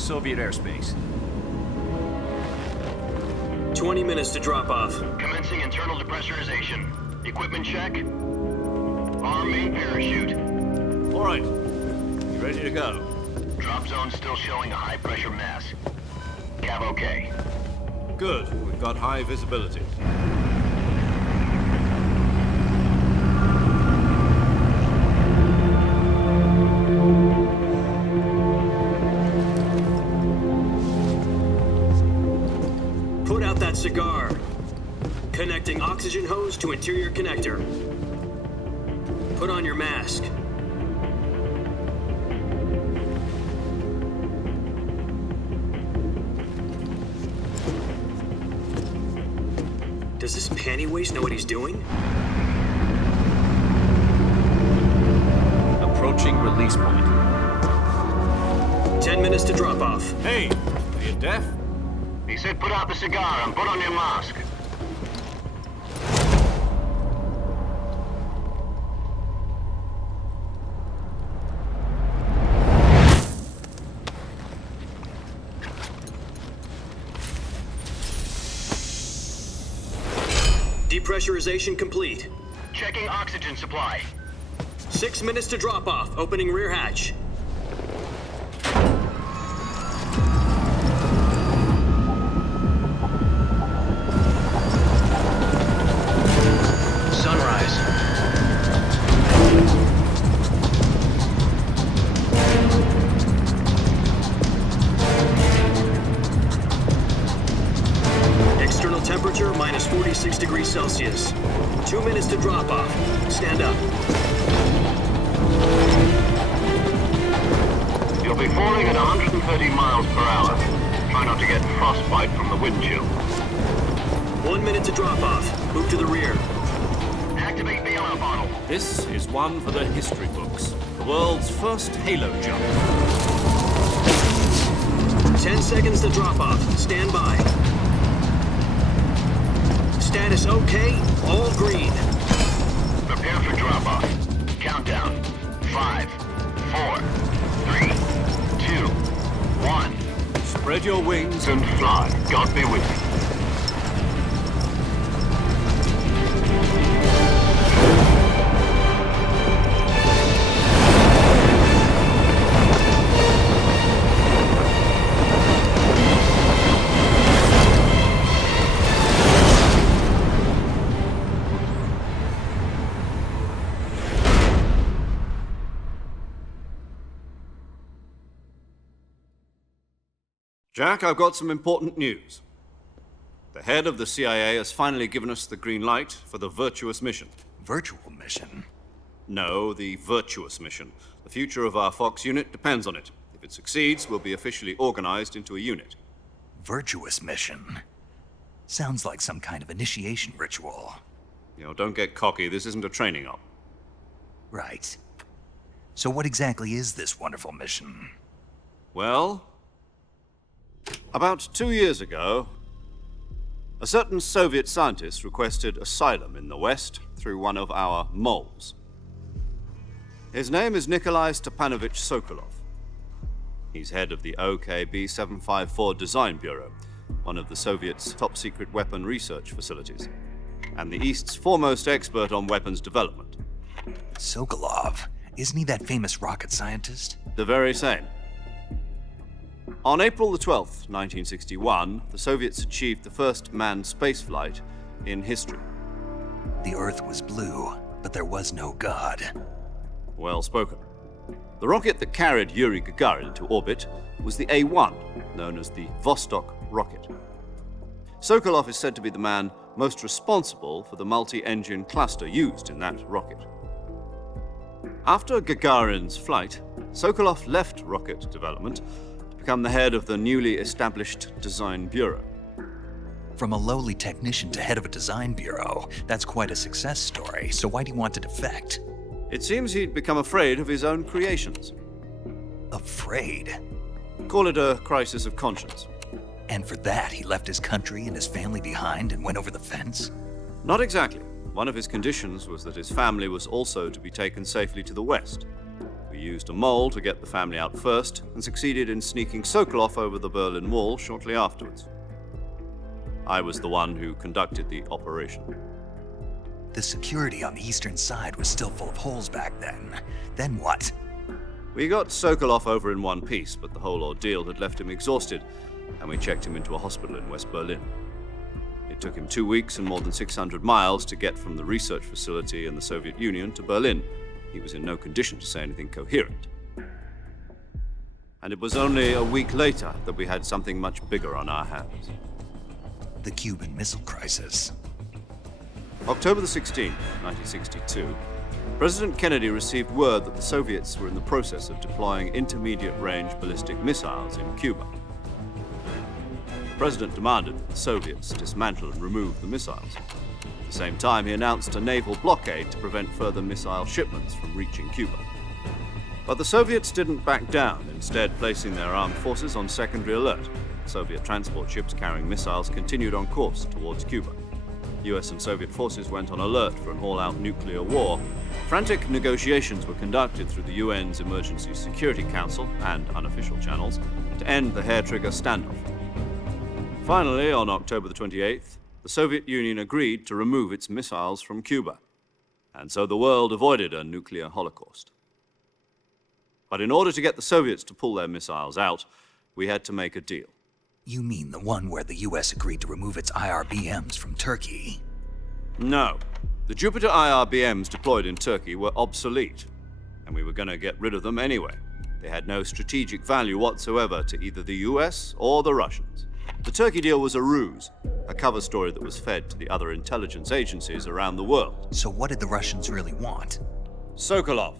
Soviet airspace. 20 minutes to drop off. Commencing internal depressurization. Equipment check. Arm main parachute. All right. You ready to go? Drop zone still showing a high pressure mass. Cav okay. Good. We've got high visibility. Put out that cigar. Connecting oxygen hose to interior connector. Put on your mask. Does this panty waste know what he's doing? Approaching release point. 10 minutes to drop off. Hey, are you deaf? He said put out the cigar and put on your mask. Depressurization complete. Checking oxygen supply. 6 minutes to drop off. Opening rear hatch. Sunrise. External temperature minus 46 degrees Celsius. 2 minutes to drop off. Stand up. You'll be falling at 130 miles per hour. Try not to get frostbite from the wind chill. 1 minute to drop off. Move to the rear. Activate bailout bottle. This is one for the history books. The world's first halo jump. 10 seconds to drop off. Stand by. Status okay. All green. Prepare for drop off. Countdown. 5, 4, 3, 2, 1. Spread your wings And fly. God be with you. Jack, I've got some important news. The head of the CIA has finally given us the green light for the Virtuous Mission. Virtual Mission? No, the Virtuous Mission. The future of our Fox unit depends on it. If it succeeds, we'll be officially organized into a unit. Virtuous Mission? Sounds like some kind of initiation ritual. You know, don't get cocky. This isn't a training op. Right. So what exactly is this wonderful mission? Well, about 2 years ago, a certain Soviet scientist requested asylum in the West through one of our moles. His name is Nikolai Stepanovich Sokolov. He's head of the OKB-754 Design Bureau, one of the Soviets' top-secret weapon research facilities, and the East's foremost expert on weapons development. Sokolov? Isn't he that famous rocket scientist? The very same. On April the 12th, 1961, the Soviets achieved the first manned spaceflight in history. The Earth was blue, but there was no God. Well spoken. The rocket that carried Yuri Gagarin to orbit was the A-1, known as the Vostok rocket. Sokolov is said to be the man most responsible for the multi-engine cluster used in that rocket. After Gagarin's flight, Sokolov left rocket development to become the head of the newly established Design Bureau. From a lowly technician to head of a design bureau, that's quite a success story, so why do you want to defect? It seems he'd become afraid of his own creations. Afraid? Call it a crisis of conscience. And for that, he left his country and his family behind and went over the fence? Not exactly. One of his conditions was that his family was also to be taken safely to the West. For We used a mole to get the family out first, and succeeded in sneaking Sokolov over the Berlin Wall shortly afterwards. I was the one who conducted the operation. The security on the eastern side was still full of holes back then. Then what? We got Sokolov over in one piece, but the whole ordeal had left him exhausted, and we checked him into a hospital in West Berlin. It took him 2 weeks and more than 600 miles to get from the research facility in the Soviet Union to Berlin. He was in no condition to say anything coherent. And it was only a week later that we had something much bigger on our hands. The Cuban Missile Crisis. October the 16th, 1962, President Kennedy received word that the Soviets were in the process of deploying intermediate-range ballistic missiles in Cuba. The President demanded that the Soviets dismantle and remove the missiles. At the same time, he announced a naval blockade to prevent further missile shipments from reaching Cuba. But the Soviets didn't back down, instead placing their armed forces on secondary alert. Soviet transport ships carrying missiles continued on course towards Cuba. US and Soviet forces went on alert for an all-out nuclear war. Frantic negotiations were conducted through the UN's Emergency Security Council and unofficial channels to end the hair-trigger standoff. Finally, on October the 28th, the Soviet Union agreed to remove its missiles from Cuba. And so the world avoided a nuclear holocaust. But in order to get the Soviets to pull their missiles out, we had to make a deal. You mean the one where the US agreed to remove its IRBMs from Turkey? No. The Jupiter IRBMs deployed in Turkey were obsolete, and we were going to get rid of them anyway. They had no strategic value whatsoever to either the US or the Russians. The Turkey deal was a ruse, a cover story that was fed to the other intelligence agencies around the world. So what did the Russians really want? Sokolov.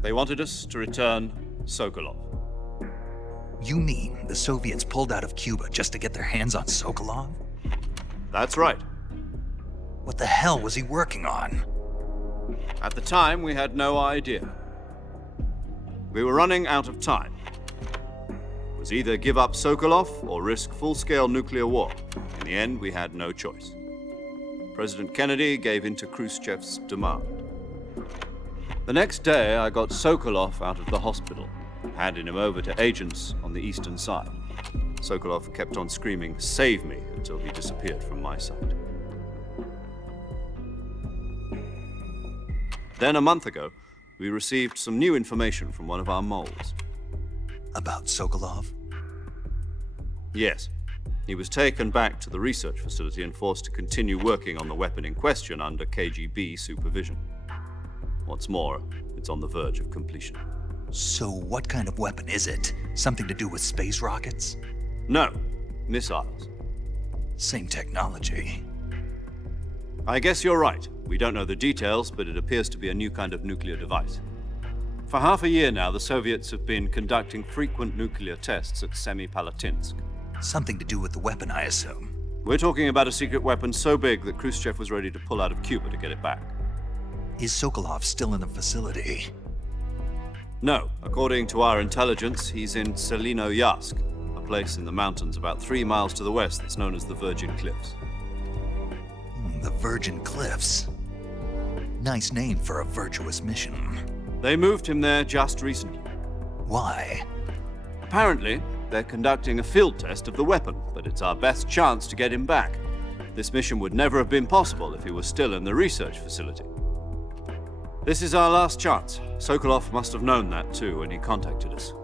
They wanted us to return Sokolov. You mean the Soviets pulled out of Cuba just to get their hands on Sokolov? That's right. What the hell was he working on? At the time, we had no idea. We were running out of time. It was either give up Sokolov or risk full-scale nuclear war. In the end, we had no choice. President Kennedy gave in to Khrushchev's demand. The next day, I got Sokolov out of the hospital, handing him over to agents on the eastern side. Sokolov kept on screaming, "Save me," until he disappeared from my sight. Then a month ago, we received some new information from one of our moles. About Sokolov? Yes. He was taken back to the research facility and forced to continue working on the weapon in question under KGB supervision. What's more, it's on the verge of completion. So what kind of weapon is it? Something to do with space rockets? No, missiles. Same technology. I guess you're right. We don't know the details, but it appears to be a new kind of nuclear device. For half a year now, the Soviets have been conducting frequent nuclear tests at Semipalatinsk. Something to do with the weapon, I assume. We're talking about a secret weapon so big that Khrushchev was ready to pull out of Cuba to get it back. Is Sokolov still in the facility? No. According to our intelligence, he's in Selinoyarsk, a place in the mountains about 3 miles to the west that's known as the Virgin Cliffs. The Virgin Cliffs. Nice name for a virtuous mission. They moved him there just recently. Why? Apparently, they're conducting a field test of the weapon, but it's our best chance to get him back. This mission would never have been possible if he was still in the research facility. This is our last chance. Sokolov must have known that too when he contacted us.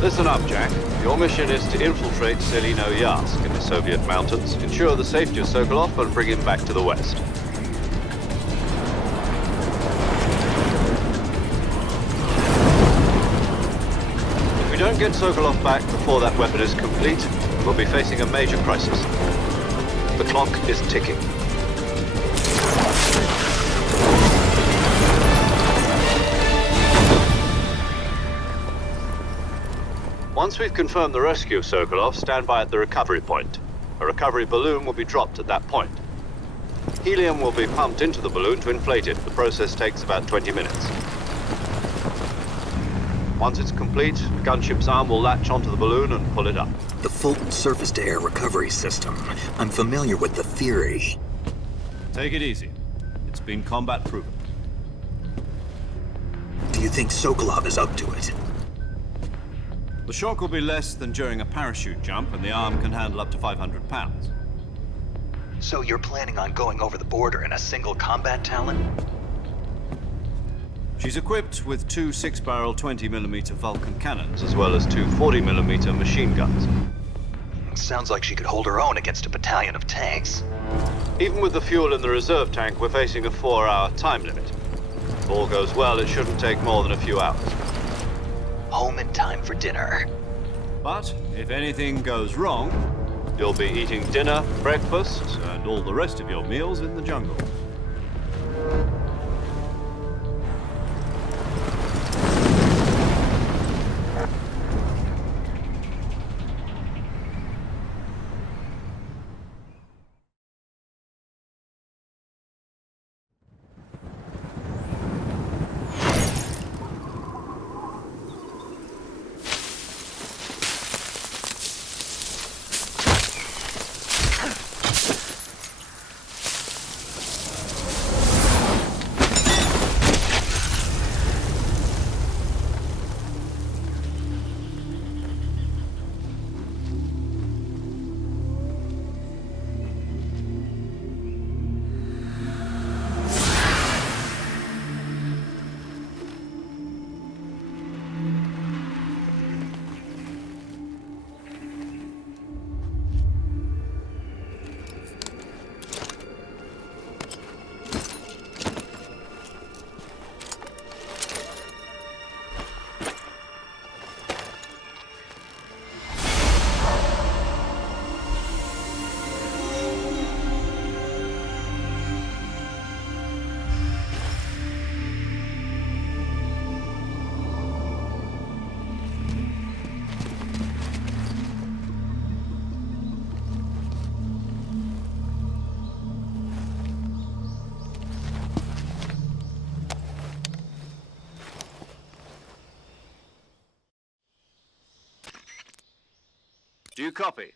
Listen up, Jack. Your mission is to infiltrate Selinoyarsk in the Soviet mountains, ensure the safety of Sokolov, and bring him back to the west. If we don't get Sokolov back before that weapon is complete, we'll be facing a major crisis. The clock is ticking. Once we've confirmed the rescue of Sokolov, stand by at the recovery point. A recovery balloon will be dropped at that point. Helium will be pumped into the balloon to inflate it. The process takes about 20 minutes. Once it's complete, the gunship's arm will latch onto the balloon and pull it up. The Fulton surface-to-air recovery system. I'm familiar with the theory. Take it easy. It's been combat-proven. Do you think Sokolov is up to it? The shock will be less than during a parachute jump, and the arm can handle up to 500 pounds. So you're planning on going over the border in a single combat Talon? She's equipped with two 6-barrel 20mm Vulcan cannons, as well as two 40mm machine guns. Sounds like she could hold her own against a battalion of tanks. Even with the fuel in the reserve tank, we're facing a 4-hour time limit. If all goes well, it shouldn't take more than a few hours. Home in time for dinner. But if anything goes wrong, you'll be eating dinner, breakfast, and all the rest of your meals in the jungle. Do you copy?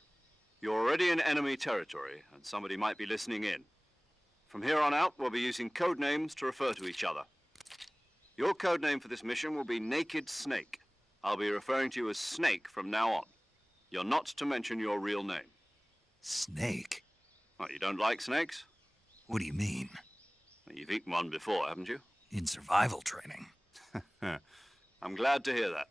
You're already in enemy territory, and somebody might be listening in. From here on out, we'll be using code names to refer to each other. Your code name for this mission will be Naked Snake. I'll be referring to you as Snake from now on. You're not to mention your real name. Snake? What, you don't like snakes? What do you mean? Well, you've eaten one before, haven't you? In survival training. I'm glad to hear that.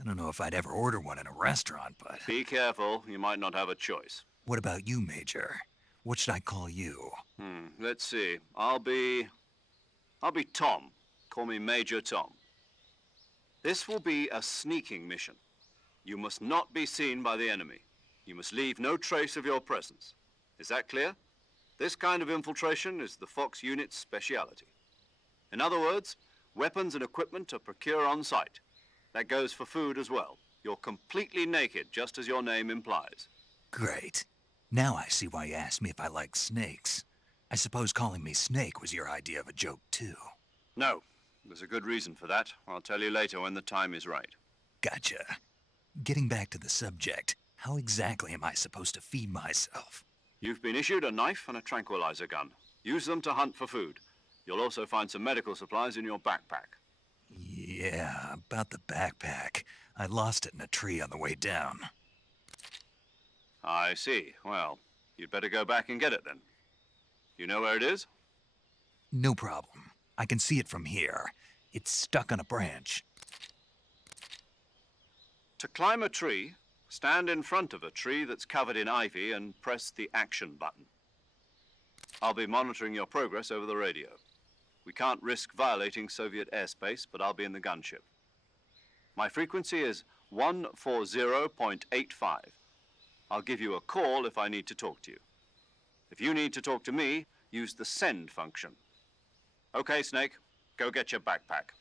I don't know if I'd ever order one in a restaurant, but... Be careful, you might not have a choice. What about you, Major? What should I call you? Let's see. I'll be Tom. Call me Major Tom. This will be a sneaking mission. You must not be seen by the enemy. You must leave no trace of your presence. Is that clear? This kind of infiltration is the Fox Unit's speciality. In other words, weapons and equipment are procured on site. That goes for food as well. You're completely naked, just as your name implies. Great. Now I see why you asked me if I like snakes. I suppose calling me Snake was your idea of a joke, too. No. There's a good reason for that. I'll tell you later when the time is right. Gotcha. Getting back to the subject, how exactly am I supposed to feed myself? You've been issued a knife and a tranquilizer gun. Use them to hunt for food. You'll also find some medical supplies in your backpack. Yeah, about the backpack. I lost it in a tree on the way down. I see. Well, you'd better go back and get it then. You know where it is? No problem. I can see it from here. It's stuck on a branch. To climb a tree, stand in front of a tree that's covered in ivy and press the action button. I'll be monitoring your progress over the radio. We can't risk violating Soviet airspace, but I'll be in the gunship. My frequency is 140.85. I'll give you a call if I need to talk to you. If you need to talk to me, use the send function. Okay, Snake, go get your backpack.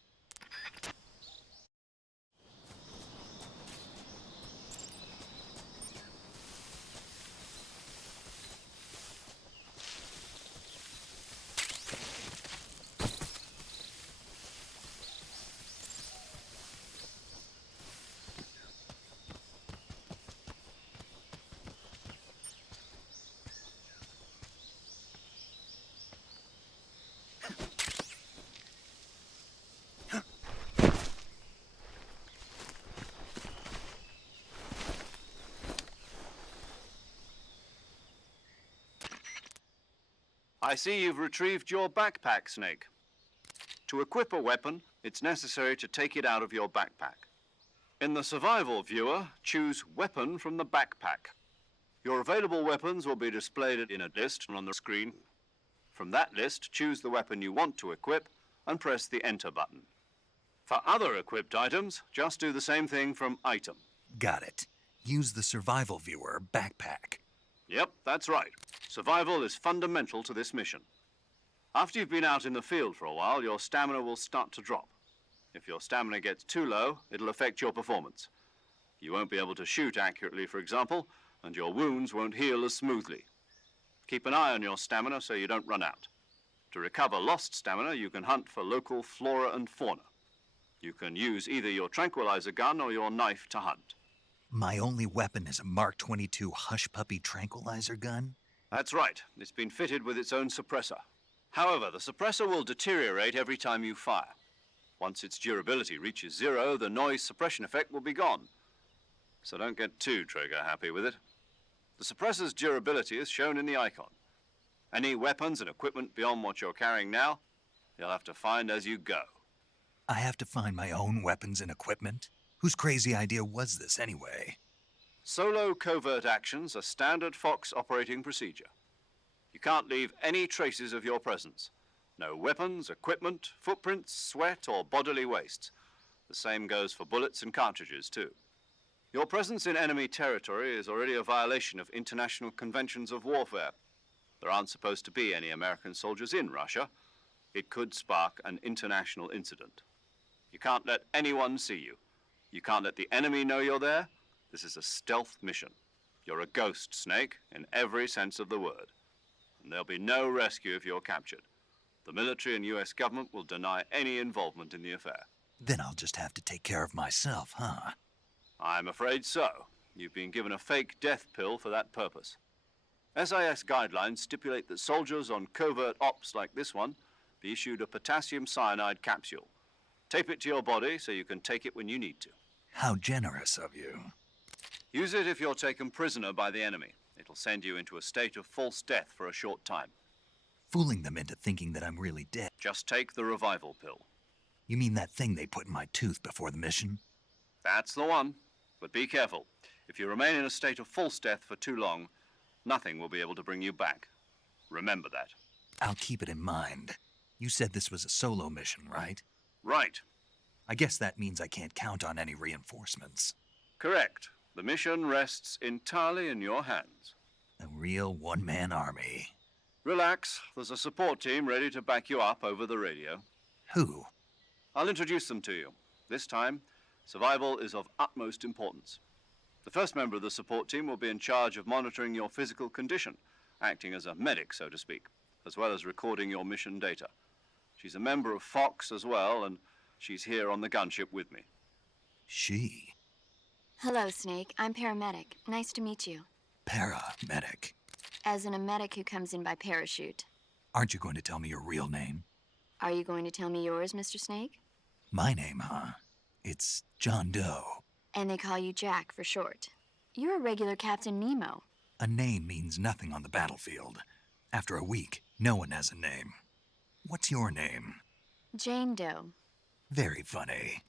I see you've retrieved your backpack, Snake. To equip a weapon, it's necessary to take it out of your backpack. In the survival viewer, choose Weapon from the backpack. Your available weapons will be displayed in a list on the screen. From that list, choose the weapon you want to equip and press the Enter button. For other equipped items, just do the same thing from Item. Got it. Use the survival viewer backpack. Yep, that's right. Survival is fundamental to this mission. After you've been out in the field for a while, your stamina will start to drop. If your stamina gets too low, it'll affect your performance. You won't be able to shoot accurately, for example, and your wounds won't heal as smoothly. Keep an eye on your stamina so you don't run out. To recover lost stamina, you can hunt for local flora and fauna. You can use either your tranquilizer gun or your knife to hunt. My only weapon is a Mark 22 Hush Puppy tranquilizer gun? That's right. It's been fitted with its own suppressor. However, the suppressor will deteriorate every time you fire. Once its durability reaches 0, the noise suppression effect will be gone. So don't get too trigger-happy with it. The suppressor's durability is shown in the icon. Any weapons and equipment beyond what you're carrying now, you'll have to find as you go. I have to find my own weapons and equipment? Whose crazy idea was this anyway? Solo covert actions are standard Fox operating procedure. You can't leave any traces of your presence. No weapons, equipment, footprints, sweat, or bodily wastes. The same goes for bullets and cartridges, too. Your presence in enemy territory is already a violation of international conventions of warfare. There aren't supposed to be any American soldiers in Russia. It could spark an international incident. You can't let anyone see you. You can't let the enemy know you're there. This is a stealth mission. You're a ghost, Snake, in every sense of the word. And there'll be no rescue if you're captured. The military and U.S. government will deny any involvement in the affair. Then I'll just have to take care of myself, huh? I'm afraid so. You've been given a fake death pill for that purpose. SIS guidelines stipulate that soldiers on covert ops like this one be issued a potassium cyanide capsule. Tape it to your body so you can take it when you need to. How generous of you. Use it if you're taken prisoner by the enemy. It'll send you into a state of false death for a short time. Fooling them into thinking that I'm really dead. Just take the revival pill. You mean that thing they put in my tooth before the mission? That's the one. But be careful. If you remain in a state of false death for too long, nothing will be able to bring you back. Remember that. I'll keep it in mind. You said this was a solo mission, right? Right. I guess that means I can't count on any reinforcements. Correct. The mission rests entirely in your hands. A real one-man army. Relax. There's a support team ready to back you up over the radio. Who? I'll introduce them to you. This time, survival is of utmost importance. The first member of the support team will be in charge of monitoring your physical condition, acting as a medic, so to speak, as well as recording your mission data. She's a member of Fox as well, and she's here on the gunship with me. She? Hello, Snake. I'm paramedic. Nice to meet you. Paramedic. As in a medic who comes in by parachute. Aren't you going to tell me your real name? Are you going to tell me yours, Mr. Snake? My name, huh? It's John Doe. And they call you Jack for short. You're a regular Captain Nemo. A name means nothing on the battlefield. After a week, no one has a name. What's your name? Jane Doe. Very funny.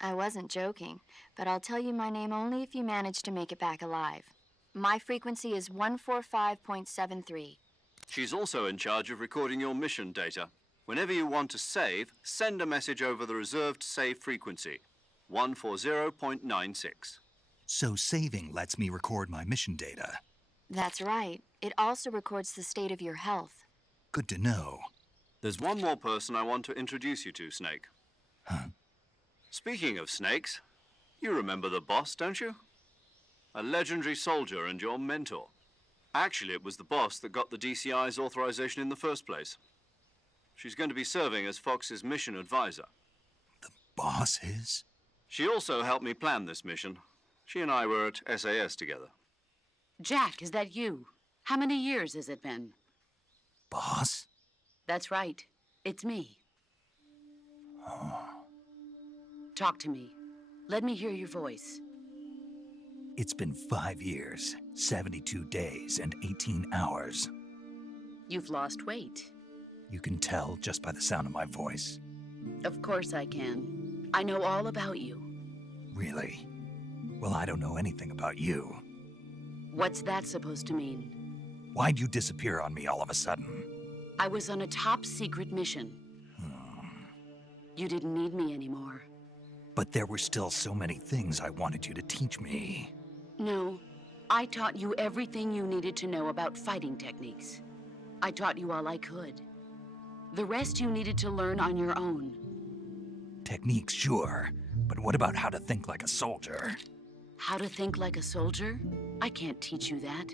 I wasn't joking, but I'll tell you my name only if you manage to make it back alive. My frequency is 145.73. She's also in charge of recording your mission data. Whenever you want to save, send a message over the reserved save frequency, 140.96. So saving lets me record my mission data. That's right. It also records the state of your health. Good to know. There's one more person I want to introduce you to, Snake. Huh? Speaking of snakes, you remember the boss, don't you? A legendary soldier and your mentor. Actually, it was the boss that got the DCI's authorization in the first place. She's going to be serving as Fox's mission advisor. The boss is? She also helped me plan this mission. She and I were at SAS together. Jack, is that you? How many years has it been? Boss? That's right. It's me. Oh. Talk to me. Let me hear your voice. It's been 5 years, 72 days, and 18 hours. You've lost weight. You can tell just by the sound of my voice. Of course I can. I know all about you. Really? Well, I don't know anything about you. What's that supposed to mean? Why'd you disappear on me all of a sudden? I was on a top-secret mission. You didn't need me anymore. But there were still so many things I wanted you to teach me. No, I taught you everything you needed to know about fighting techniques. I taught you all I could. The rest you needed to learn on your own. Techniques, sure. But what about how to think like a soldier? How to think like a soldier? I can't teach you that.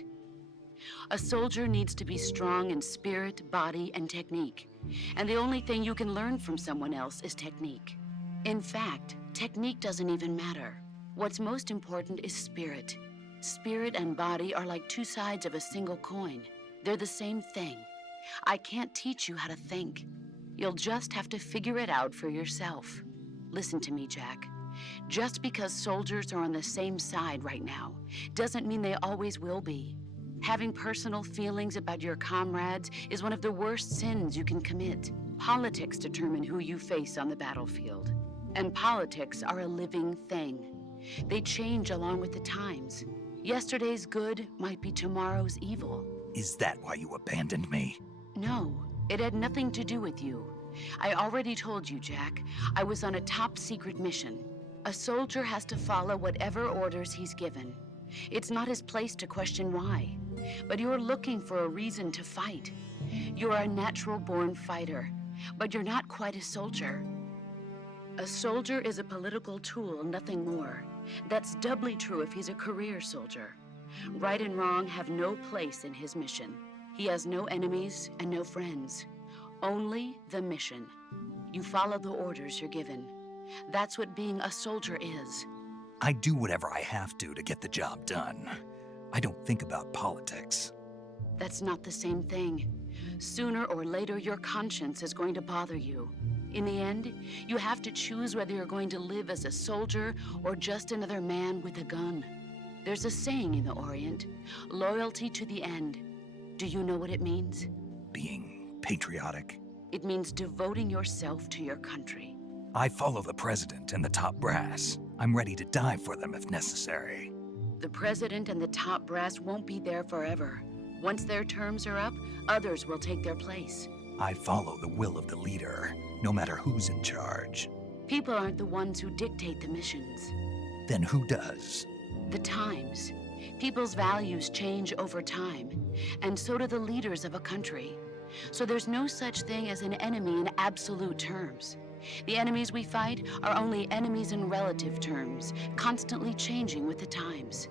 A soldier needs to be strong in spirit, body, and technique. And the only thing you can learn from someone else is technique. In fact, technique doesn't even matter. What's most important is spirit. Spirit and body are like two sides of a single coin. They're the same thing. I can't teach you how to think. You'll just have to figure it out for yourself. Listen to me, Jack. Just because soldiers are on the same side right now doesn't mean they always will be. Having personal feelings about your comrades is one of the worst sins you can commit. Politics determine who you face on the battlefield. And politics are a living thing. They change along with the times. Yesterday's good might be tomorrow's evil. Is that why you abandoned me? No, it had nothing to do with you. I already told you, Jack. I was on a top-secret mission. A soldier has to follow whatever orders he's given. It's not his place to question why. But you're looking for a reason to fight. You're a natural-born fighter, but you're not quite a soldier. A soldier is a political tool, nothing more. That's doubly true if he's a career soldier. Right and wrong have no place in his mission. He has no enemies and no friends. Only the mission. You follow the orders you're given. That's what being a soldier is. I do whatever I have to get the job done. I don't think about politics. That's not the same thing. Sooner or later, your conscience is going to bother you. In the end, you have to choose whether you're going to live as a soldier or just another man with a gun. There's a saying in the Orient, loyalty to the end. Do you know what it means? Being patriotic. It means devoting yourself to your country. I follow the president and the top brass. I'm ready to die for them if necessary. The president and the top brass won't be there forever. Once their terms are up, others will take their place. I follow the will of the leader, no matter who's in charge. People aren't the ones who dictate the missions. Then who does? The times. People's values change over time, and so do the leaders of a country. So there's no such thing as an enemy in absolute terms. The enemies we fight are only enemies in relative terms, constantly changing with the times.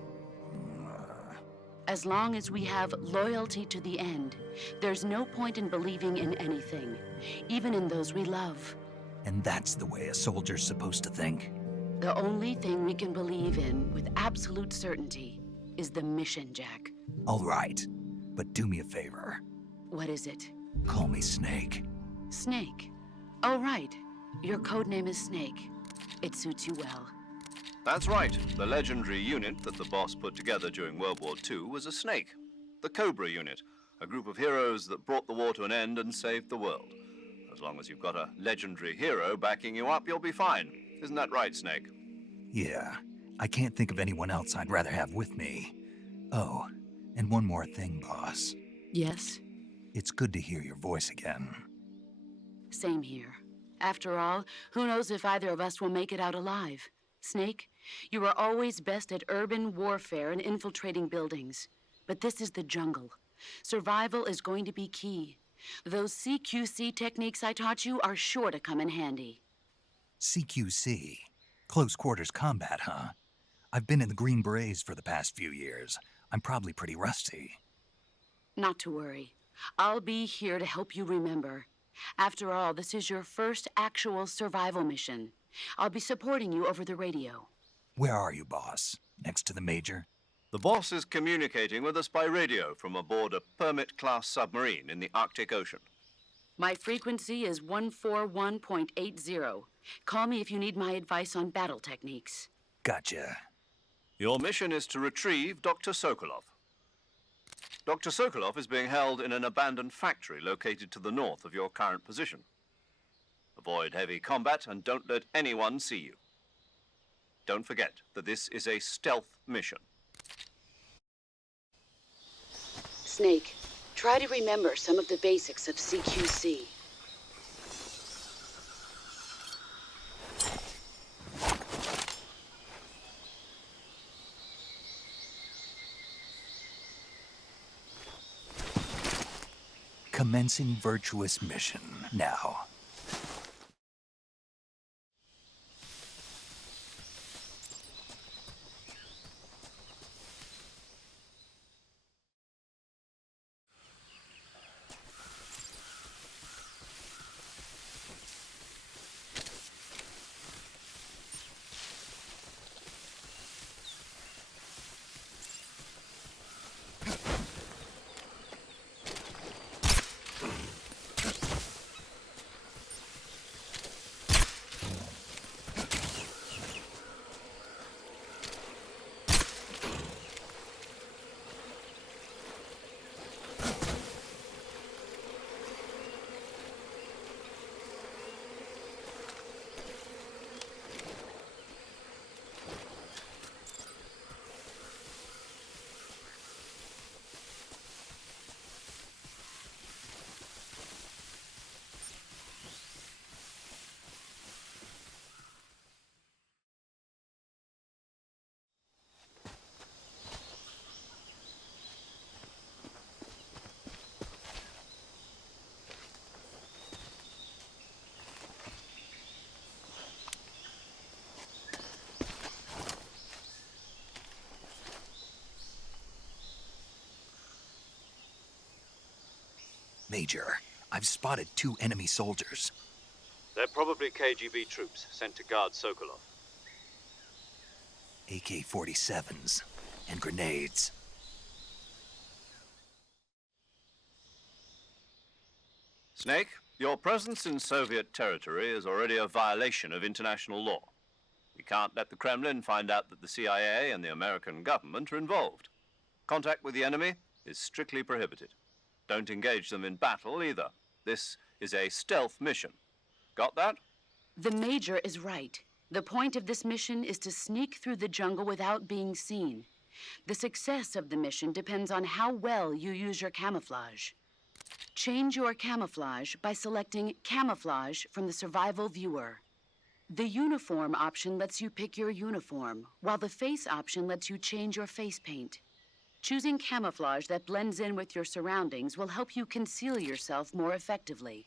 As long as we have loyalty to the end, there's no point in believing in anything, even in those we love. And that's the way a soldier's supposed to think? The only thing we can believe in with absolute certainty is the mission, Jack. All right, but do me a favor. What is it? Call me Snake. Snake? Oh, right. Your codename is Snake. It suits you well. That's right. The legendary unit that the boss put together during World War II was a snake. The Cobra Unit, a group of heroes that brought the war to an end and saved the world. As long as you've got a legendary hero backing you up, you'll be fine. Isn't that right, Snake? Yeah, I can't think of anyone else I'd rather have with me. Oh, and one more thing, boss. Yes? It's good to hear your voice again. Same here. After all, who knows if either of us will make it out alive? Snake, you are always best at urban warfare and infiltrating buildings. But this is the jungle. Survival is going to be key. Those CQC techniques I taught you are sure to come in handy. CQC? Close quarters combat, huh? I've been in the Green Berets for the past few years. I'm probably pretty rusty. Not to worry. I'll be here to help you remember. After all, this is your first actual survival mission. I'll be supporting you over the radio. Where are you, boss? Next to the Major? The boss is communicating with us by radio from aboard a Permit-class submarine in the Arctic Ocean. My frequency is 141.80. Call me if you need my advice on battle techniques. Gotcha. Your mission is to retrieve Dr. Sokolov. Dr. Sokolov is being held in an abandoned factory located to the north of your current position. Avoid heavy combat and don't let anyone see you. Don't forget that this is a stealth mission. Snake, try to remember some of the basics of CQC. Commencing Virtuous Mission now. Major, I've spotted 2 enemy soldiers. They're probably KGB troops sent to guard Sokolov. AK-47s and grenades. Snake, your presence in Soviet territory is already a violation of international law. We can't let the Kremlin find out that the CIA and the American government are involved. Contact with the enemy is strictly prohibited. Don't engage them in battle either. This is a stealth mission. Got that? The Major is right. The point of this mission is to sneak through the jungle without being seen. The success of the mission depends on how well you use your camouflage. Change your camouflage by selecting Camouflage from the Survival Viewer. The Uniform option lets you pick your uniform, while the Face option lets you change your face paint. Choosing camouflage that blends in with your surroundings will help you conceal yourself more effectively.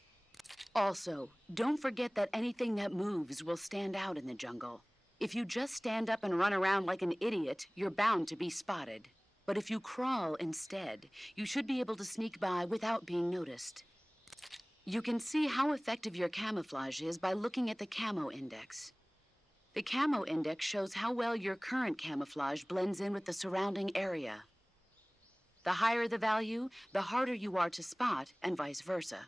Also, don't forget that anything that moves will stand out in the jungle. If you just stand up and run around like an idiot, you're bound to be spotted. But if you crawl instead, you should be able to sneak by without being noticed. You can see how effective your camouflage is by looking at the Camo Index. The Camo Index shows how well your current camouflage blends in with the surrounding area. The higher the value, the harder you are to spot, and vice versa.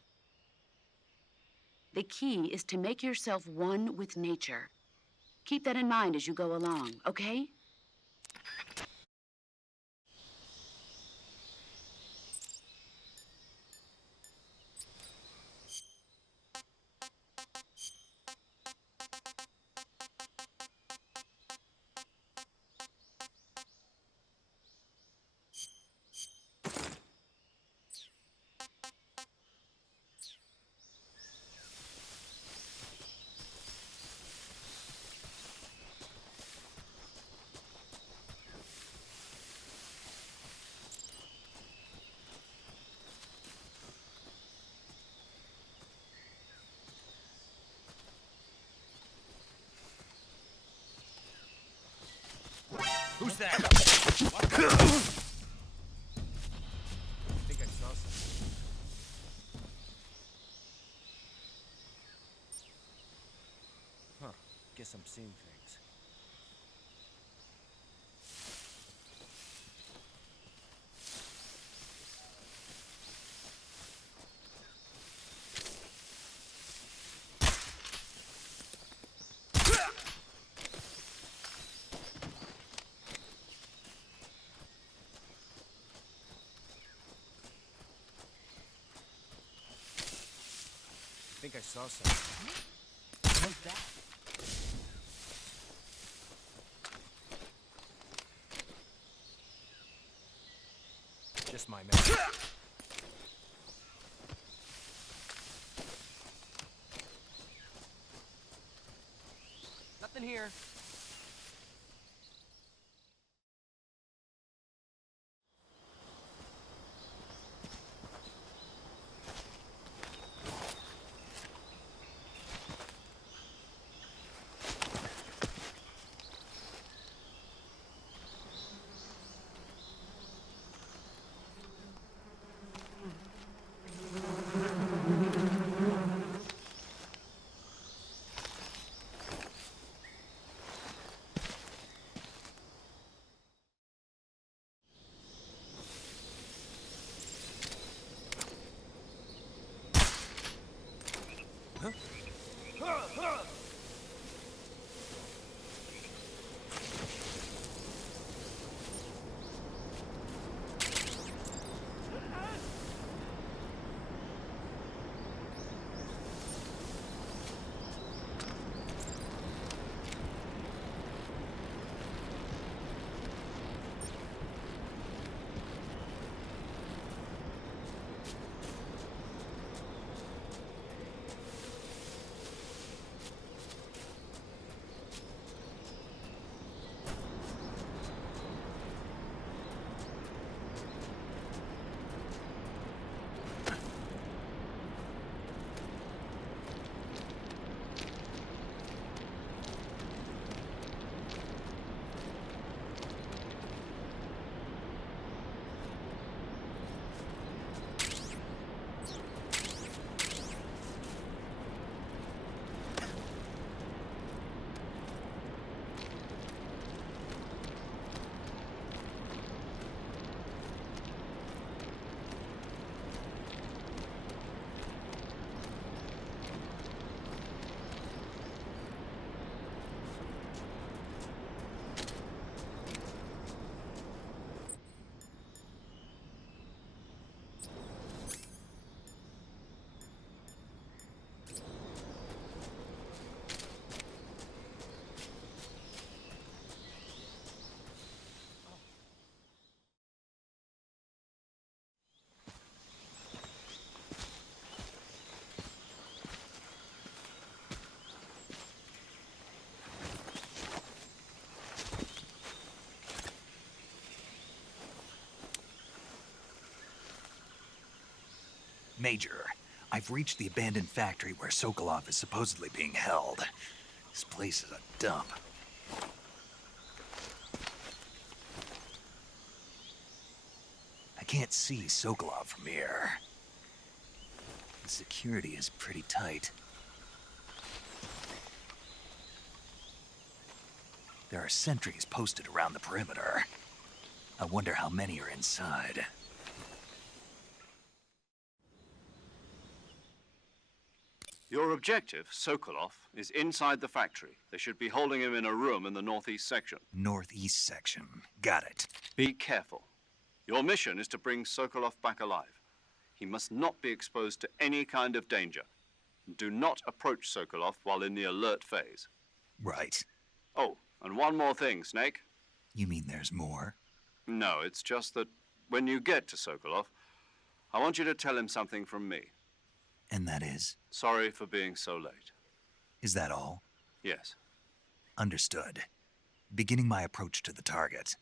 The key is to make yourself one with nature. Keep that in mind as you go along, okay? Who's that? What? I think I saw something. Huh. Guess I'm seeing things. think I saw something. What's that? Just my man. Nothing here. Major, I've reached the abandoned factory where Sokolov is supposedly being held. This place is a dump. I can't see Sokolov from here. The security is pretty tight. There are sentries posted around the perimeter. I wonder how many are inside. Your objective, Sokolov, is inside the factory. They should be holding him in a room in the northeast section. Northeast section. Got it. Be careful. Your mission is to bring Sokolov back alive. He must not be exposed to any kind of danger. Do not approach Sokolov while in the alert phase. Right. Oh, and one more thing, Snake. You mean there's more? No, it's just that when you get to Sokolov, I want you to tell him something from me. And that is? Sorry for being so late. Is that all? Yes. Understood. Beginning my approach to the target.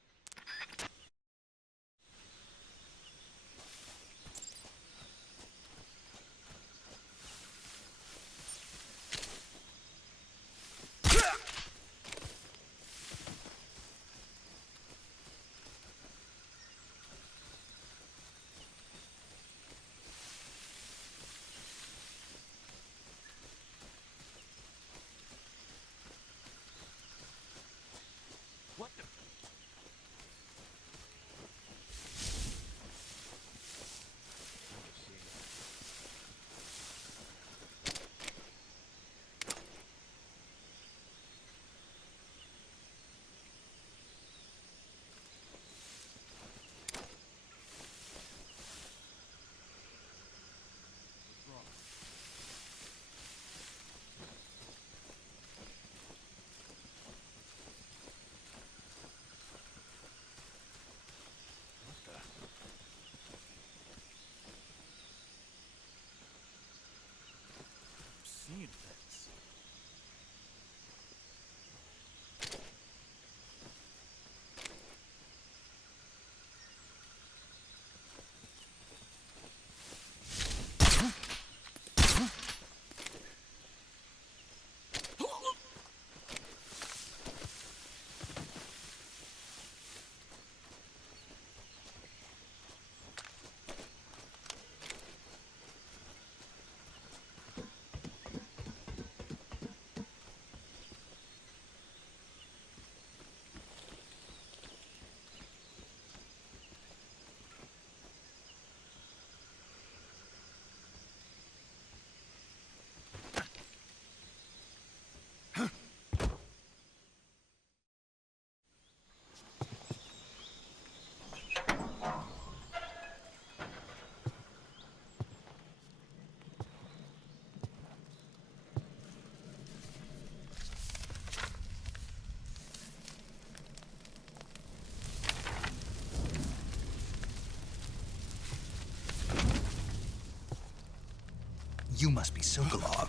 You must be Sokolov.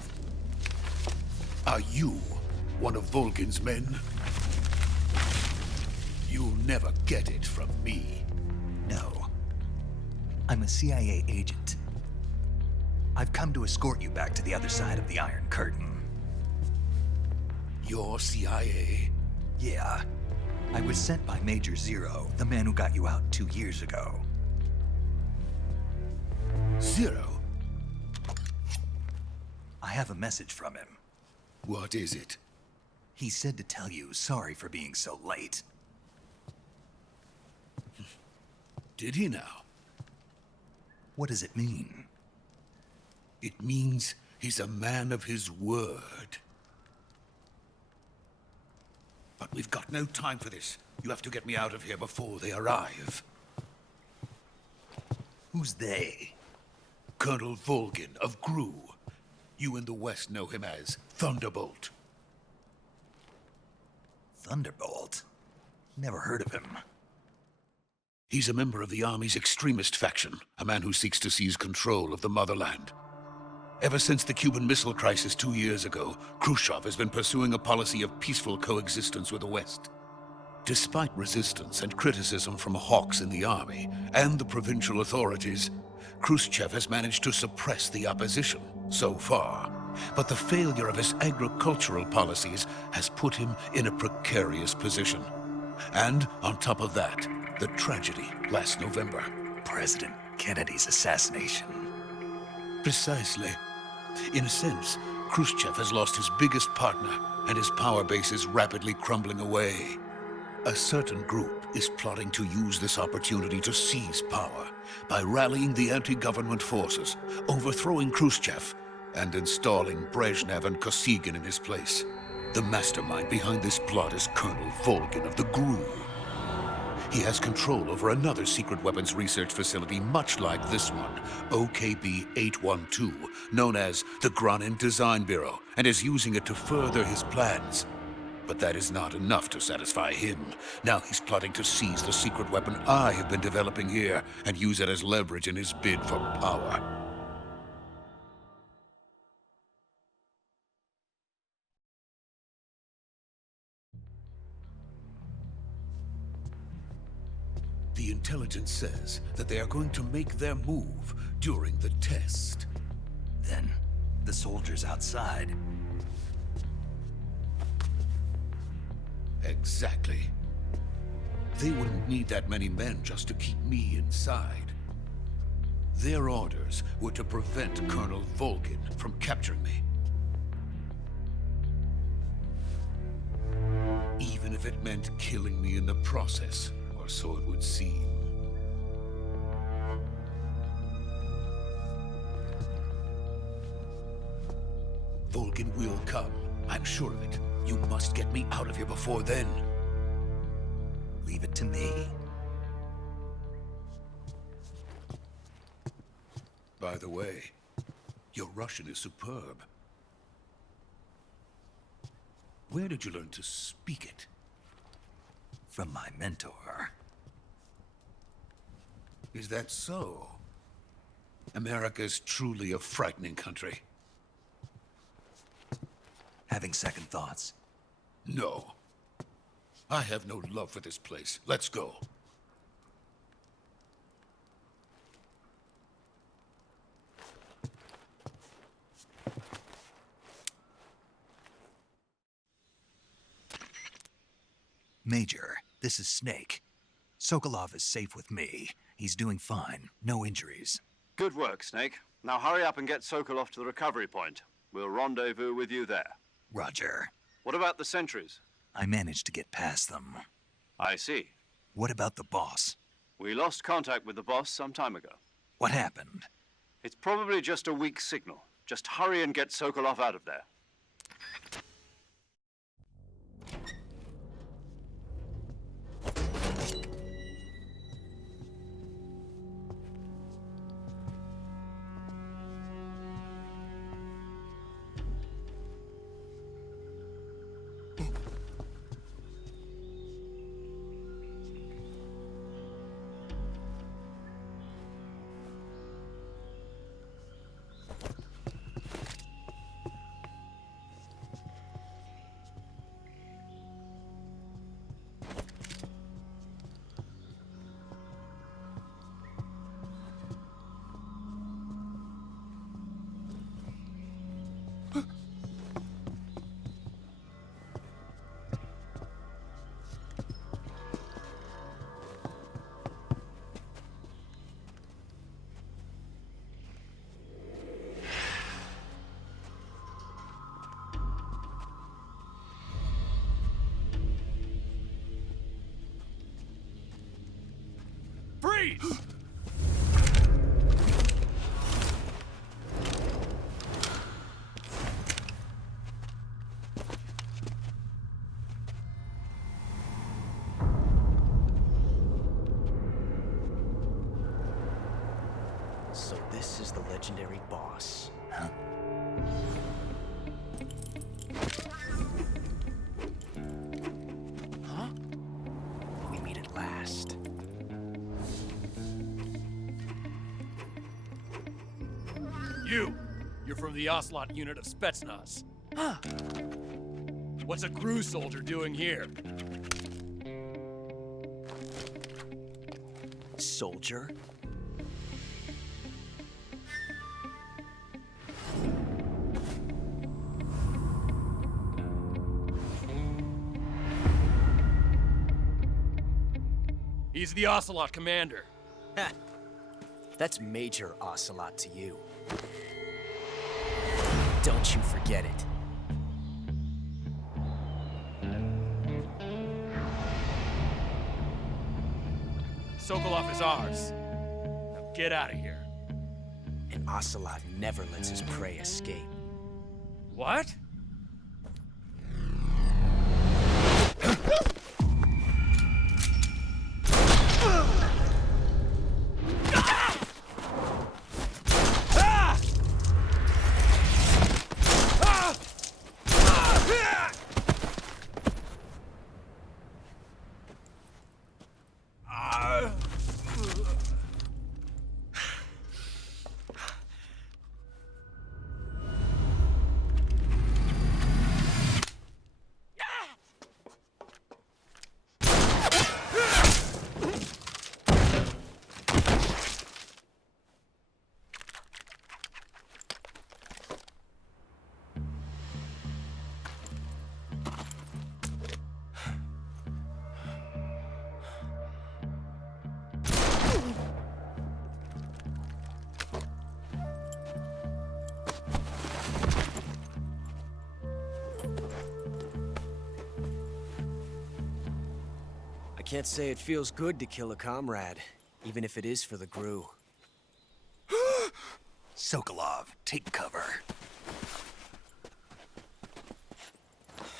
Are you one of Volgin's men? You'll never get it from me. No. I'm a CIA agent. I've come to escort you back to the other side of the Iron Curtain. You're CIA? Yeah. I was sent by Major Zero, the man who got you out 2 years ago. Zero? I have a message from him. What is it? He said to tell you sorry for being so late. Did he now? What does it mean? It means he's a man of his word. But we've got no time for this. You have to get me out of here before they arrive. Who's they? Colonel Volgin of Grad. You in the West know him as Thunderbolt. Thunderbolt? Never heard of him. He's a member of the Army's extremist faction, a man who seeks to seize control of the motherland. Ever since the Cuban Missile Crisis 2 years ago, Khrushchev has been pursuing a policy of peaceful coexistence with the West. Despite resistance and criticism from hawks in the army and the provincial authorities, Khrushchev has managed to suppress the opposition so far. But the failure of his agricultural policies has put him in a precarious position. And on top of that, the tragedy last November. President Kennedy's assassination. Precisely. In a sense, Khrushchev has lost his biggest partner, and his power base is rapidly crumbling away. A certain group is plotting to use this opportunity to seize power by rallying the anti-government forces, overthrowing Khrushchev, and installing Brezhnev and Kosygin in his place. The mastermind behind this plot is Colonel Volgin of the Grad. He has control over another secret weapons research facility much like this one, OKB-812, known as the Groznyj Design Bureau, and is using it to further his plans. But that is not enough to satisfy him. Now he's plotting to seize the secret weapon I have been developing here and use it as leverage in his bid for power. The intelligence says that they are going to make their move during the test. Then, the soldiers outside. Exactly. They wouldn't need that many men just to keep me inside. Their orders were to prevent Colonel Volgin from capturing me. Even if it meant killing me in the process, or so it would seem. Volgin will come. I'm sure of it. You must get me out of here before then. Leave it to me. By the way, your Russian is superb. Where did you learn to speak it? From my mentor. Is that so? America's truly a frightening country. Having second thoughts? No. I have no love for this place. Let's go. Major, this is Snake. Sokolov is safe with me. He's doing fine. No injuries. Good work, Snake. Now hurry up and get Sokolov to the recovery point. We'll rendezvous with you there. Roger. What about the sentries? I managed to get past them. I see. What about the boss? We lost contact with the boss some time ago. What happened? It's probably just a weak signal. Just hurry and get Sokolov out of there. Freeze! So this is the legendary boss. Huh? Huh? We meet at last. You're from the Ocelot unit of Spetsnaz. Huh. What's a crew soldier doing here? Soldier? He's the Ocelot commander. Ha! That's Major Ocelot to you. Don't you forget it. Sokolov is ours. Now get out of here. And Ocelot never lets his prey escape. What? I can't say it feels good to kill a comrade, even if it is for the Gru. Sokolov, take cover.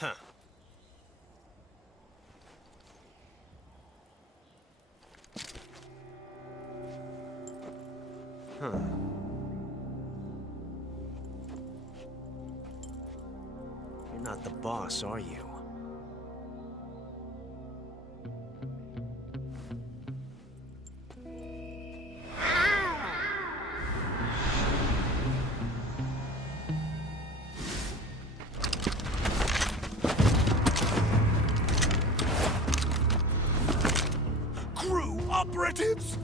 Huh. Huh. You're not the boss, are you? Operatives!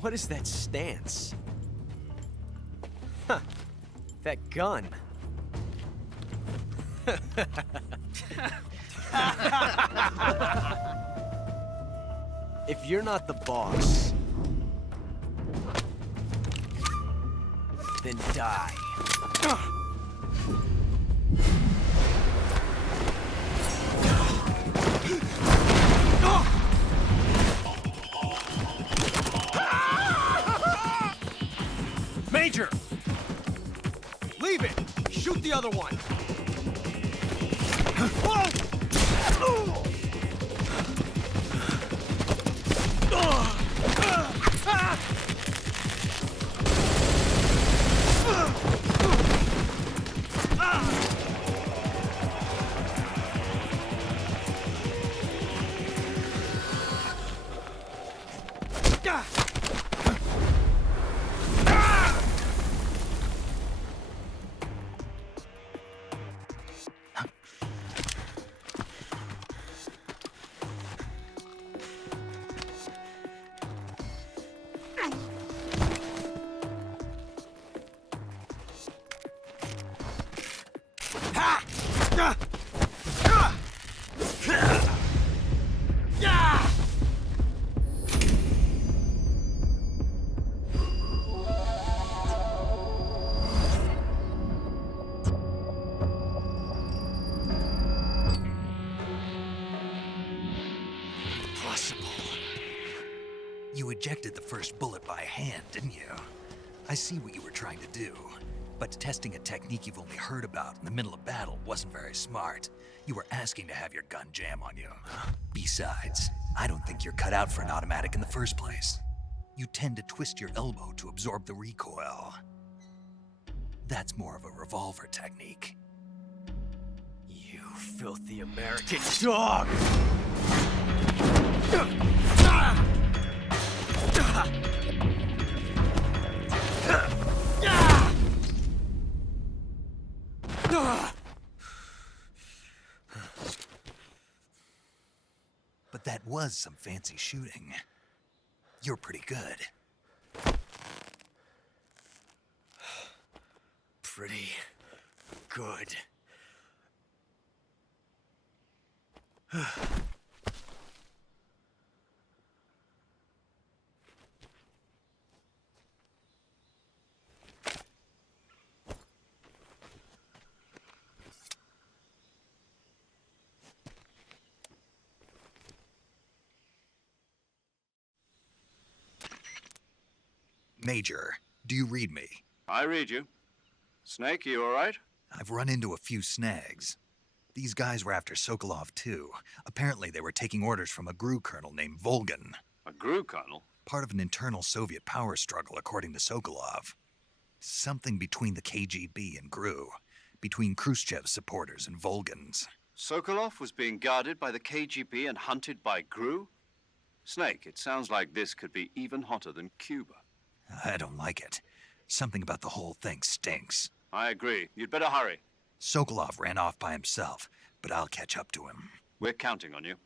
What is that stance? Huh. That gun. If you're not the boss, then die. Major! Leave it! Shoot the other one! You ejected the first bullet by hand, didn't you? I see what you were trying to do, but testing a technique you've only heard about in the middle of battle wasn't very smart. You were asking to have your gun jam on you. Besides, I don't think you're cut out for an automatic in the first place. You tend to twist your elbow to absorb the recoil. That's more of a revolver technique. You filthy American dog! But that was some fancy shooting. You're pretty good. Pretty good. Major, do you read me? I read you. Snake, you all right? I've run into a few snags. These guys were after Sokolov, too. Apparently, they were taking orders from a GRU colonel named Volgin. A GRU colonel? Part of an internal Soviet power struggle, according to Sokolov. Something between the KGB and GRU. Between Khrushchev's supporters and Volgin's. Sokolov was being guarded by the KGB and hunted by GRU? Snake, it sounds like this could be even hotter than Cuba. I don't like it. Something about the whole thing stinks. I agree. You'd better hurry. Sokolov ran off by himself, but I'll catch up to him. We're counting on you.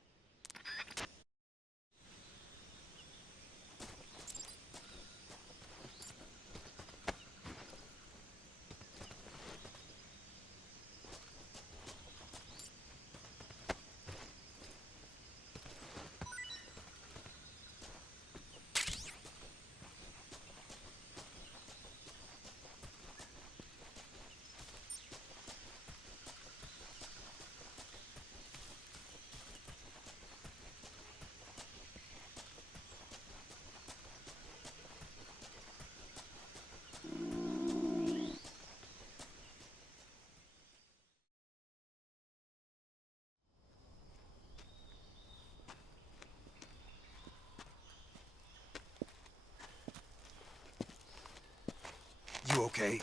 You okay?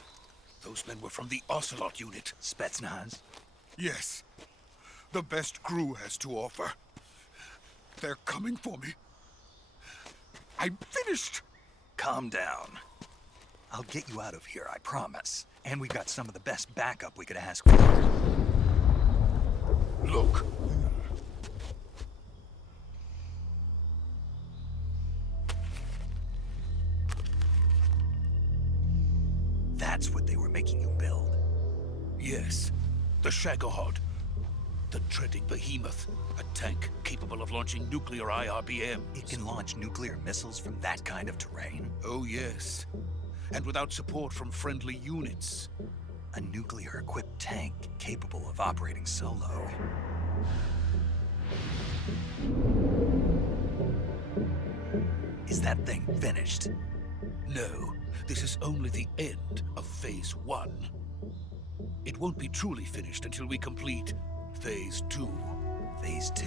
Those men were from the Ocelot unit. Spetsnaz? Yes. The best GRU has to offer. They're coming for me. I'm finished! Calm down. I'll get you out of here, I promise. And we got some of the best backup we could ask for. Look. That's what they were making you build? Yes. The Shagohod. The treading behemoth. A tank capable of launching nuclear IRBMs. It can launch nuclear missiles from that kind of terrain? Oh, yes. And without support from friendly units. A nuclear-equipped tank capable of operating solo. Is that thing finished? No. This is only the end of Phase 1. It won't be truly finished until we complete Phase 2. Phase 2?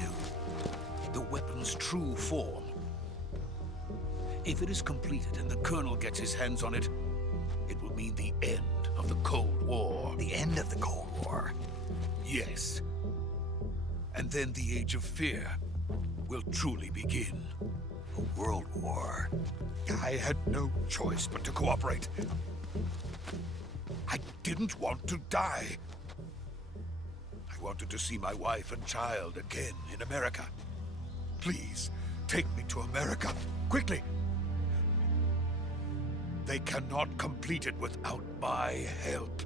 The weapon's true form. If it is completed and the Colonel gets his hands on it, it will mean the end of the Cold War. The end of the Cold War? Yes. And then the Age of Fear will truly begin. A world war. I had no choice but to cooperate. I didn't want to die. I wanted to see my wife and child again in America. Please, take me to America, quickly. They cannot complete it without my help.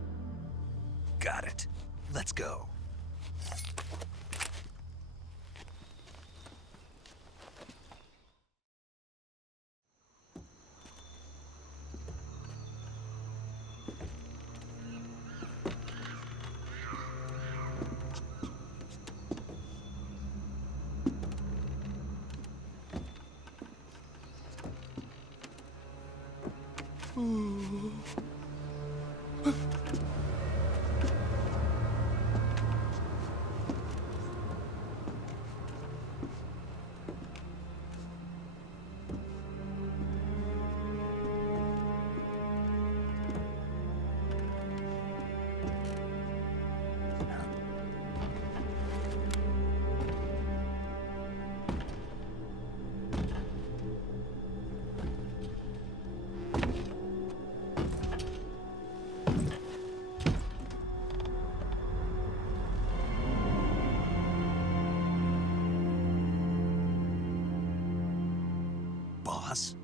Got it. Let's go. Boss?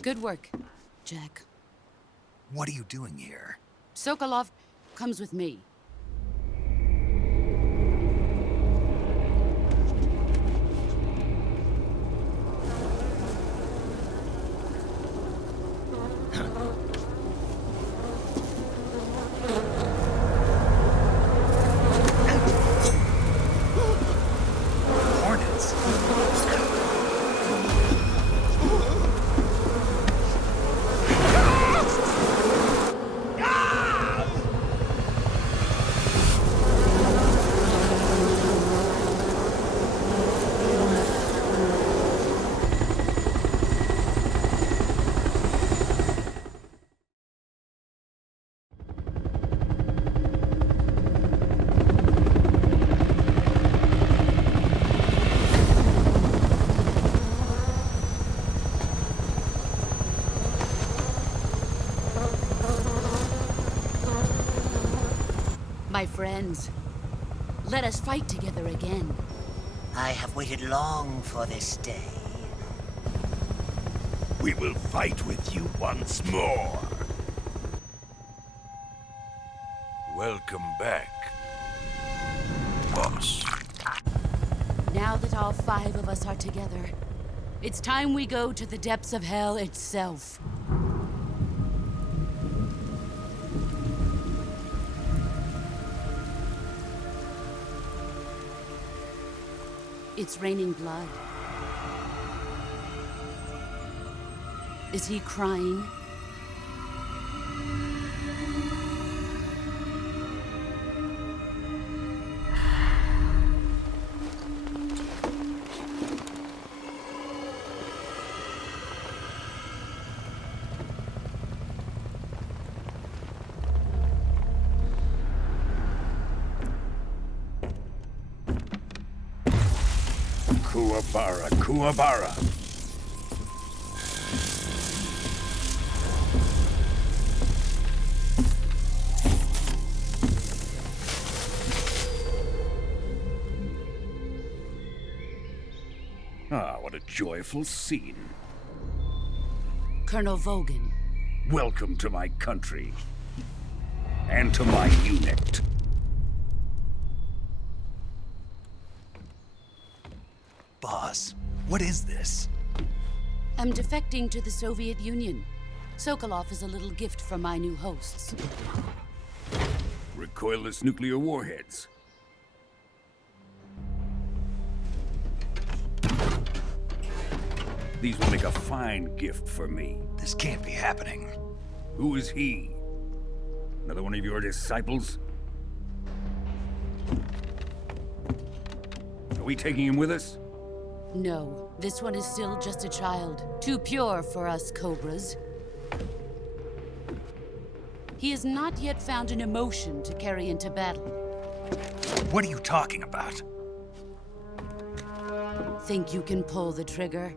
Good work, Jack. What are you doing here? Sokolov comes with me. Hornets? My friends, let us fight together again. I have waited long for this day. We will fight with you once more. Welcome back, boss. Now that all 5 of us are together, it's time we go to the depths of hell itself. It's raining blood. Is he crying? Kuwabara, Kuwabara. Ah, what a joyful scene. Colonel Volgin. Welcome to my country. And to my unit. Boss, what is this? I'm defecting to the Soviet Union. Sokolov is a little gift from my new hosts. Recoilless nuclear warheads. These will make a fine gift for me. This can't be happening. Who is he? Another one of your disciples? Are we taking him with us? No, this one is still just a child. Too pure for us Cobras. He has not yet found an emotion to carry into battle. What are you talking about? Think you can pull the trigger?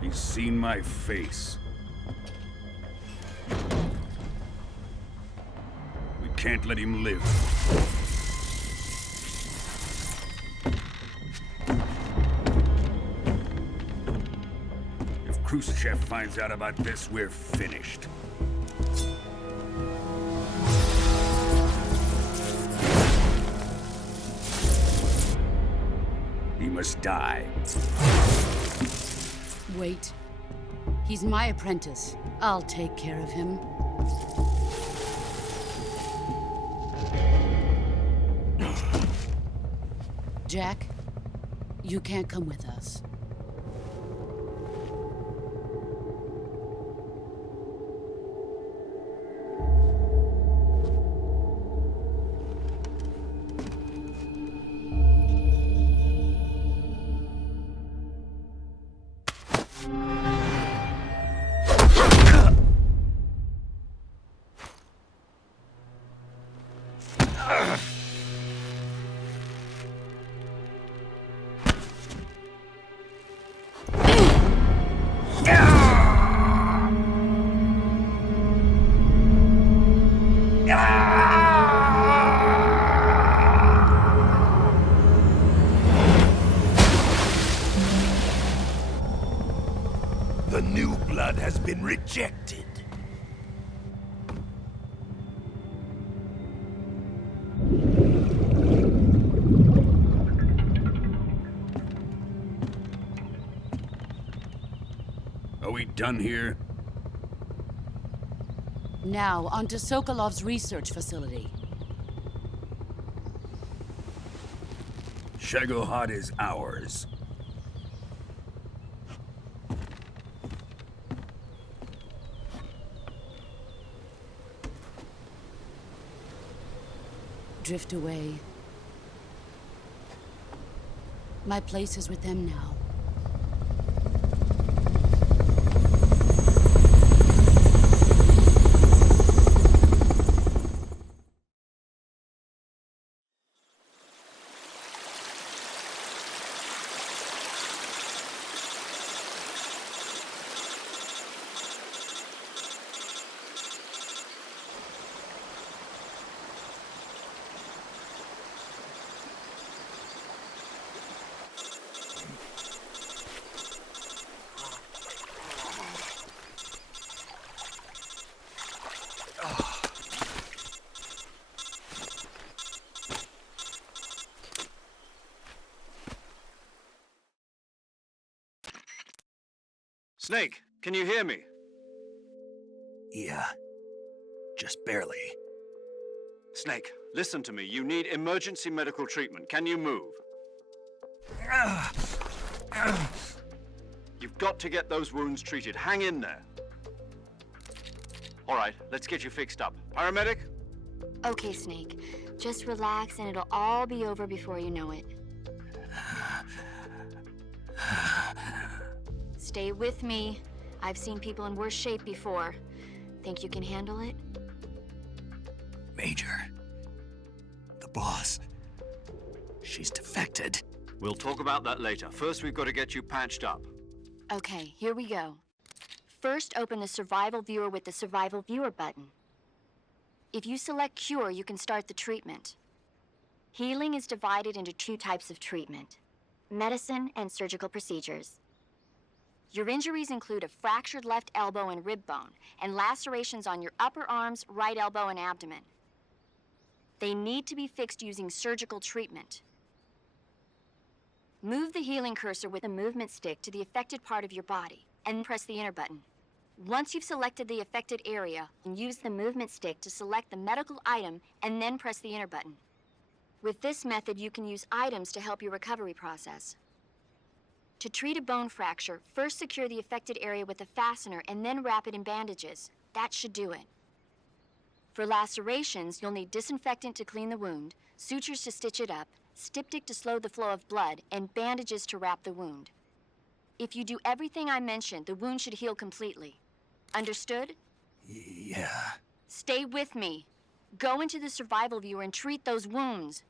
He's seen my face. We can't let him live. Khrushchev finds out about this, we're finished. He must die. Wait. He's my apprentice. I'll take care of him. Jack, you can't come with us. The new blood has been rejected. Are we done here? Now, onto Sokolov's research facility. Shagohod is ours. Drift away. My place is with them now. Snake, can you hear me? Yeah. Just barely. Snake, listen to me. You need emergency medical treatment. Can you move? You've got to get those wounds treated. Hang in there. All right, let's get you fixed up. Paramedic? Okay, Snake. Just relax and it'll all be over before you know it. Stay with me. I've seen people in worse shape before. Think you can handle it? Major. The boss. She's defected. We'll talk about that later. First, we've got to get you patched up. Okay, here we go. First, open the Survival Viewer with the Survival Viewer button. If you select Cure, you can start the treatment. Healing is divided into two types of treatment: medicine and surgical procedures. Your injuries include a fractured left elbow and rib bone, and lacerations on your upper arms, right elbow, and abdomen. They need to be fixed using surgical treatment. Move the healing cursor with a movement stick to the affected part of your body, and press the enter button. Once you've selected the affected area, use the movement stick to select the medical item, and then press the enter button. With this method, you can use items to help your recovery process. To treat a bone fracture, first secure the affected area with a fastener and then wrap it in bandages. That should do it. For lacerations, you'll need disinfectant to clean the wound, sutures to stitch it up, styptic to slow the flow of blood, and bandages to wrap the wound. If you do everything I mentioned, the wound should heal completely. Understood? Yeah. Stay with me. Go into the Survival Viewer and treat those wounds.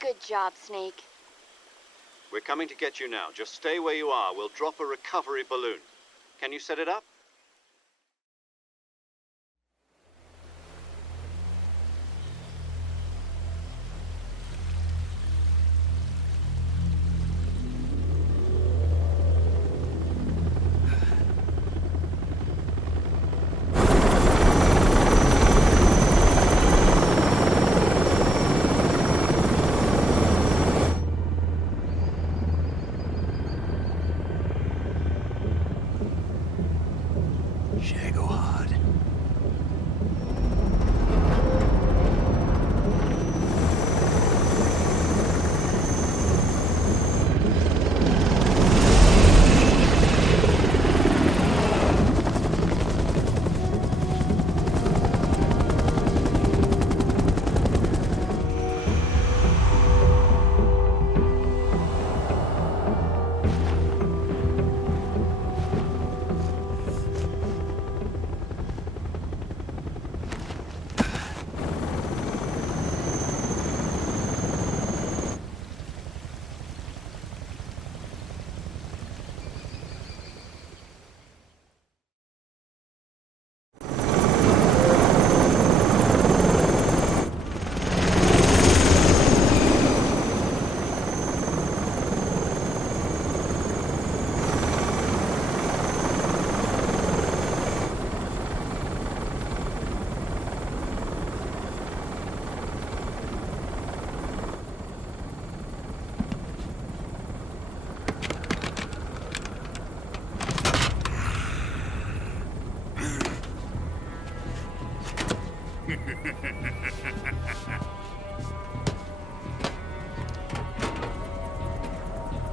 Good job, Snake. We're coming to get you now. Just stay where you are. We'll drop a recovery balloon. Can you set it up? Shagohod.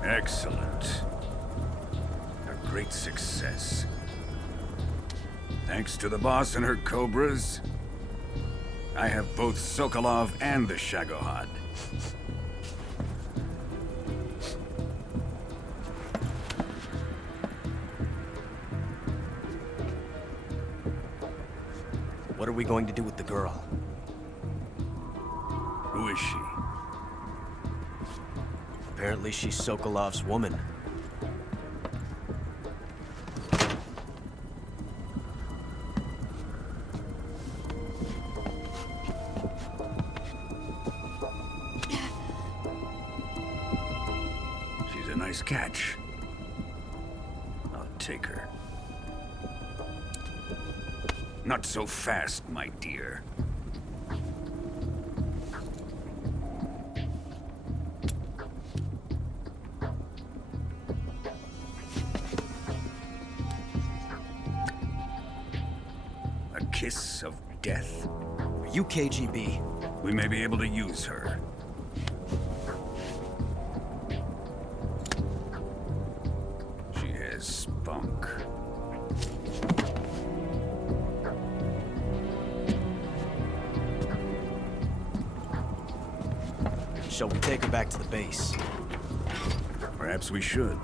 Excellent. A great success. Thanks to the boss and her Cobras, I have both Sokolov and the Shagohod. What are we going to do with the girl? Who is she? Apparently she's Sokolov's woman. She's a nice catch. I'll take her. Not so fast, my dear. A kiss of death? Are you KGB? We may be able to use her. She has spunk. Shall we take her back to the base? Perhaps we should.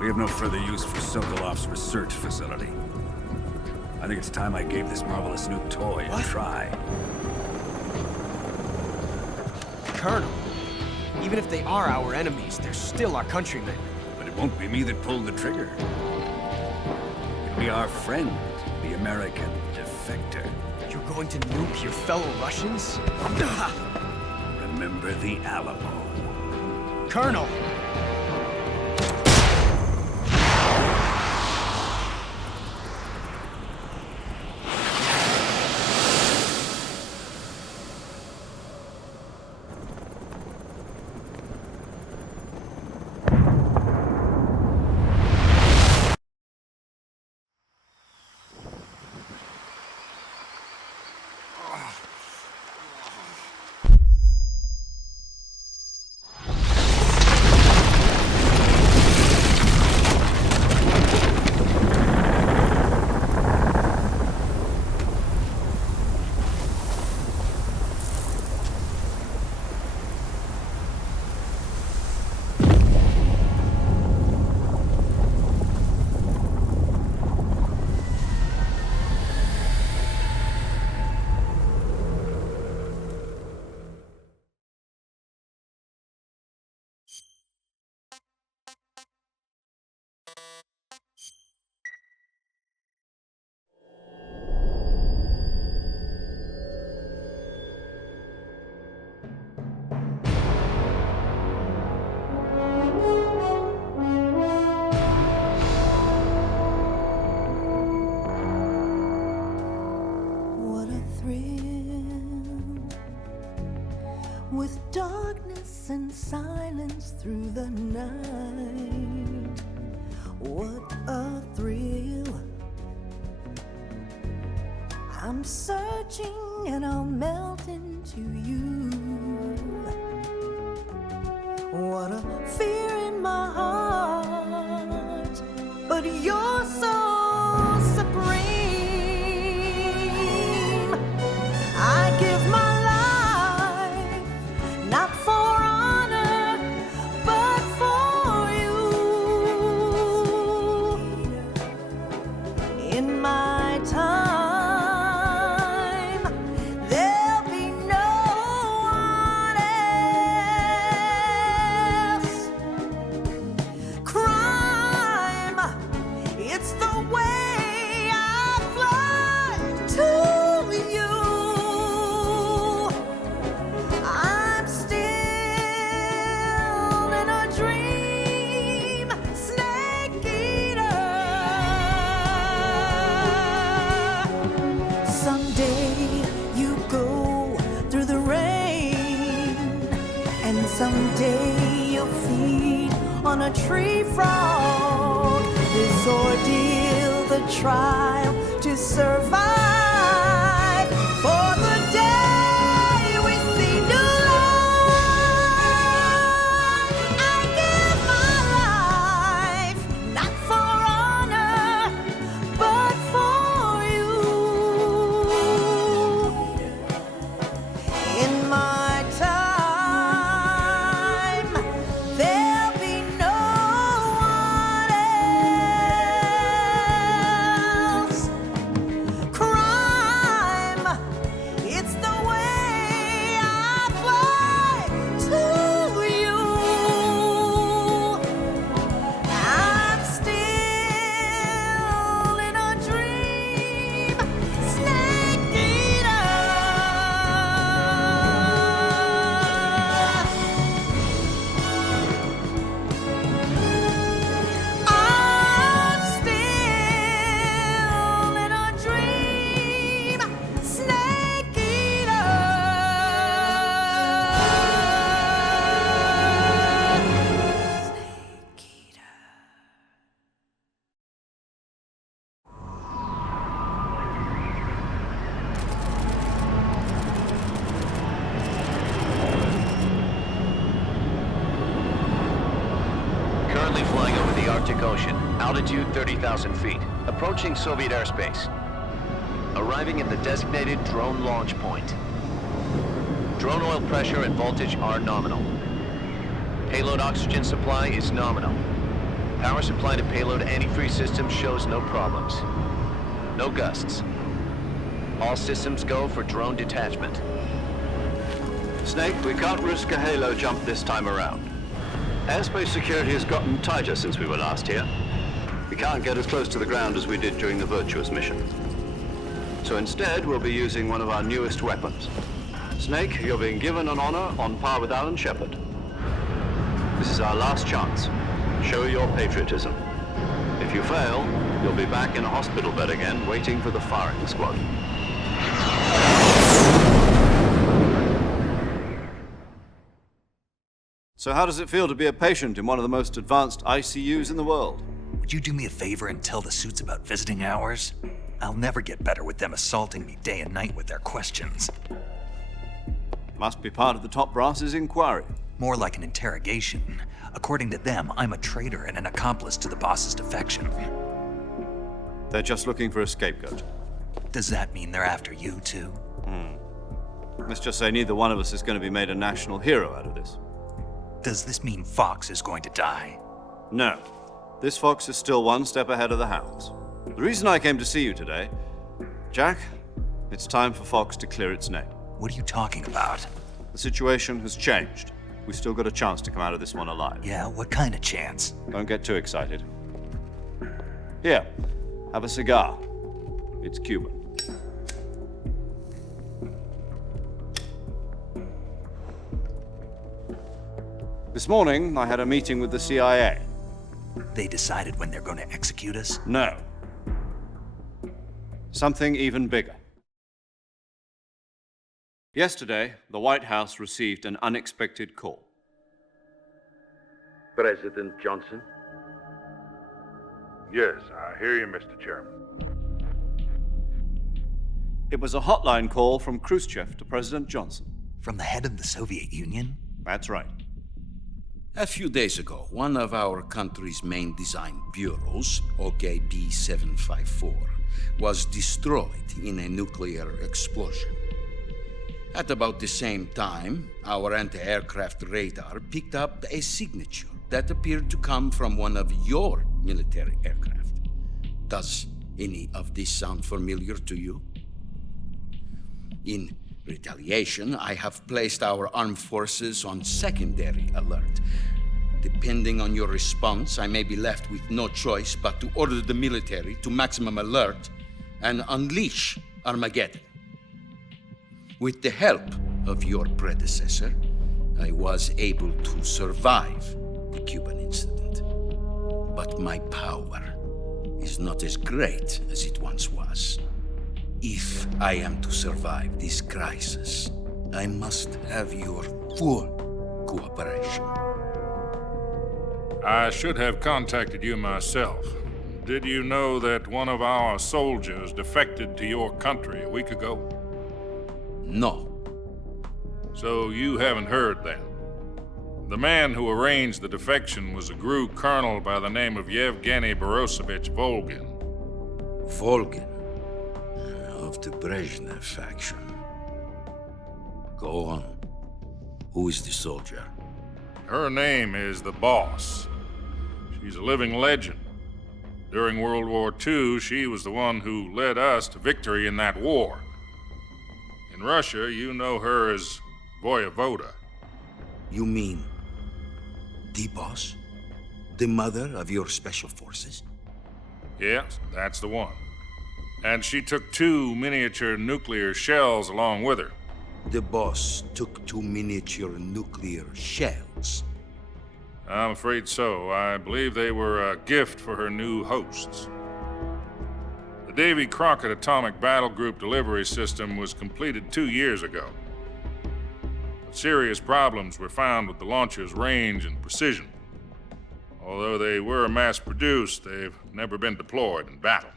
We have no further use for Sokolov's research facility. I think it's time I gave this marvelous new toy a try. Colonel, even if they are our enemies, they're still our countrymen. But it won't be me that pulled the trigger. It'll be our friend, the American defector. You're going to nuke your fellow Russians? Remember the Alamo. Colonel! With darkness and silence through the night, what a thrill. I'm searching and I'll melt into you. What a fear in my heart, but you're so supreme. I give my not for honor, but for you. In my time, there'll be no one else. Crime, it's the way I fly to you. Someday you'll feed on a tree frog. This ordeal, the trial to survive. For the day we see new life, I give my life, not for honor, but for you. In my time, Ocean, altitude 30,000 feet, approaching Soviet airspace. Arriving at the designated drone launch point. Drone oil pressure and voltage are nominal. Payload oxygen supply is nominal. Power supply to payload antifreeze system shows no problems. No gusts. All systems go for drone detachment. Snake, we can't risk a halo jump this time around. Airspace security has gotten tighter since we were last here. We can't get as close to the ground as we did during the Virtuous Mission. So instead, we'll be using one of our newest weapons. Snake, you're being given an honor on par with Alan Shepard. This is our last chance. Show your patriotism. If you fail, you'll be back in a hospital bed again, waiting for the firing squad. So how does it feel to be a patient in one of the most advanced ICUs in the world? Would you do me a favor and tell the suits about visiting hours? I'll never get better with them assaulting me day and night with their questions. Must be part of the top brass's inquiry. More like an interrogation. According to them, I'm a traitor and an accomplice to the boss's defection. They're just looking for a scapegoat. Does that mean they're after you, too? Let's just say neither one of us is going to be made a national hero out of this. Does this mean Fox is going to die? No. This fox is still one step ahead of the hounds. The reason I came to see you today, Jack, it's time for Fox to clear its name. What are you talking about? The situation has changed. We've still got a chance to come out of this one alive. Yeah, what kind of chance? Don't get too excited. Here, have a cigar. It's Cuban. This morning, I had a meeting with the CIA. They decided when they're going to execute us? No. Something even bigger. Yesterday, the White House received an unexpected call. President Johnson? Yes, I hear you, Mr. Chairman. It was a hotline call from Khrushchev to President Johnson. From the head of the Soviet Union? That's right. A few days ago, one of our country's main design bureaus, OKB 754, was destroyed in a nuclear explosion. At about the same time, our anti-aircraft radar picked up a signature that appeared to come from one of your military aircraft. Does any of this sound familiar to you? In retaliation, I have placed our armed forces on secondary alert. Depending on your response, I may be left with no choice but to order the military to maximum alert and unleash Armageddon. With the help of your predecessor, I was able to survive the Cuban incident. But my power is not as great as it once was. If I am to survive this crisis, I must have your full cooperation. I should have contacted you myself. Did you know that one of our soldiers defected to your country a week ago? No. So you haven't heard then. The man who arranged the defection was a GRU colonel by the name of Yevgeny Borisovich Volgin. Volgin? Of the Brezhnev faction. Go on. Who is the soldier? Her name is the Boss. She's a living legend. During World War II, she was the one who led us to victory in that war. In Russia, you know her as Voyevoda. You mean the Boss? The mother of your special forces? Yes, that's the one. And she took 2 miniature nuclear shells along with her. The Boss took 2 miniature nuclear shells? I'm afraid so. I believe they were a gift for her new hosts. The Davy Crockett Atomic Battle Group delivery system was completed 2 years ago. But serious problems were found with the launcher's range and precision. Although they were mass-produced, they've never been deployed in battle.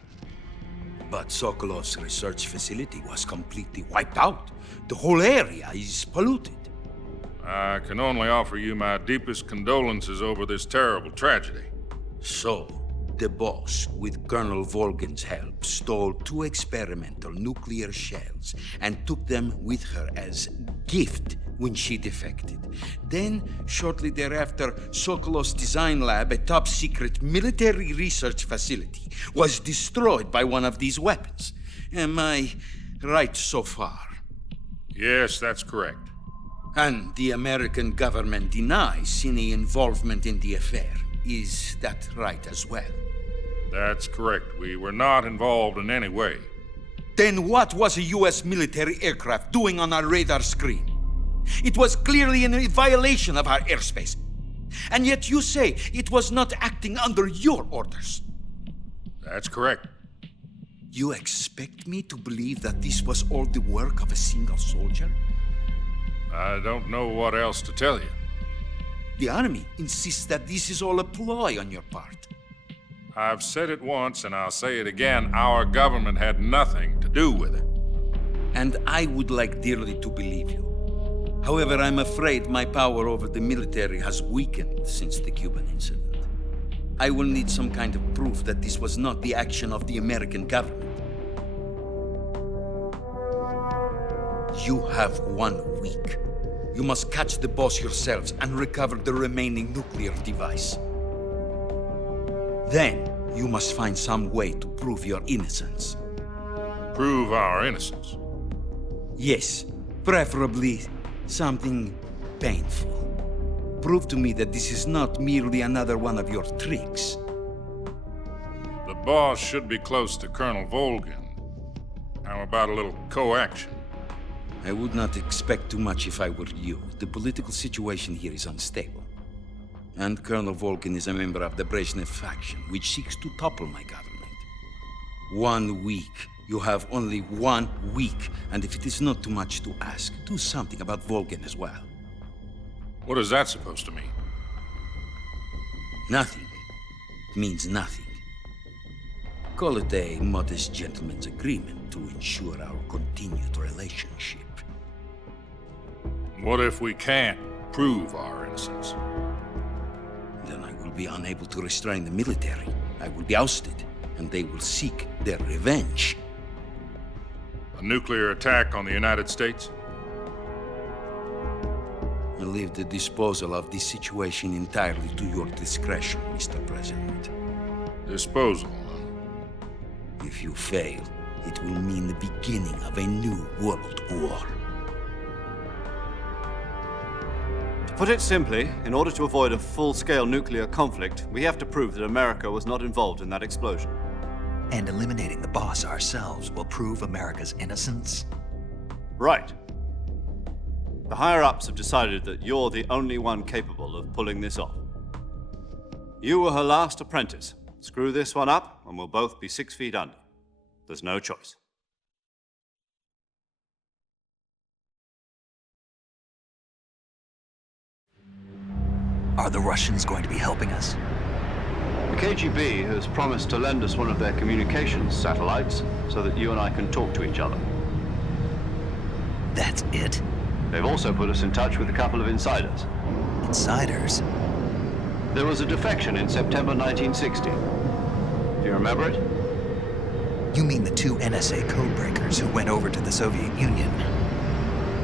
But Sokolov's research facility was completely wiped out. The whole area is polluted. I can only offer you my deepest condolences over this terrible tragedy. So, the Boss, with Colonel Volgin's help, stole 2 experimental nuclear shells and took them with her as gift when she defected. Then, shortly thereafter, Sokolov's design lab, a top-secret military research facility, was destroyed by one of these weapons. Am I right so far? Yes, that's correct. And the American government denies any involvement in the affair. Is that right as well? That's correct. We were not involved in any way. Then what was a U.S. military aircraft doing on our radar screen? It was clearly in violation of our airspace. And yet you say it was not acting under your orders. That's correct. You expect me to believe that this was all the work of a single soldier? I don't know what else to tell you. The army insists that this is all a ploy on your part. I've said it once and I'll say it again. Our government had nothing to do with it. And I would like dearly to believe you. However, I'm afraid my power over the military has weakened since the Cuban incident. I will need some kind of proof that this was not the action of the American government. You have 1 week. You must catch the boss yourselves and recover the remaining nuclear device. Then, you must find some way to prove your innocence. Prove our innocence? Yes, preferably something painful. Prove to me that this is not merely another one of your tricks. The boss should be close to Colonel Volgin. How about a little co-action? I would not expect too much if I were you. The political situation here is unstable. And Colonel Volgin is a member of the Brezhnev faction, which seeks to topple my government. 1 week. You have only 1 week. And if it is not too much to ask, do something about Volgin as well. What is that supposed to mean? Nothing. It means nothing. Call it a modest gentleman's agreement to ensure our continued relationship. What if we can't prove our innocence? Then I will be unable to restrain the military. I will be ousted, and they will seek their revenge. A nuclear attack on the United States? I leave the disposal of this situation entirely to your discretion, Mr. President. Disposal? If you fail, it will mean the beginning of a new world war. To put it simply, in order to avoid a full-scale nuclear conflict, we have to prove that America was not involved in that explosion. And eliminating the boss ourselves will prove America's innocence? Right. The higher-ups have decided that you're the only one capable of pulling this off. You were her last apprentice. Screw this one up, and we'll both be 6 feet under. There's no choice. Are the Russians going to be helping us? The KGB has promised to lend us one of their communications satellites so that you and I can talk to each other. That's it? They've also put us in touch with a couple of insiders. Insiders? There was a defection in September 1960. Do you remember it? You mean the 2 NSA codebreakers who went over to the Soviet Union?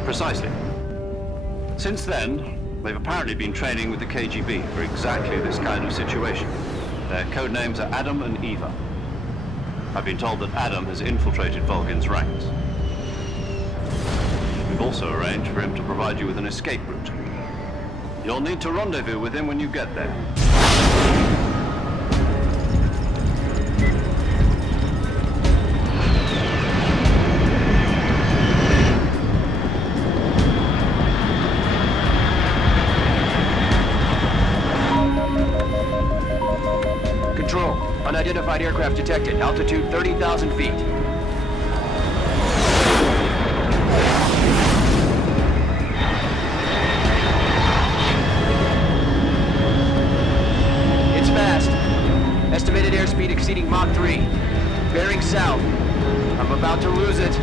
Precisely. Since then, they've apparently been training with the KGB for exactly this kind of situation. Their code names are Adam and Eva. I've been told that Adam has infiltrated Volgin's ranks. We've also arranged for him to provide you with an escape route. You'll need to rendezvous with him when you get there. Control, unidentified aircraft detected. Altitude 30,000 feet. It's fast. Estimated airspeed exceeding Mach 3. Bearing south. I'm about to lose it.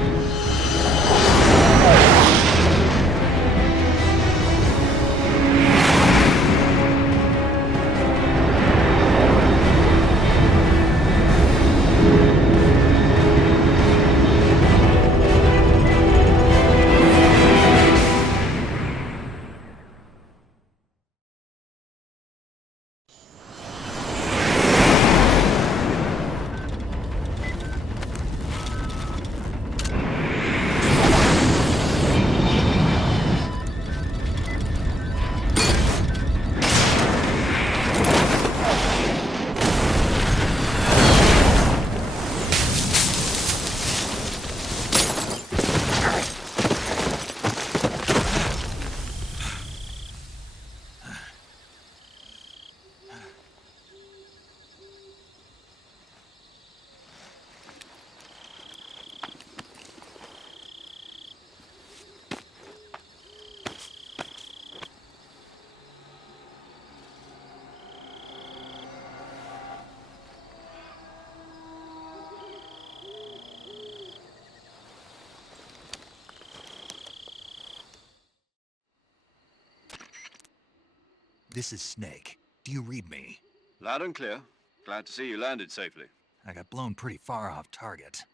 This is Snake. Do you read me? Loud and clear. Glad to see you landed safely. I got blown pretty far off target.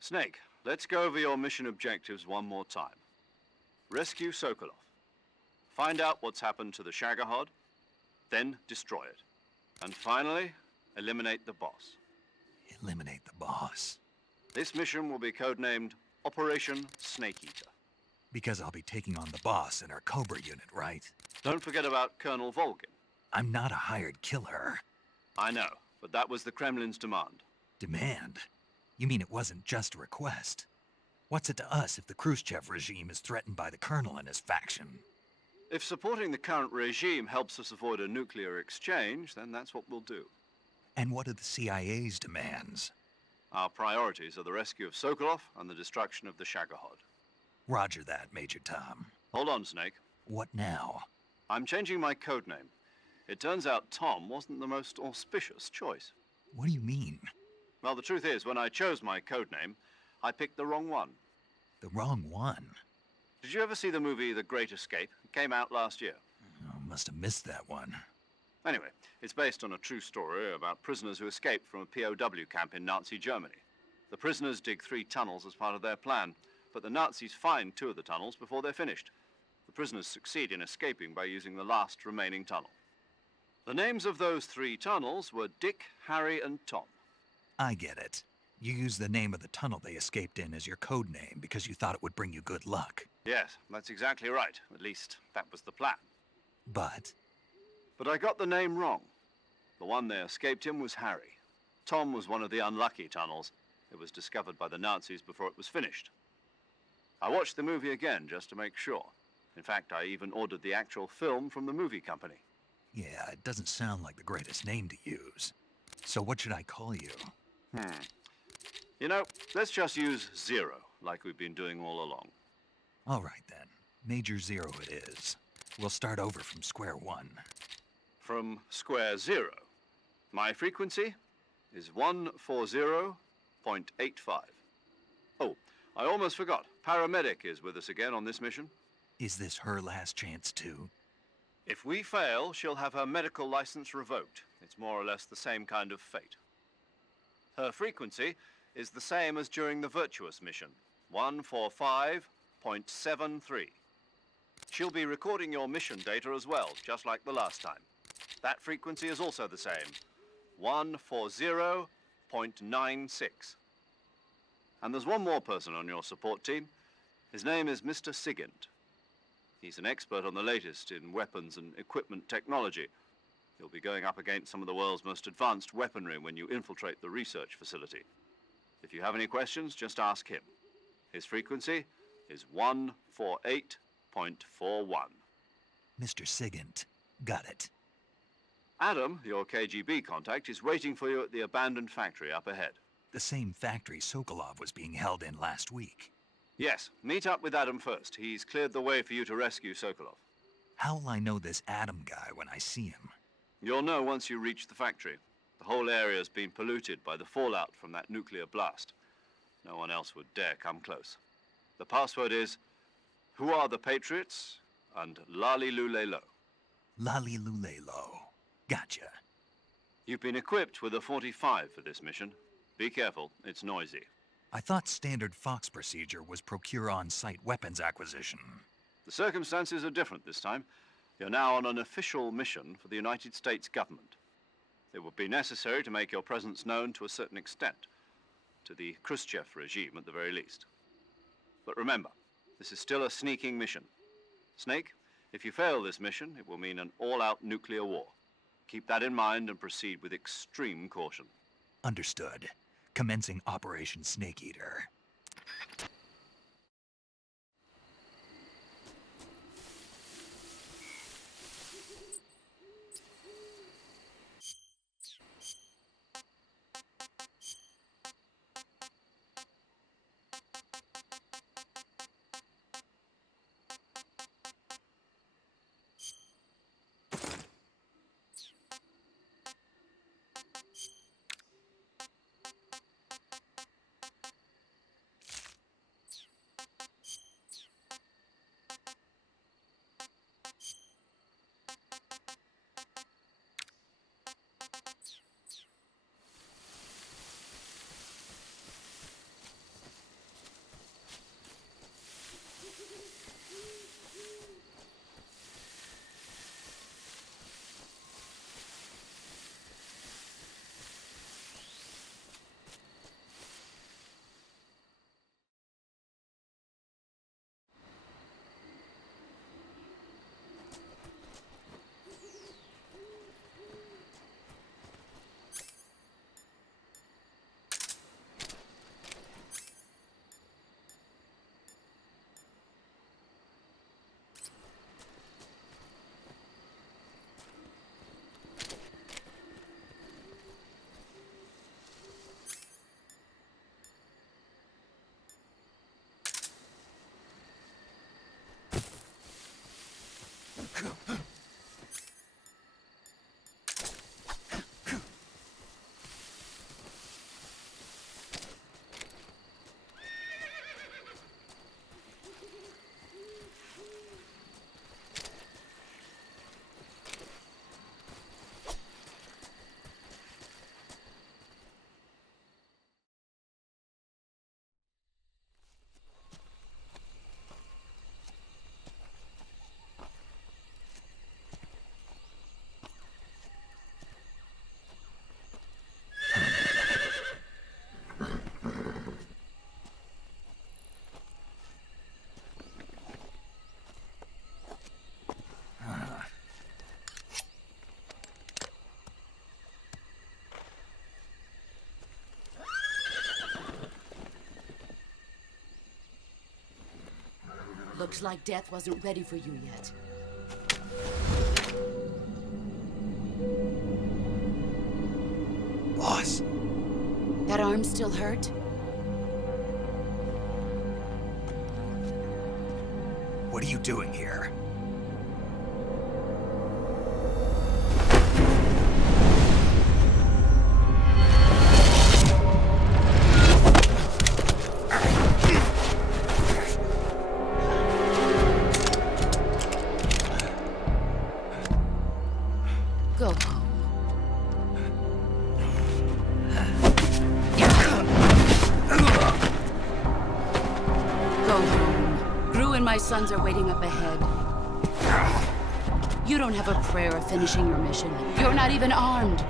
Snake, let's go over your mission objectives one more time. Rescue Sokolov. Find out what's happened to the Shagohod, then destroy it. And finally, eliminate the boss. Eliminate the boss. This mission will be codenamed Operation Snake Eater. Because I'll be taking on the boss in our Cobra Unit, right? Don't forget about Colonel Volgin. I'm not a hired killer. I know, but that was the Kremlin's demand. Demand? You mean it wasn't just a request? What's it to us if the Khrushchev regime is threatened by the Colonel and his faction? If supporting the current regime helps us avoid a nuclear exchange, then that's what we'll do. And what are the CIA's demands? Our priorities are the rescue of Sokolov and the destruction of the Shagohod. Roger that, Major Tom. Hold on, Snake. What now? I'm changing my codename. It turns out Tom wasn't the most auspicious choice. What do you mean? Well, the truth is, when I chose my codename, I picked the wrong one. The wrong one? Did you ever see the movie The Great Escape? It came out last year. Oh, must have missed that one. Anyway, it's based on a true story about prisoners who escaped from a POW camp in Nazi Germany. The prisoners dig 3 tunnels as part of their plan, but the Nazis find 2 of the tunnels before they're finished. The prisoners succeed in escaping by using the last remaining tunnel. The names of those 3 tunnels were Dick, Harry, and Tom. I get it. You used the name of the tunnel they escaped in as your code name because you thought it would bring you good luck. Yes, that's exactly right. At least, that was the plan. But I got the name wrong. The one they escaped in was Harry. Tom was one of the unlucky tunnels. It was discovered by the Nazis before it was finished. I watched the movie again just to make sure. In fact, I even ordered the actual film from the movie company. yeah, it doesn't sound like the greatest name to use. So what should I call you? You know, let's just use Zero, like we've been doing all along. All right then. Major Zero it is. We'll start over from square one. From square 0. My frequency is 140.85. Oh, I almost forgot. Paramedic is with us again on this mission. Is this her last chance too? If we fail, she'll have her medical license revoked. It's more or less the same kind of fate. Her frequency is the same as during the Virtuous Mission, 145.73. She'll be recording your mission data as well, just like the last time. That frequency is also the same, 140.96. And there's one more person on your support team. His name is Mr. Sigint. He's an expert on the latest in weapons and equipment technology. He'll be going up against some of the world's most advanced weaponry when you infiltrate the research facility. If you have any questions, just ask him. His frequency is 148.41. Mr. Sigint. Got it. Adam, your KGB contact, is waiting for you at the abandoned factory up ahead. The same factory Sokolov was being held in last week. Yes, meet up with Adam first. He's cleared the way for you to rescue Sokolov. How will I know this Adam guy when I see him? You'll know once you reach the factory. The whole area's been polluted by the fallout from that nuclear blast. No one else would dare come close. The password is, "Who are the Patriots?" and "Lali Lulelo." Lali Lulelo. Gotcha. You've been equipped with a 45 for this mission. Be careful, it's noisy. I thought standard Fox procedure was procure on-site weapons acquisition. The circumstances are different this time. You're now on an official mission for the United States government. It would be necessary to make your presence known to a certain extent, to the Khrushchev regime at the very least. But remember, this is still a sneaking mission. Snake, if you fail this mission, it will mean an all-out nuclear war. Keep that in mind and proceed with extreme caution. Understood. Commencing Operation Snake Eater. Looks like death wasn't ready for you yet. Boss. That arm still hurt? What are you doing here? Go home. Go home. Gru and my sons are waiting up ahead. You don't have a prayer of finishing your mission. You're not even armed.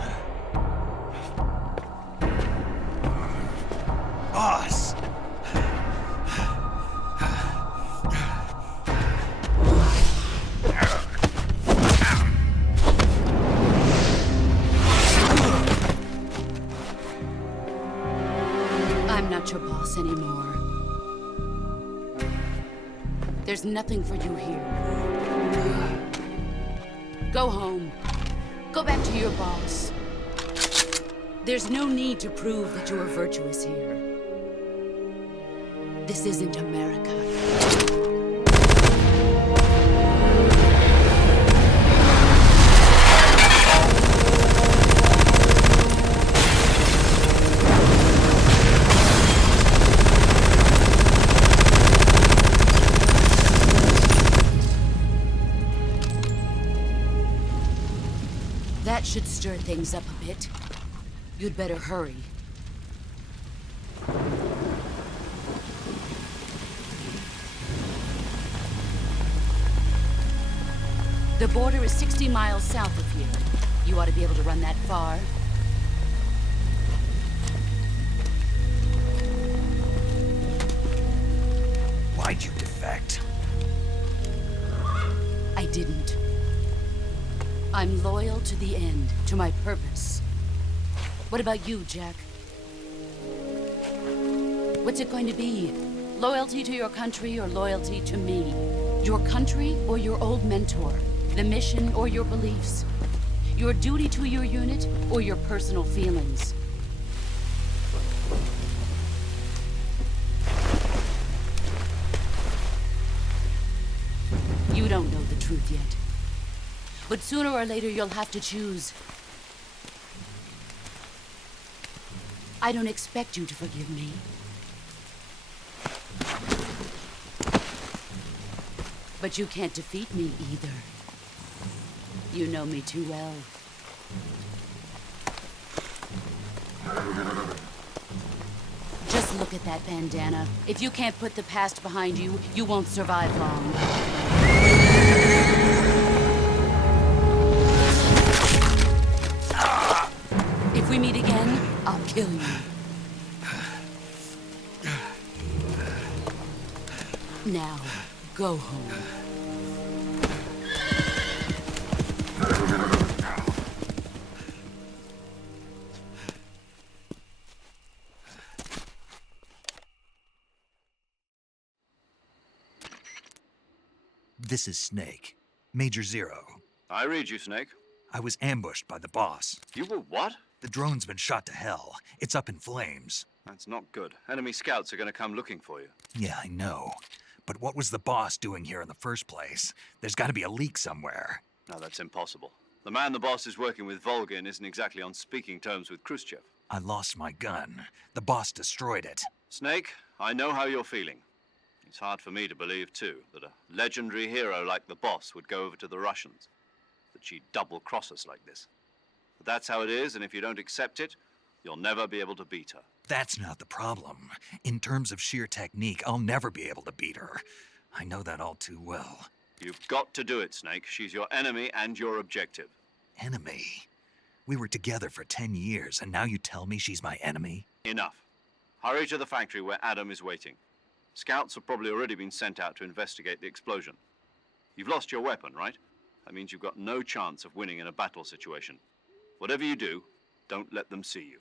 Boss! I'm not your boss anymore. There's nothing for you here. Go home. Go back to your boss. There's no need to prove that you are virtuous here. This isn't America. That should stir things up a bit. You'd better hurry. The border is 60 miles south of here. You ought to be able to run that far. Why'd you defect? I didn't. I'm loyal to the end, to my purpose. What about you, Jack? What's it going to be? Loyalty to your country or loyalty to me? Your country or your old mentor? The mission or your beliefs? Your duty to your unit or your personal feelings? You don't know the truth yet. But sooner or later, you'll have to choose. I don't expect you to forgive me. But you can't defeat me either. You know me too well. Just look at that bandana. If you can't put the past behind you, you won't survive long. If we meet again, I'll kill you. Now, go home. This is Snake. Major Zero. I read you, Snake. I was ambushed by the boss. You were what? The drone's been shot to hell. It's up in flames. That's not good. Enemy scouts are going to come looking for you. Yeah, I know. But what was the boss doing here in the first place? There's got to be a leak somewhere. No, that's impossible. The man the boss is working with, Volgin, isn't exactly on speaking terms with Khrushchev. I lost my gun. The boss destroyed it. Snake, I know how you're feeling. It's hard for me to believe, too, that a legendary hero like the boss would go over to the Russians. That she'd double-cross us like this. But that's how it is, and if you don't accept it, you'll never be able to beat her. That's not the problem. In terms of sheer technique, I'll never be able to beat her. I know that all too well. You've got to do it, Snake. She's your enemy and your objective. Enemy? We were together for 10 years, and now you tell me she's my enemy? Enough. Hurry to the factory where Adam is waiting. Scouts have probably already been sent out to investigate the explosion. You've lost your weapon, right? That means you've got no chance of winning in a battle situation. Whatever you do, don't let them see you.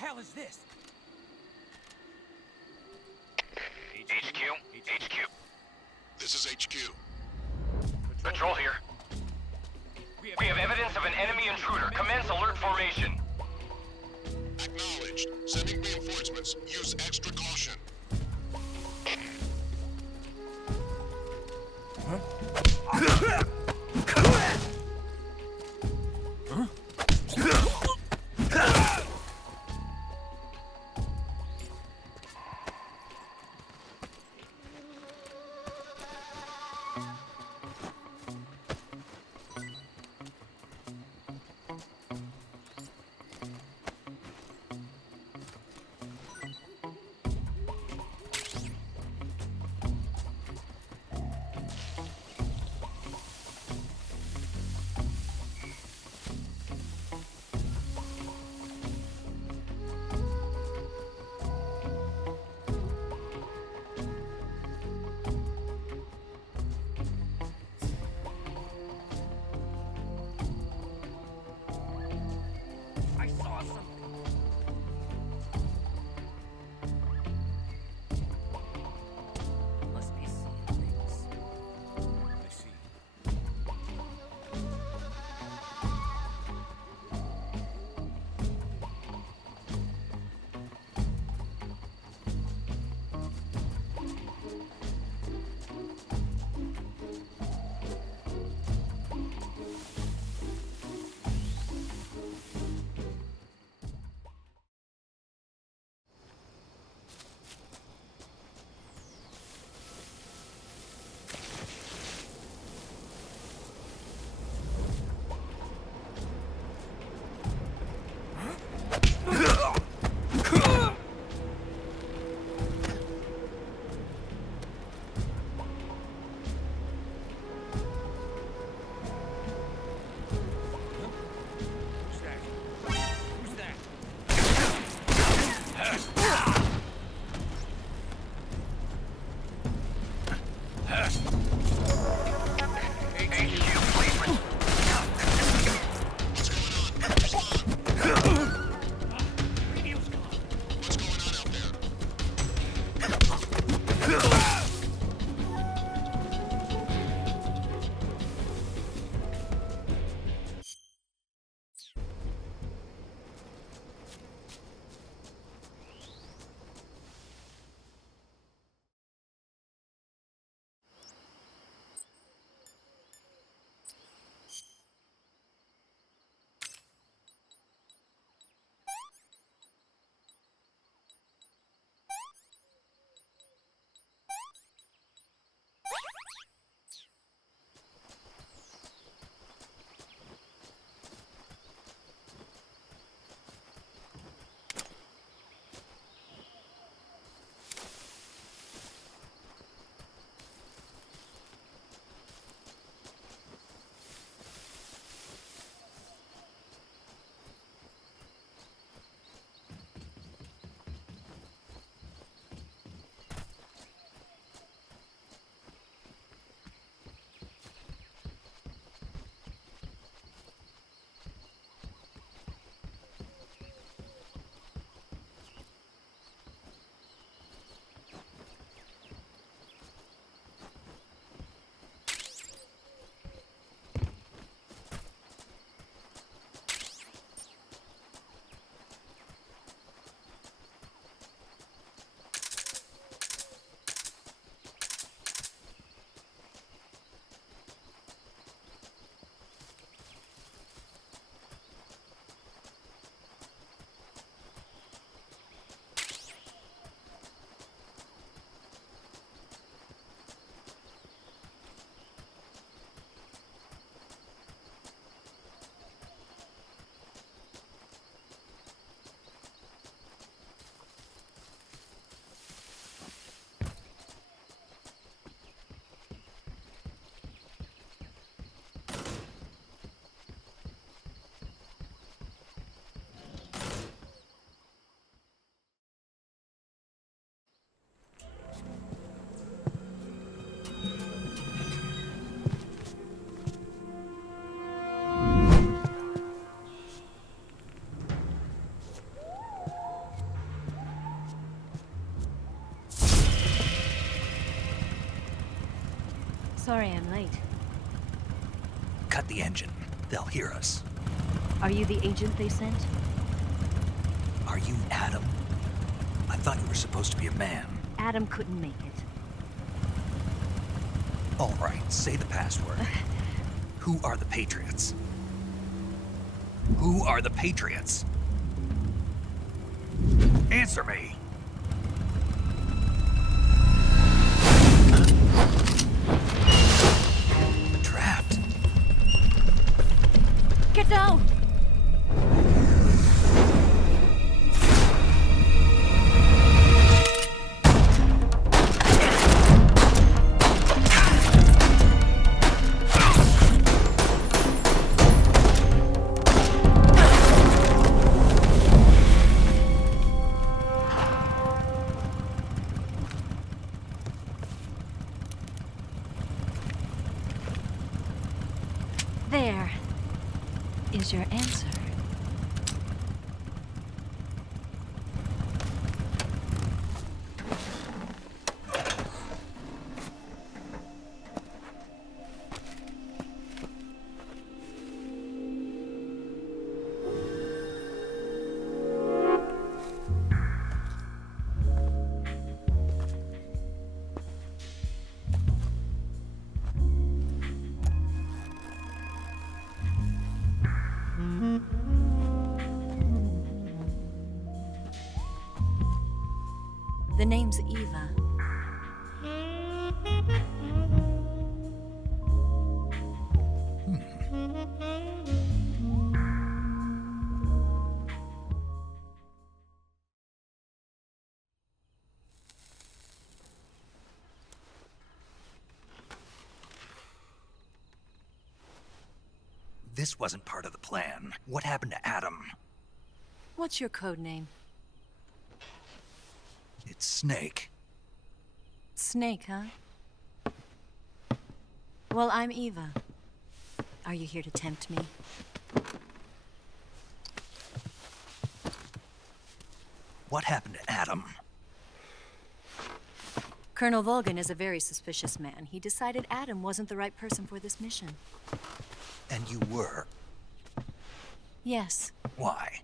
hell is this? HQ. This is HQ. Patrol here. We have evidence of an enemy intruder. Commence alert formation. Acknowledged. Sending reinforcements. Use extra caution. Sorry I'm late. Cut the engine. They'll hear us. Are you the agent they sent? Are you Adam? I thought you were supposed to be a man. Adam couldn't make it. All right, say the password. Who are the Patriots? Who are the Patriots? Answer me! Trapped. Get down! There is your answer. The name's Eva. This wasn't part of the plan. What happened to Adam? What's your code name? It's Snake. Snake, huh? Well, I'm Eva. Are you here to tempt me? What happened to Adam? Colonel Volgin is a very suspicious man. He decided Adam wasn't the right person for this mission. And you were? Yes. Why?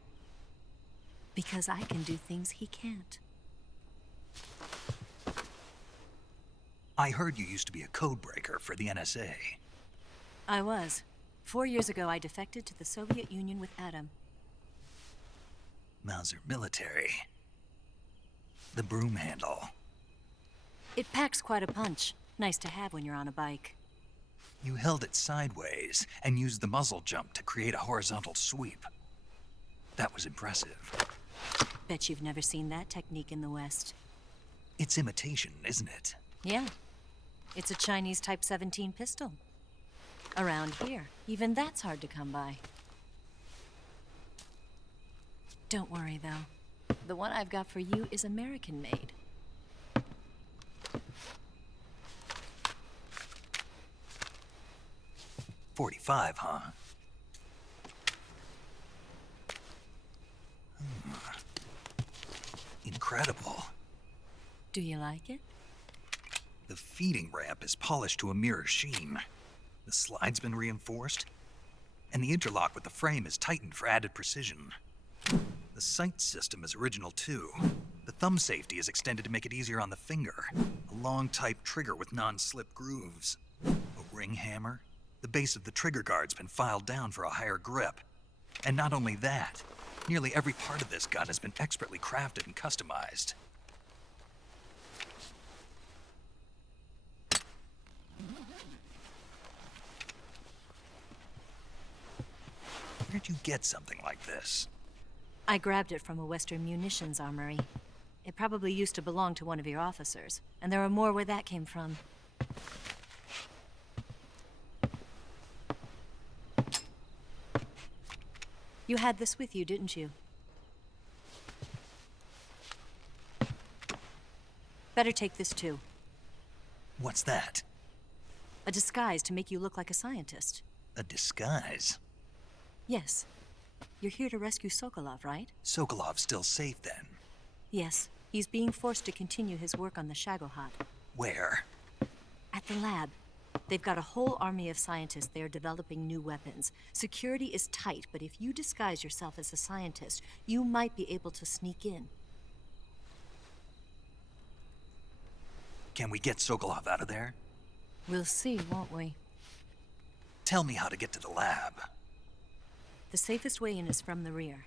Because I can do things he can't. I heard you used to be a codebreaker for the NSA. I was. 4 years ago, I defected to the Soviet Union with Adam. Mauser military. The broom handle. It packs quite a punch. Nice to have when you're on a bike. You held it sideways and used the muzzle jump to create a horizontal sweep. That was impressive. Bet you've never seen that technique in the West. It's imitation, isn't it? Yeah. It's a Chinese Type 17 pistol. Around here, even that's hard to come by. Don't worry, though. The one I've got for you is American-made. .45, huh? Incredible. Do you like it? The feeding ramp is polished to a mirror sheen. The slide's been reinforced, and the interlock with the frame is tightened for added precision. The sight system is original too. The thumb safety is extended to make it easier on the finger. A long type trigger with non-slip grooves. A ring hammer. The base of the trigger guard's been filed down for a higher grip. And not only that, nearly every part of this gun has been expertly crafted and customized. Where'd you get something like this? I grabbed it from a Western munitions armory. It probably used to belong to one of your officers, and there are more where that came from. You had this with you, didn't you? Better take this too. What's that? A disguise to make you look like a scientist. A disguise? Yes. You're here to rescue Sokolov, right? Sokolov's still safe then? Yes. He's being forced to continue his work on the Shagohod. Where? At the lab. They've got a whole army of scientists there developing new weapons. Security is tight, but if you disguise yourself as a scientist, you might be able to sneak in. Can we get Sokolov out of there? We'll see, won't we? Tell me how to get to the lab. The safest way in is from the rear.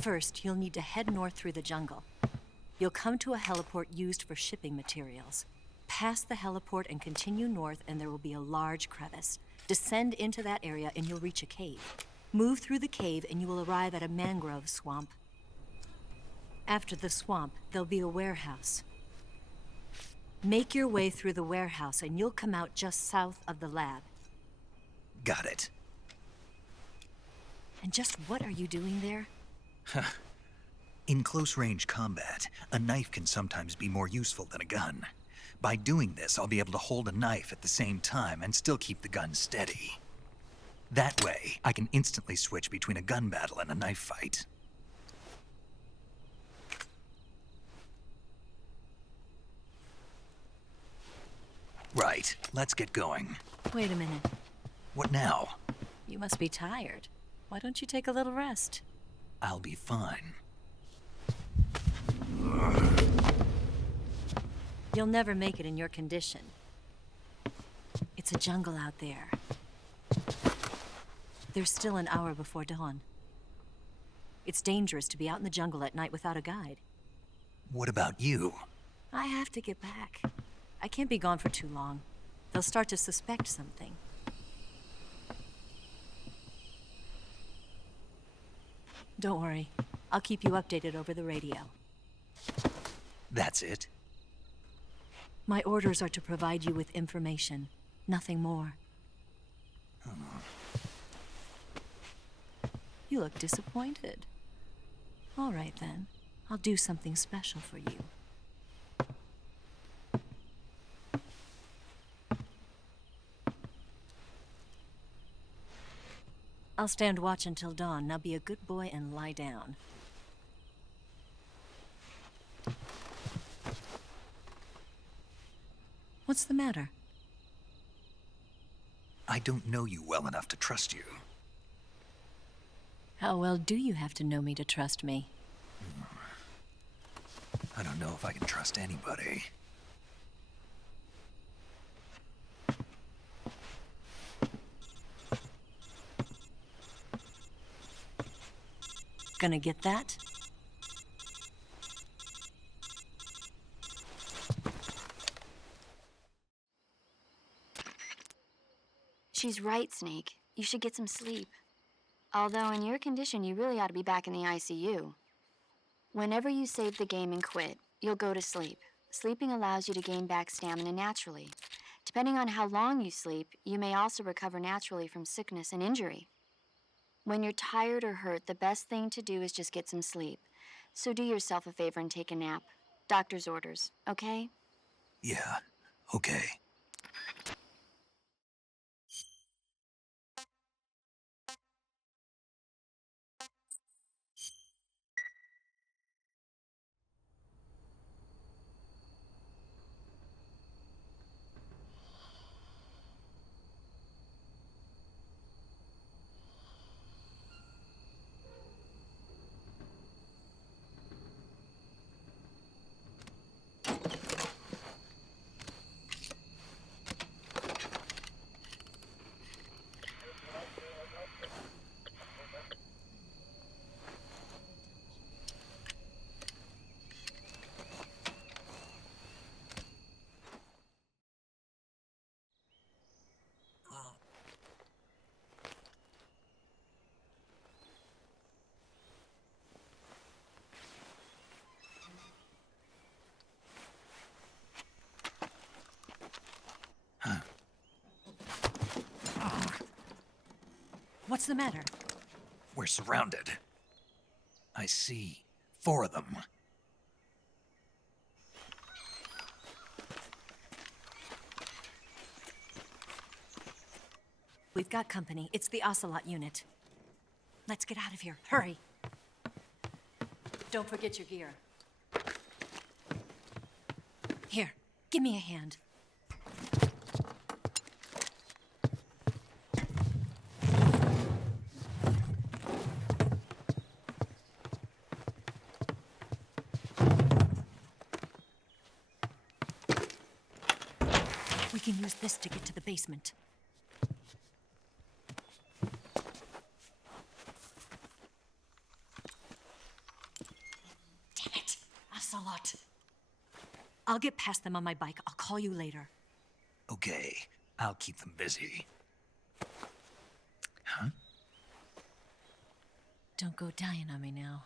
First, you'll need to head north through the jungle. You'll come to a heliport used for shipping materials. Pass the heliport and continue north, and there will be a large crevice. Descend into that area and you'll reach a cave. Move through the cave and you will arrive at a mangrove swamp. After the swamp, there'll be a warehouse. Make your way through the warehouse and you'll come out just south of the lab. Got it. And just what are you doing there? In close-range combat, a knife can sometimes be more useful than a gun. By doing this, I'll be able to hold a knife at the same time and still keep the gun steady. That way, I can instantly switch between a gun battle and a knife fight. Right, let's get going. Wait a minute. What now? You must be tired. Why don't you take a little rest? I'll be fine. You'll never make it in your condition. It's a jungle out there. There's still an hour before dawn. It's dangerous to be out in the jungle at night without a guide. What about you? I have to get back. I can't be gone for too long. They'll start to suspect something. Don't worry. I'll keep you updated over the radio. That's it? My orders are to provide you with information. Nothing more. You look disappointed. All right, then. I'll do something special for you. I'll stand watch until dawn. Now be a good boy and lie down. What's the matter? I don't know you well enough to trust you. How well do you have to know me to trust me? I don't know if I can trust anybody. Gonna get that? She's right, Snake. You should get some sleep. Although in your condition, you really ought to be back in the ICU. Whenever you save the game and quit, you'll go to sleep. Sleeping allows you to gain back stamina naturally. Depending on how long you sleep, you may also recover naturally from sickness and injury. When you're tired or hurt, the best thing to do is just get some sleep. So do yourself a favor and take a nap. Doctor's orders, okay? Yeah, okay. What's the matter? We're surrounded. I see 4 of them. We've got company. It's the Ocelot unit. Let's get out of here. Hurry. Don't forget your gear. Here, Give me a hand. We can use this to get to the basement. Damn it, Ocelot. I'll get past them on my bike. I'll call you later. Okay, I'll keep them busy. Huh? Don't go dying on me now.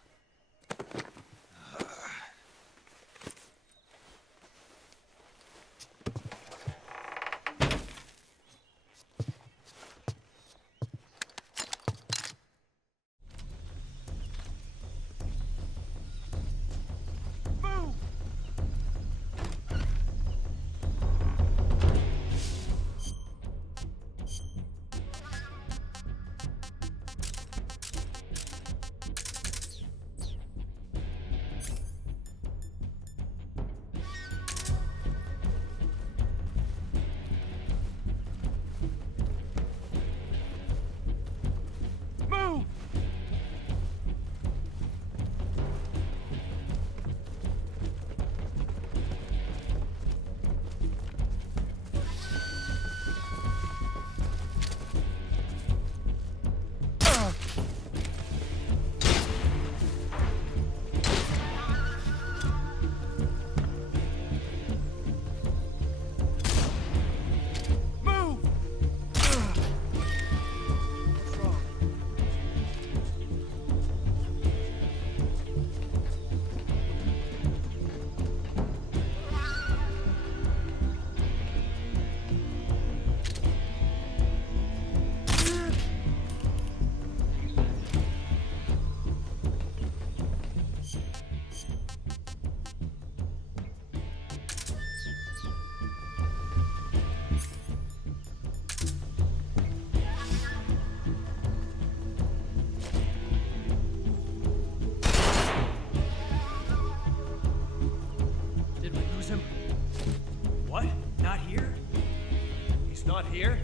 Not here?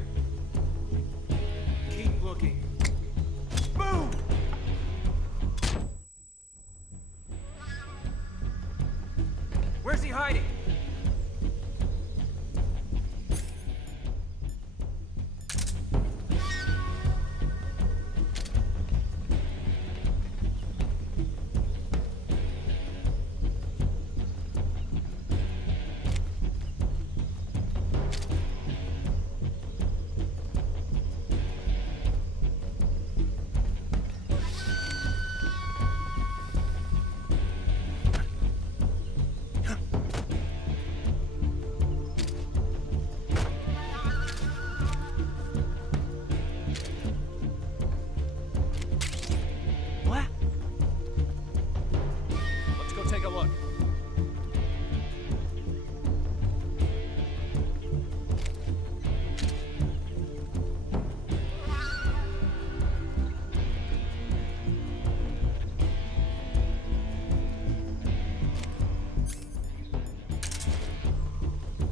Keep looking. Move! Where's he hiding?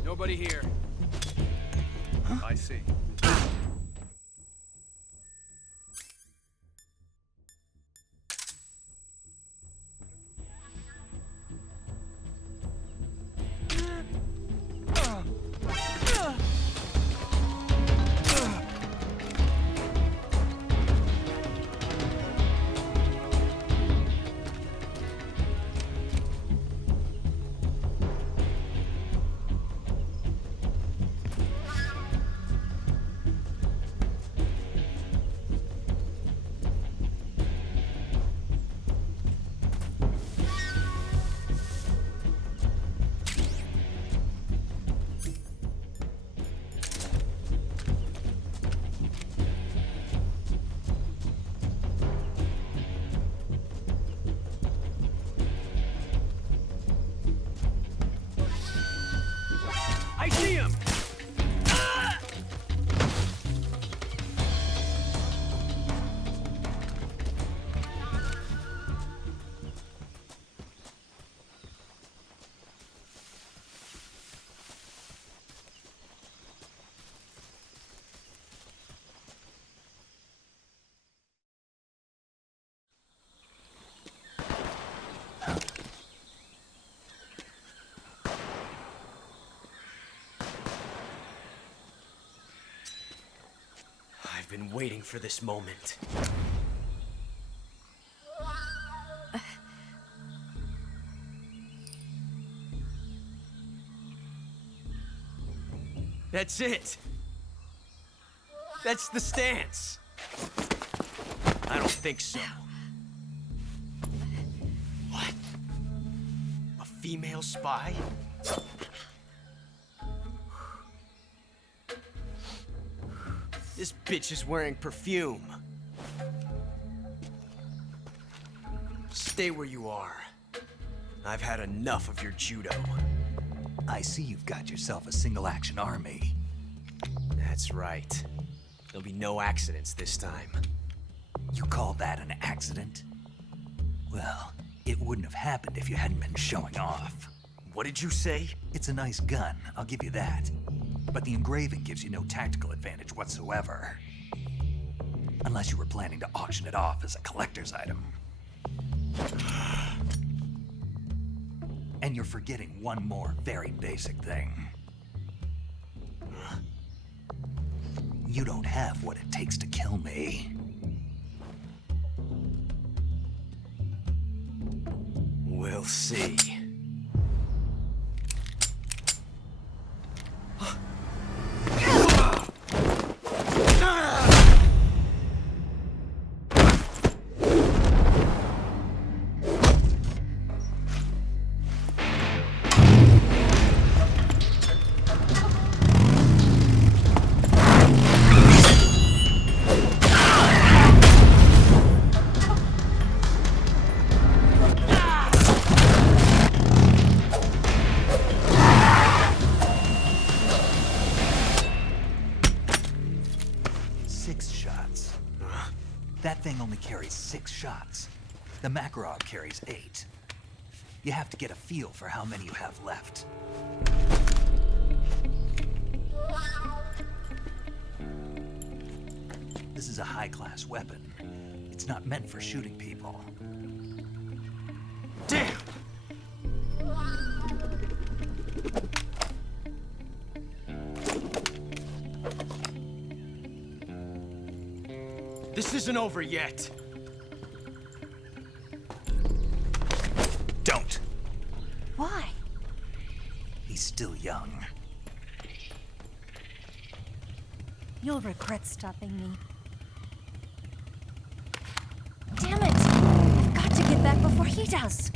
Nobody here. Huh? I see. been waiting for this moment. That's it! That's the stance! I don't think so. What? A female spy? This bitch is wearing perfume. Stay where you are. I've had enough of your judo. I see you've got yourself a single-action army. That's right. There'll be no accidents this time. You call that an accident? Well, it wouldn't have happened if you hadn't been showing off. What did you say? It's a nice gun, I'll give you that. But the engraving gives you no tactical advantage whatsoever. Unless you were planning to auction it off as a collector's item. And you're forgetting one more very basic thing. You don't have what it takes to kill me. We'll see. That thing only carries 6 shots. The Makarov carries 8. You have to get a feel for how many you have left. This is a high-class weapon. It's not meant for shooting people. Damn! This isn't over yet. Don't. Why? He's still young. You'll regret stopping me. Damn it! I've got to get back before he does.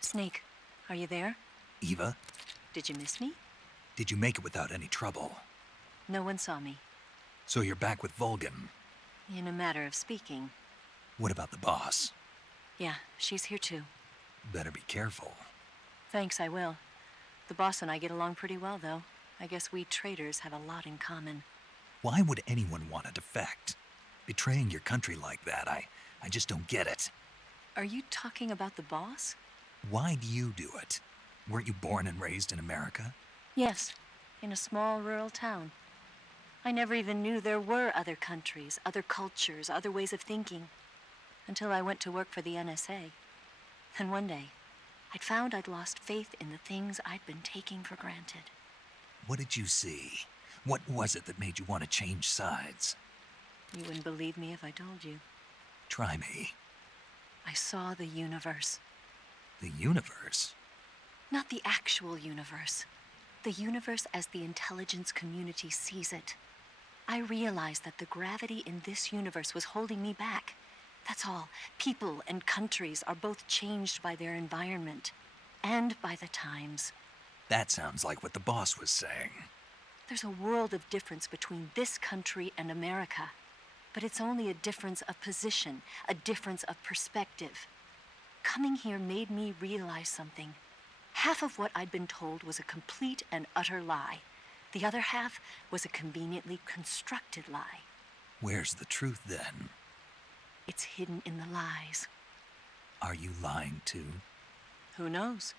Snake, are you there? Eva, Did you miss me? did you make it without any trouble? No one saw me. So you're back with Volgin. In a matter of speaking. What about the boss? Yeah, she's here too. Better be careful. Thanks, I will. The boss and I get along pretty well, though. I guess we traitors have a lot in common. Why would anyone want to defect? Betraying your country like that, I just don't get it. Are you talking about the boss? Why do you do it? Weren't you born and raised in America? Yes, in a small rural town. I never even knew there were other countries, other cultures, other ways of thinking, until I went to work for the NSA. And one day, I'd found I'd lost faith in the things I'd been taking for granted. What did you see? What was it that made you want to change sides? You wouldn't believe me if I told you. Try me. I saw the universe. The universe? Not the actual universe. The universe as the intelligence community sees it. I realized that the gravity in this universe was holding me back. That's all. People and countries are both changed by their environment and by the times. That sounds like what the boss was saying. There's a world of difference between this country and America. But it's only a difference of position, a difference of perspective. Coming here made me realize something. Half of what I'd been told was a complete and utter lie. The other half was a conveniently constructed lie. Where's the truth, then? It's hidden in the lies. Are you lying, too? Who knows?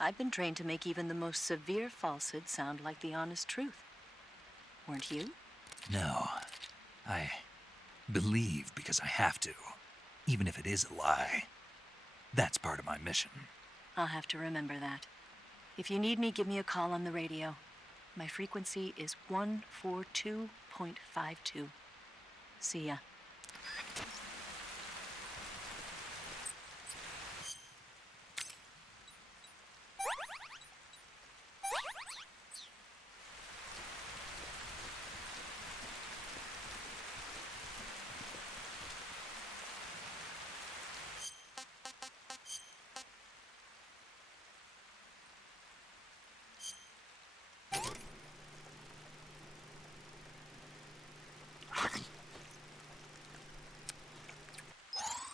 I've been trained to make even the most severe falsehood sound like the honest truth. Weren't you? No. I believe because I have to, even if it is a lie. That's part of my mission. I'll have to remember that. If you need me, give me a call on the radio. My frequency is 142.52. See ya.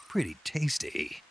Pretty tasty.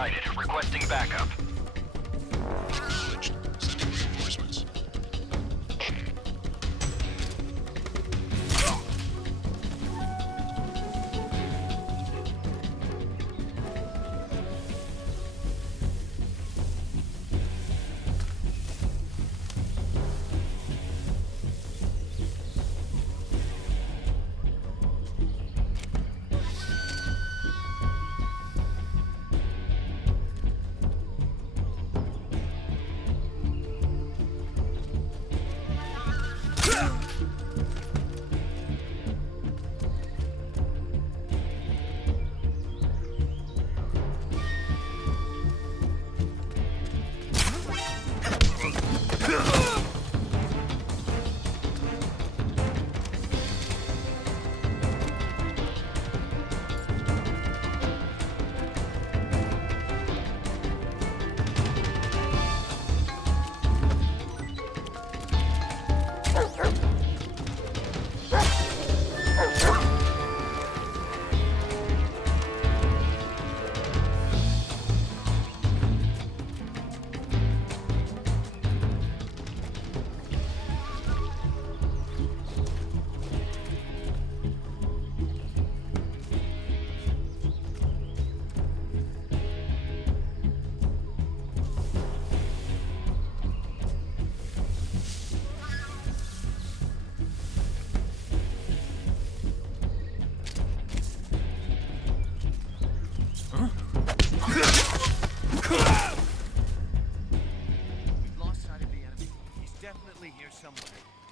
sighted. Requesting backup. Acknowledged. Sending reinforcements.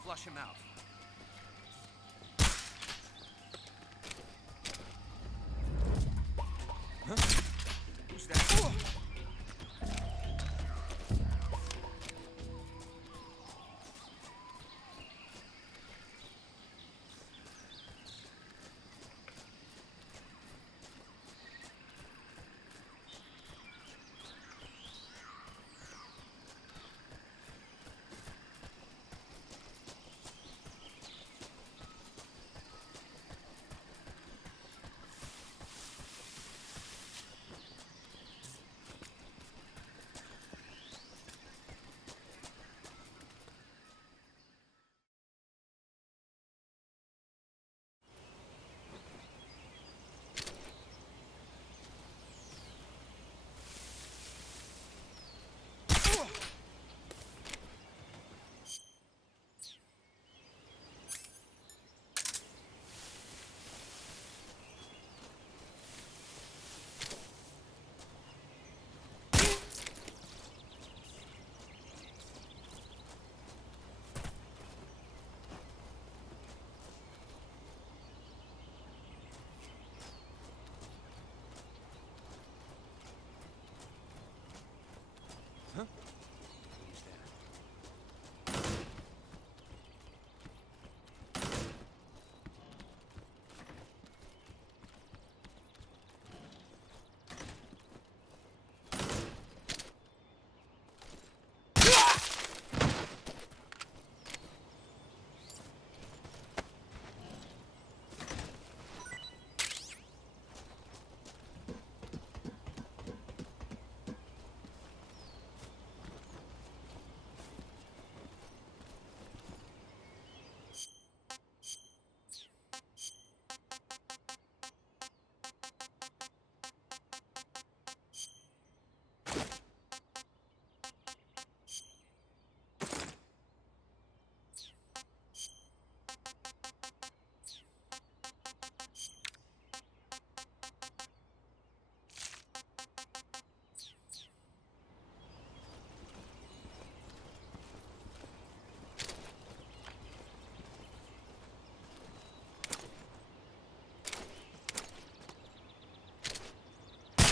Flush him out. Huh? Who's that?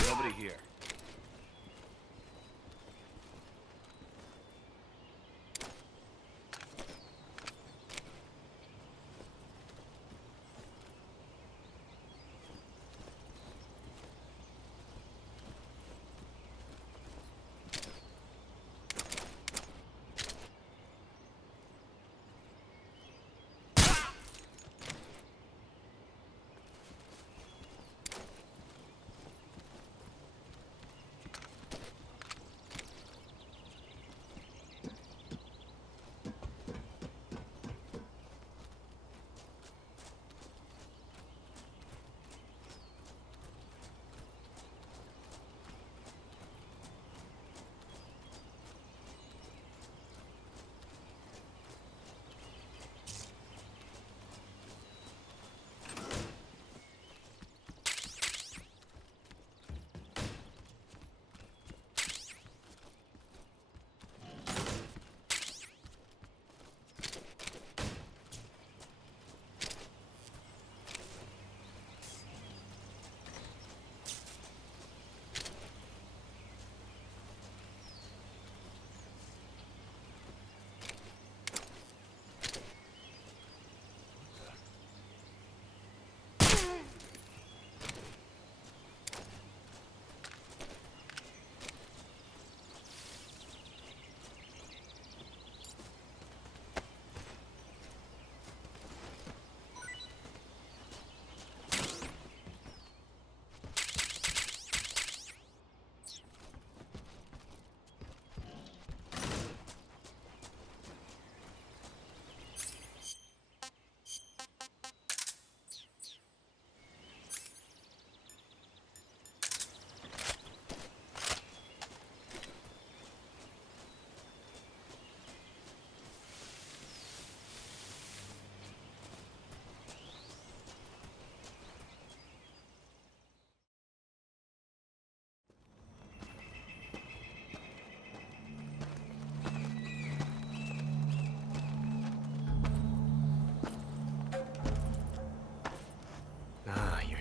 Nobody here.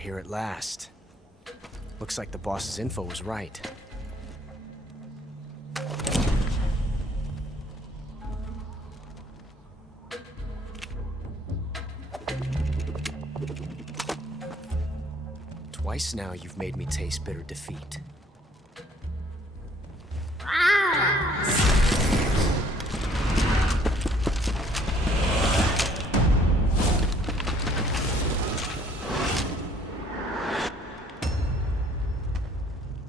here at last. Looks like the boss's info was right. Twice now you've made me taste bitter defeat.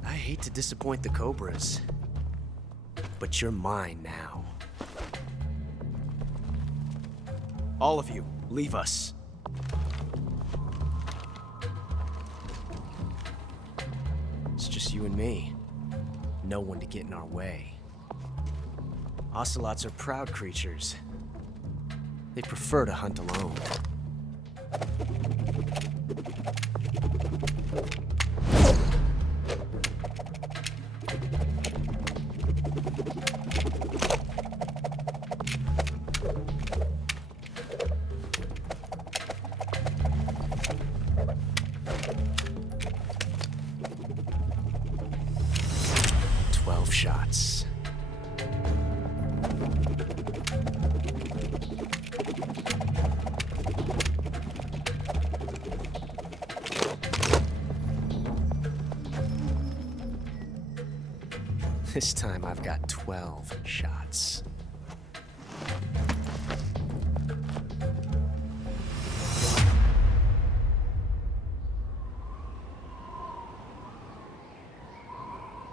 I hate to disappoint the Cobras, but you're mine now. All of you, leave us. It's just you and me. No one to get in our way. Ocelots are proud creatures. They prefer to hunt alone. Shots. This time I've got 12 shots.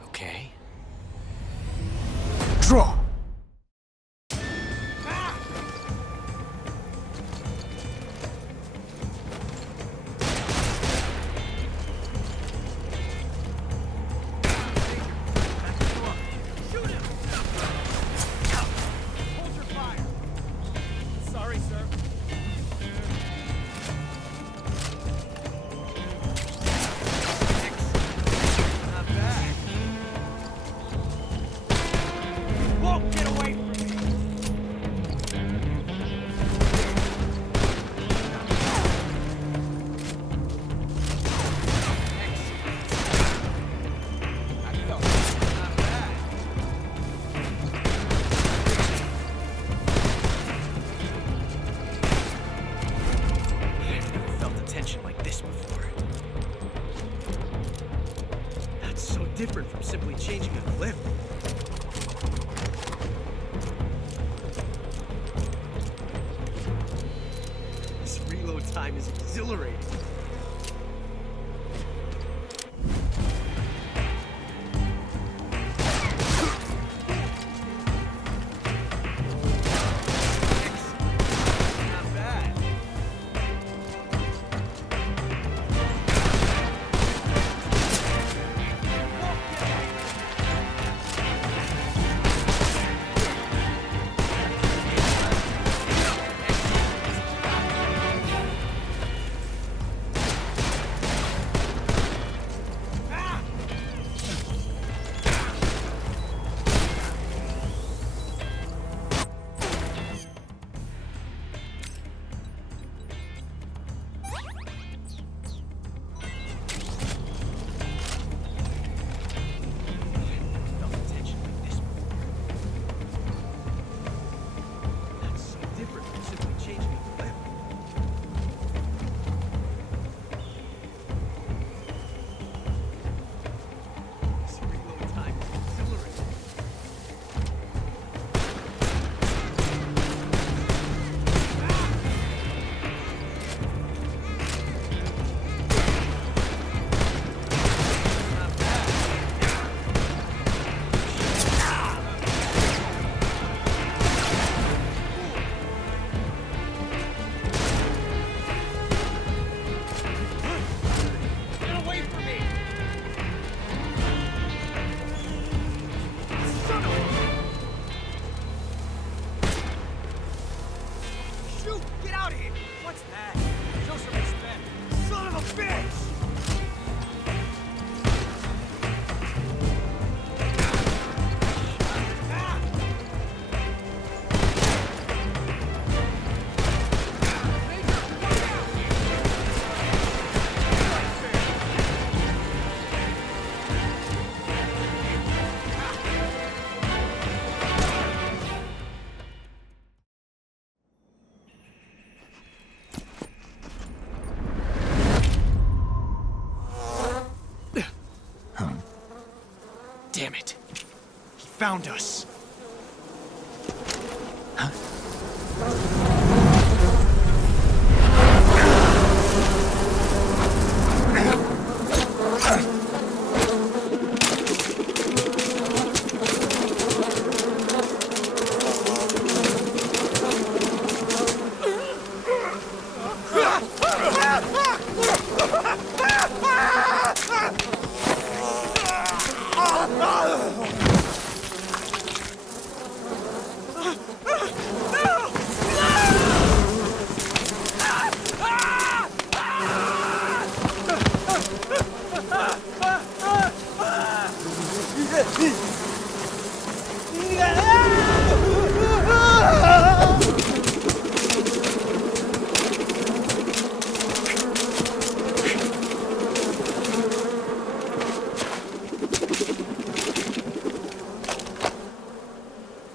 Okay. Draw! Sorry, sir. Not bad. Whoa, get away from me! I've never felt a tension like this before. That's so different from simply changing a clip. This reload time is exhilarating. Not bad. Damn it. He found us.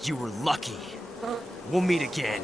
You were lucky. We'll meet again.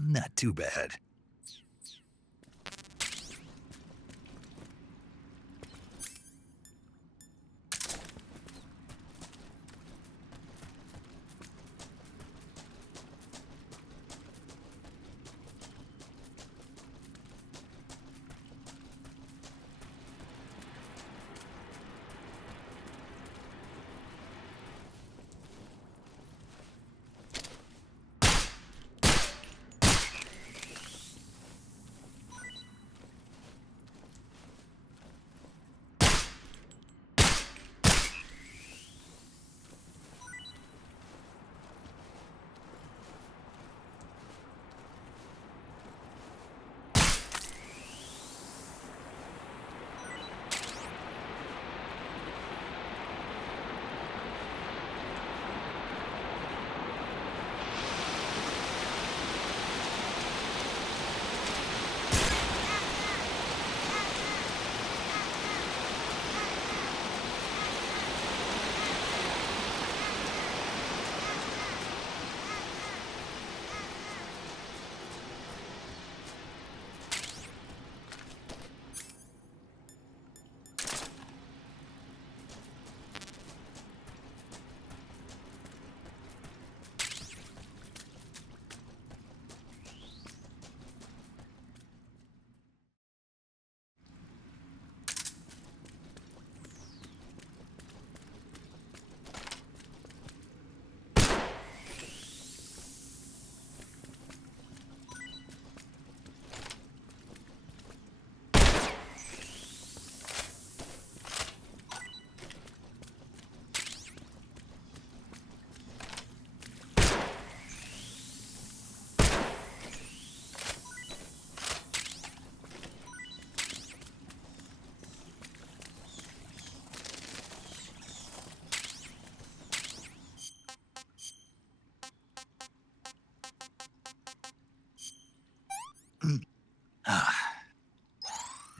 Not too bad.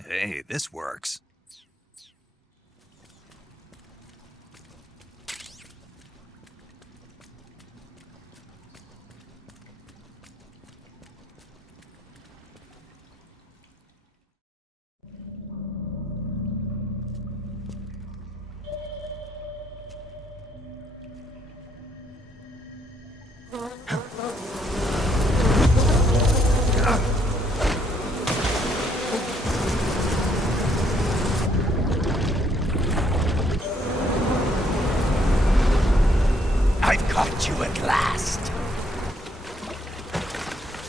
Hey, this works. caught you at last.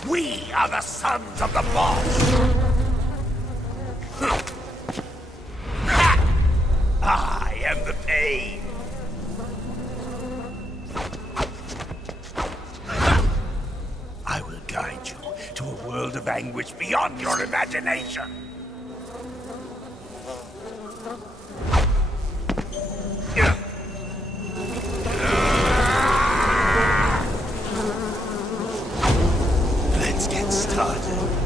We are the sons of the boss. I am the pain. I will guide you to a world of anguish beyond your imagination. Let's get started.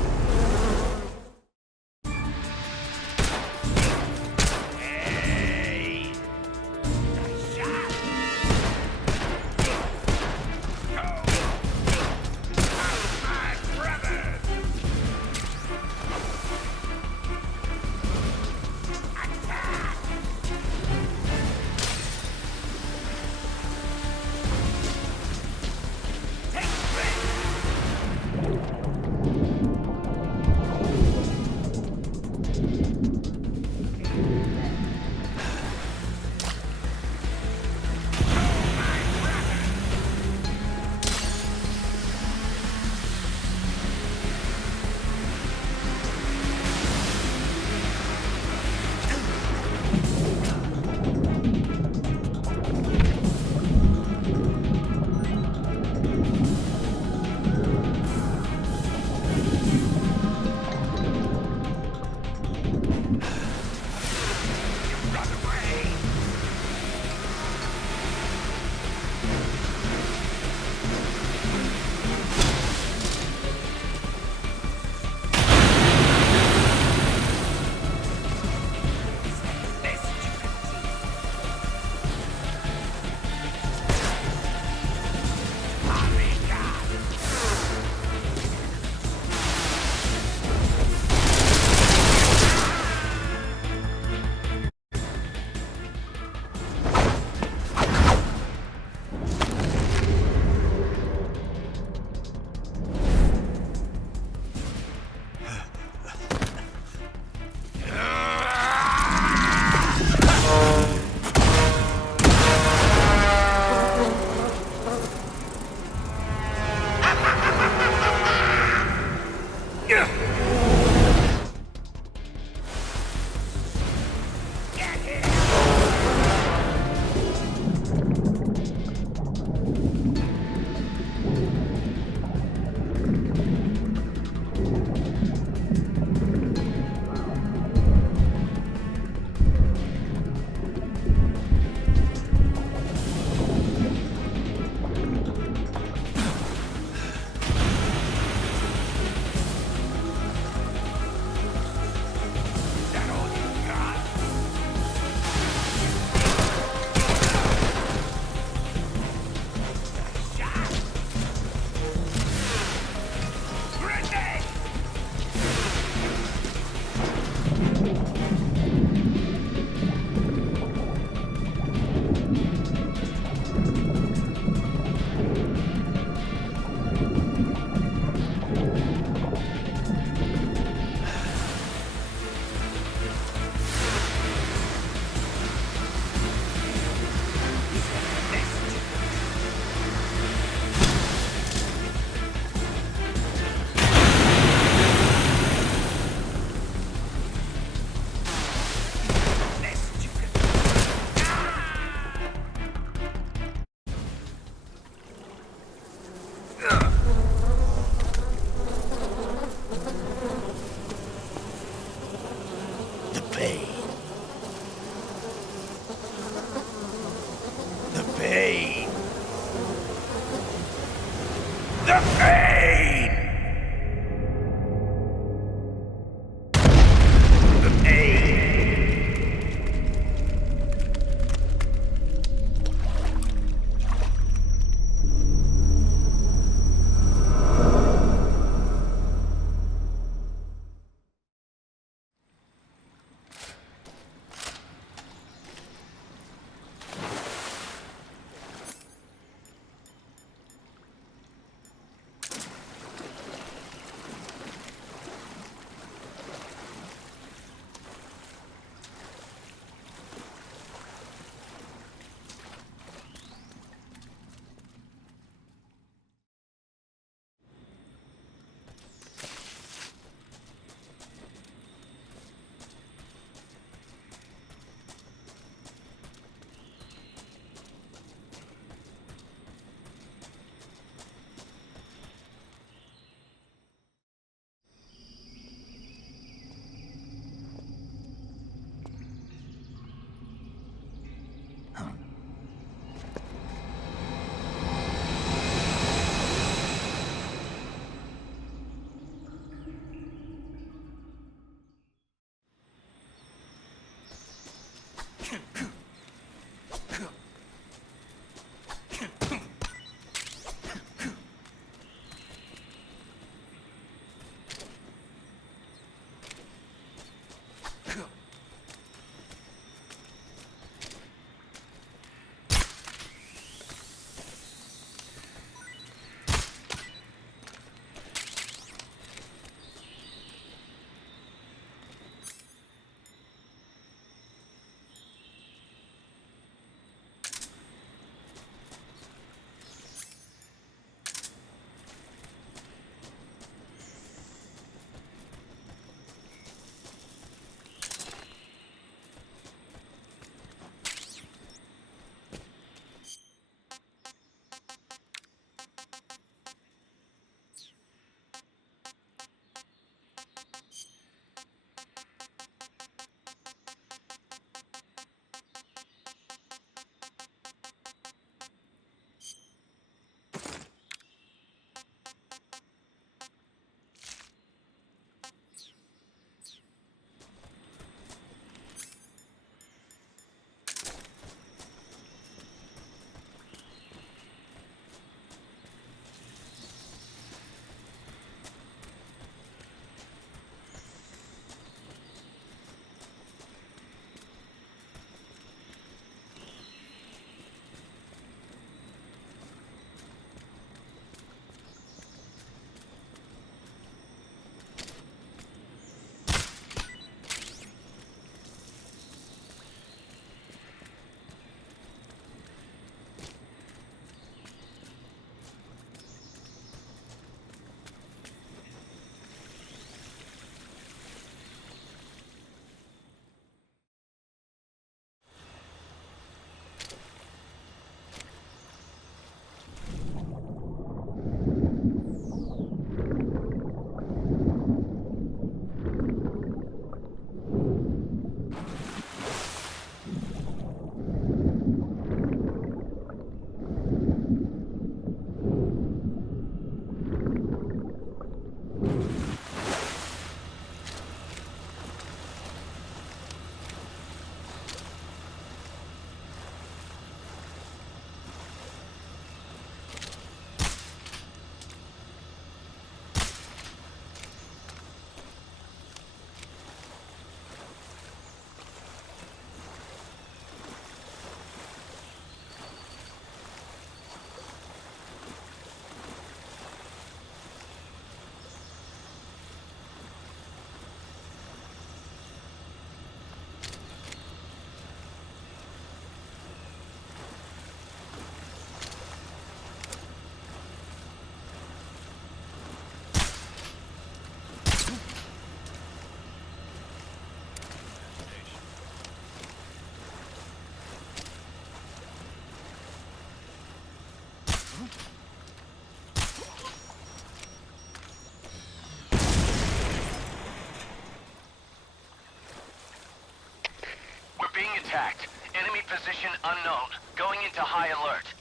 We're being attacked. Enemy position unknown. Going into high alert.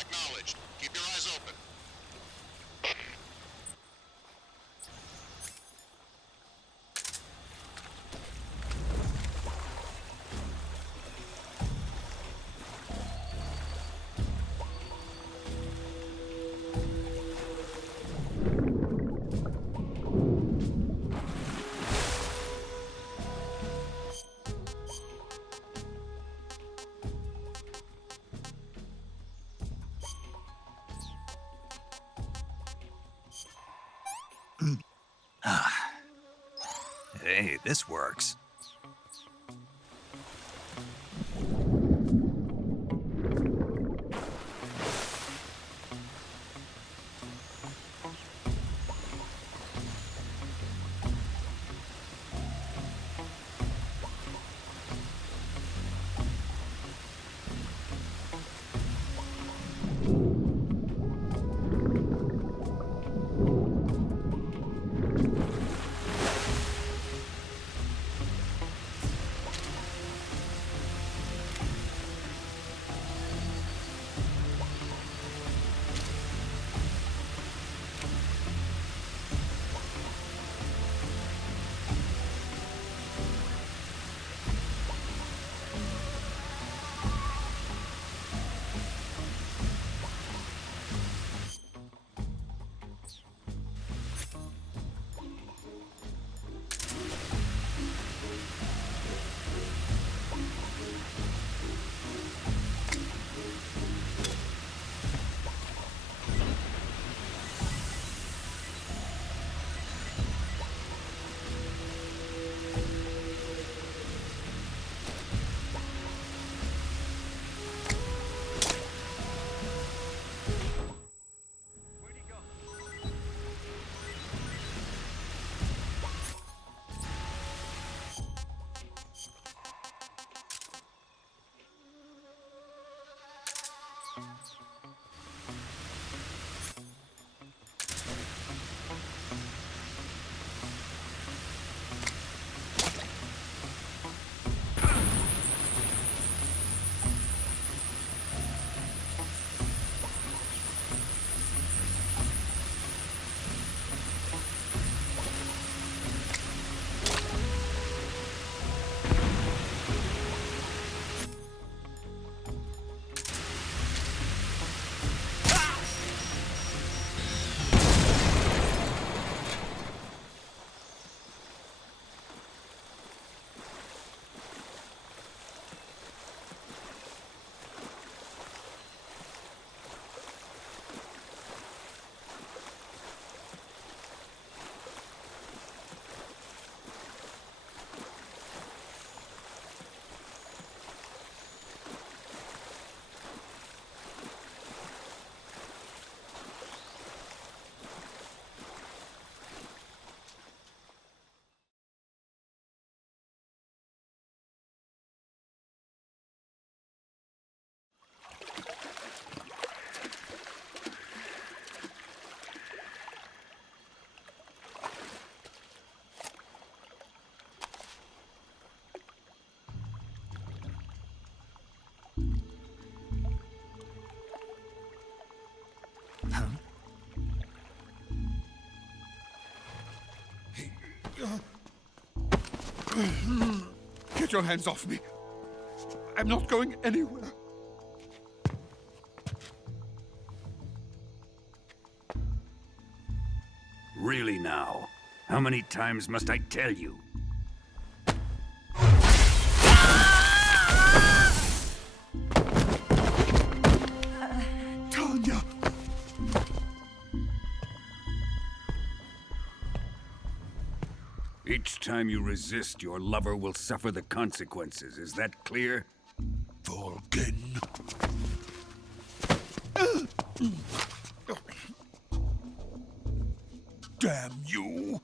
Acknowledged. Keep your eyes open. Hey, this works. Get your hands off me. I'm not going anywhere. Really now? How many times must I tell you? Tanya! Each time you resist, your lover will suffer the consequences. Is that clear? Volgin. Damn you!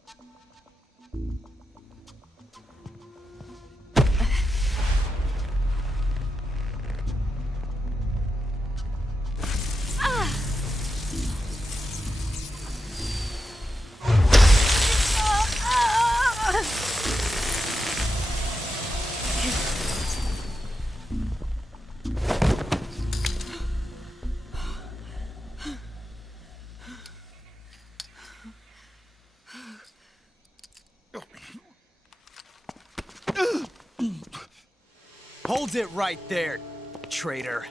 Hold it right there, traitor.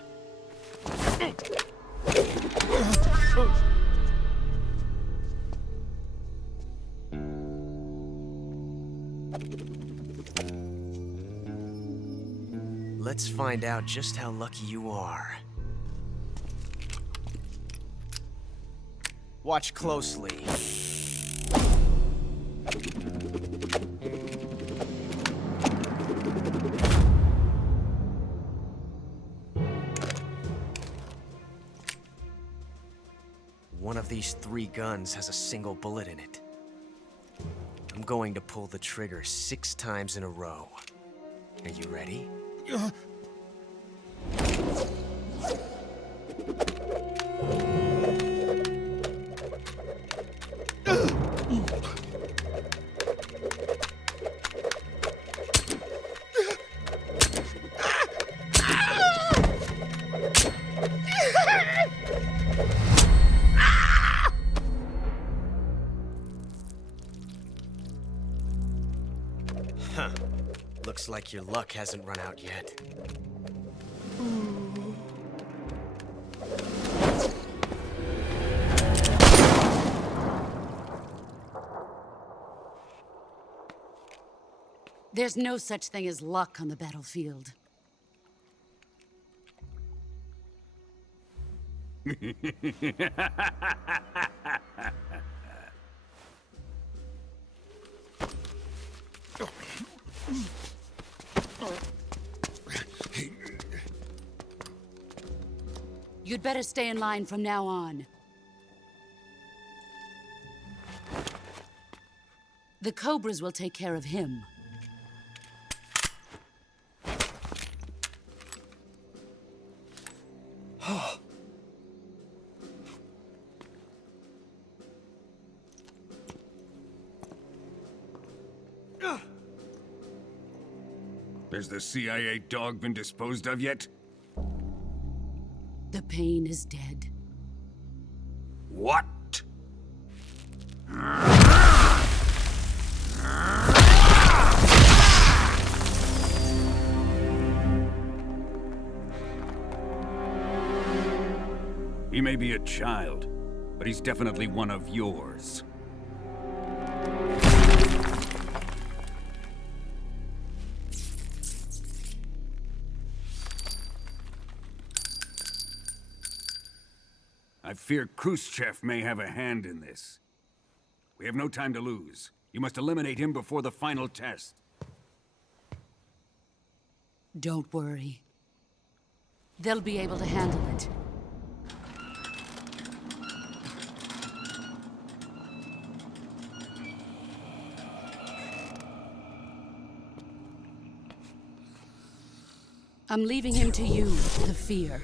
Let's find out just how lucky you are. Watch closely. One of these 3 guns has a single bullet in it. I'm going to pull the trigger 6 times in a row. Are you ready? Huh. Looks like your luck hasn't run out yet. There's no such thing as luck on the battlefield. You'd better stay in line from now on. The Cobras will take care of him. Has the CIA dog been disposed of yet? The pain is dead. What? He may be a child, but he's definitely one of yours. I fear Khrushchev may have a hand in this. We have no time to lose. You must eliminate him before the final test. Don't worry. They'll be able to handle it. I'm leaving him to you, the fear.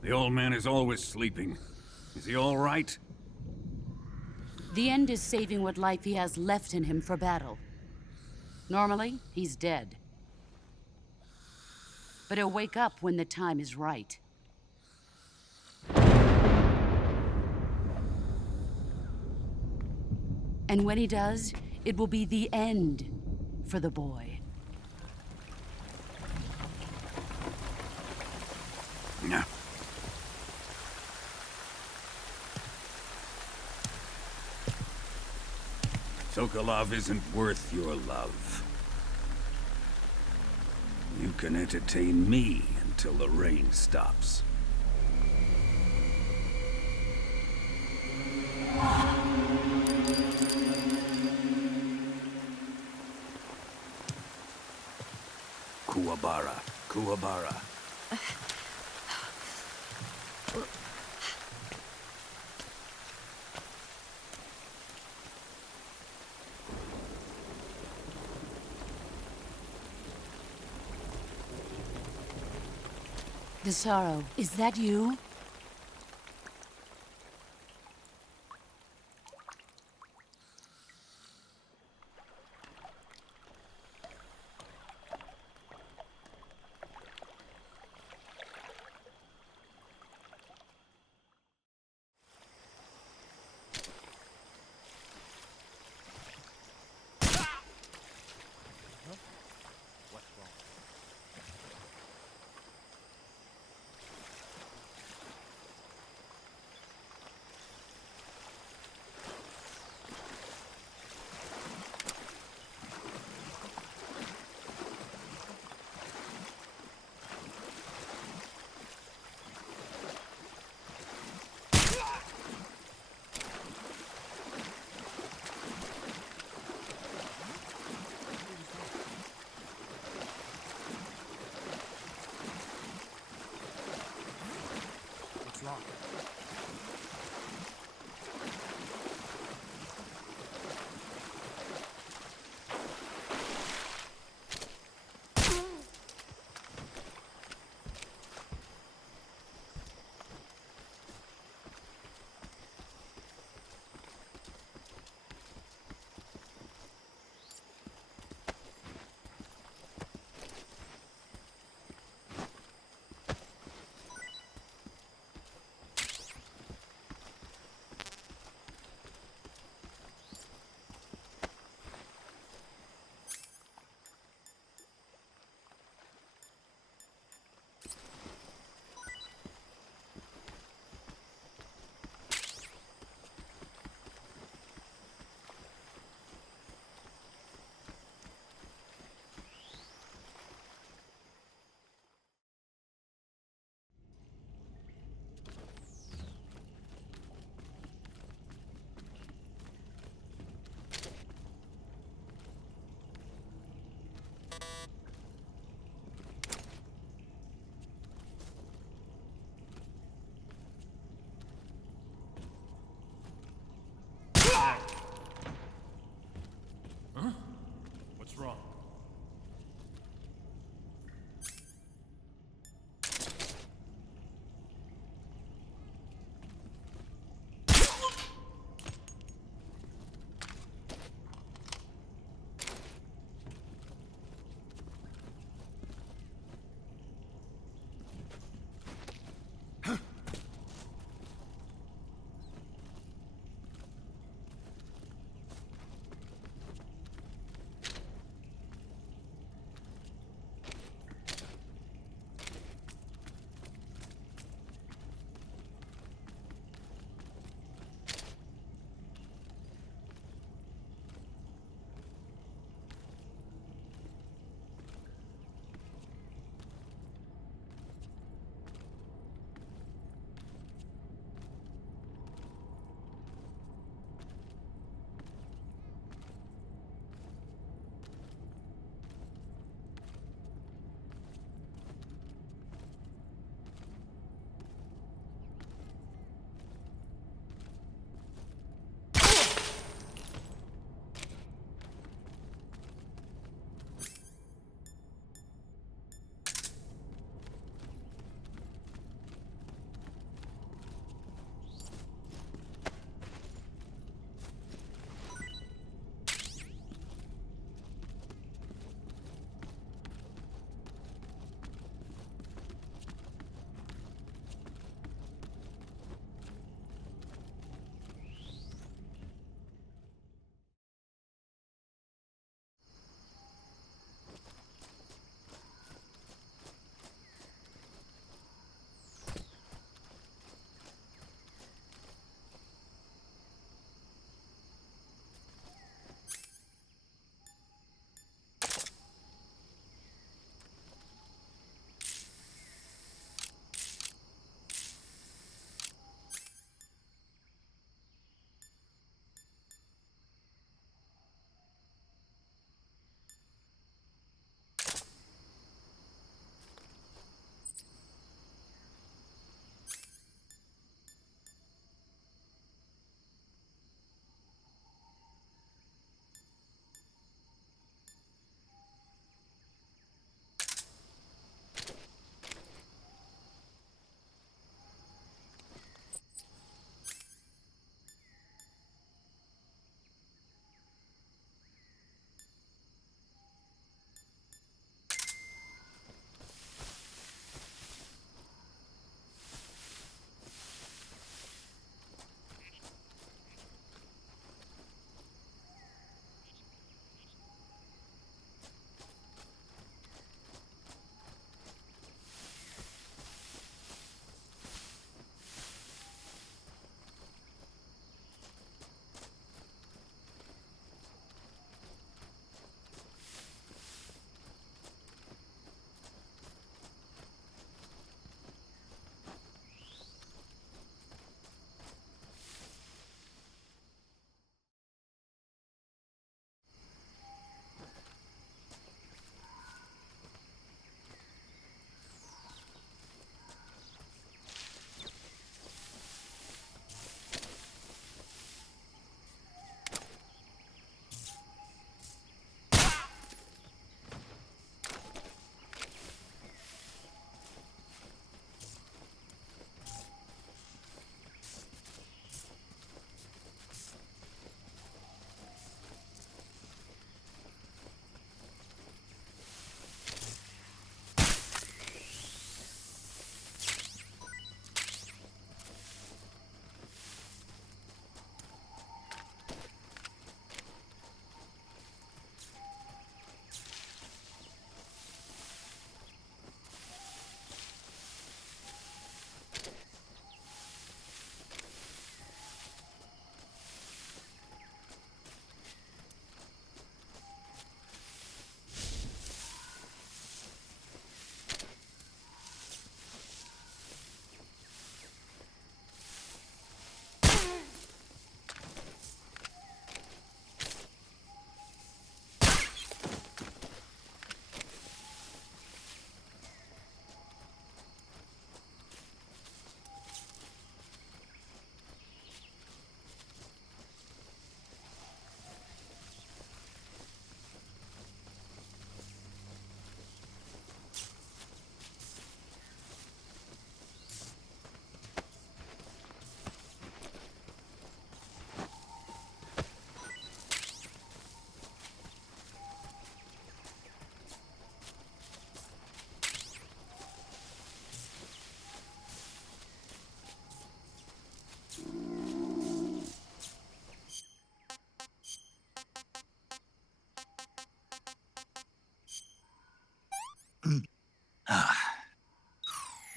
The old man is always sleeping. Is he all right? The end is saving what life he has left in him for battle. Normally, he's dead. But he'll wake up when the time is right. And when he does, it will be the end for the boy. No. Sokolov isn't worth your love. You can entertain me until the rain stops. Kuwabara, Kuwabara. The sorrow, is that you?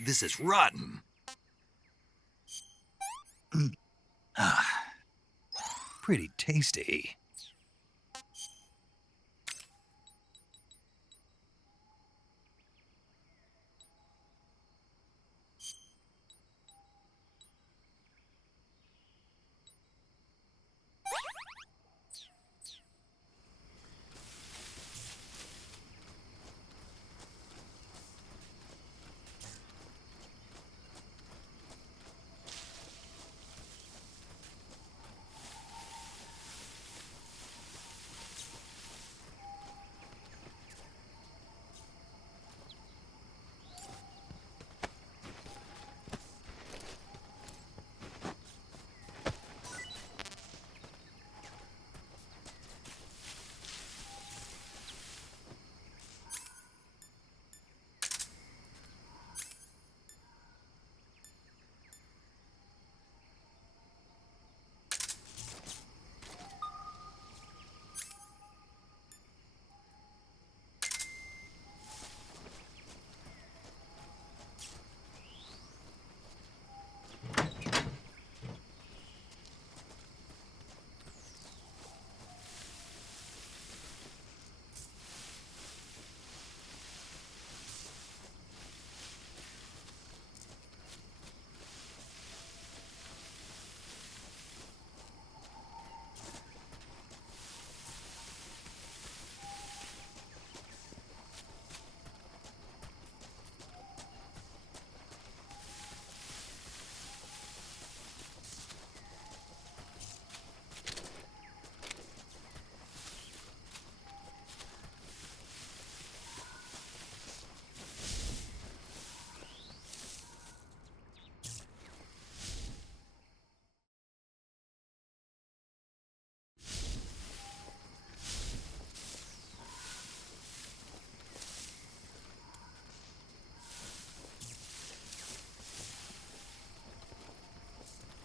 This is rotten. Pretty tasty.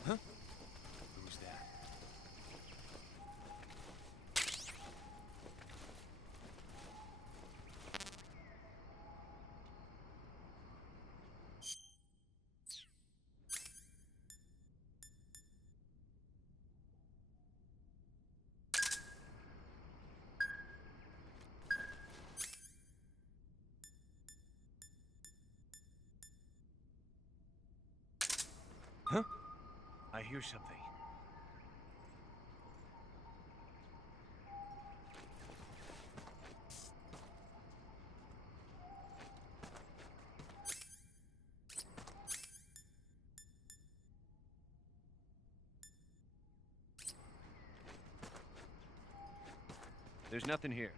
Who's that? Huh? I hear something. There's nothing here.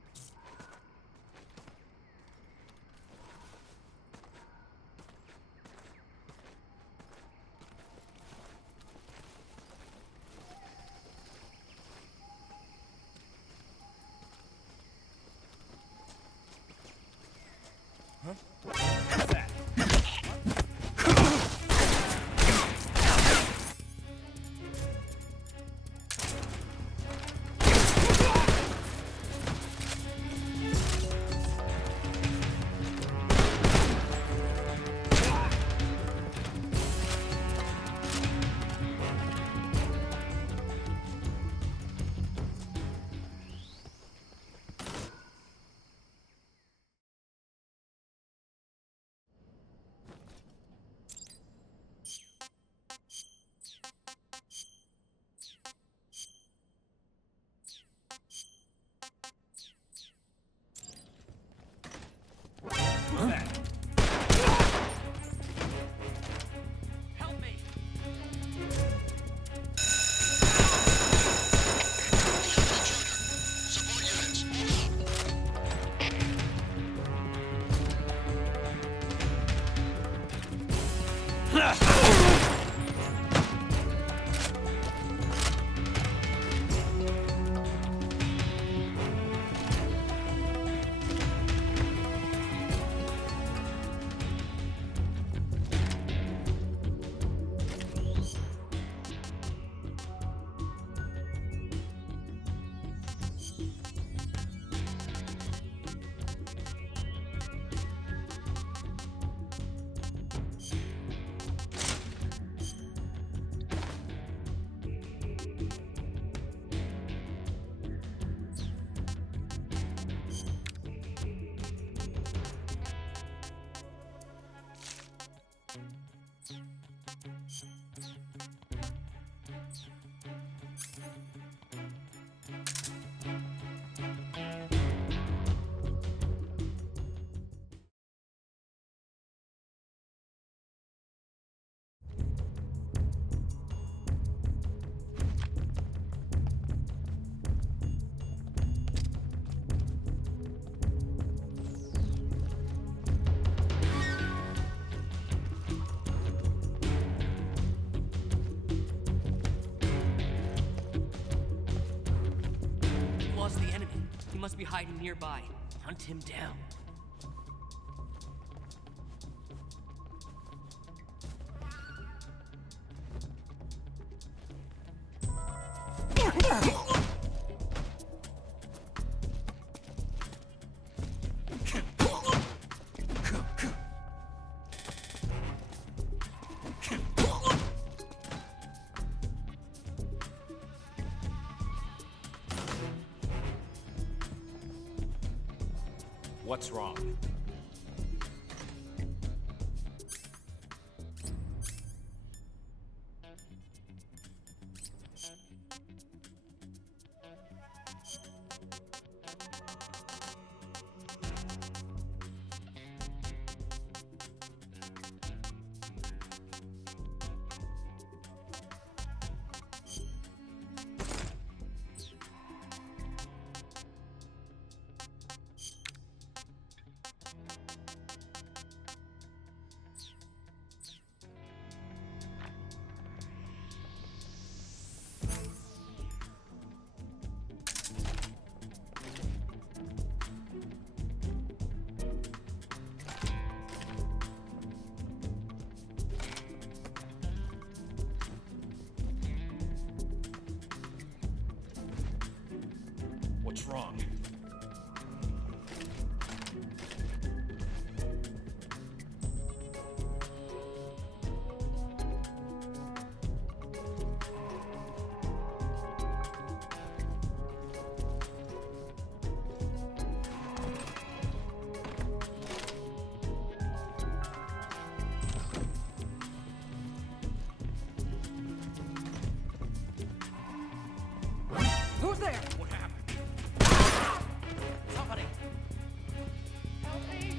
lost the enemy. He must be hiding nearby. Hunt him down. What's wrong? What's wrong? Who's there? What happened? Somebody! Help me!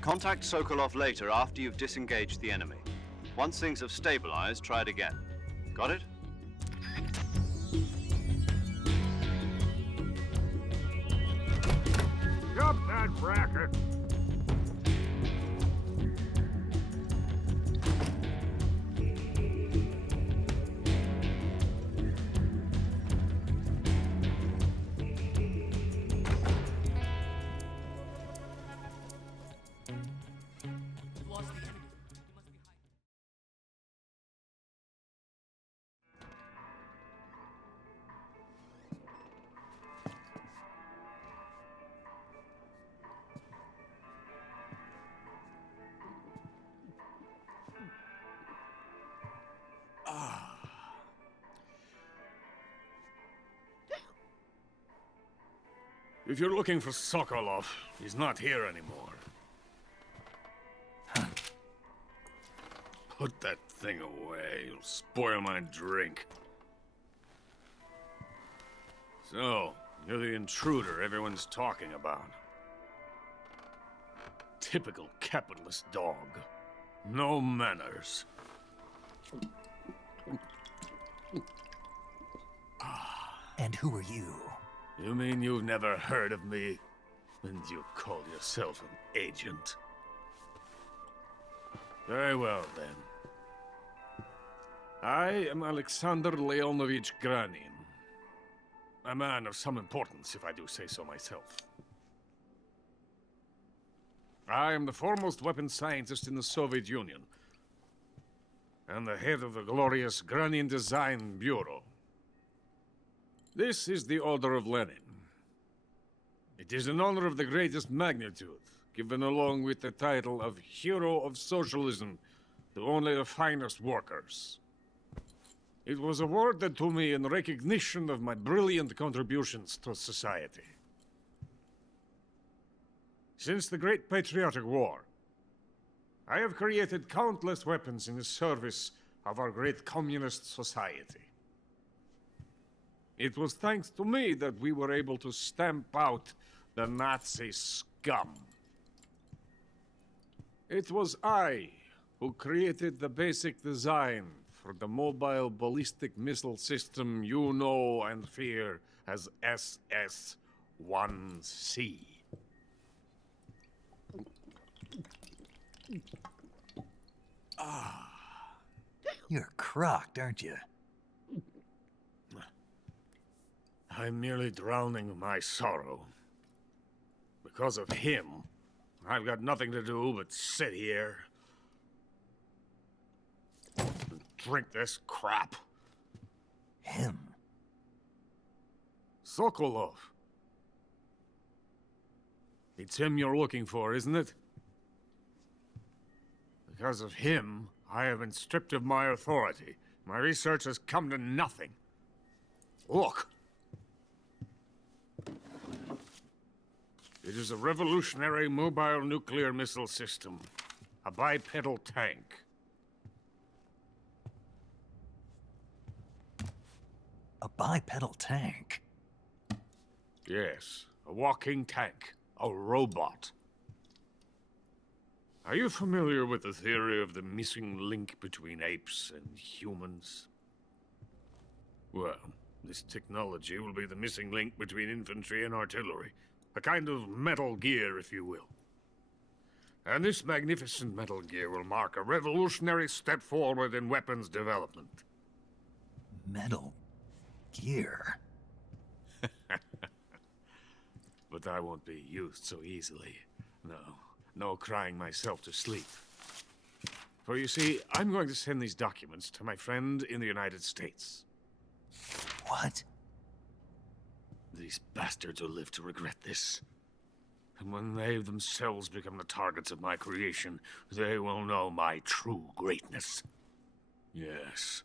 Contact Sokolov later after you've disengaged the enemy. Once things have stabilized, try it again. Got it? Stop that racket! Lost the enemy. If you're looking for Sokolov, he's not here anymore. Put that thing away. You'll spoil my drink. So, you're the intruder everyone's talking about. Typical capitalist dog. No manners. And who are you? You mean you've never heard of me? And you call yourself an agent? Very well, then. I am Alexander Leonovich Granin. A man of some importance, if I do say so myself. I am the foremost weapons scientist in the Soviet Union, and the head of the glorious Granin Design Bureau. This is the Order of Lenin. It is an honor of the greatest magnitude, given along with the title of Hero of Socialism to only the finest workers. It was awarded to me in recognition of my brilliant contributions to society. Since the Great Patriotic War, I have created countless weapons in the service of our great communist society. It was thanks to me that we were able to stamp out the Nazi scum It was I who created the basic design for the mobile ballistic missile system you know and fear as SS-1C. You're crocked, aren't you? I'm merely drowning my sorrow. Because of him, I've got nothing to do but sit here and drink this crap. Him? Sokolov. It's him you're looking for, isn't it? Because of him, I have been stripped of my authority. My research has come to nothing. Look. It is a revolutionary mobile nuclear missile system. A bipedal tank. A bipedal tank? Yes, a walking tank. A robot. Are you familiar with the theory of the missing link between apes and humans? Well, this technology will be the missing link between infantry and artillery. A kind of Metal Gear, if you will. And this magnificent Metal Gear will mark a revolutionary step forward in weapons development. Metal Gear? But I won't be used so easily. No crying myself to sleep. For you see, I'm going to send these documents to my friend in the United States. What? These bastards will live to regret this. And when they themselves become the targets of my creation, they will know my true greatness. Yes,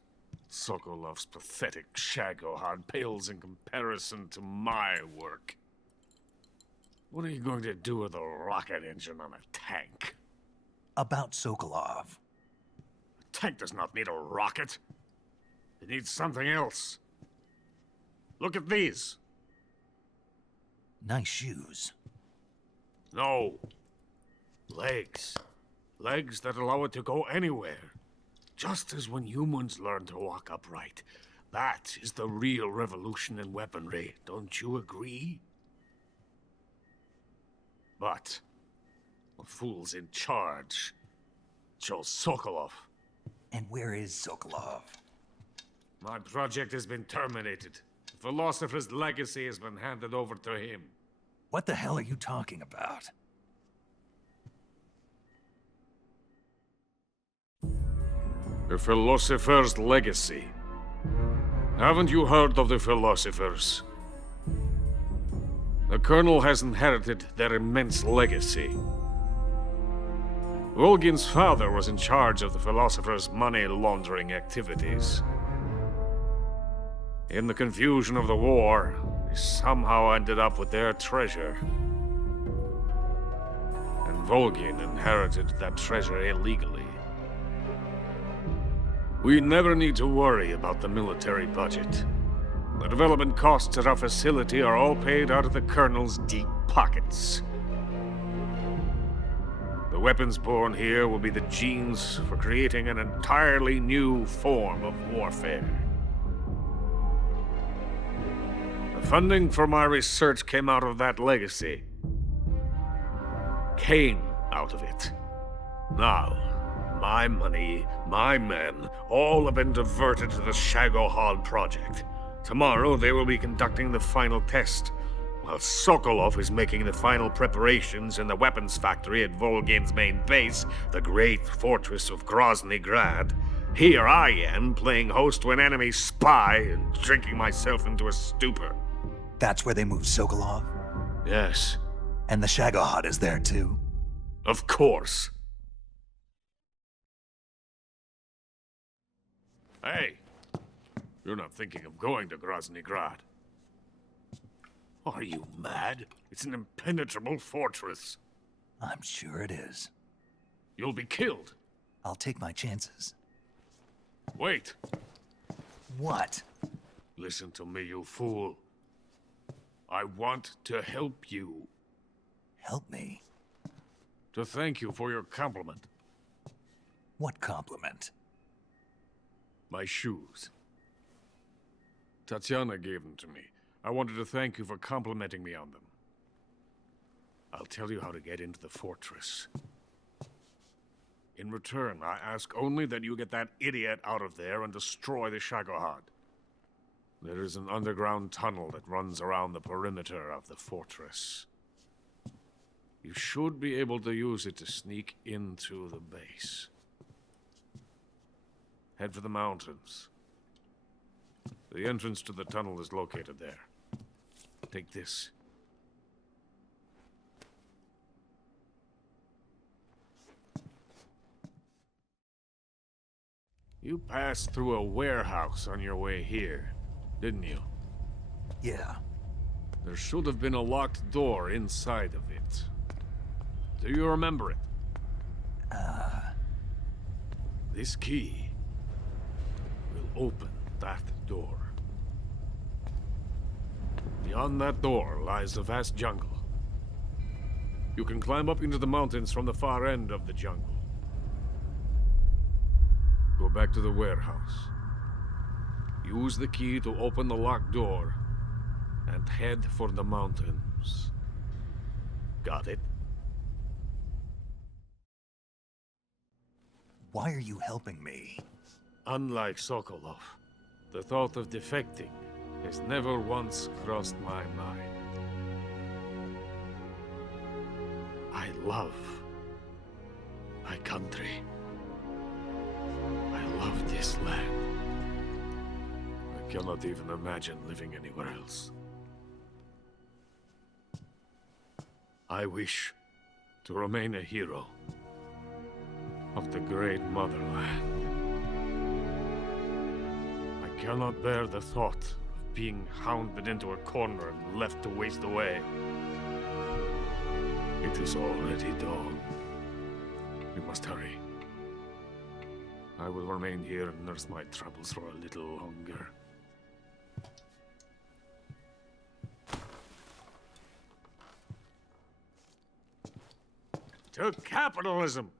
Sokolov's pathetic Shagohod pales in comparison to my work. What are you going to do with a rocket engine on a tank? About Sokolov. A tank does not need a rocket. It needs something else. Look at these. Nice shoes. No. Legs. Legs that allow it to go anywhere. Just as when humans learn to walk upright. That is the real revolution in weaponry. Don't you agree? But the fool's in charge. Joe Sokolov. And where is Sokolov? My project has been terminated. The philosopher's legacy has been handed over to him. What the hell are you talking about? The philosopher's legacy. Haven't you heard of the philosophers? The Colonel has inherited their immense legacy. Volgin's father was in charge of the philosophers' money laundering activities. In the confusion of the war, they somehow ended up with their treasure. And Volgin inherited that treasure illegally. We never need to worry about the military budget. The development costs at our facility are all paid out of the Colonel's deep pockets. The weapons born here will be the genes for creating an entirely new form of warfare. The funding for my research came out of that legacy. Came out of it. Now, my money, my men, all have been diverted to the Shagohod project. Tomorrow, they will be conducting the final test, while Sokolov is making the final preparations in the weapons factory at Volgin's main base, the great fortress of Groznyj Grad. Here I am, playing host to an enemy spy and drinking myself into a stupor. That's where they moved Sokolov? Yes. And the Shagohod is there too? Of course. Hey! You're not thinking of going to Groznyj Grad. Are you mad? It's an impenetrable fortress. I'm sure it is. You'll be killed. I'll take my chances. Wait. What? Listen to me, you fool. I want to help you. Help me? to thank you for your compliment. What compliment? My shoes. Tatiana gave them to me. I wanted to thank you for complimenting me on them. I'll tell you how to get into the fortress. In return, I ask only that you get that idiot out of there and destroy the Shagohod. There is an underground tunnel that runs around the perimeter of the fortress. You should be able to use it to sneak into the base. Head for the mountains. The entrance to the tunnel is located there. Take this. You passed through a warehouse on your way here, didn't you? Yeah. There should have been a locked door inside of it. Do you remember it? This key will open that door. Beyond that door lies a vast jungle. You can climb up into the mountains from the far end of the jungle. Go back to the warehouse. Use the key to open the locked door and head for the mountains. Got it? Why are you helping me? Unlike Sokolov, the thought of defecting has never once crossed my mind. I love my country. I love this land. I cannot even imagine living anywhere else. I wish to remain a hero of the great motherland. I cannot bear the thought of being hounded into a corner and left to waste away. It is already dawn. We must hurry. I will remain here and nurse my troubles for a little longer. To capitalism!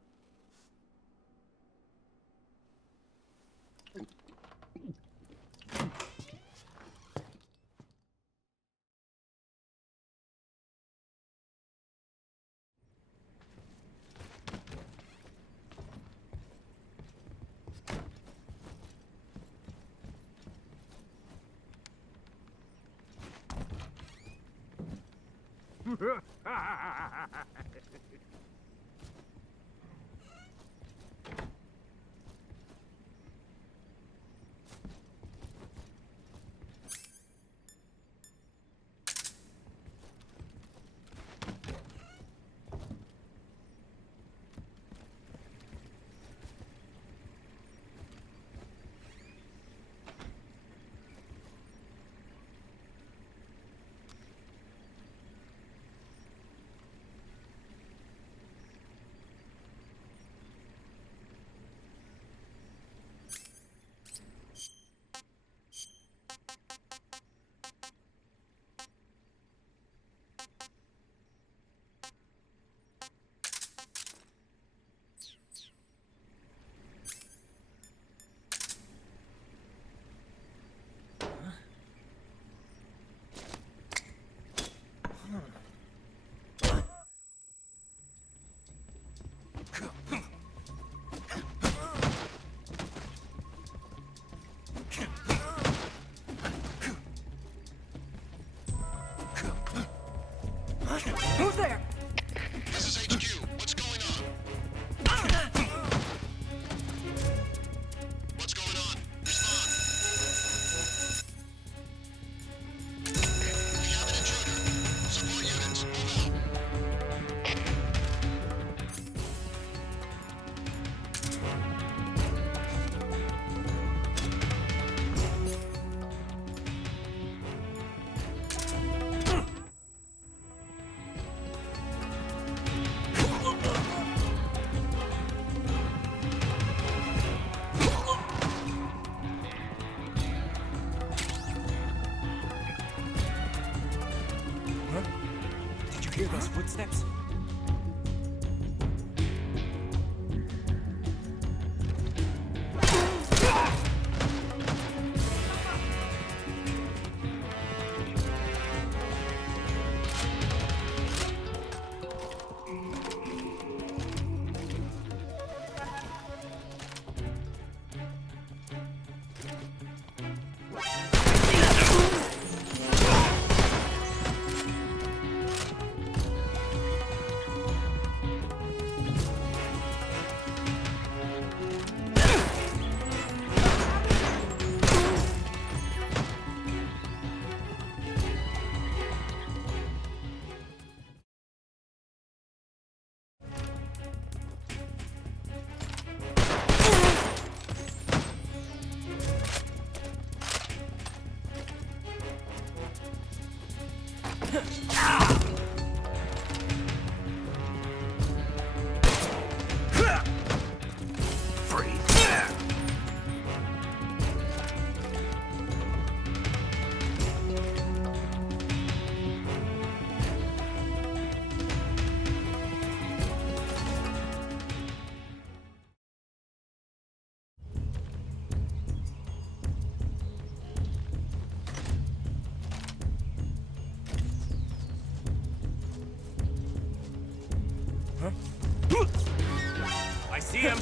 Who's there? This is HQ. What's going on? What's going on? Respond. We have an intruder. Support units, move out. Did you hear those footsteps? I see him.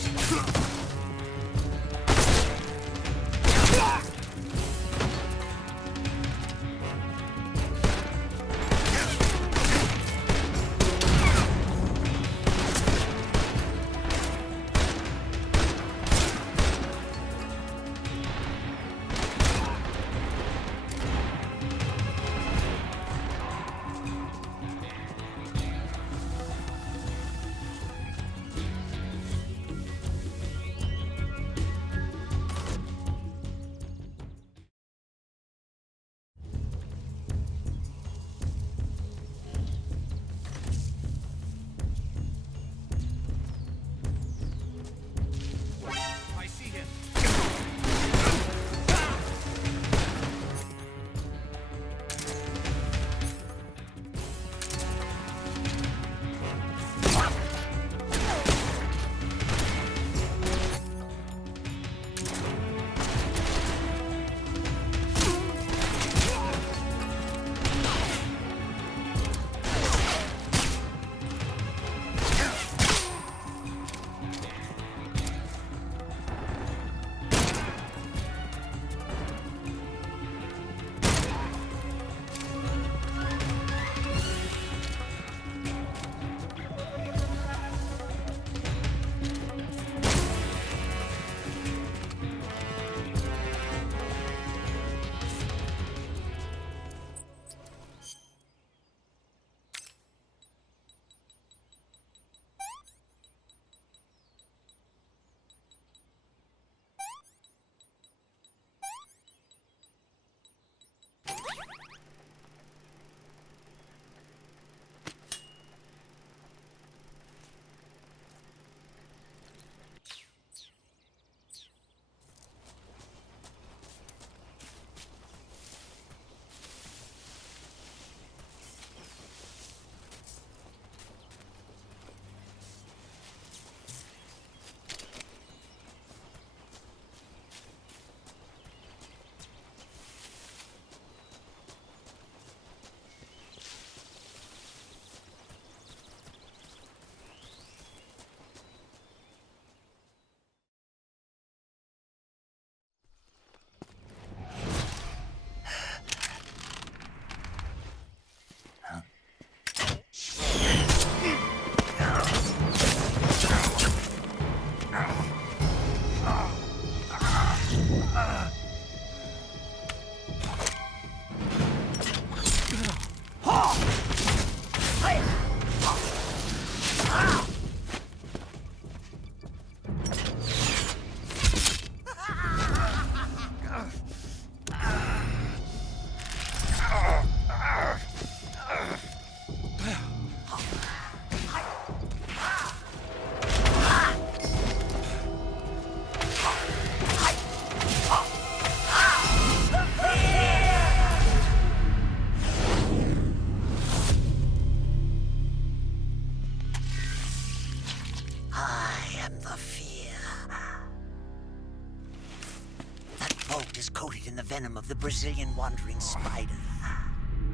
Coated in the venom of the Brazilian wandering spider.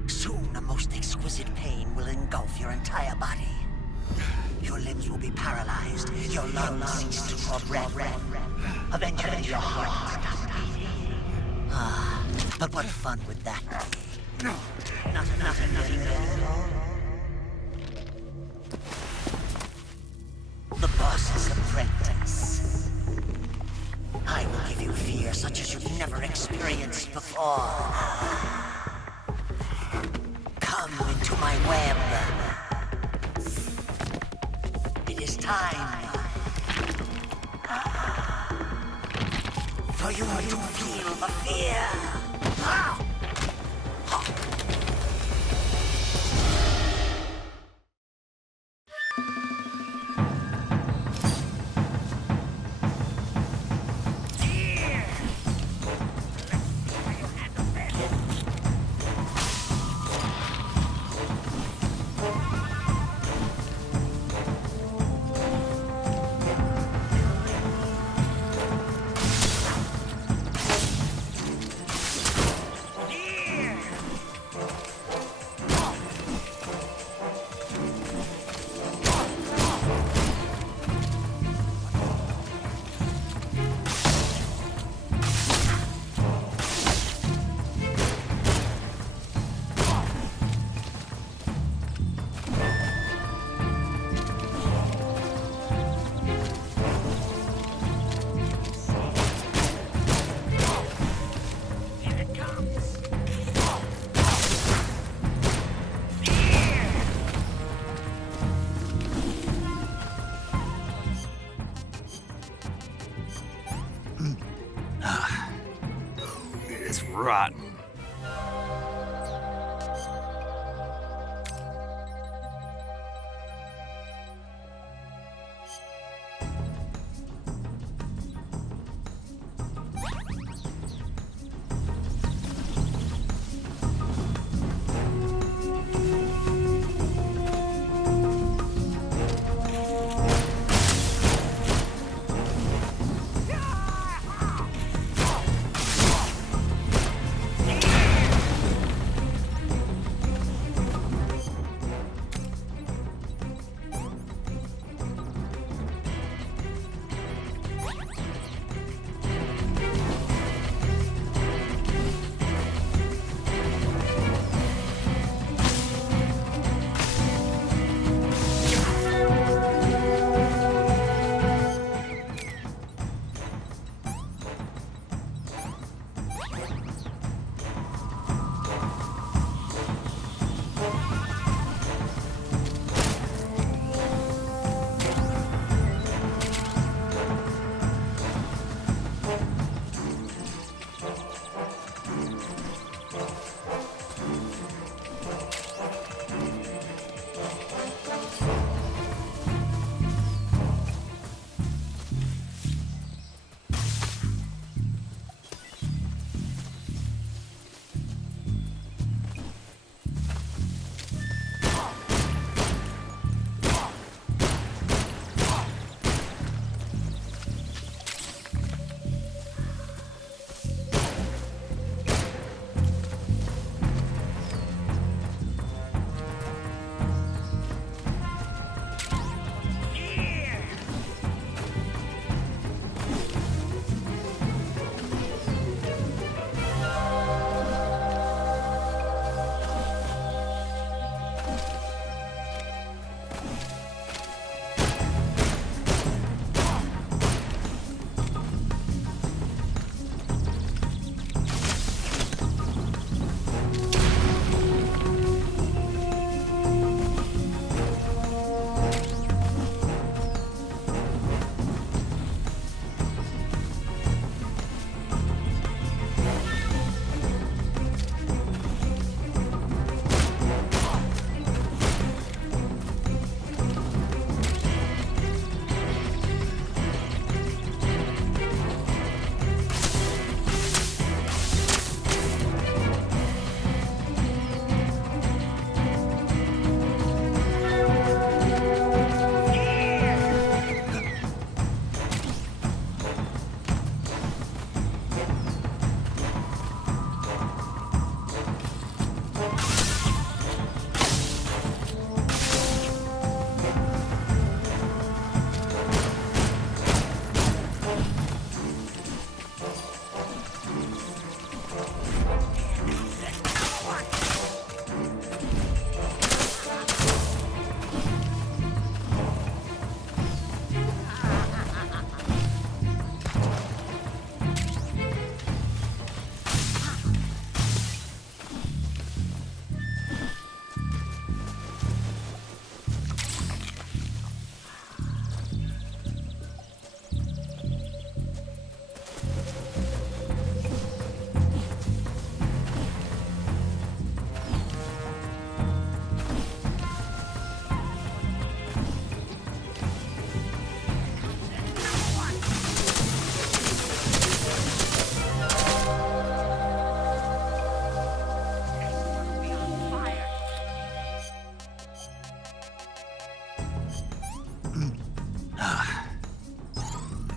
Soon, a most exquisite pain will engulf your entire body. Your limbs will be paralyzed, your lungs cease to draw breath. Eventually, your heart stops beating. Ah, but what fun would that be? Nothing at all. The boss's apprentice. I will give you fear such as you've never experienced before. Come into my web. It is time for you to feel the fear.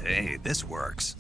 Hey, this works.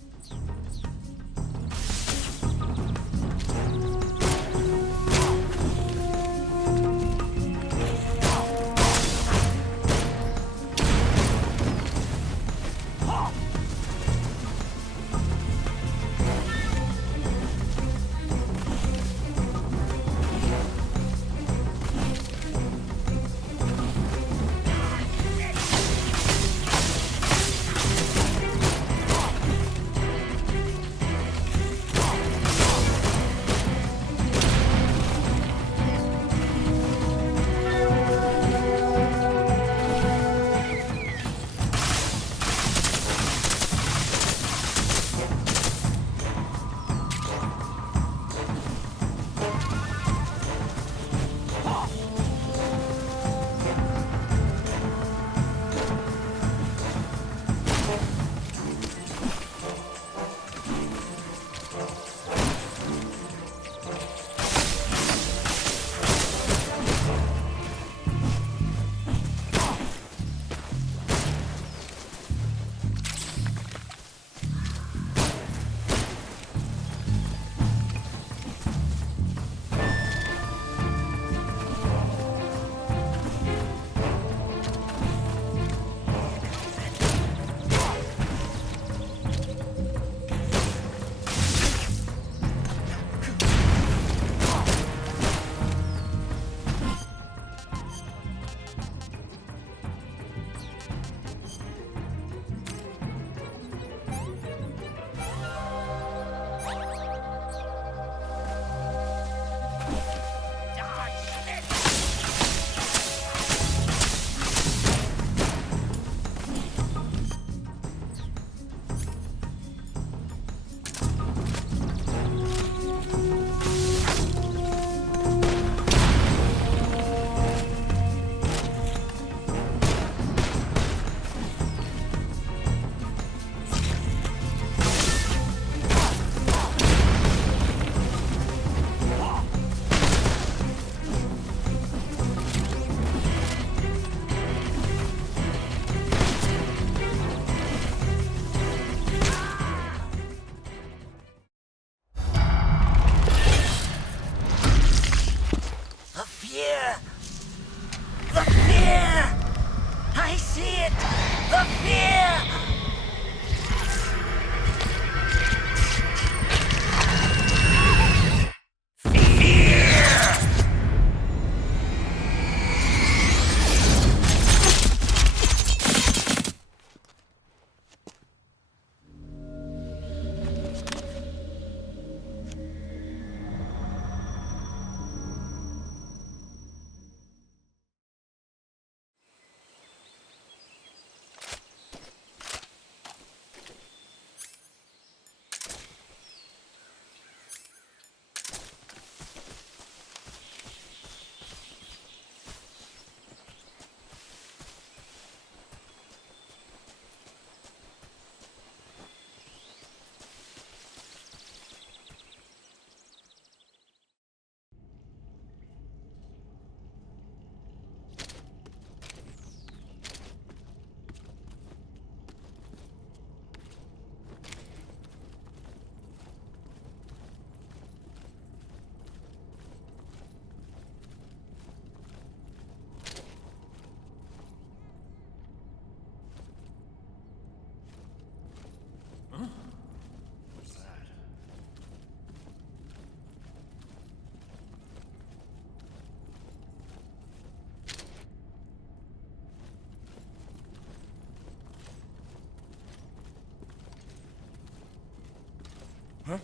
Huh?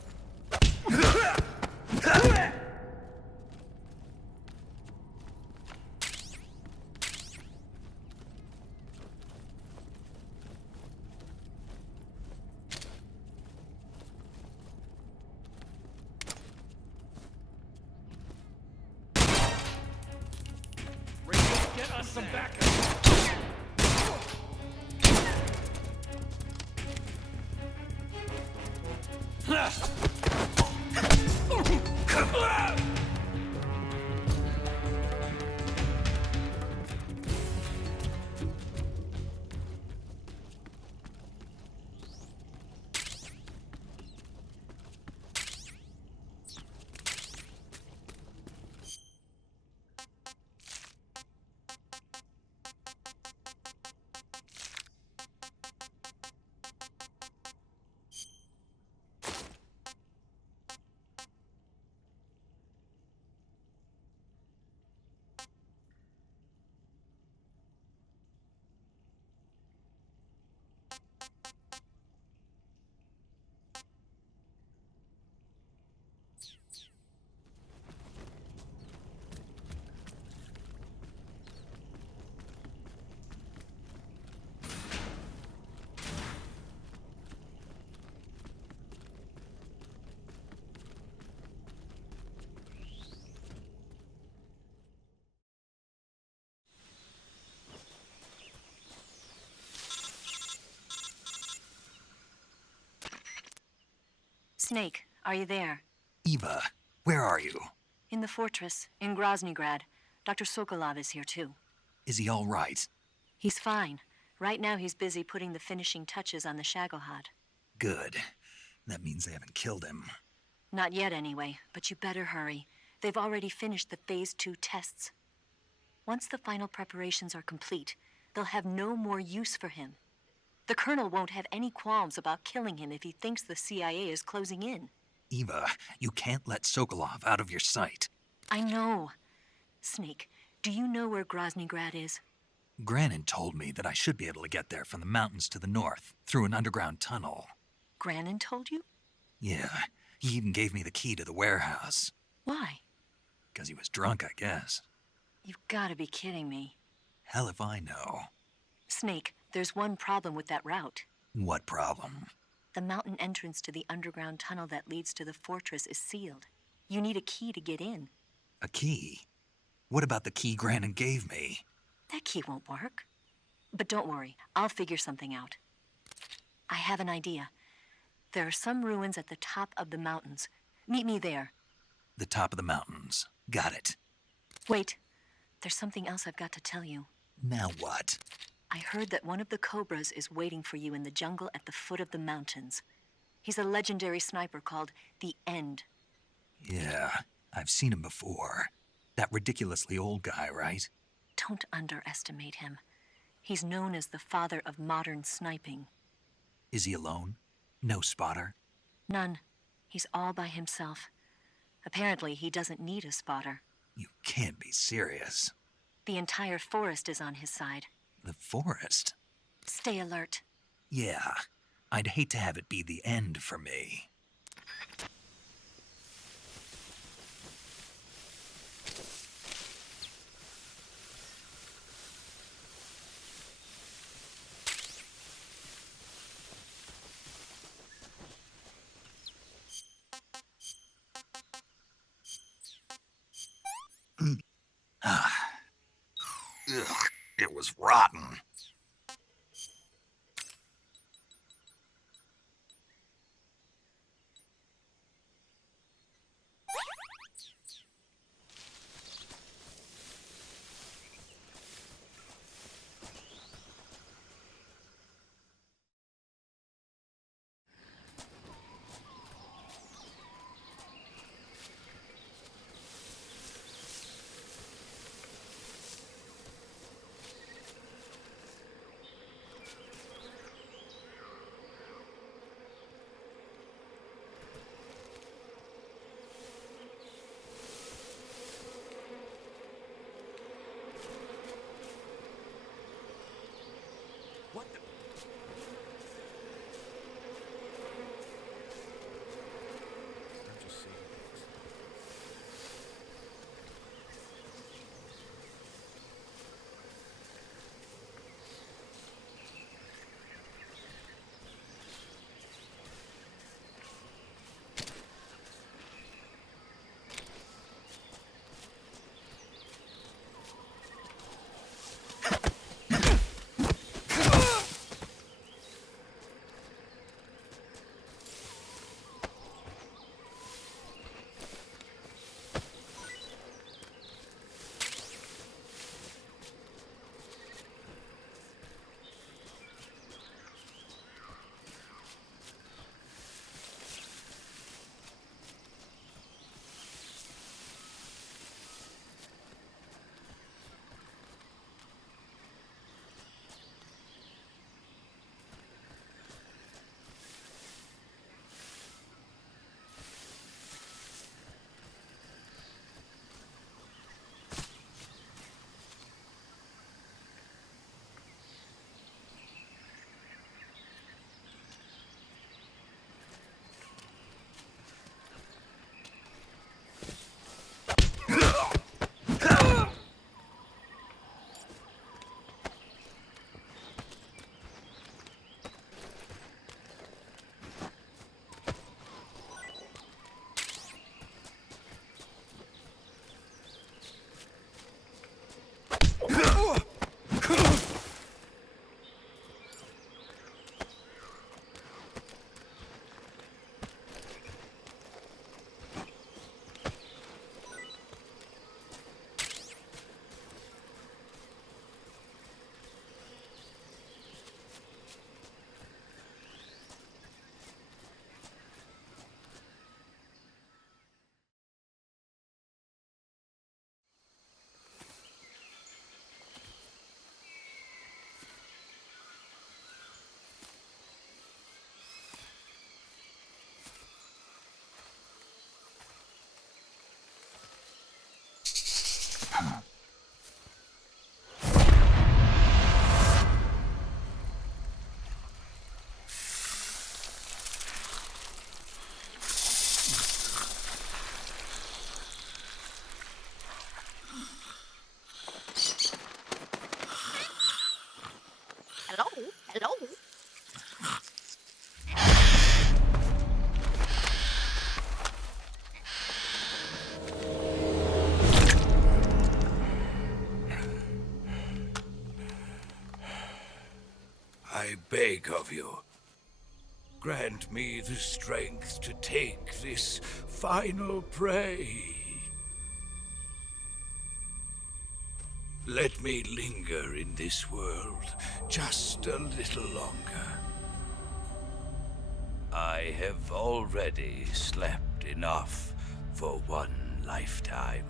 Get us some backup. Snake, are you there? Eva, where are you? In the fortress, in Groznyj. Dr. Sokolov is here too. Is he all right? He's fine. Right now he's busy putting the finishing touches on the Shagohod. Good. That means they haven't killed him. Not yet anyway, but you better hurry. They've already finished the Phase 2 tests. Once the final preparations are complete, they'll have no more use for him. The Colonel won't have any qualms about killing him if he thinks the CIA is closing in. Eva, you can't let Sokolov out of your sight. I know. Snake, do you know where Groznyj is? Granin told me that I should be able to get there from the mountains to the north, through an underground tunnel. Granin told you? Yeah, he even gave me the key to the warehouse. Why? Because he was drunk, I guess. You've got to be kidding me. Hell if I know. Snake, there's one problem with that route. What problem? The mountain entrance to the underground tunnel that leads to the fortress is sealed. You need a key to get in. A key? What about the key Granin gave me? That key won't work. But don't worry, I'll figure something out. I have an idea. There are some ruins at the top of the mountains. Meet me there. The top of the mountains. Got it. Wait, there's something else I've got to tell you. Now what? I heard that one of the Cobras is waiting for you in the jungle at the foot of the mountains. He's a legendary sniper called the End. Yeah, I've seen him before. That ridiculously old guy, right? Don't underestimate him. He's known as the father of modern sniping. Is he alone? No spotter? None. He's all by himself. Apparently, he doesn't need a spotter. You can't be serious. The entire forest is on his side. The forest? Stay alert. Yeah, I'd hate to have it be the end for me. Ugh, it was rotten. I beg of you, grant me the strength to take this final prey. Let me linger in this world just a little longer. I have already slept enough for one lifetime.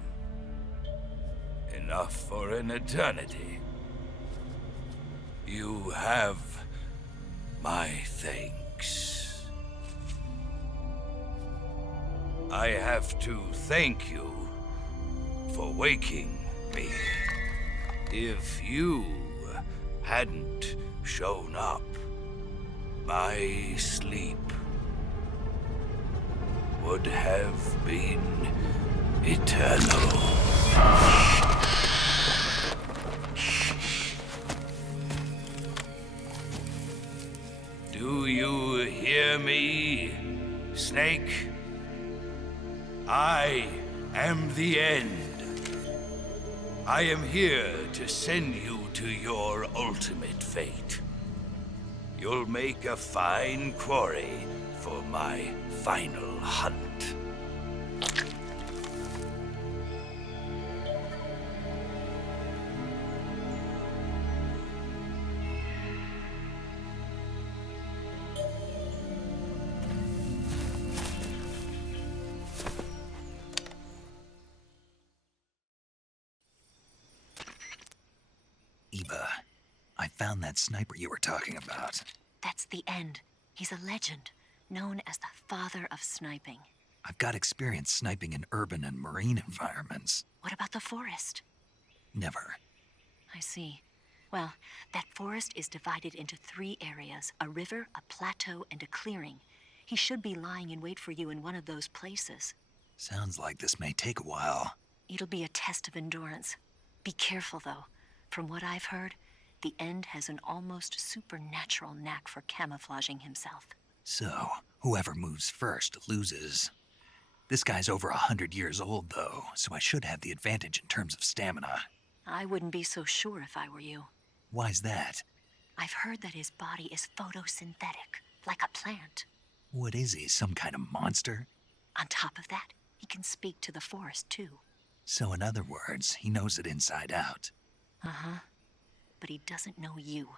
Enough for an eternity. You have my thanks. I have to thank you for waking me. If you hadn't shown up, my sleep would have been eternal. Do you hear me, Snake? I am the end. I am here to send you to your ultimate fate. You'll make a fine quarry for my final hunt. Eva, I found that sniper you were talking about. That's the end. He's a legend, known as the father of sniping. I've got experience sniping in urban and marine environments. What about the forest? Never. I see. Well, that forest is divided into 3 areas, a river, a plateau, and a clearing. He should be lying in wait for you in one of those places. Sounds like this may take a while. It'll be a test of endurance. Be careful, though. From what I've heard, the End has an almost supernatural knack for camouflaging himself. So, whoever moves first loses. This guy's over 100 years old, though, so I should have the advantage in terms of stamina. I wouldn't be so sure if I were you. Why's that? I've heard that his body is photosynthetic, like a plant. What is he, some kind of monster? On top of that, he can speak to the forest, too. So in other words, he knows it inside out. Uh-huh. But he doesn't know you.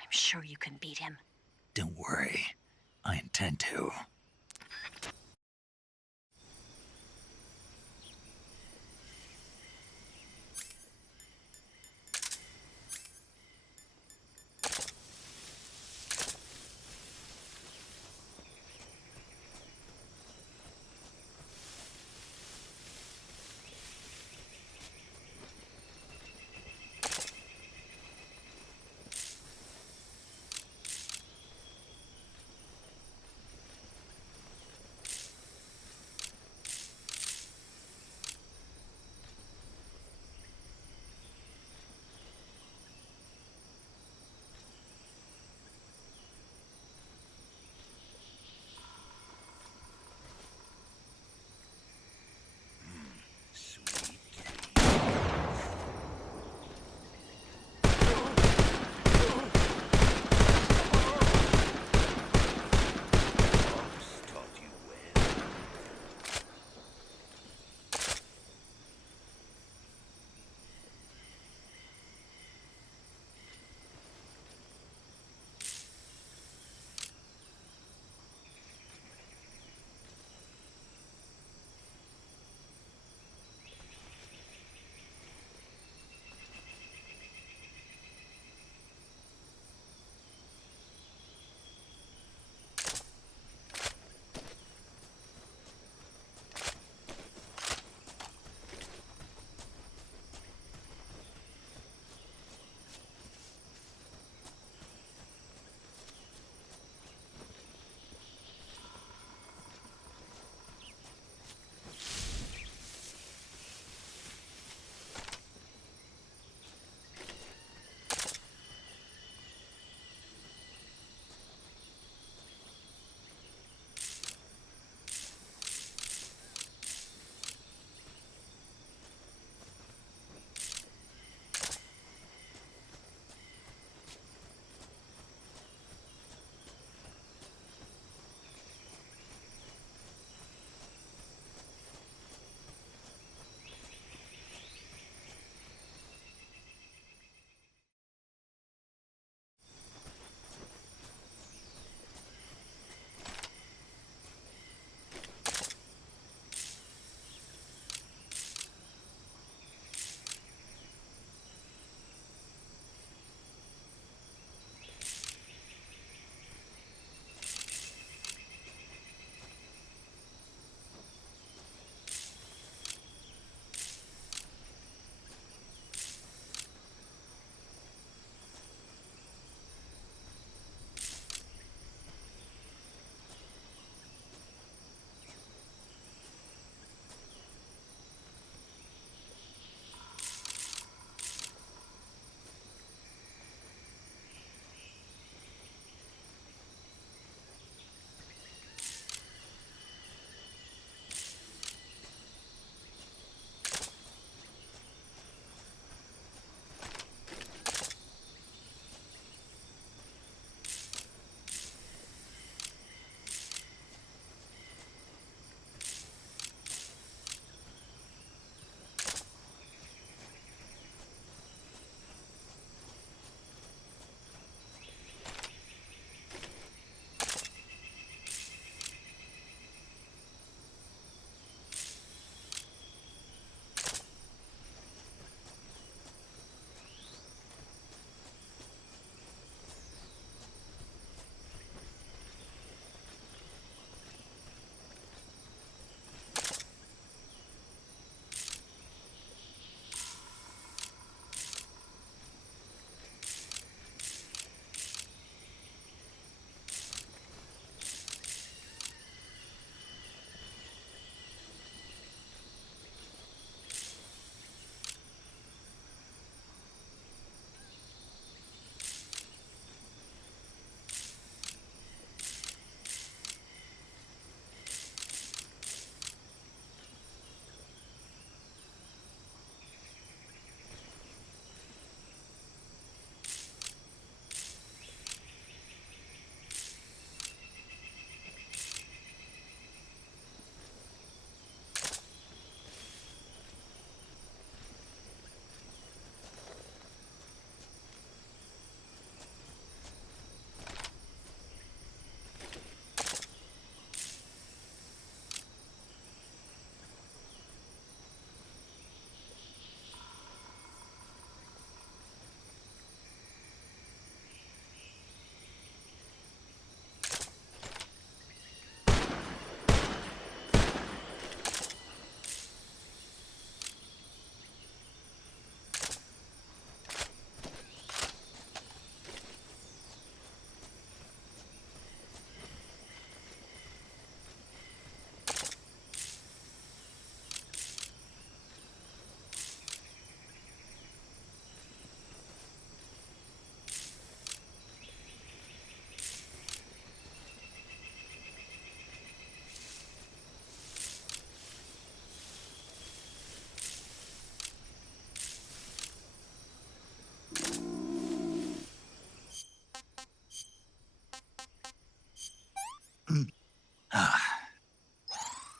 I'm sure you can beat him. Don't worry. I intend to.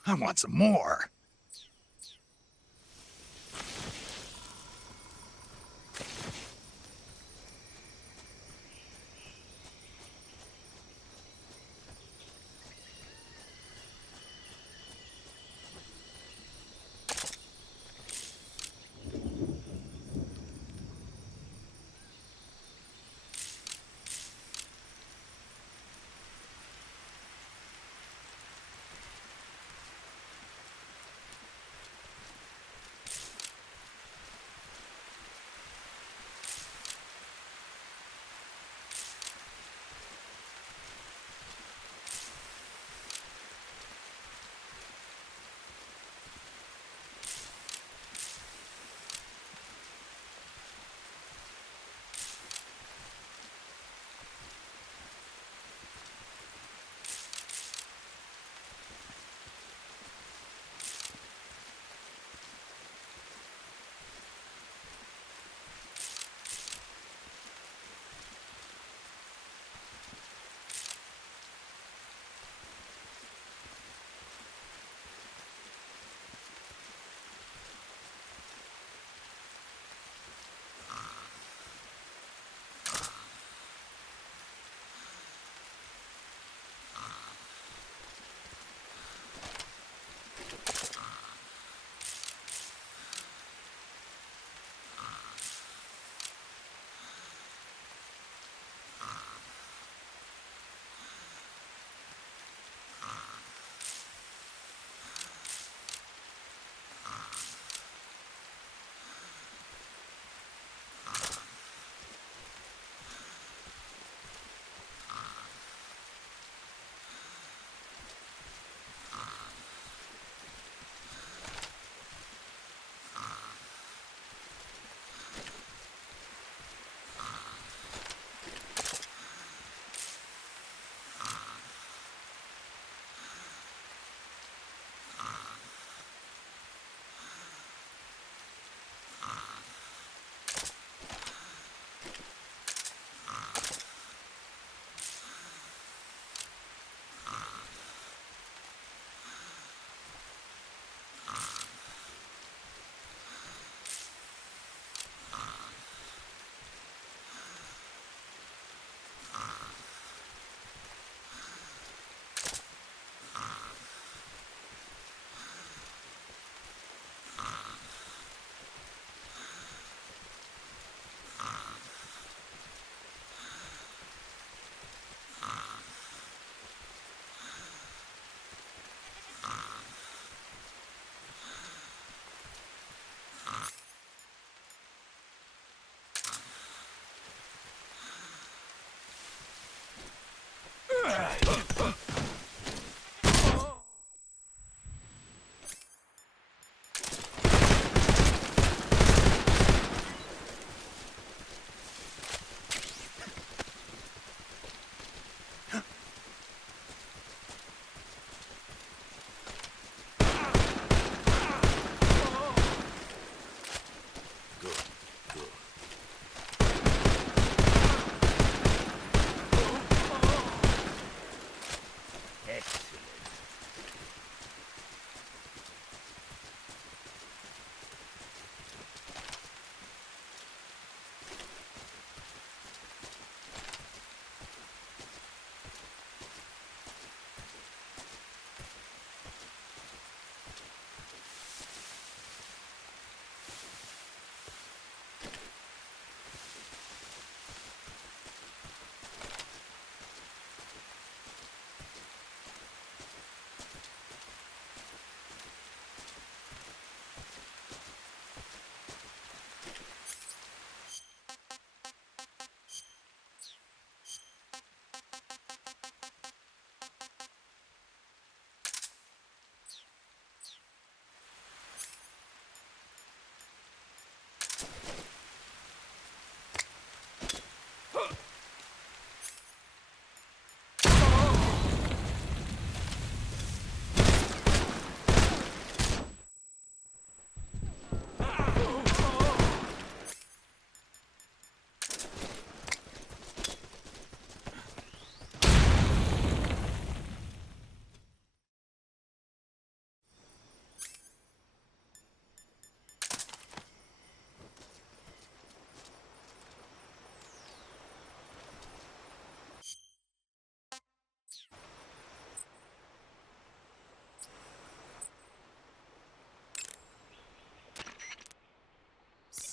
I want some more.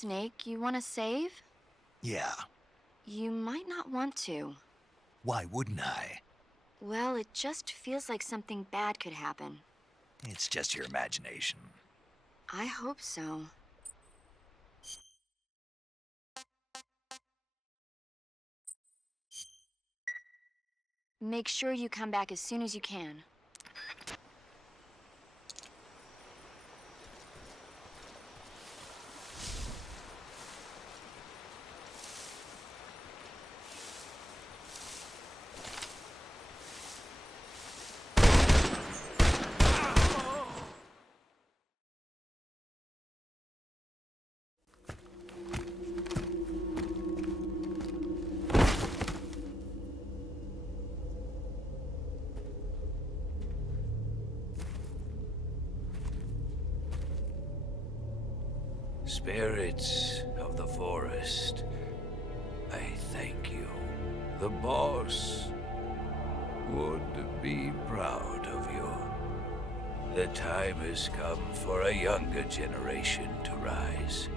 Snake, you want to save? Yeah. You might not want to. Why wouldn't I? Well, it just feels like something bad could happen. It's just your imagination. I hope so. Make sure you come back as soon as you can. Spirits of the forest, I thank you. The boss would be proud of you. The time has come for a younger generation to rise.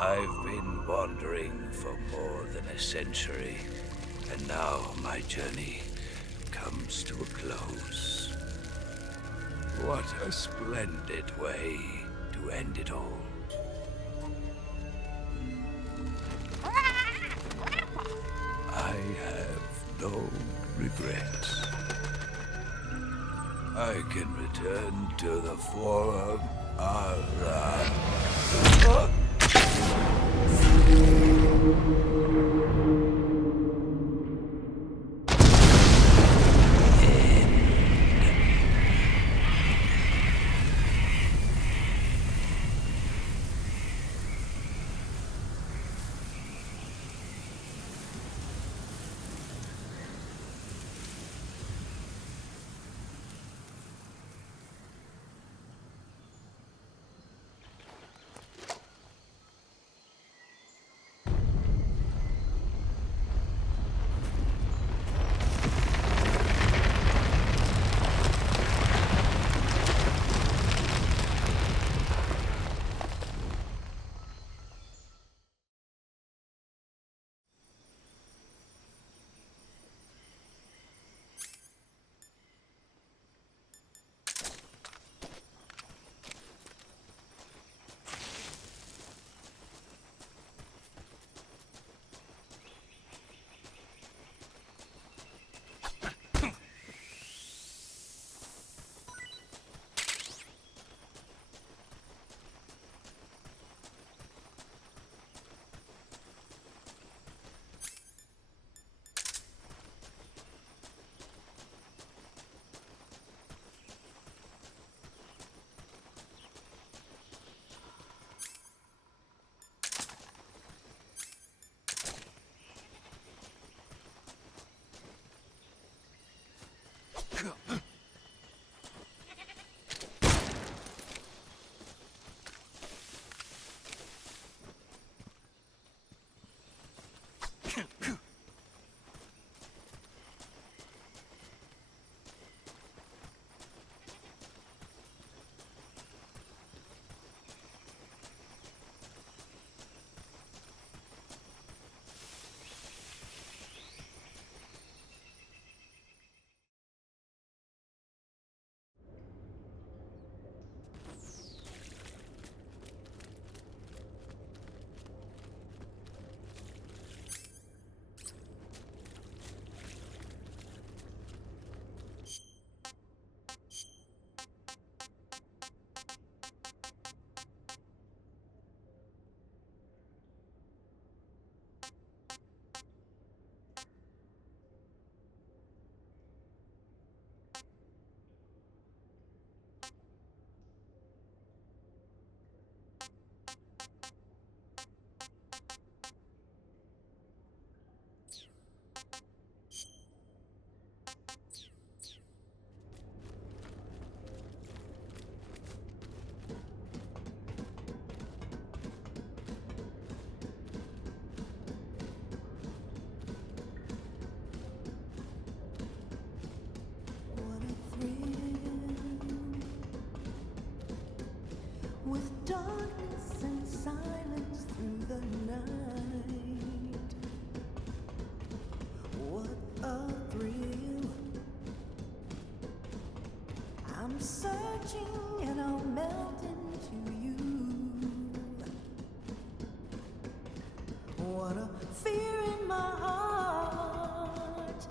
I've been wandering for more than a century, and now my journey comes to a close. What a splendid way to end it all. I have no regrets. I can return to the Forum Allah. with darkness and silence through the night. What a thrill. I'm searching and I'll melt into you. What a fear in my heart,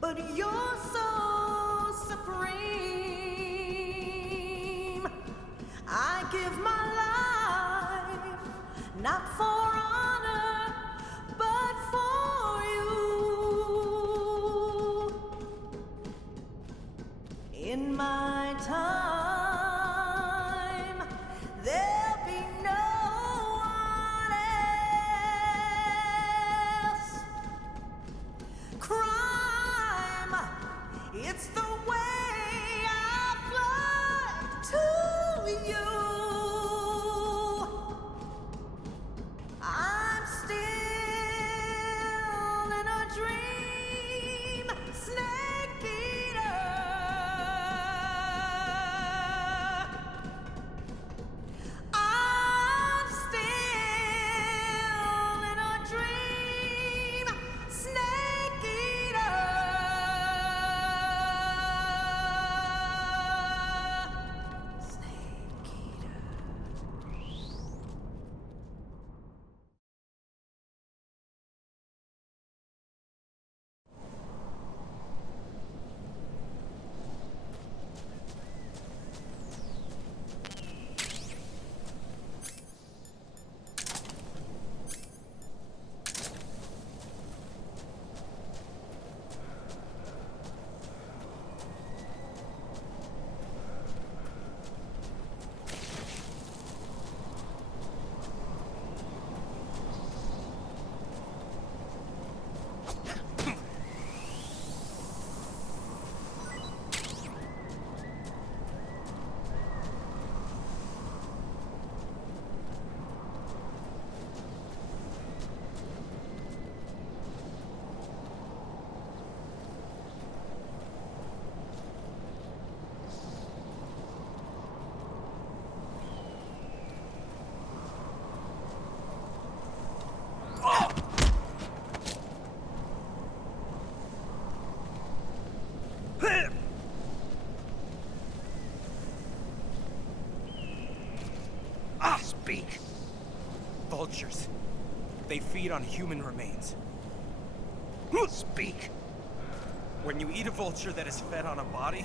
but you're so supreme. I give my life, not for honor, but for you. In my time, there'll be no one else. Crime, it's the way I fly to you. I'm still in a dream, snake eater. I'm still in a dream, snake eater. Speak. Vultures. They feed on human remains. Speak. When you eat a vulture that is fed on a body,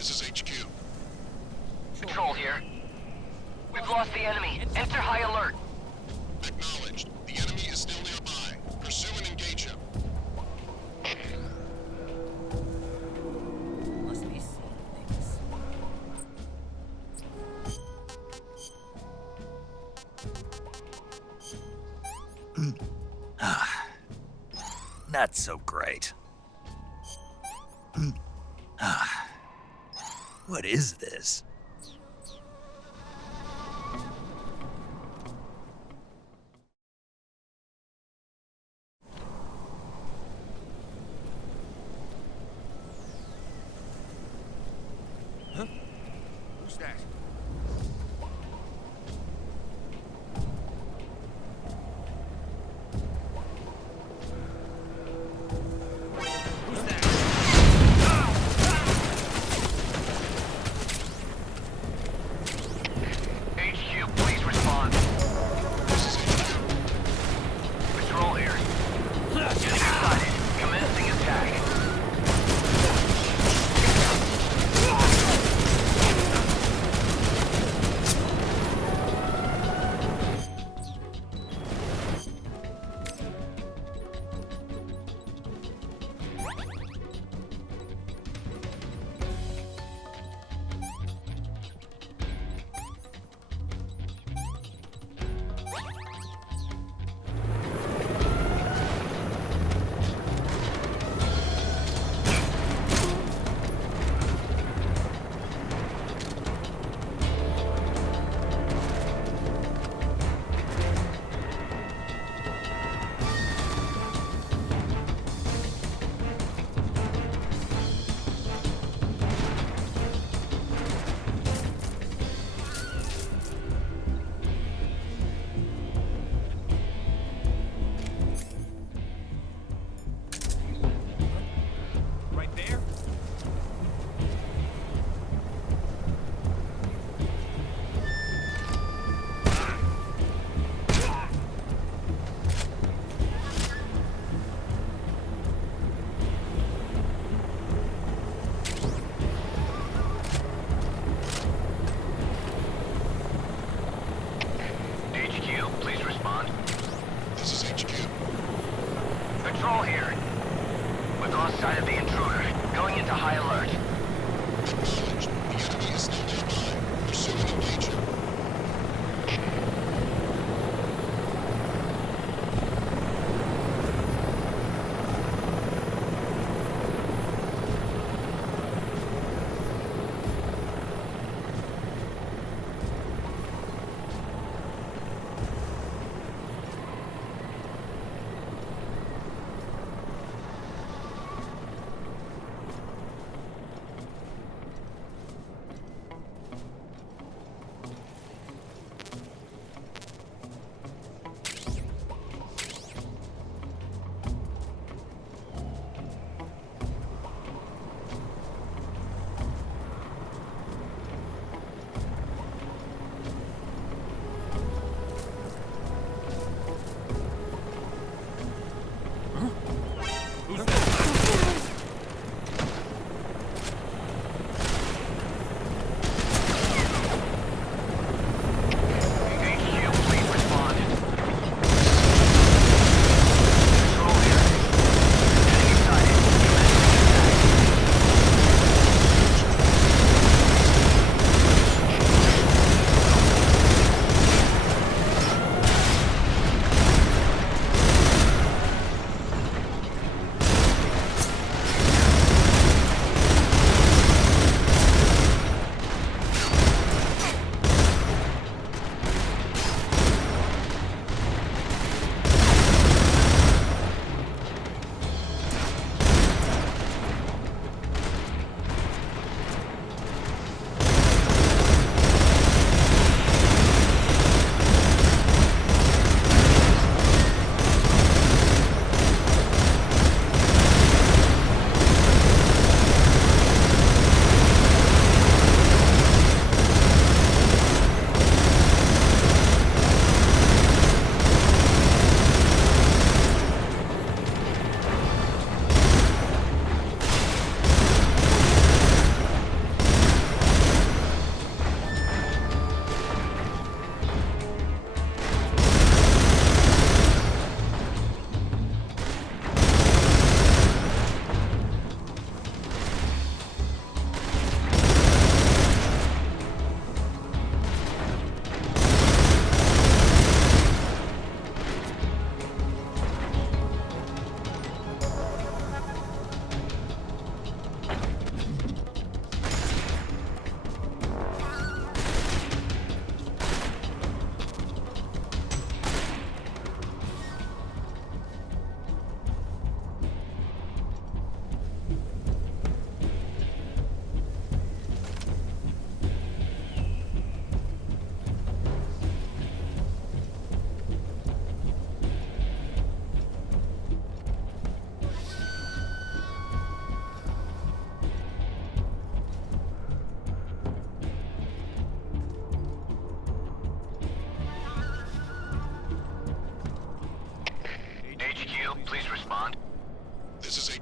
This is HQ. Patrol here. We've lost the enemy. Enter high alert. Acknowledged. The enemy is still nearby. Pursue and engage him. Must be seeing things. Not so great. What is this? Huh? Who's that? HQ, please respond. Patrol here. Enemy sighted. Commencing attack. Right there? HQ, please respond. This is HQ. Patrol here. We've lost sight of the intruder. Going into high alert. Acknowledged. The enemy is still nearby. Pursue and engage him.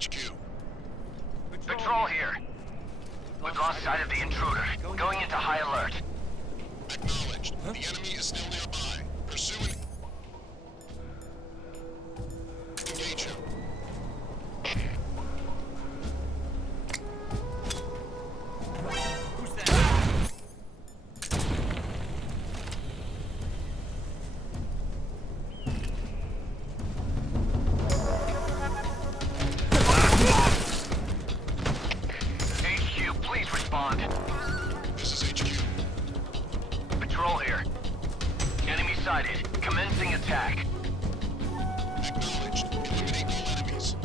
HQ. Patrol here. We've lost sight of the intruder. Going into high alert. Acknowledged. The enemy is still nearby. Pursuing. Engage him. Who's that? HQ, please respond. This is HQ. Patrol here. Enemy sighted. Commencing attack. Acknowledged. Eliminate all enemies.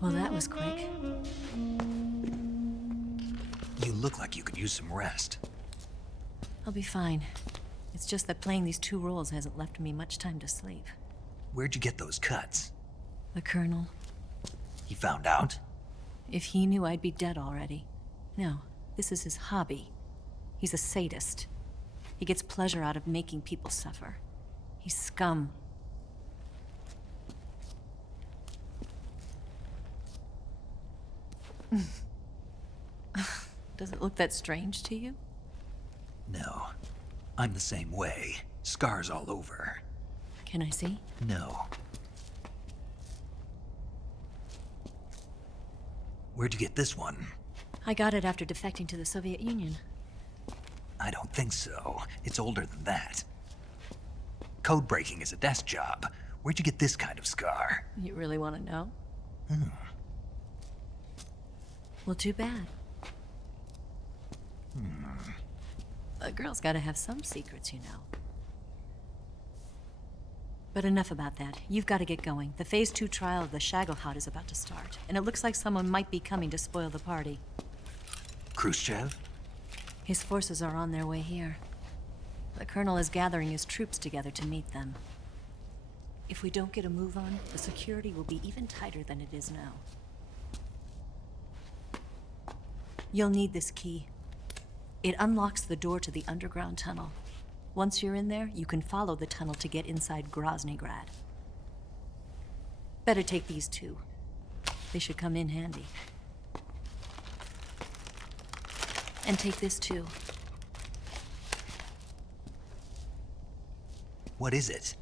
Well, that was quick. You look like you could use some rest. I'll be fine. It's just that playing these 2 roles hasn't left me much time to sleep. Where'd you get those cuts? The Colonel. He found out? If he knew, I'd be dead already. No, this is his hobby. He's a sadist. He gets pleasure out of making people suffer. He's scum. Does it look that strange to you? No. I'm the same way. Scars all over. Can I see? No. Where'd you get this one? I got it after defecting to the Soviet Union. I don't think so. It's older than that. Code breaking is a desk job. Where'd you get this kind of scar? You really want to know? Hmm. Well, too bad. A girl's gotta have some secrets, you know. But enough about that. You've got to get going. The Phase 2 trial of the Shagohod is about to start, and it looks like someone might be coming to spoil the party. Khrushchev? His forces are on their way here. The Colonel is gathering his troops together to meet them. If we don't get a move on, the security will be even tighter than it is now. You'll need this key. It unlocks the door to the underground tunnel. Once you're in there, you can follow the tunnel to get inside Groznyj. Better take these 2. They should come in handy. And take this too. What is it?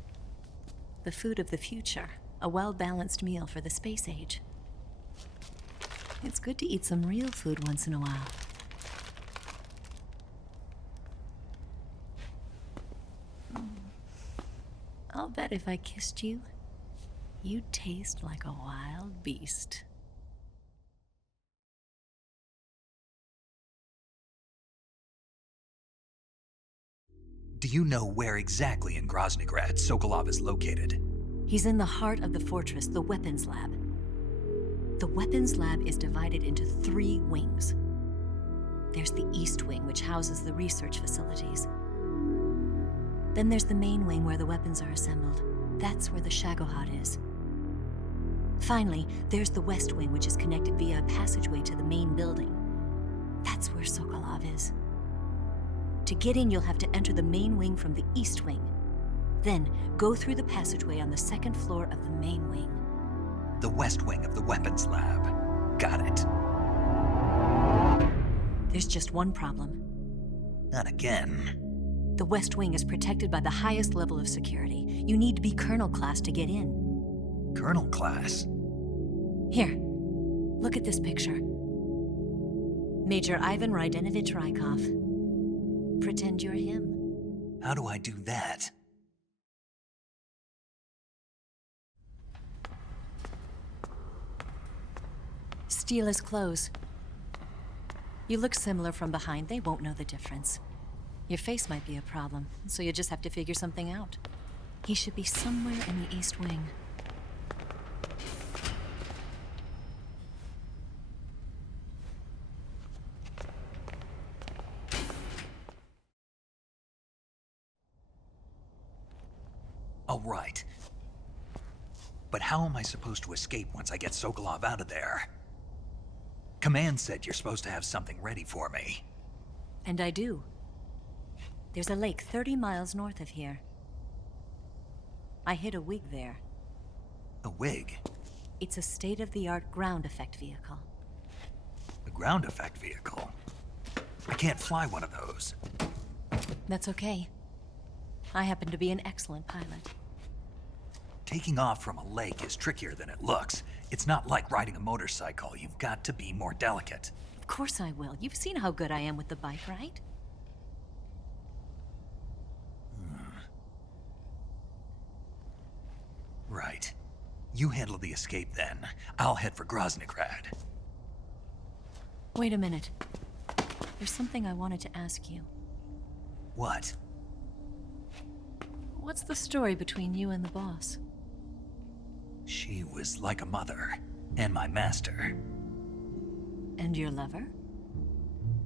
The food of the future. A well-balanced meal for the space age. It's good to eat some real food once in a while. I'll bet if I kissed you, you'd taste like a wild beast. Do you know where exactly in Groznyj Sokolov is located? He's in the heart of the fortress, the weapons lab. The weapons lab is divided into 3 wings. There's the East Wing, which houses the research facilities. Then there's the main wing where the weapons are assembled. That's where the Shagohod is. Finally, there's the West Wing, which is connected via a passageway to the main building. That's where Sokolov is. To get in, you'll have to enter the main wing from the East Wing. Then, go through the passageway on the 2nd floor of the main wing. The West Wing of the weapons lab. Got it. There's just one problem. Not again. The West Wing is protected by the highest level of security. You need to be Colonel class to get in. Colonel class? Here, look at this picture. Major Ivan Rydenovich Rykov. Pretend you're him. How do I do that? Steal his clothes. You look similar from behind. They won't know the difference. Your face might be a problem, so you just have to figure something out. He should be somewhere in the East Wing. All right. But how am I supposed to escape once I get Sokolov out of there? Command said you're supposed to have something ready for me. And I do. There's a lake 30 miles north of here. I hid a wig there. A wig? It's a state-of-the-art ground effect vehicle. A ground effect vehicle? I can't fly one of those. That's okay. I happen to be an excellent pilot. Taking off from a lake is trickier than it looks. It's not like riding a motorcycle. You've got to be more delicate. Of course I will. You've seen how good I am with the bike, right? Right. You handle the escape then. I'll head for Groznyj. Wait a minute. There's something I wanted to ask you. What? What's the story between you and the boss? She was like a mother. And my master. And your lover?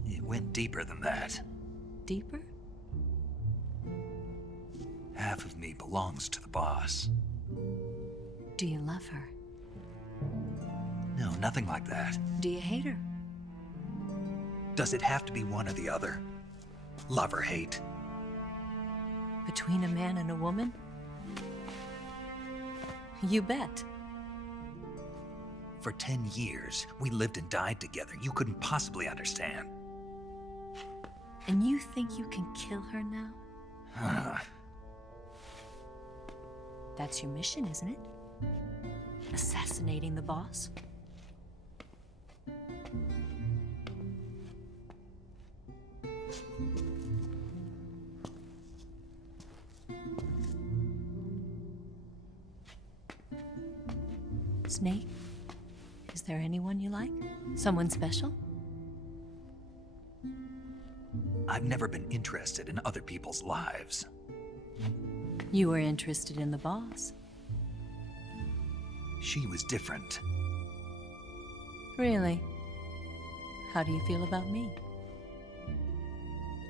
It went deeper than that. Deeper? Half of me belongs to the boss. Do you love her? No, nothing like that. Do you hate her? Does it have to be one or the other? Love or hate? Between a man and a woman? You bet. For 10 years, we lived and died together. You couldn't possibly understand. And you think you can kill her now? That's your mission, isn't it? Assassinating the boss? Snake, is there anyone you like? Someone special? I've never been interested in other people's lives. You were interested in the boss. She was different. Really? How do you feel about me?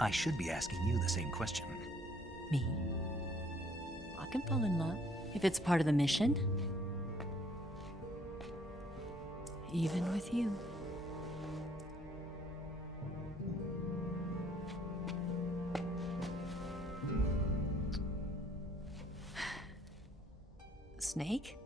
I should be asking you the same question. Me? I can fall in love if it's part of the mission. Even with you. Snake?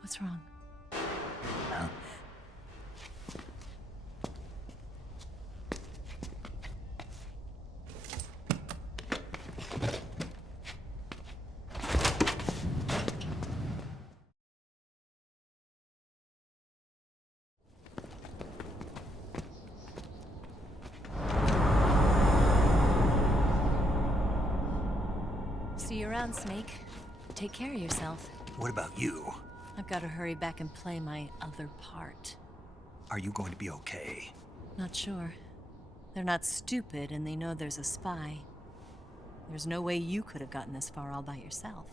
What's wrong? Huh? See you around, Snake. Take care of yourself. What about you? I've got to hurry back and play my other part. Are you going to be okay? Not sure. They're not stupid, and they know there's a spy. There's no way you could have gotten this far all by yourself.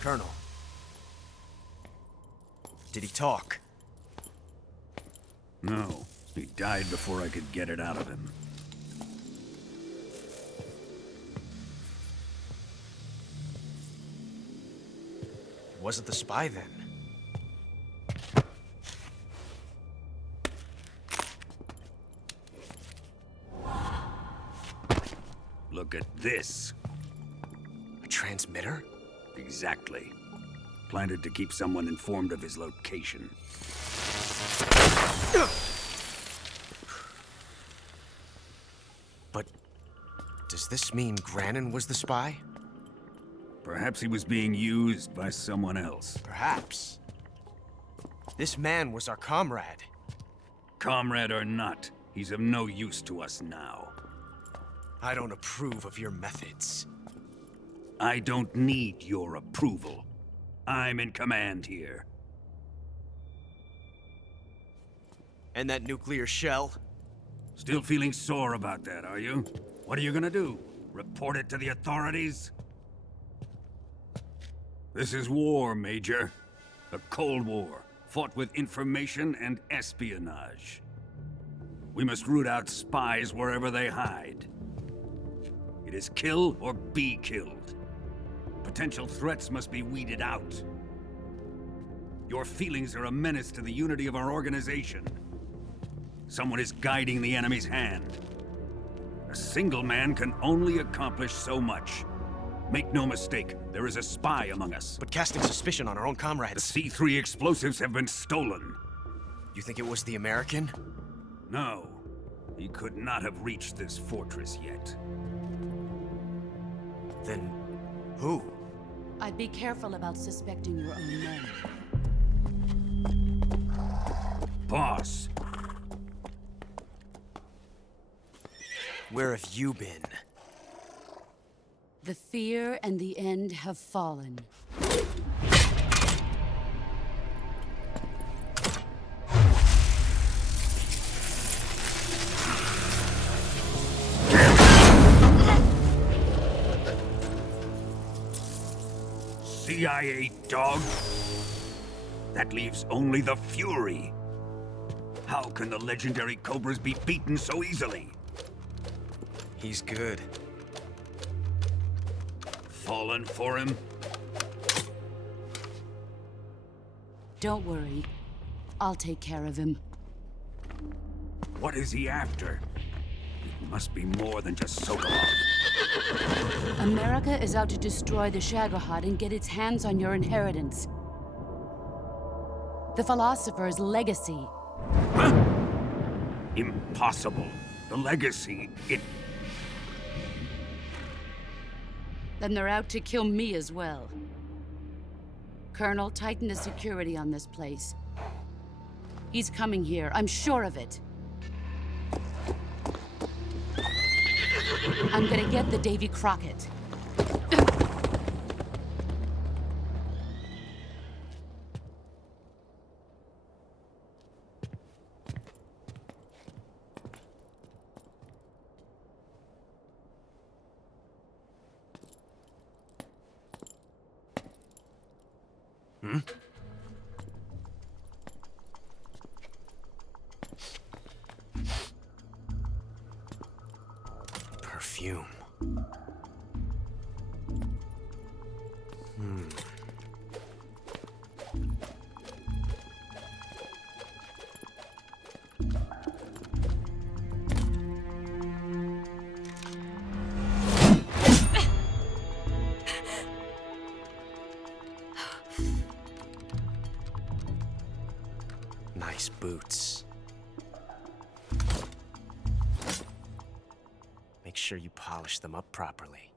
Colonel. Did he talk? No. He died before I could get it out of him. He wasn't the spy then. Look at this. A transmitter? Exactly. Planted to keep someone informed of his location. But does this mean Granin was the spy? Perhaps he was being used by someone else. Perhaps. This man was our comrade. Comrade or not, he's of no use to us now. I don't approve of your methods. I don't need your approval. I'm in command here. And that nuclear shell? Still feeling sore about that, are you? What are you gonna do? Report it to the authorities? This is war, Major. A Cold War, fought with information and espionage. We must root out spies wherever they hide. It is kill or be killed. Potential threats must be weeded out. Your feelings are a menace to the unity of our organization. Someone is guiding the enemy's hand. A single man can only accomplish so much. Make no mistake, there is a spy among us. But casting suspicion on our own comrades... The C3 explosives have been stolen. You think it was the American? No. He could not have reached this fortress yet. Then... who? I'd be careful about suspecting your own men. Boss! Where have you been? The fear and the end have fallen. CIA dog? That leaves only the Fury. How can the legendary Cobras be beaten so easily? He's good. Fallen for him? Don't worry. I'll take care of him. What is he after? It must be more than just Shagohod. America is out to destroy the Shagohod and get its hands on your inheritance. The philosopher's legacy. Huh? Impossible. The legacy, Then they're out to kill me as well. Colonel, tighten the security on this place. He's coming here, I'm sure of it. I'm gonna get the Davy Crockett. Perfume. Nice boots. Make sure you polish them up properly.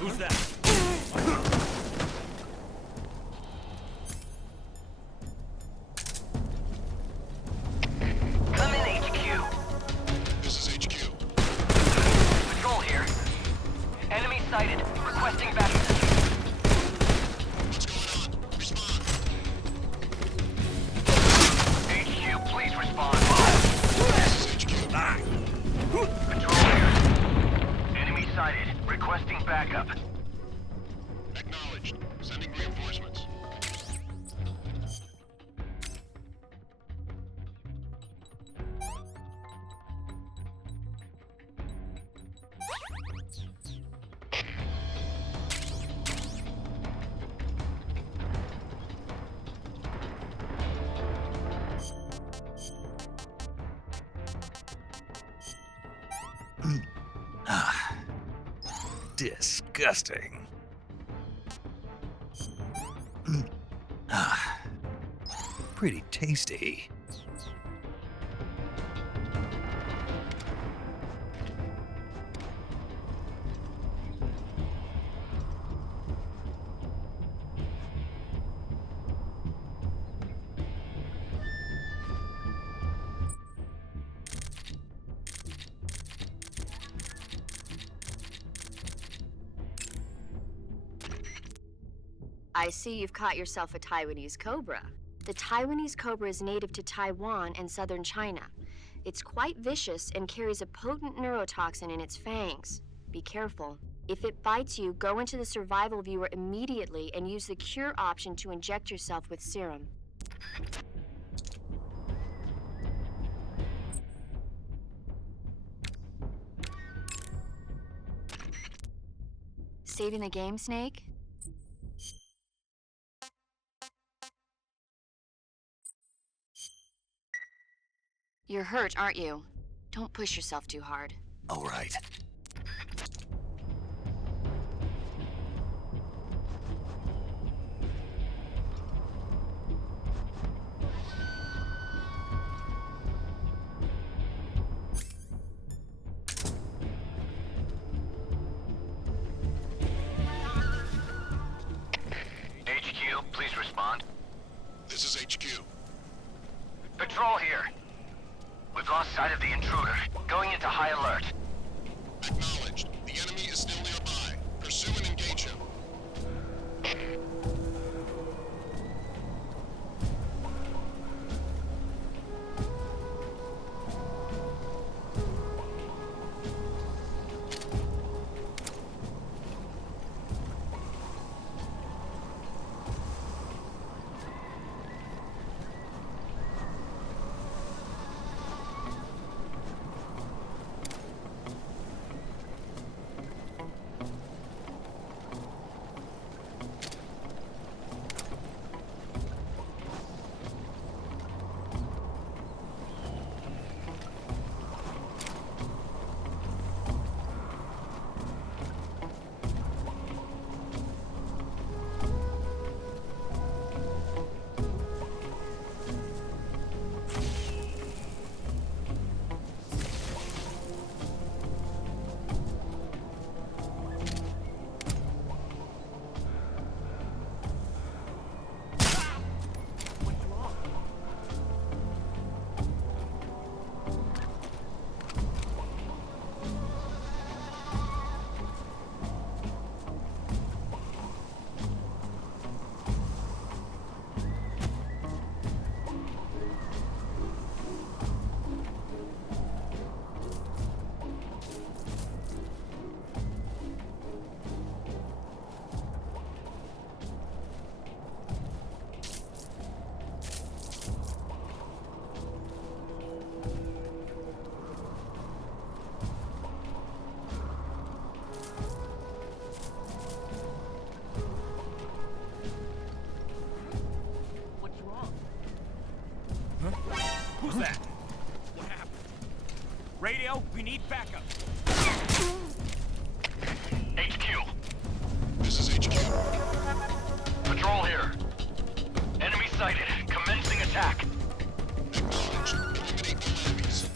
Who's that? Come in, HQ. This is HQ. Patrol here. Enemy sighted. Requesting backup. What's going on? Respond. HQ, please respond. This is HQ. Patrol here. Enemy sighted. Requesting backup. Acknowledged. Sending reinforcements. Disgusting. Pretty tasty. I see you've caught yourself a Taiwanese cobra. The Taiwanese cobra is native to Taiwan and southern China. It's quite vicious and carries a potent neurotoxin in its fangs. Be careful. If it bites you, go into the survival viewer immediately and use the cure option to inject yourself with serum. Saving the game, Snake? You're hurt, aren't you? Don't push yourself too hard. All right. HQ, please respond. This is HQ. Patrol here. We've lost sight of the intruder. Going into high alert. Acknowledged. The enemy is still nearby. Pursue and engage him. Who's that? What happened? Radio, we need backup. HQ. This is HQ. Patrol here. Enemy sighted. Commencing attack. Acknowledged. Eliminate all enemies.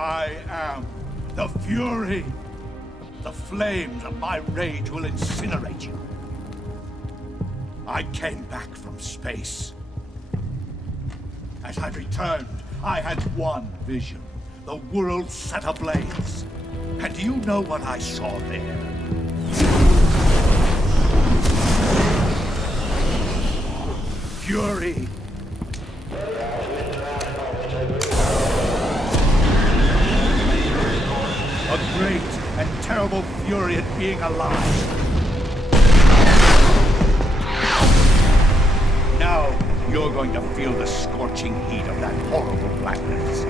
I am the Fury. The flames of my rage will incinerate you. I came back from space. As I returned, I had one vision. The world set ablaze. And do you know what I saw there? Fury. A great and terrible fury at being alive. Now, you're going to feel the scorching heat of that horrible blackness.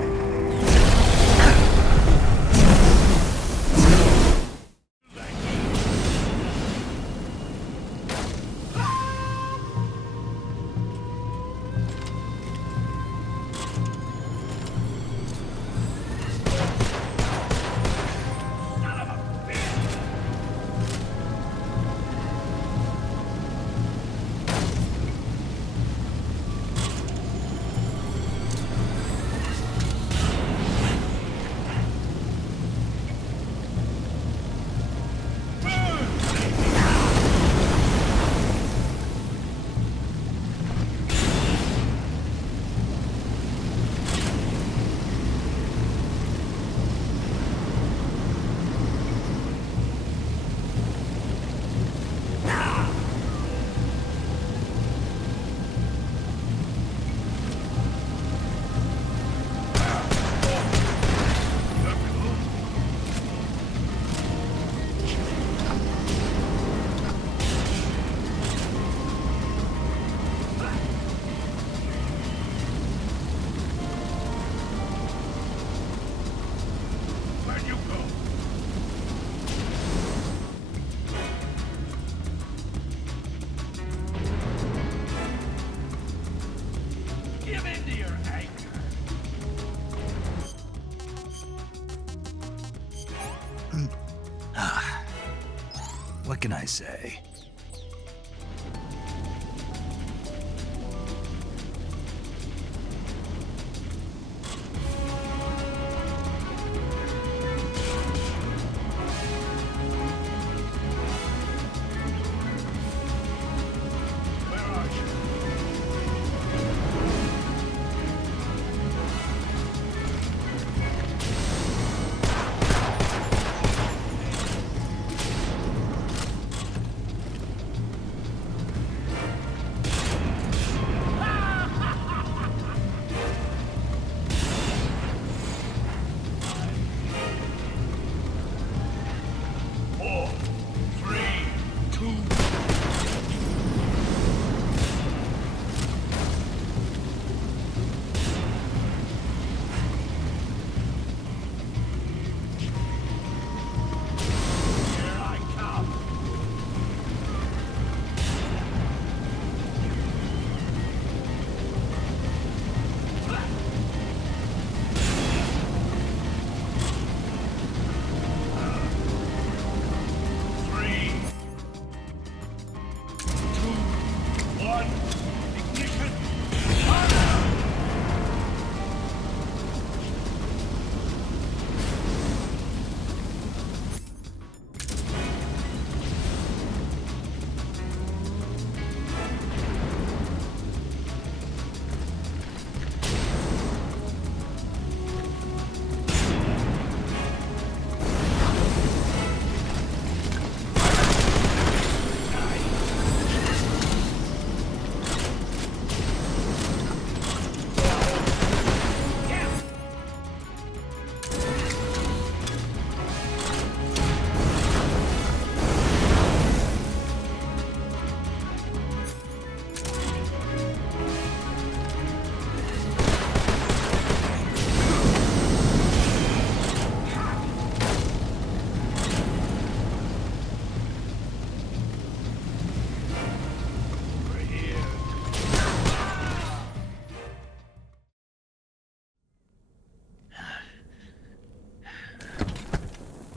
What can I say?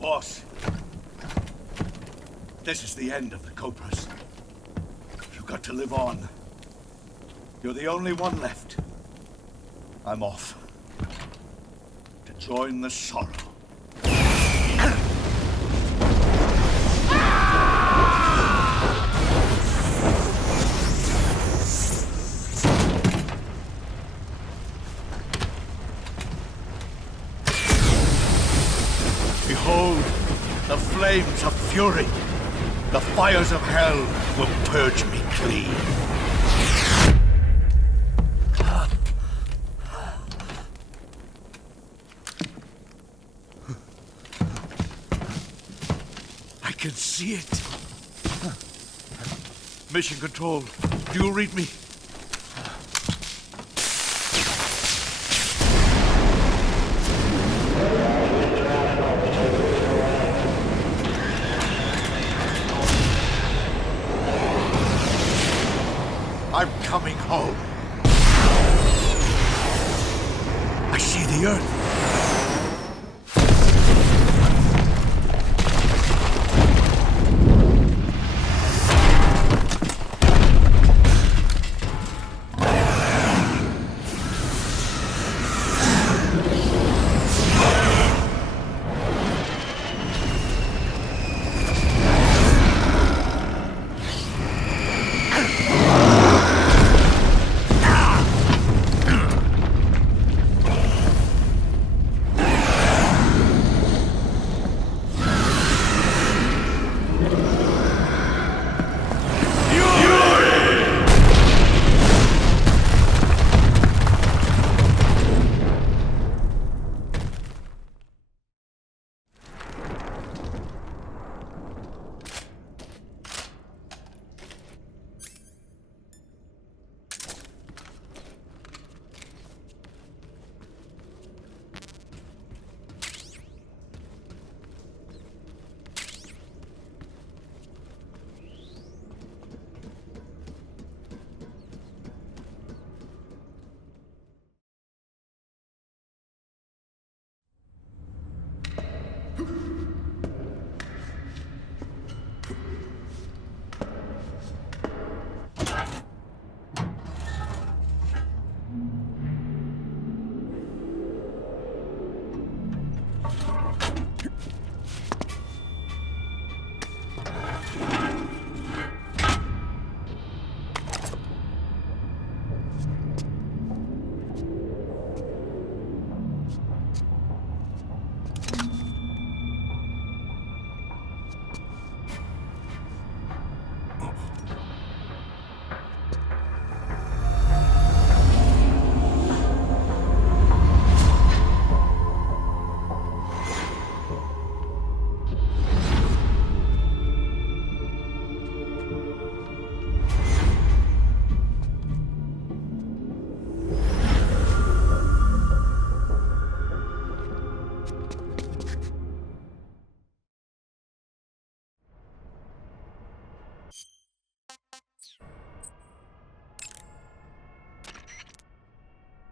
Boss, this is the end of the Cobras. You've got to live on. You're the only one left. I'm off. To join the sorrow. Behold, the flames of fury. The fires of hell will purge me clean. I can see it. Mission Control, do you read me? I'm coming home. I see the Earth.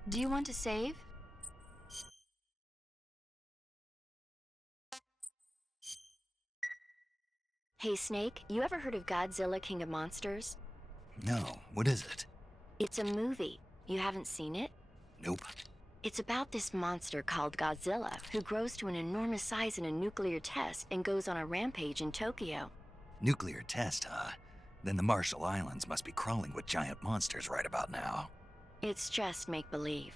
Do you want to save? Hey, Snake, you ever heard of Godzilla, King of Monsters? No, what is it? It's a movie. You haven't seen it? Nope. It's about this monster called Godzilla, who grows to an enormous size in a nuclear test and goes on a rampage in Tokyo. Nuclear test, huh? Then the Marshall Islands must be crawling with giant monsters right about now. It's just make-believe.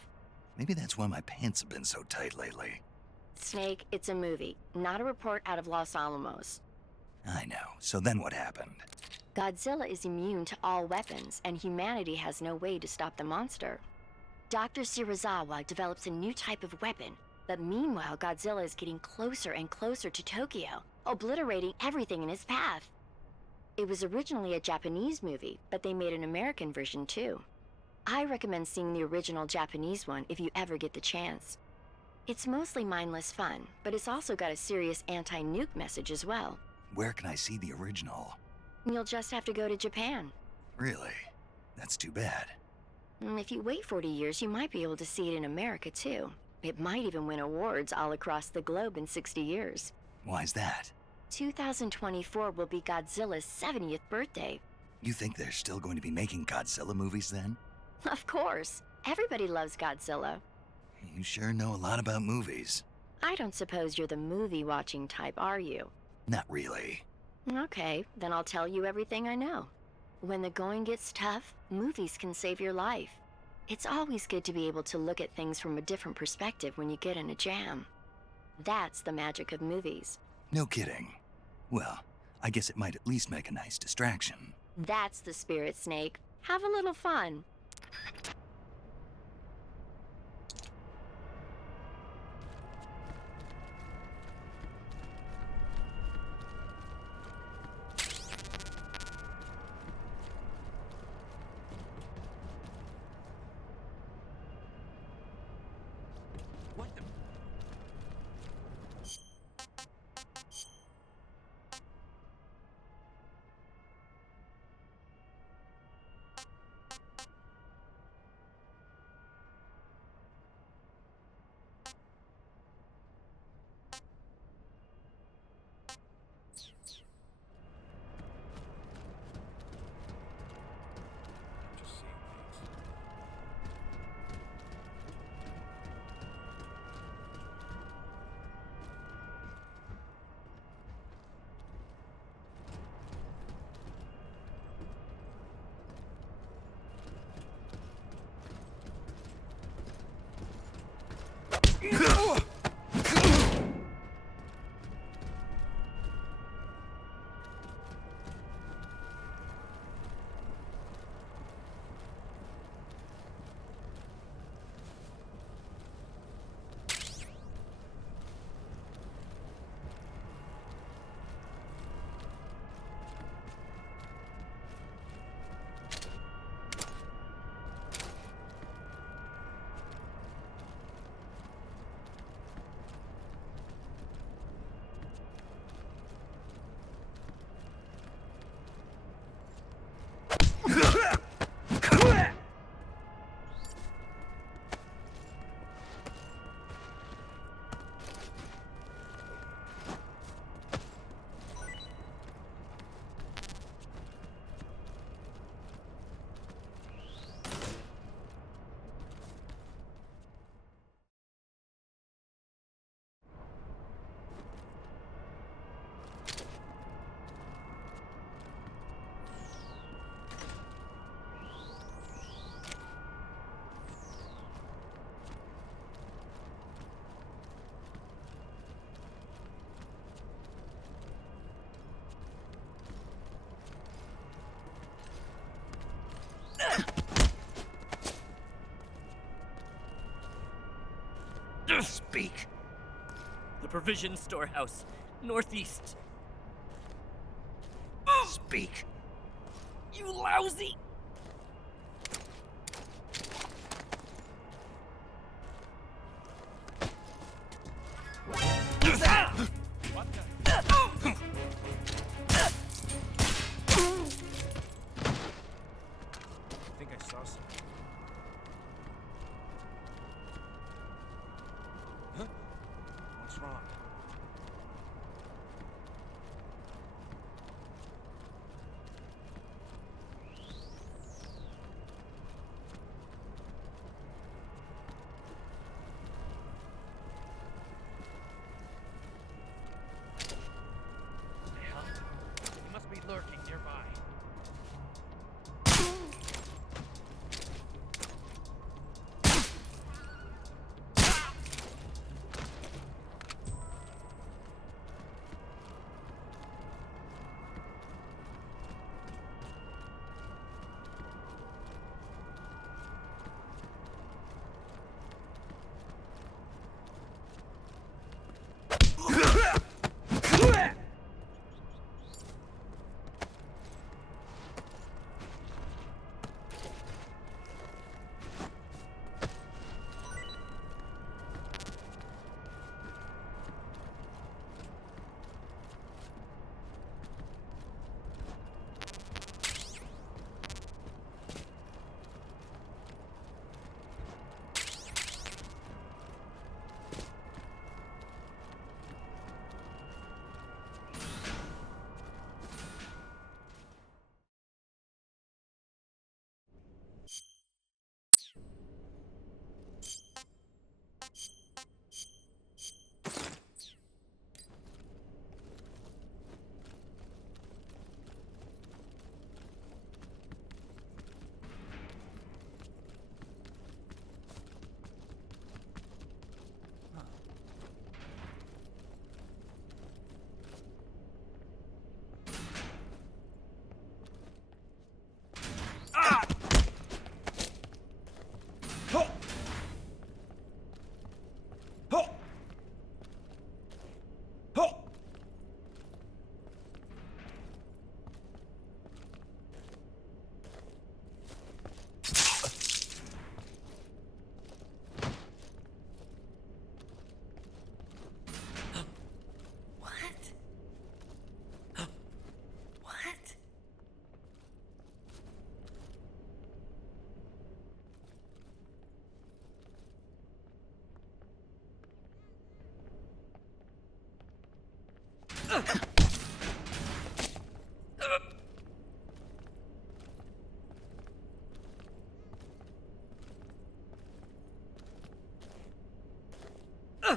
Maybe that's why my pants have been so tight lately. Snake, it's a movie, not a report out of Los Alamos. I know. So then what happened? Godzilla is immune to all weapons, and humanity has no way to stop the monster. Dr. Shirazawa develops a new type of weapon, but meanwhile Godzilla is getting closer and closer to Tokyo, obliterating everything in his path. It was originally a Japanese movie, but they made an American version too. I recommend seeing the original Japanese one if you ever get the chance. It's mostly mindless fun, but it's also got a serious anti-nuke message as well. Where can I see the original? You'll just have to go to Japan. Really? That's too bad. If you wait 40 years, you might be able to see it in America too. It might even win awards all across the globe in 60 years. Why's that? 2024 will be Godzilla's 70th birthday. You think they're still going to be making Godzilla movies then? Of course. Everybody loves Godzilla. You sure know a lot about movies. I don't suppose you're the movie-watching type, are you? Not really. Okay, then I'll tell you everything I know. When the going gets tough, movies can save your life. It's always good to be able to look at things from a different perspective when you get in a jam. That's the magic of movies. No kidding. Well, I guess it might at least make a nice distraction. That's the spirit, Snake. Have a little fun. Speak. The provision storehouse, northeast. Speak. You lousy! What the? I think I saw something. Huh? What's wrong? He must be lurking nearby.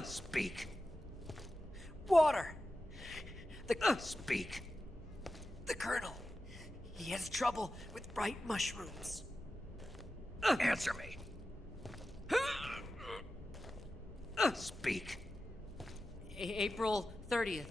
Speak. Water. Speak. The Colonel. He has trouble with bright mushrooms. Answer me. Speak. April 30th.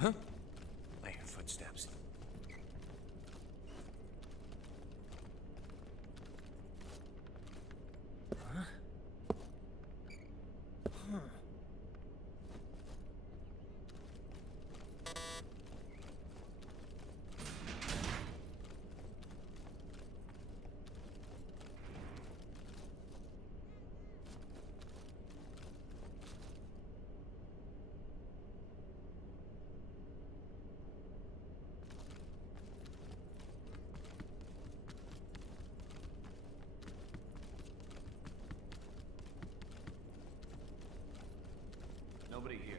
Huh? I hear footsteps. Huh? Huh. Nobody here.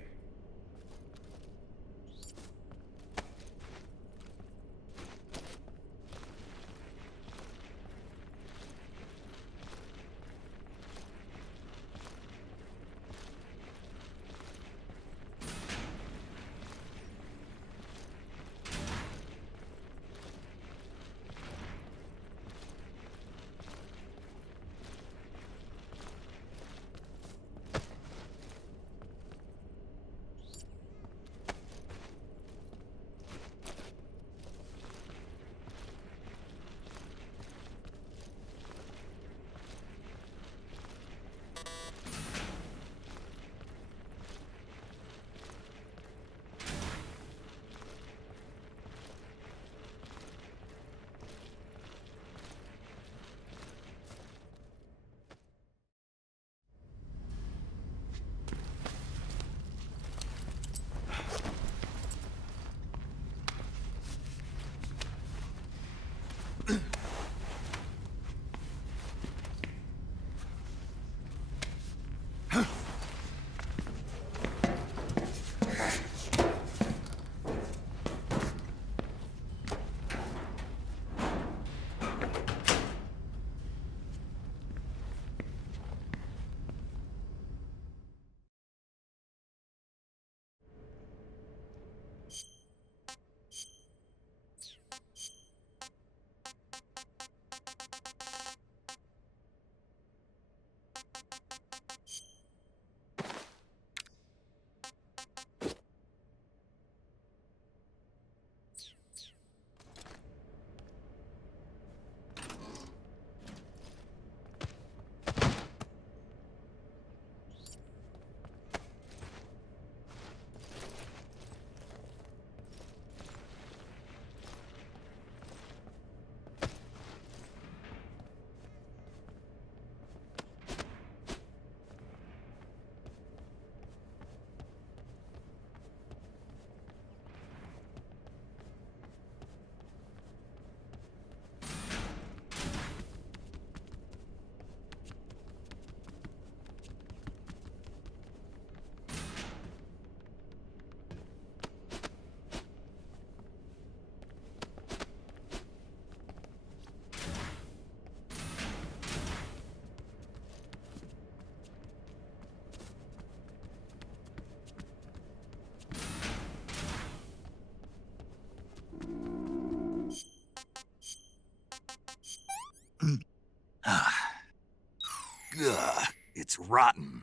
Ugh, it's rotten.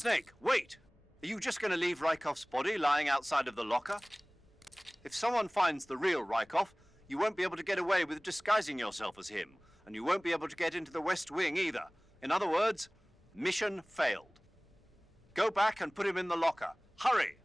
Snake, wait! Are you just going to leave Rykov's body lying outside of the locker? If someone finds the real Rykov, you won't be able to get away with disguising yourself as him, and you won't be able to get into the West Wing either. In other words, mission failed. Go back and put him in the locker. Hurry!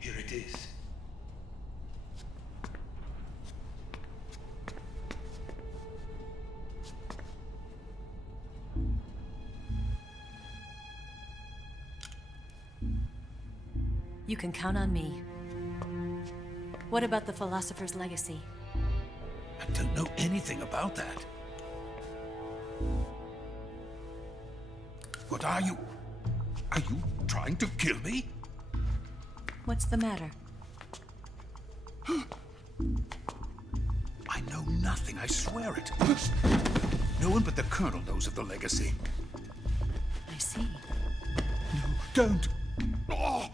Here it is. You can count on me. What about the Philosopher's Legacy? I don't know anything about that. What are you? Are you trying to kill me? What's the matter? I know nothing, I swear it. No one but the Colonel knows of the legacy. I see. No, don't! Oh.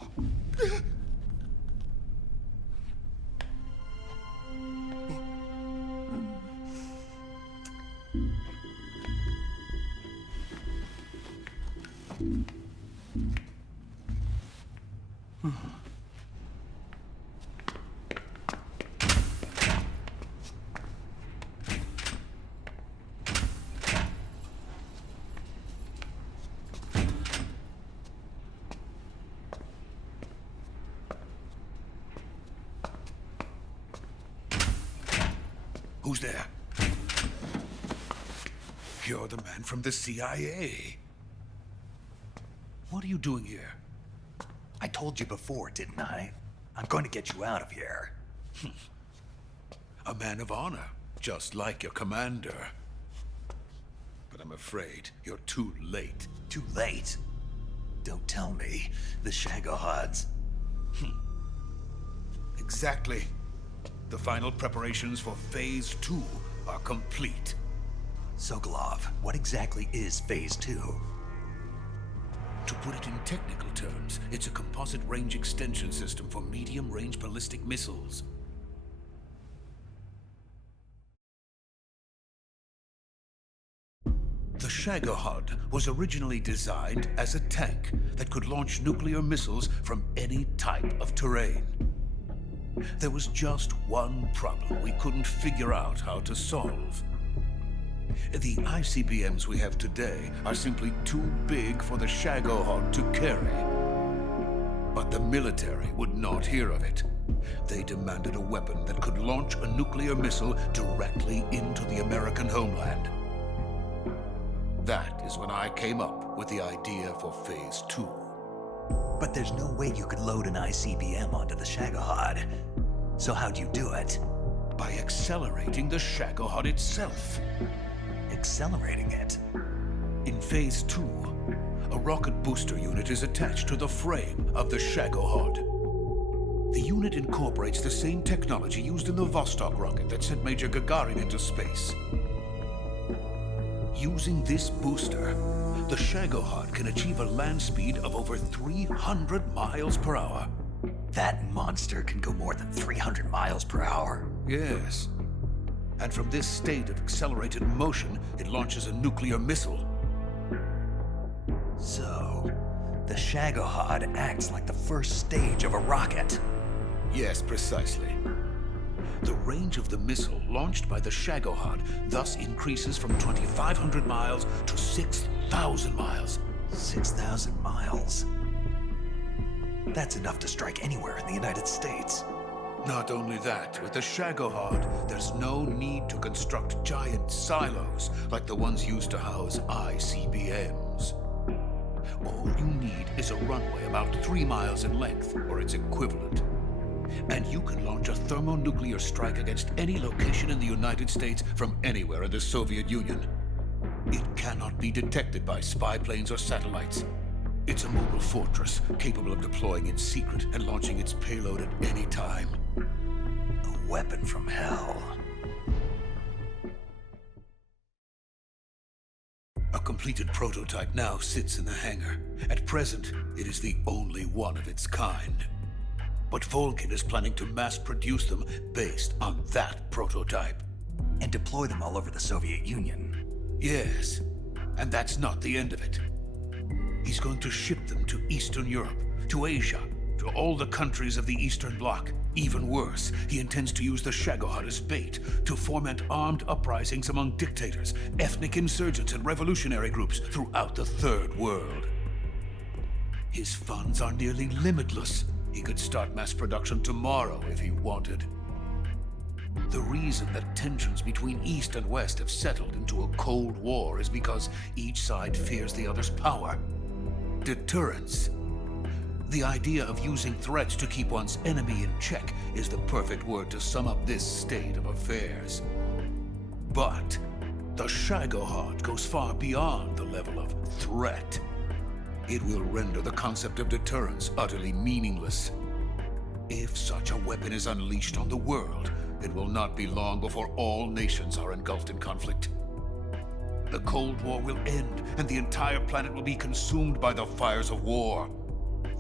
Who's there? You're the man from the CIA. What are you doing here? I told you before, didn't I? I'm going to get you out of here. A man of honor, just like your commander. But I'm afraid you're too late. Too late? Don't tell me. The Shagohods. Exactly. The final preparations for Phase 2 are complete. Sokolov, what exactly is Phase 2? To put it in technical terms, it's a composite range extension system for medium-range ballistic missiles. The Shagohod was originally designed as a tank that could launch nuclear missiles from any type of terrain. There was just one problem we couldn't figure out how to solve. The ICBMs we have today are simply too big for the Shagohod to carry. But the military would not hear of it. They demanded a weapon that could launch a nuclear missile directly into the American homeland. That is when I came up with the idea for Phase 2. But there's no way you could load an ICBM onto the Shagohod. So how'd you do it? By accelerating the Shagohod itself. Accelerating it? In Phase 2, a rocket booster unit is attached to the frame of the Shagohod. The unit incorporates the same technology used in the Vostok rocket that sent Major Gagarin into space. Using this booster, the Shagohod can achieve a land speed of over 300 miles per hour. That monster can go more than 300 miles per hour? Yes. And from this state of accelerated motion, it launches a nuclear missile. So, the Shagohod acts like the first stage of a rocket. Yes, precisely. The range of the missile launched by the Shagohod thus increases from 2,500 miles to 6,000 miles. 6,000 miles? That's enough to strike anywhere in the United States. Not only that, with the Shagohod, there's no need to construct giant silos like the ones used to house ICBMs. All you need is a runway about 3 miles in length, or its equivalent. And you can launch a thermonuclear strike against any location in the United States from anywhere in the Soviet Union. It cannot be detected by spy planes or satellites. It's a mobile fortress, capable of deploying in secret and launching its payload at any time. A weapon from hell. A completed prototype now sits in the hangar. At present, it is the only one of its kind. But Volgin is planning to mass-produce them based on that prototype. And deploy them all over the Soviet Union. Yes, and that's not the end of it. He's going to ship them to Eastern Europe, to Asia, to all the countries of the Eastern Bloc. Even worse, he intends to use the Shagohod as bait to foment armed uprisings among dictators, ethnic insurgents, and revolutionary groups throughout the Third World. His funds are nearly limitless. He could start mass production tomorrow if he wanted. The reason that tensions between East and West have settled into a Cold War is because each side fears the other's power. Deterrence. The idea of using threats to keep one's enemy in check is the perfect word to sum up this state of affairs. But the Shagohod goes far beyond the level of threat. It will render the concept of deterrence utterly meaningless. If such a weapon is unleashed on the world, it will not be long before all nations are engulfed in conflict. The Cold War will end, and the entire planet will be consumed by the fires of war.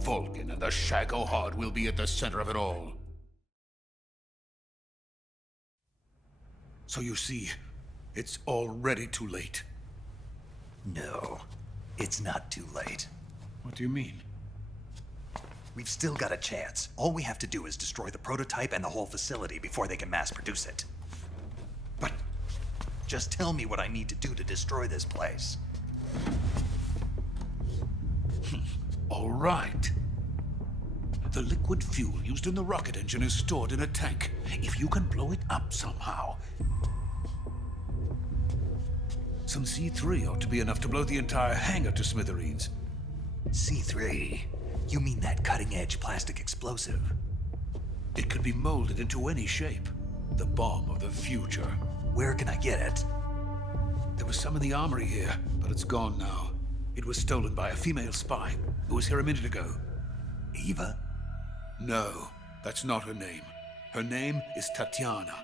Volgin and the Shagohod will be at the center of it all. So you see, it's already too late. No, it's not too late. What do you mean? We've still got a chance. All we have to do is destroy the prototype and the whole facility before they can mass produce it. But just tell me what I need to do to destroy this place. All right. The liquid fuel used in the rocket engine is stored in a tank. If you can blow it up somehow. Some C3 ought to be enough to blow the entire hangar to smithereens. C3? You mean that cutting-edge plastic explosive? It could be molded into any shape. The bomb of the future. Where can I get it? There was some in the armory here, but it's gone now. It was stolen by a female spy who was here a minute ago. Eva? No, that's not her name. Her name is Tatiana.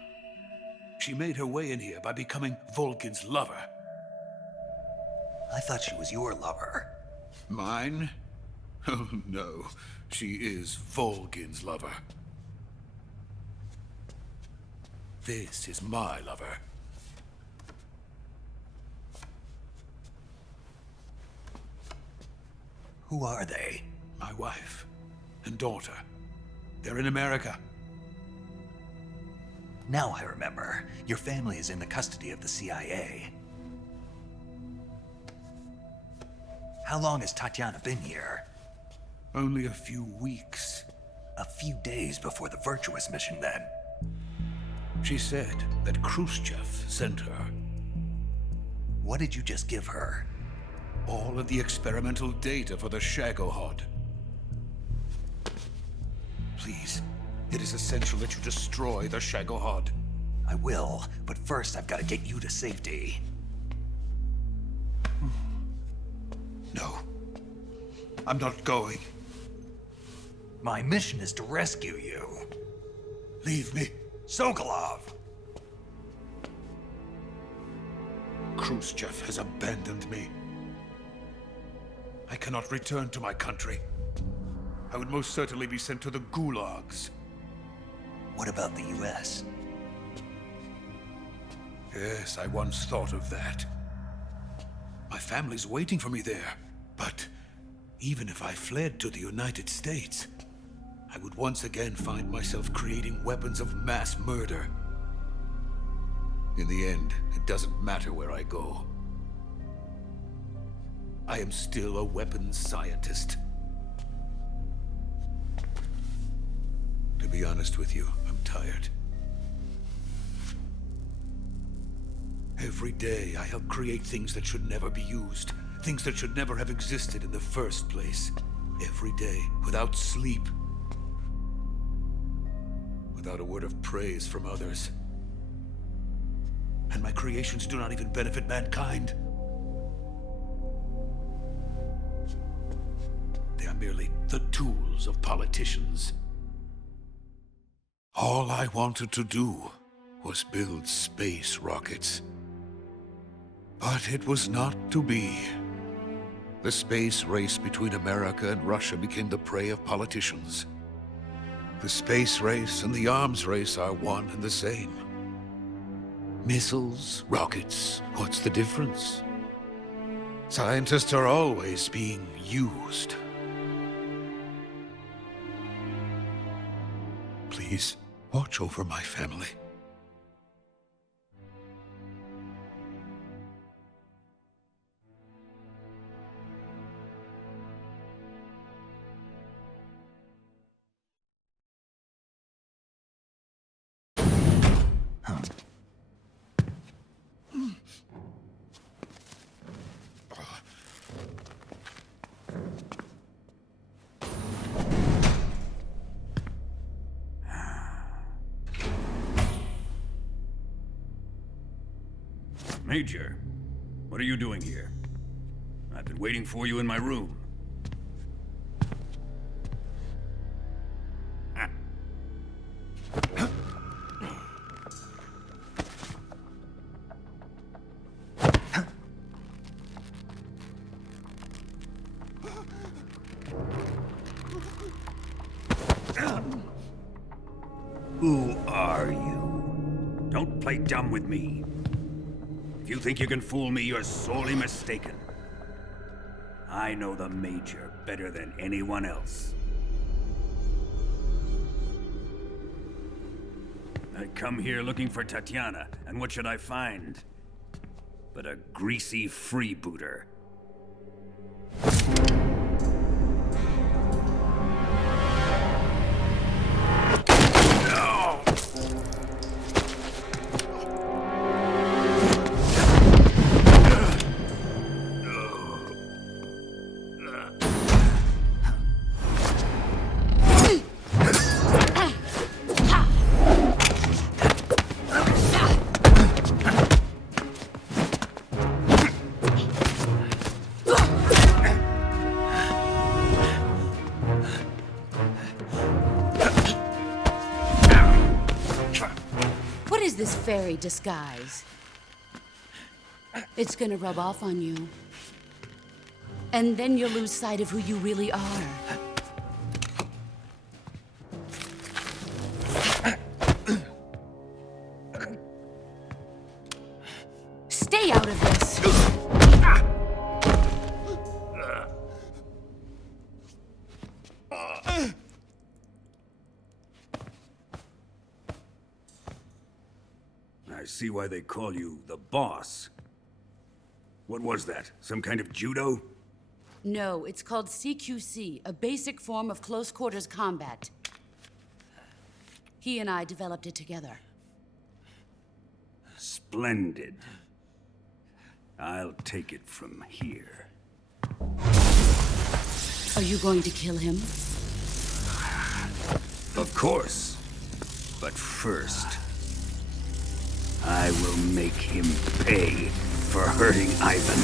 She made her way in here by becoming Volgin's lover. I thought she was your lover. Mine? Oh no, she is Volgin's lover. This is my lover. Who are they? My wife and daughter. They're in America. Now I remember. Your family is in the custody of the CIA. How long has Tatiana been here? Only a few weeks. A few days before the Virtuous Mission, then. She said that Khrushchev sent her. What did you just give her? All of the experimental data for the Shagohod. Please, it is essential that you destroy the Shagohod. I will, but first I've got to get you to safety. No. I'm not going. My mission is to rescue you. Leave me. Sokolov! Khrushchev has abandoned me. I cannot return to my country. I would most certainly be sent to the gulags. What about the US? Yes, I once thought of that. My family's waiting for me there. But even if I fled to the United States, I would once again find myself creating weapons of mass murder. In the end, it doesn't matter where I go. I am still a weapons scientist. To be honest with you, I'm tired. Every day, I help create things that should never be used. Things that should never have existed in the first place. Every day, without sleep. Without a word of praise from others. And my creations do not even benefit mankind. They are merely the tools of politicians. All I wanted to do was build space rockets. But it was not to be. The space race between America and Russia became the prey of politicians. The space race and the arms race are one and the same. Missiles, rockets, what's the difference? Scientists are always being used. Please, watch over my family. Major, what are you doing here? I've been waiting for you in my room. Who are you? Don't play dumb with me. If you think you can fool me, you're sorely mistaken. I know the Major better than anyone else. I come here looking for Tatiana, and what should I find? But a greasy freebooter. This fairy disguise. It's gonna rub off on you. And then you'll lose sight of who you really are. Stay out of this! I see why they call you the boss. What was that? Some kind of judo? No, it's called CQC, a basic form of close quarters combat. He and I developed it together. Splendid. I'll take it from here. Are you going to kill him? Of course. But first, I will make him pay for hurting Ivan.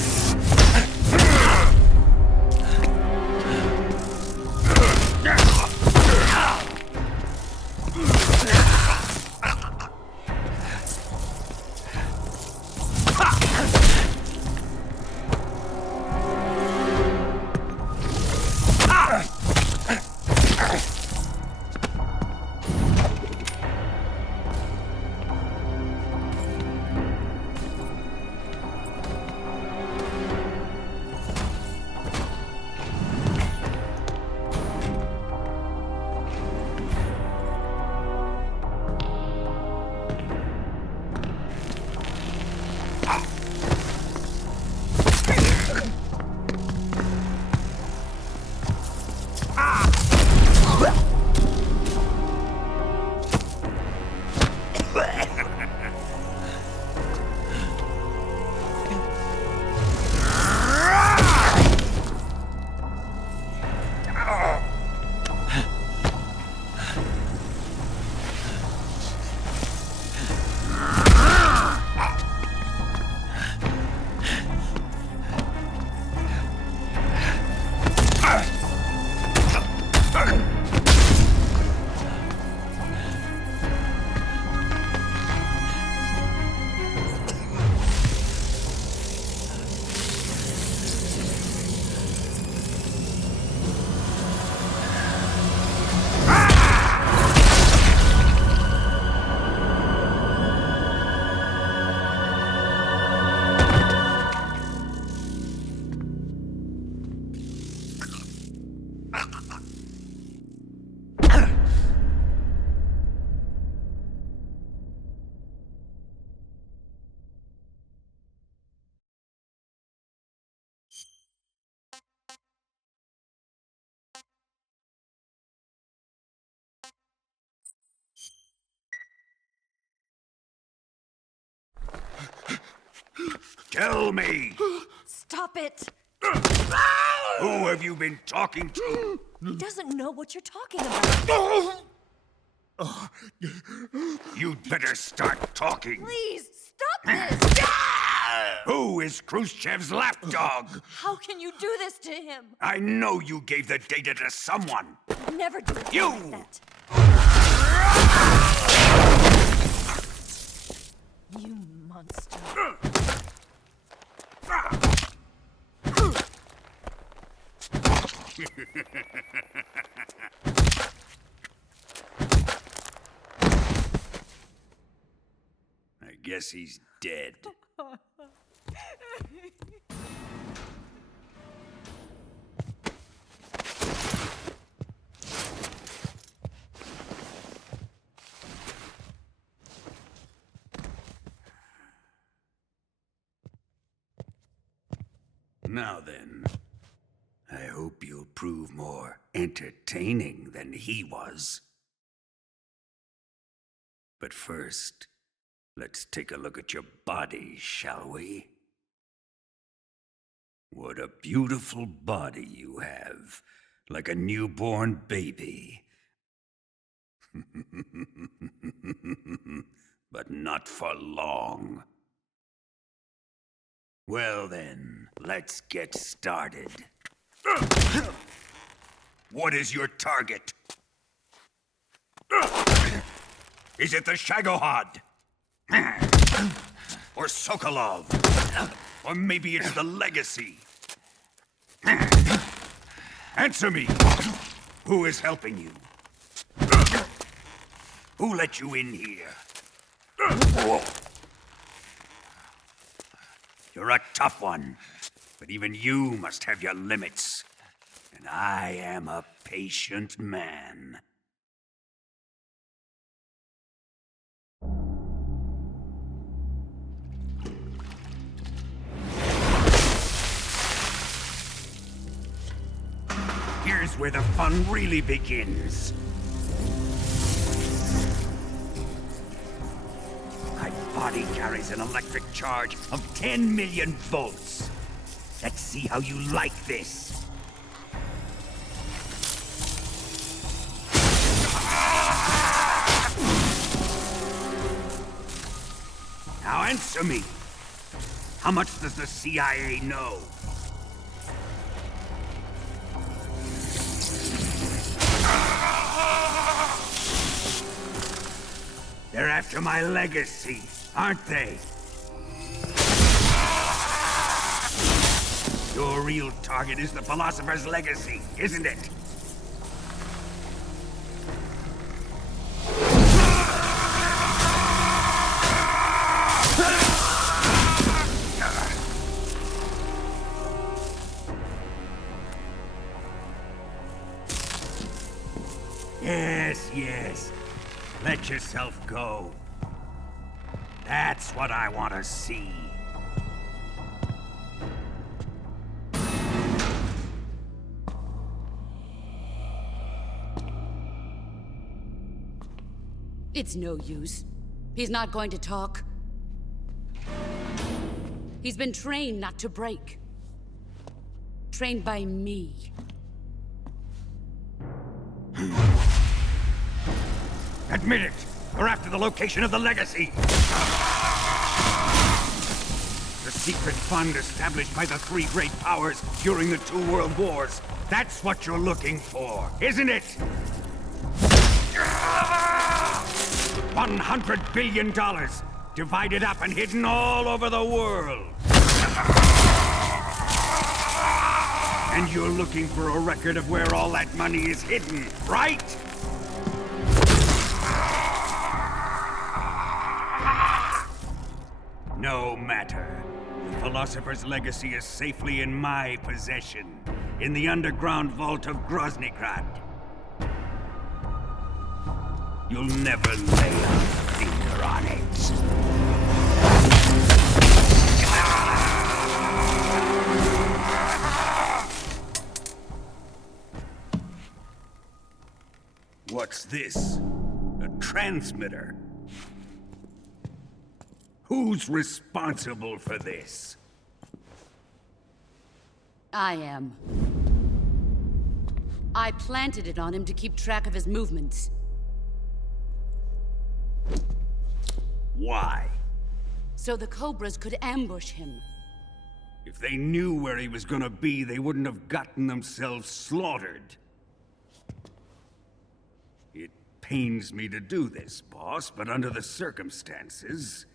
Tell me! Stop it! Who have you been talking to? He doesn't know what you're talking about. You'd better start talking. Please, stop this! Who is Khrushchev's lapdog? How can you do this to him? I know you gave the data to someone. Never do it You! like that. You monster. I guess he's dead. Now then, I hope you'll prove more entertaining than he was. But first, let's take a look at your body, shall we? What a beautiful body you have, like a newborn baby. But not for long. Well then, let's get started. What is your target? Is it the Shagohod? Or Sokolov? Or maybe it's the Legacy? Answer me! Who is helping you? Who let you in here? You're a tough one, but even you must have your limits. And I am a patient man. Here's where the fun really begins. My body carries an electric charge of 10 million volts. Let's see how you like this. Now answer me. How much does the CIA know? They're after my legacy, aren't they? Your real target is the Philosopher's Legacy, isn't it? Yes. Let yourself go. That's what I want to see. It's no use. He's not going to talk. He's been trained not to break. Trained by me. Admit it! We're after the location of the Legacy! The secret fund established by the three great powers during the 2 world wars. That's what you're looking for, isn't it? $100 billion, divided up and hidden all over the world. And you're looking for a record of where all that money is hidden, right? No matter. The Philosopher's Legacy is safely in my possession, in the underground vault of Groznyj. You'll never lay a finger on it. What's this? A transmitter? Who's responsible for this? I am. I planted it on him to keep track of his movements. Why? So the Cobras could ambush him. If they knew where he was gonna be, they wouldn't have gotten themselves slaughtered. It pains me to do this, boss, but under the circumstances,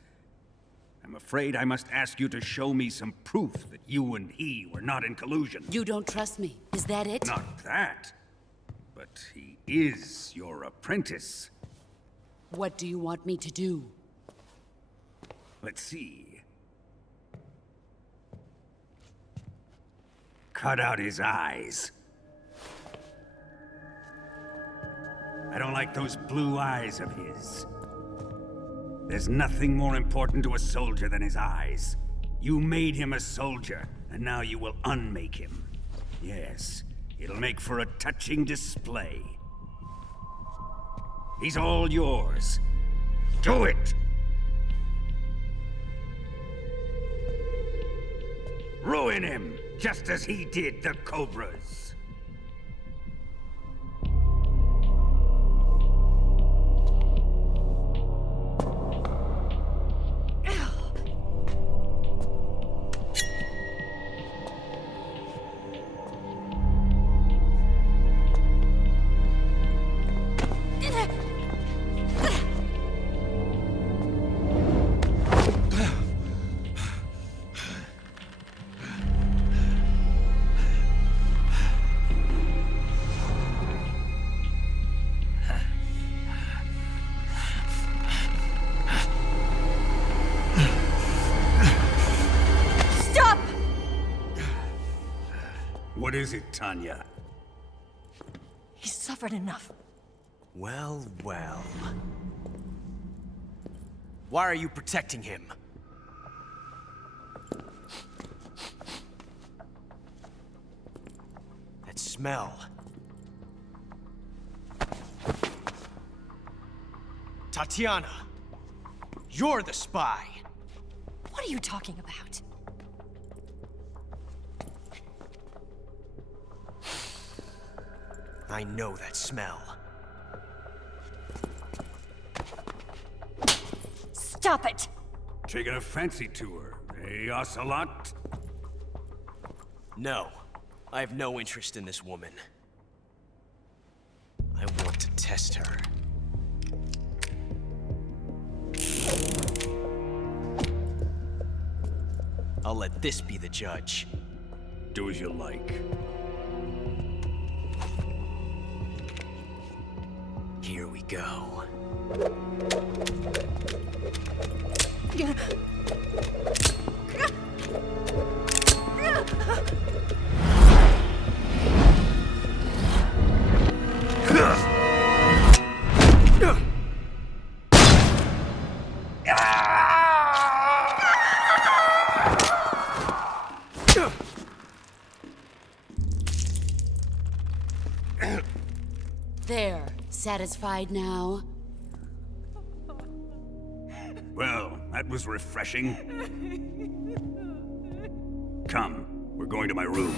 I'm afraid I must ask you to show me some proof that you and he were not in collusion. You don't trust me, is that it? Not that. But he is your apprentice. What do you want me to do? Let's see. Cut out his eyes. I don't like those blue eyes of his. There's nothing more important to a soldier than his eyes. You made him a soldier, and now you will unmake him. Yes, it'll make for a touching display. He's all yours. Do it! Ruin him, just as he did the Cobras. What is it, Tanya? He's suffered enough. Well, well. Why are you protecting him? That smell. Tatiana, you're the spy. What are you talking about? I know that smell. Stop it! Taking a fancy to her, eh, Ocelot? No. I have no interest in this woman. I want to test her. I'll let this be the judge. Do as you like. Here we go. There. Satisfied now? Well, that was refreshing. Come, we're going to my room.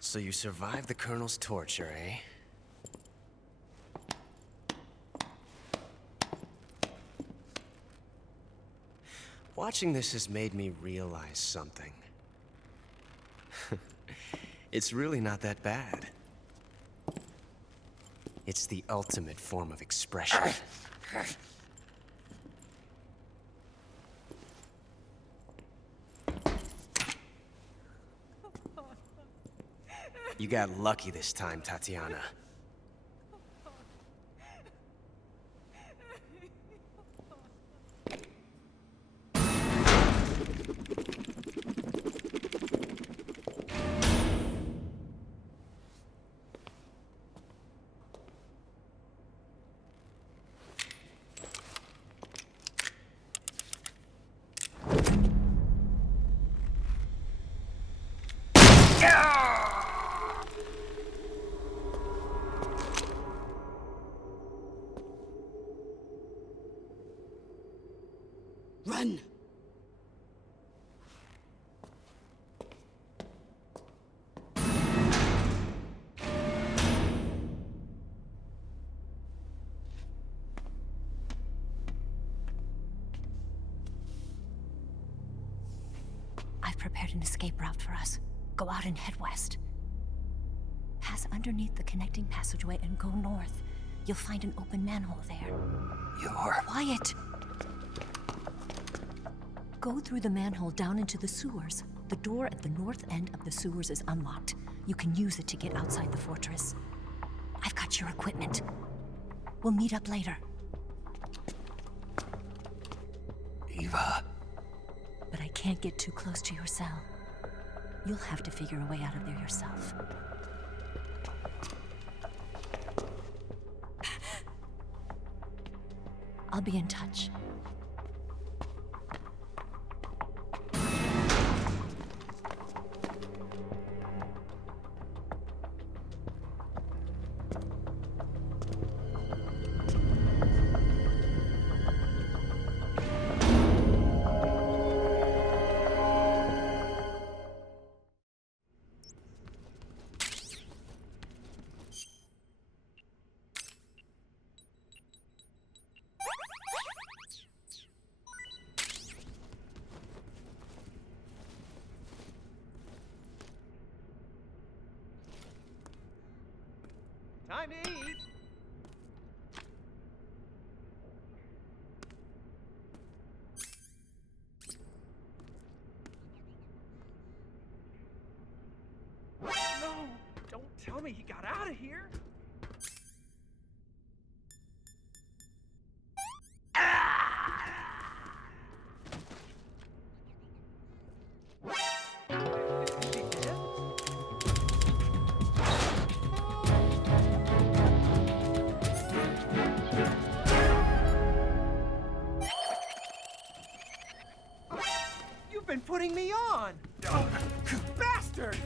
So you survived the Colonel's torture, eh? Watching this has made me realize something. It's really not that bad. It's the ultimate form of expression. You got lucky this time, Tatiana. Run! I've prepared an escape route for us. Go out and head west. Pass underneath the connecting passageway and go north. You'll find an open manhole there. You're... Quiet! Go through the manhole down into the sewers. The door at the north end of the sewers is unlocked. You can use it to get outside the fortress. I've got your equipment. We'll meet up later. Eva. But I can't get too close to your cell. You'll have to figure a way out of there yourself. I'll be in touch. Time to eat! No! Don't tell me he got out of here! You've been putting me on! Bastard!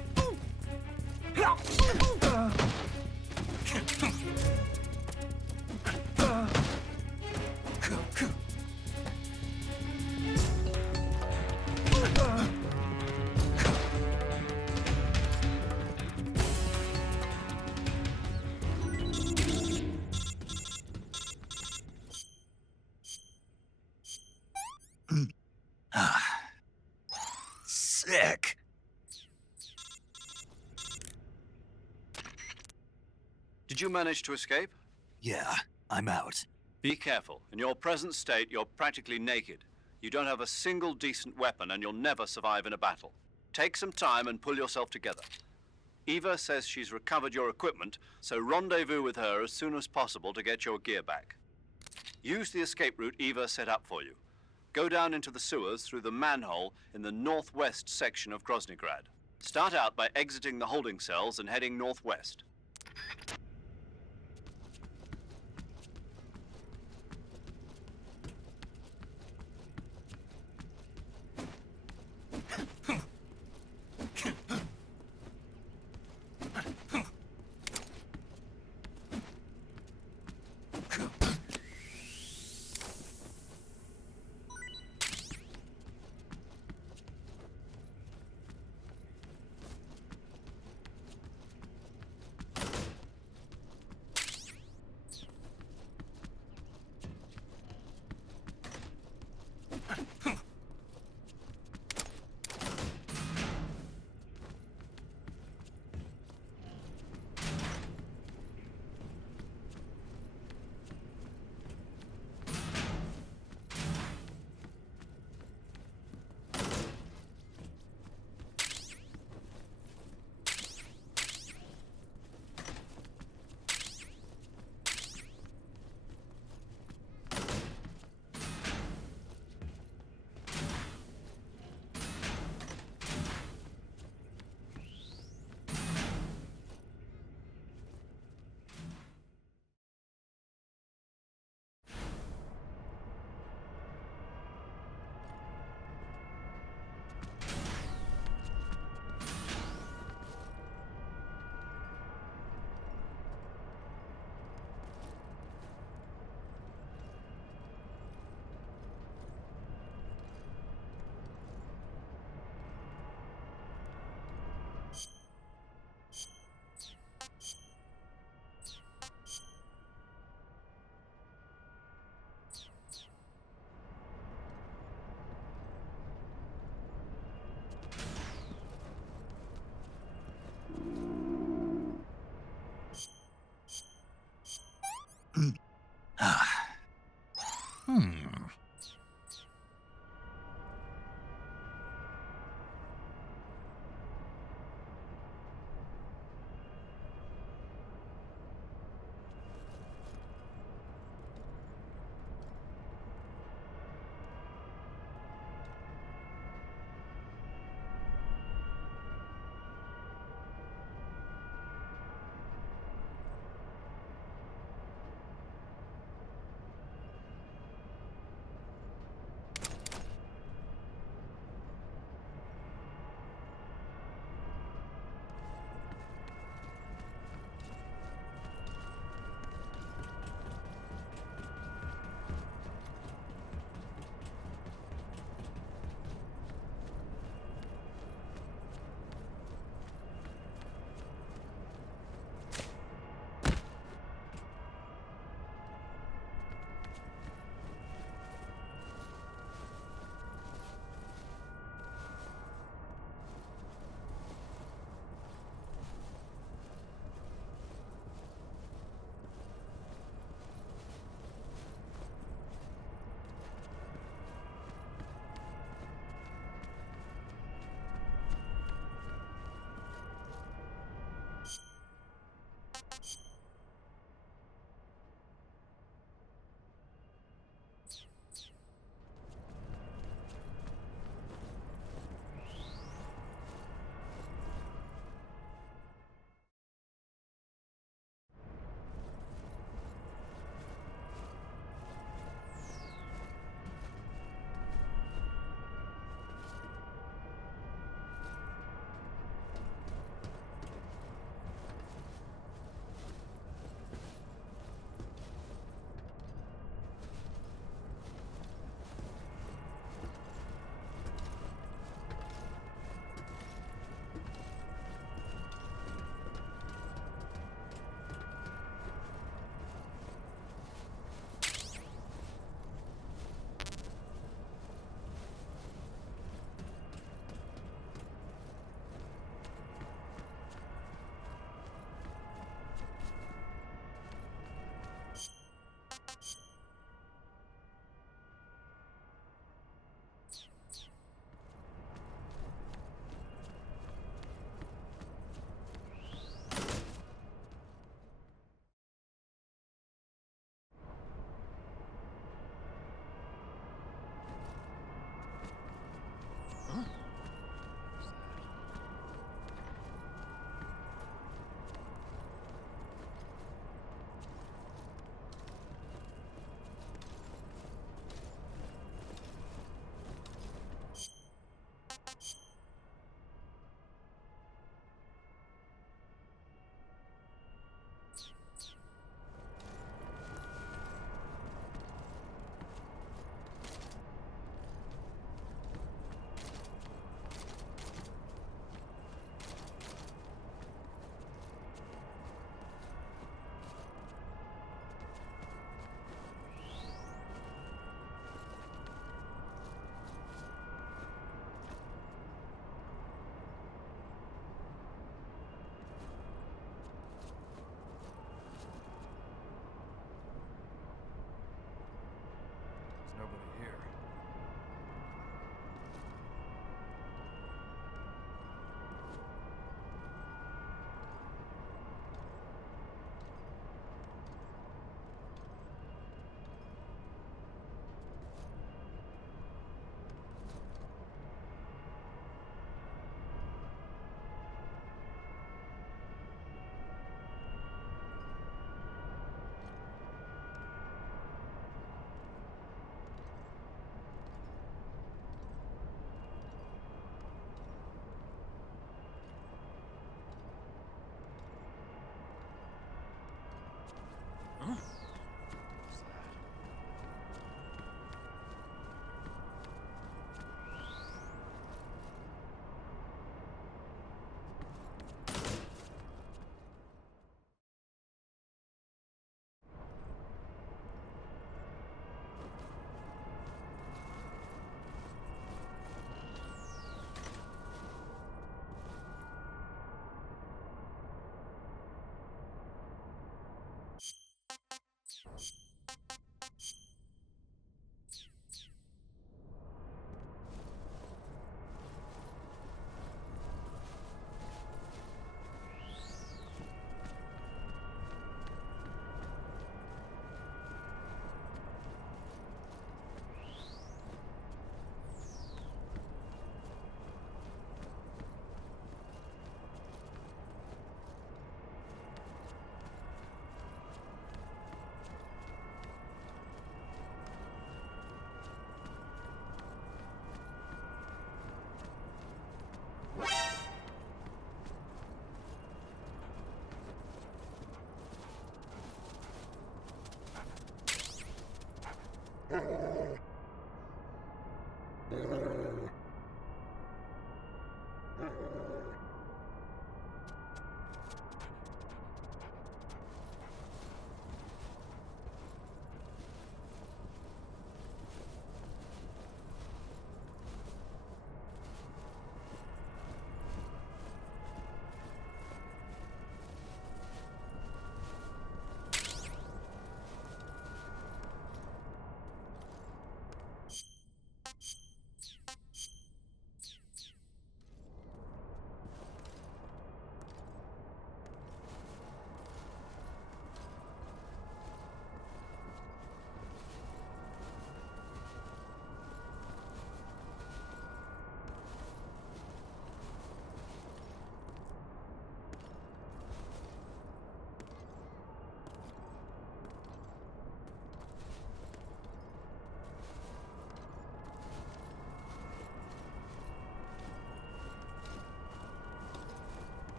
Sick. Did you manage to escape? Yeah, I'm out. Be careful. In your present state, you're practically naked. You don't have a single decent weapon, and you'll never survive in a battle. Take some time and pull yourself together. Eva says she's recovered your equipment, so rendezvous with her as soon as possible to get your gear back. Use the escape route Eva set up for you. Go down into the sewers through the manhole in the northwest section of Groznyj. Start out by exiting the holding cells and heading northwest.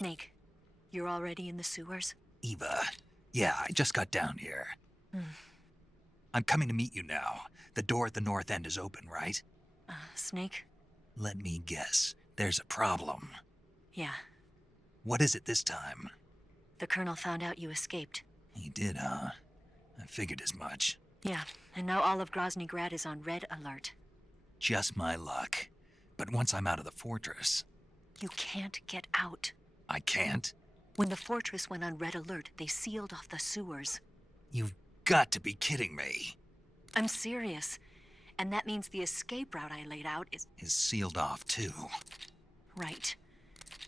Snake, you're already in the sewers? Eva, yeah, I just got down here. I'm coming to meet you now. The door at the north end is open, right? Snake? Let me guess. There's a problem. Yeah. What is it this time? The Colonel found out you escaped. He did, huh? I figured as much. Yeah, and now all of Groznyj Grad is on red alert. Just my luck. But once I'm out of the fortress... You can't get out. I can't? When the fortress went on red alert, they sealed off the sewers. You've got to be kidding me. I'm serious. And that means the escape route I laid out is sealed off, too. Right.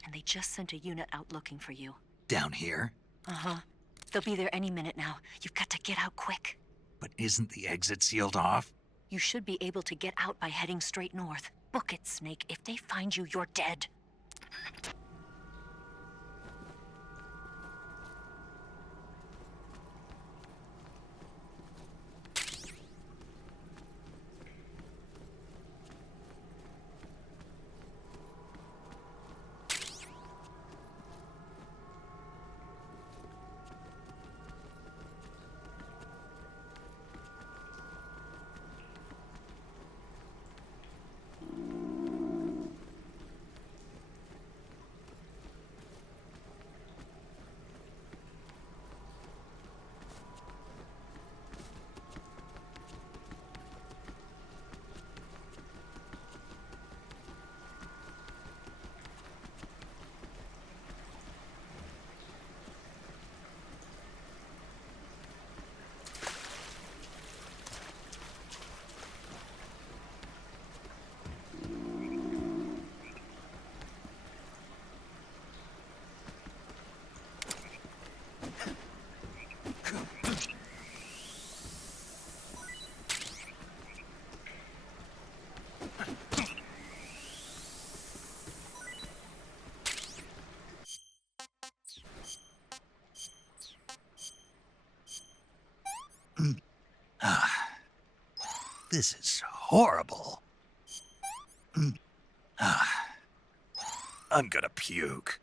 And they just sent a unit out looking for you. Down here? Uh-huh. They'll be there any minute now. You've got to get out quick. But isn't the exit sealed off? You should be able to get out by heading straight north. Book it, Snake. If they find you, you're dead. This is horrible. I'm gonna puke.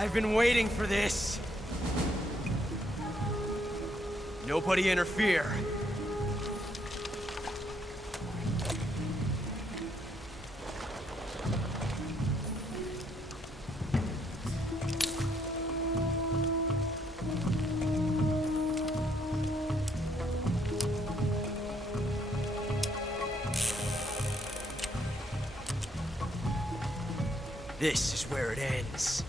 I've been waiting for this. Nobody interfere. This is where it ends.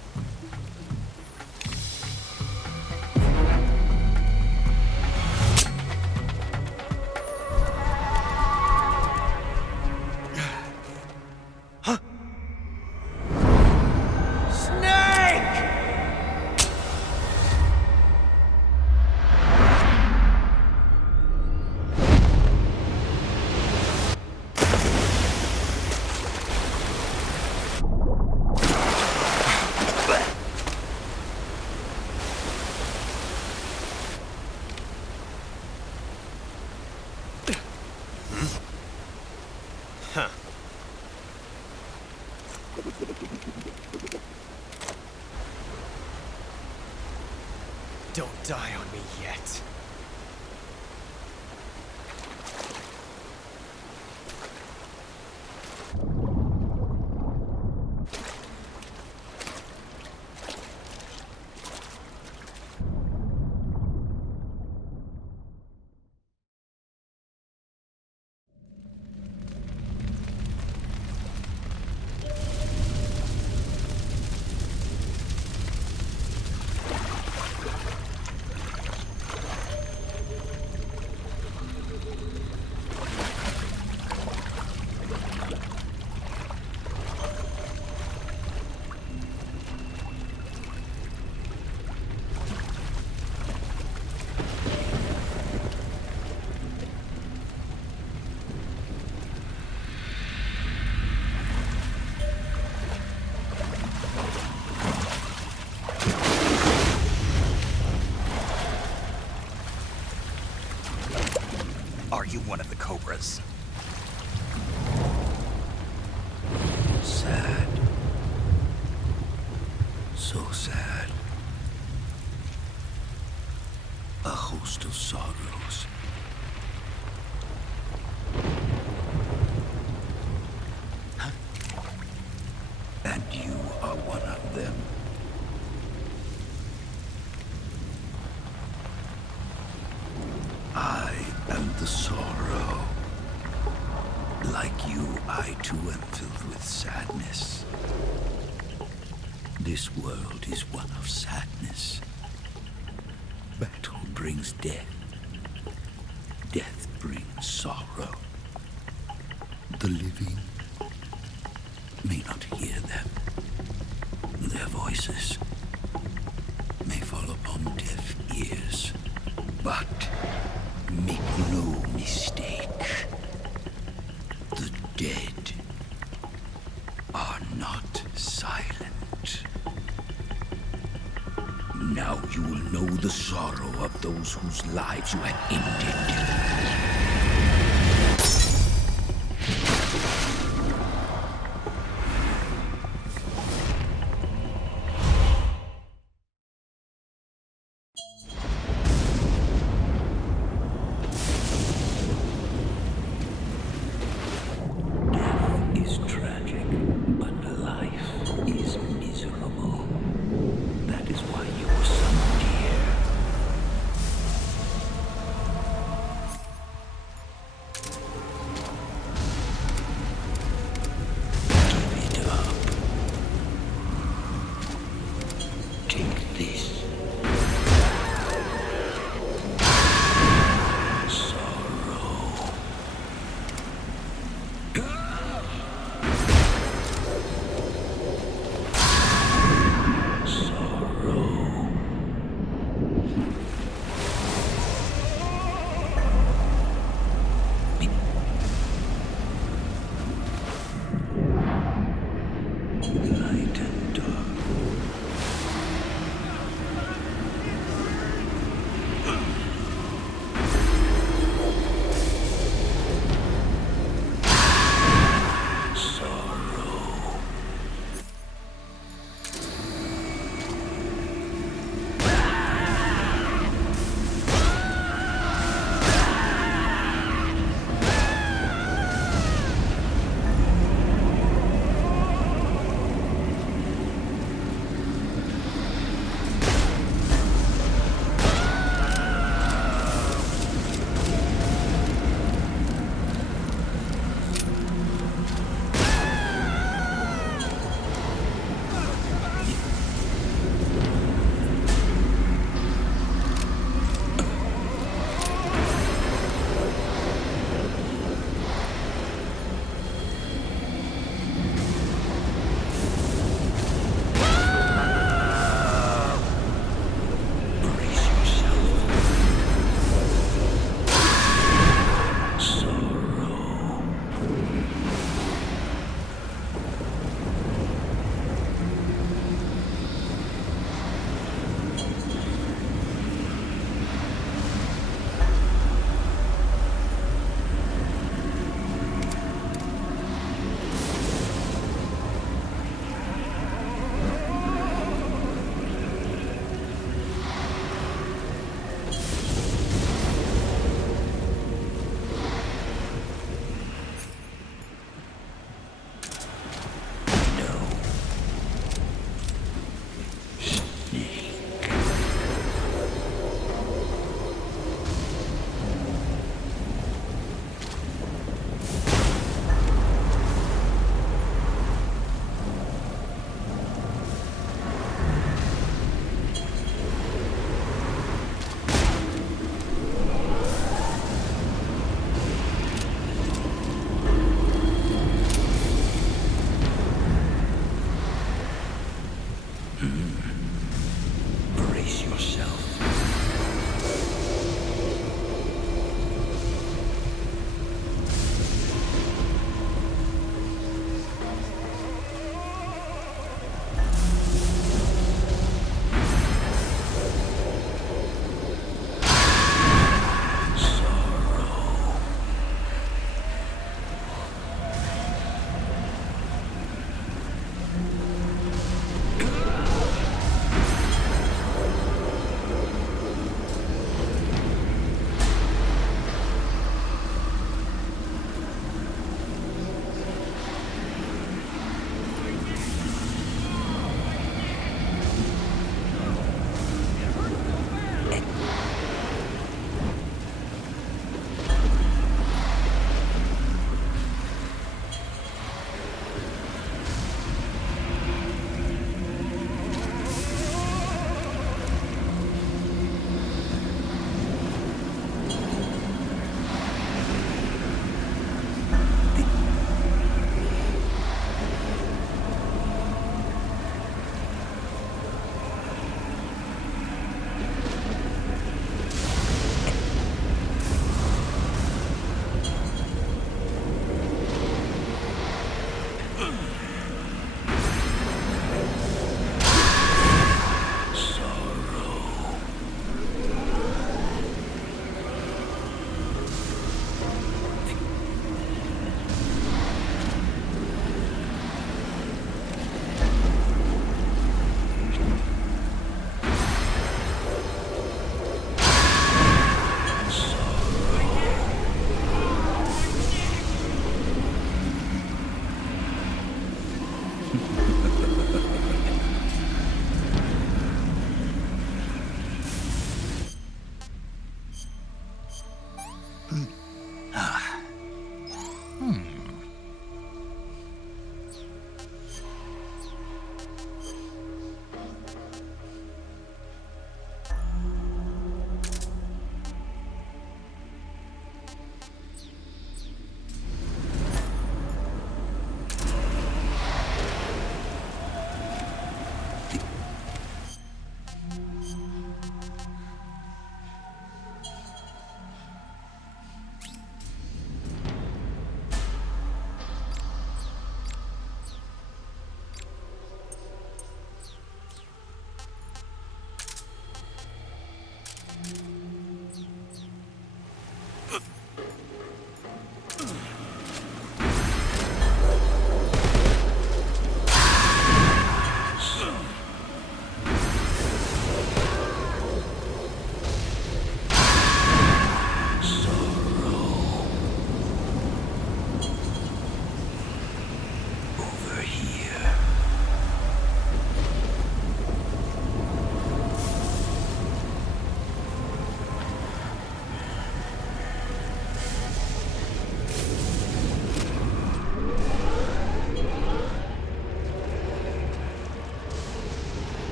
Don't die on me yet. you one of the Cobras. Sad. So sad. A host of sorrows. And you are one of them. I am the sorrow. Like you, I too am filled with sadness. This world is one of sadness. Battle brings death. Death brings sorrow. The living may not hear them. Their voices may fall upon deaf ears. But make no mistake, the dead are not silent. Now you will know the sorrow of those whose lives you have ended.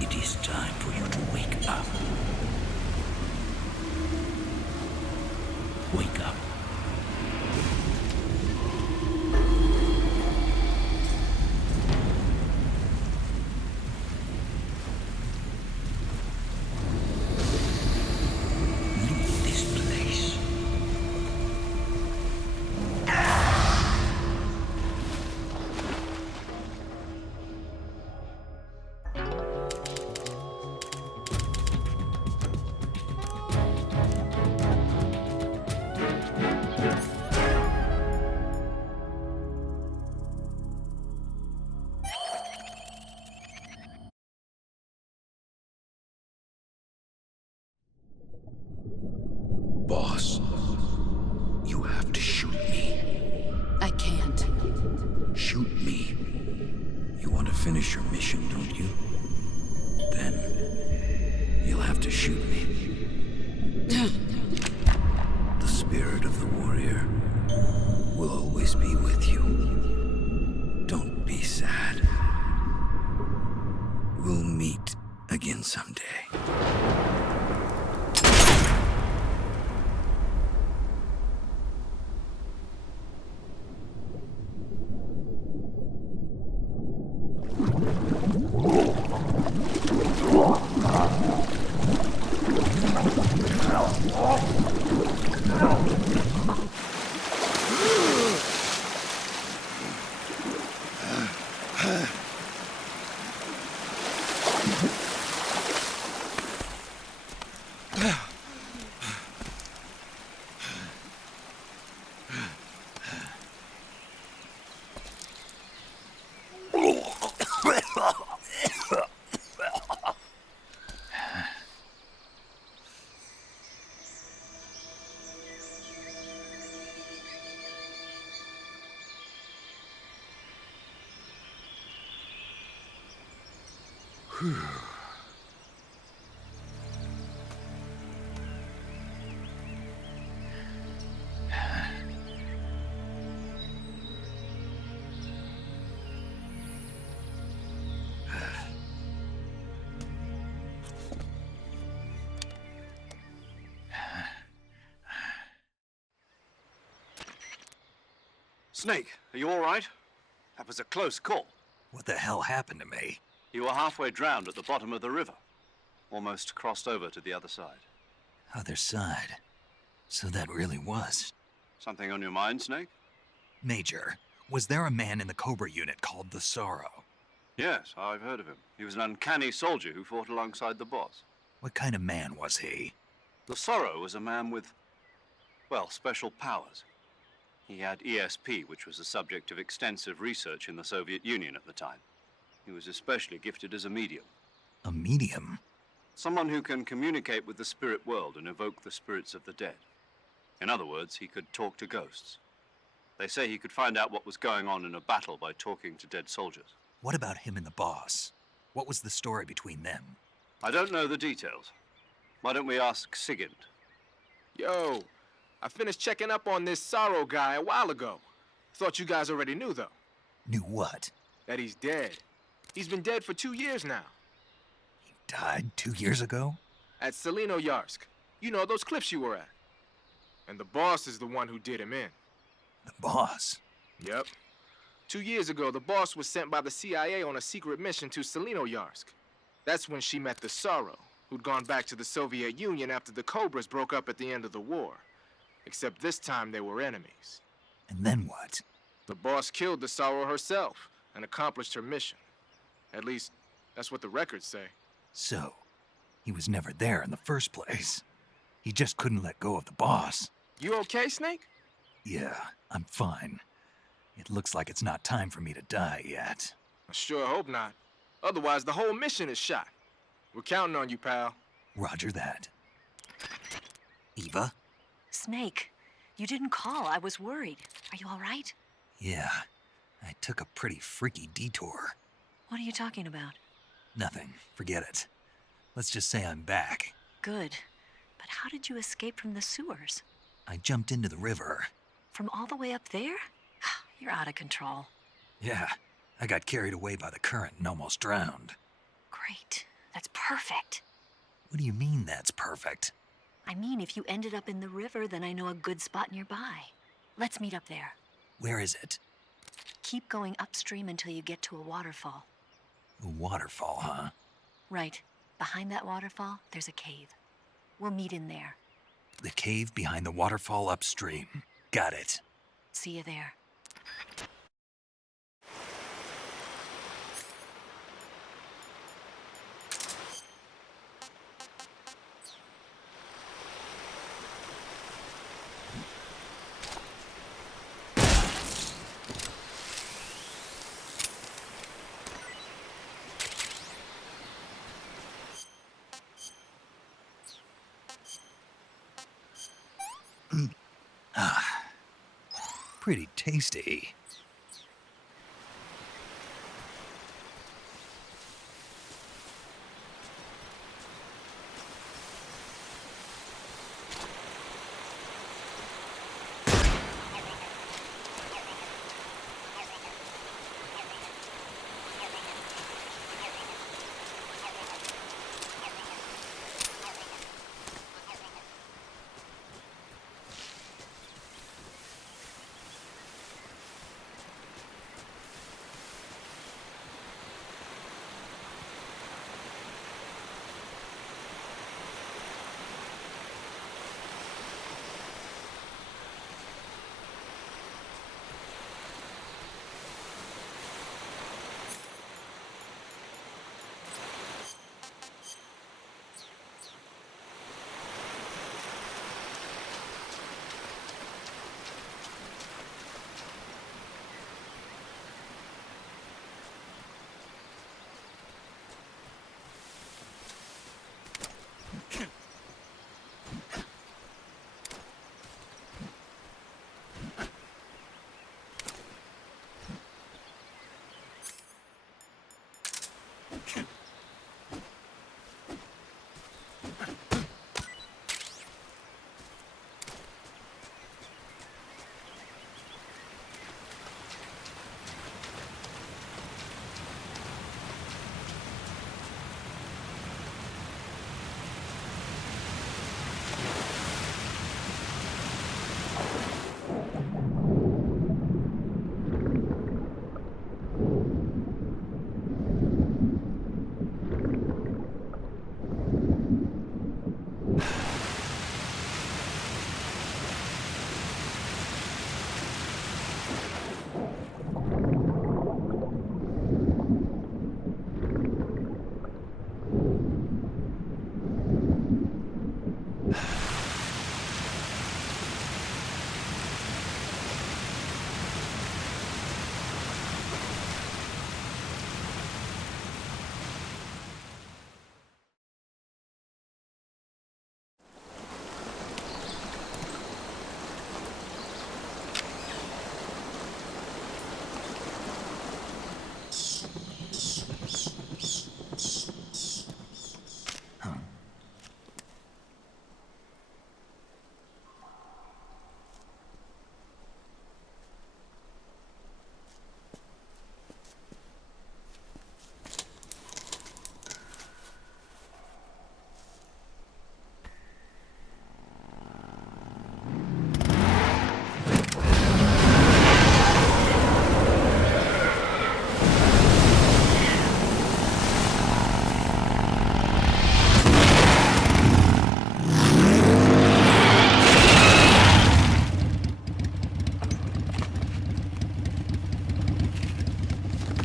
It is time for you to wake up. Wake up. Leave this place. Boss, you have to shoot me. I can't. Shoot me. You want to finish your mission, don't you? Then you'll have to shoot me. The spirit of the warrior will always be with you. Don't be sad. We'll meet again someday. Snake, are you all right? That was a close call. What the hell happened to me? You were halfway drowned at the bottom of the river. Almost crossed over to the other side. Other side. So that really was. Something on your mind, Snake? Major, was there a man in the Cobra Unit called the Sorrow? Yes, I've heard of him. He was an uncanny soldier who fought alongside the boss. What kind of man was he? The Sorrow was a man with, well, special powers. He had ESP, which was the subject of extensive research in the Soviet Union at the time. He was especially gifted as a medium. A medium? Someone who can communicate with the spirit world and evoke the spirits of the dead. In other words, he could talk to ghosts. They say he could find out what was going on in a battle by talking to dead soldiers. What about him and the boss? What was the story between them? I don't know the details. Why don't we ask Sigint? Yo, I finished checking up on this Sorrow guy a while ago. Thought you guys already knew, though. Knew what? That he's dead. He's been dead for 2 years now. He died 2 years ago? At Selino-Yarsk. You know, those cliffs you were at. And the boss is the one who did him in. The boss? Yep. 2 years ago, the boss was sent by the CIA on a secret mission to Selino-Yarsk. That's when she met the Sorrow, who'd gone back to the Soviet Union after the Cobras broke up at the end of the war. Except this time they were enemies. And then what? The boss killed the Sorrow herself and accomplished her mission. At least, that's what the records say. So, he was never there in the first place. He just couldn't let go of the boss. You okay, Snake? Yeah, I'm fine. It looks like it's not time for me to die yet. I sure hope not. Otherwise, the whole mission is shot. We're counting on you, pal. Roger that. Eva? Snake, you didn't call. I was worried. Are you all right? Yeah, I took a pretty freaky detour. What are you talking about? Nothing. Forget it. Let's just say I'm back. Good. But how did you escape from the sewers? I jumped into the river. From all the way up there? You're out of control. Yeah, I got carried away by the current and almost drowned. Great. perfect. What do you mean that's perfect? I mean, if you ended up in the river, then I know a good spot nearby. Let's meet up there. Where is it? Keep going upstream until you get to a waterfall. A waterfall, huh? Right. Behind that waterfall, there's a cave. We'll meet in there. The cave behind the waterfall upstream. Got it. See you there. Pretty tasty.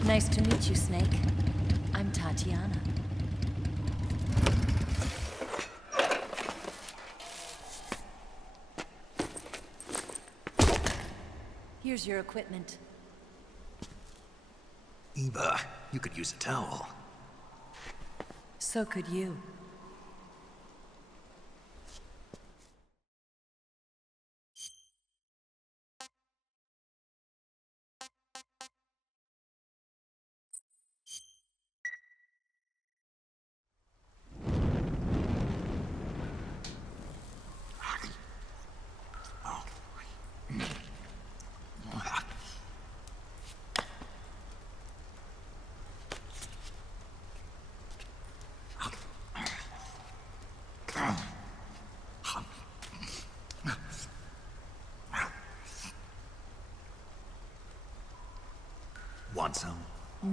Nice to meet you, Snake. I'm Tatiana. Here's your equipment. Eva, you could use a towel. So could you.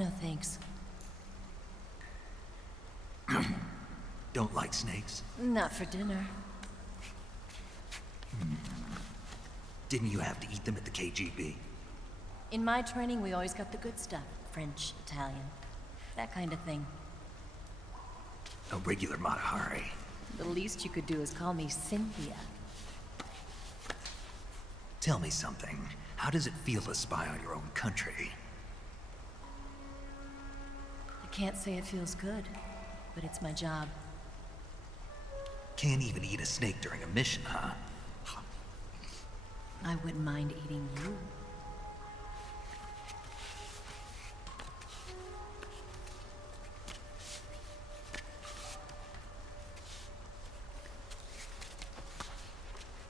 no thanks. Don't like snakes? Not for dinner. Didn't you have to eat them at the KGB? In my training, we always got the good stuff. French, Italian, that kind of thing. A regular Matahari. The least you could do is call me Cynthia. Tell me something. How does it feel to spy on your own country? I can't say it feels good, but it's my job. Can't even eat a snake during a mission, huh? I wouldn't mind eating you.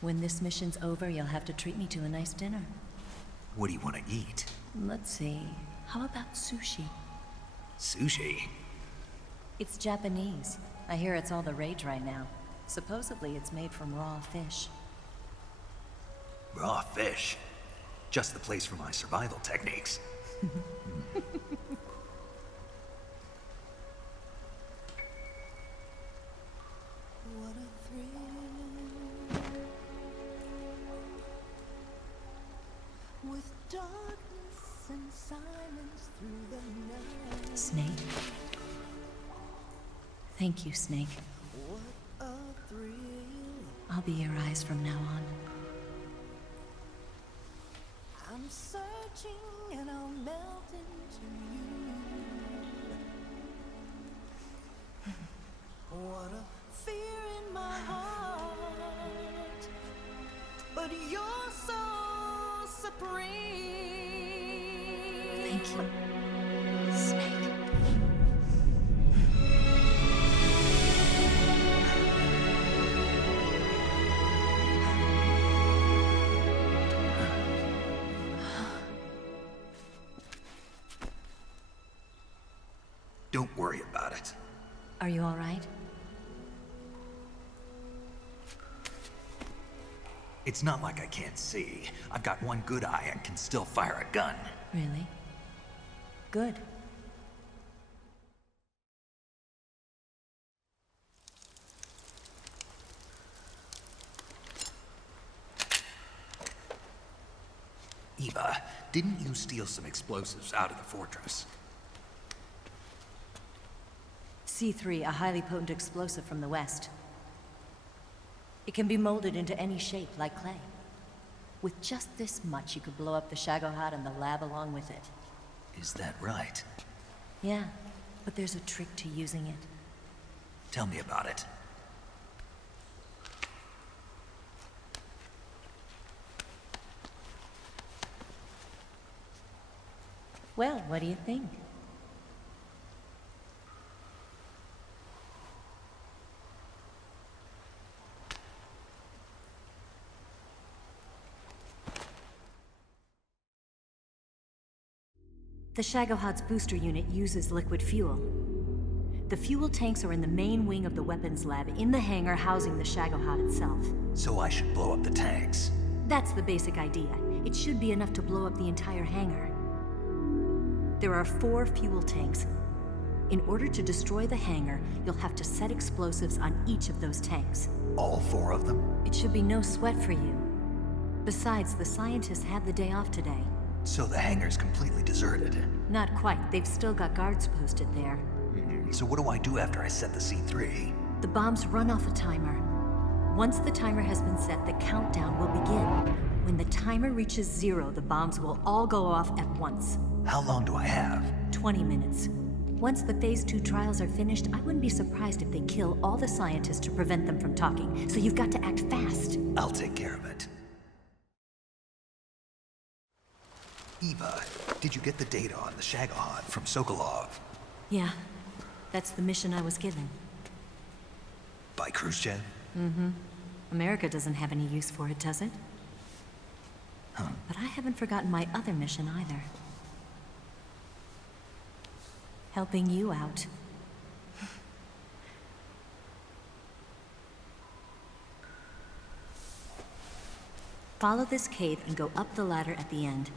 When this mission's over, you'll have to treat me to a nice dinner. What do you want to eat? Let's see. How about sushi? Sushi? It's Japanese. I hear it's all the rage right now. Supposedly, it's made from raw fish. Raw fish? Just the place for my survival techniques. What a thrill. With darkness and silence through the night. Snake? Thank you, Snake. What a thrill. I'll be your eyes from now on. I'm searching and I'll melt into you. What a fear in my heart, but you're so supreme. Thank you, Snake. Don't worry about it. Are you all right? It's not like I can't see. I've got one good eye and can still fire a gun. Really? Good. Eva, didn't you steal some explosives out of the fortress? C3, a highly potent explosive from the west. It can be molded into any shape, like clay. With just this much, you could blow up the Shagohod and the lab along with it. Is that right? Yeah, but there's a trick to using it. Tell me about it. Well, what do you think? The Shagohod's booster unit uses liquid fuel. The fuel tanks are in the main wing of the weapons lab in the hangar housing the Shagohod itself. So I should blow up the tanks. That's the basic idea. It should be enough to blow up the entire hangar. There are 4 fuel tanks. In order to destroy the hangar, you'll have to set explosives on each of those tanks. All 4 of them? It should be no sweat for you. Besides, the scientists had the day off today. So the hangar's completely deserted. Not quite. They've still got guards posted there. So what do I do after I set the C3? The bombs run off a timer. Once the timer has been set, the countdown will begin. When the timer reaches 0, the bombs will all go off at once. How long do I have? 20 minutes. Once the Phase 2 trials are finished, I wouldn't be surprised if they kill all the scientists to prevent them from talking. So you've got to act fast. I'll take care of it. Eva, did you get the data on the Shagohod from Sokolov? Yeah, that's the mission I was given. By Khrushchev? Mm-hmm. America doesn't have any use for it, does it? Huh. But I haven't forgotten my other mission either. Helping you out. Follow this cave and go up the ladder at the end.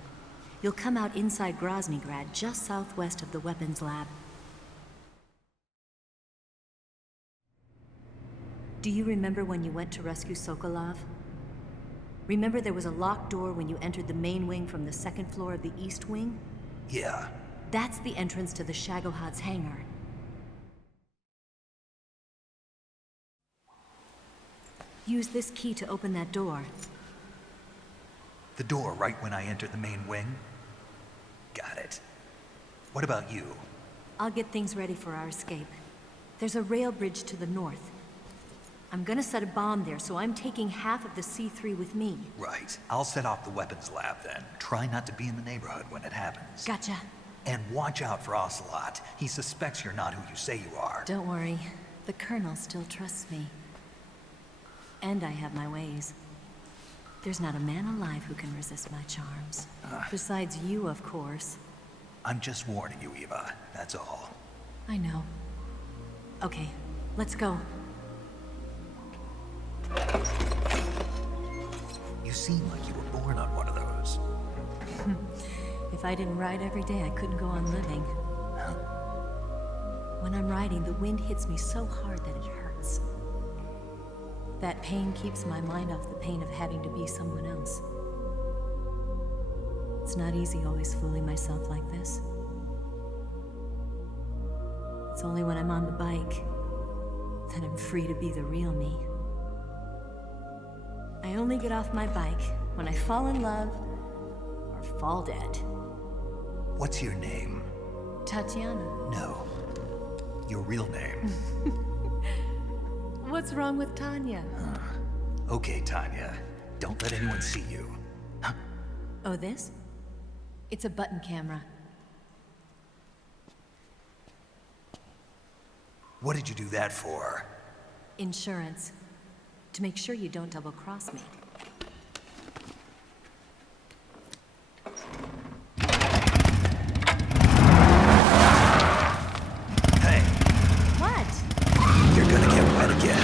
You'll come out inside Groznyj, Grad, just southwest of the weapons lab. Do you remember when you went to rescue Sokolov? Remember there was a locked door when you entered the main wing from the second floor of the east wing? Yeah. That's the entrance to the Shagohod's hangar. Use this key to open that door. The door right when I entered the main wing? Got it. What about you? I'll get things ready for our escape. There's a rail bridge to the north. I'm gonna set a bomb there, so I'm taking half of the C3 with me. Right. I'll set off the weapons lab then. Try not to be in the neighborhood when it happens. Gotcha. And watch out for Ocelot. He suspects you're not who you say you are. Don't worry. The Colonel still trusts me. And I have my ways. There's not a man alive who can resist my charms. Besides you, of course. I'm just warning you, Eva. That's all. I know. Okay, let's go. You seem like you were born on one of those. If I didn't ride every day, I couldn't go on living. When I'm riding, the wind hits me so hard that it hurts. That pain keeps my mind off the pain of having to be someone else. It's not easy always fooling myself like this. It's only when I'm on the bike that I'm free to be the real me. I only get off my bike when I fall in love or fall dead. What's your name? Tatiana. No. Your real name. What's wrong with Tanya? Okay, Tanya. Don't let anyone see you. Oh, this? It's a button camera. What did you do that for? Insurance. To make sure you don't double-cross me. Hey. What? You're gonna get wet again.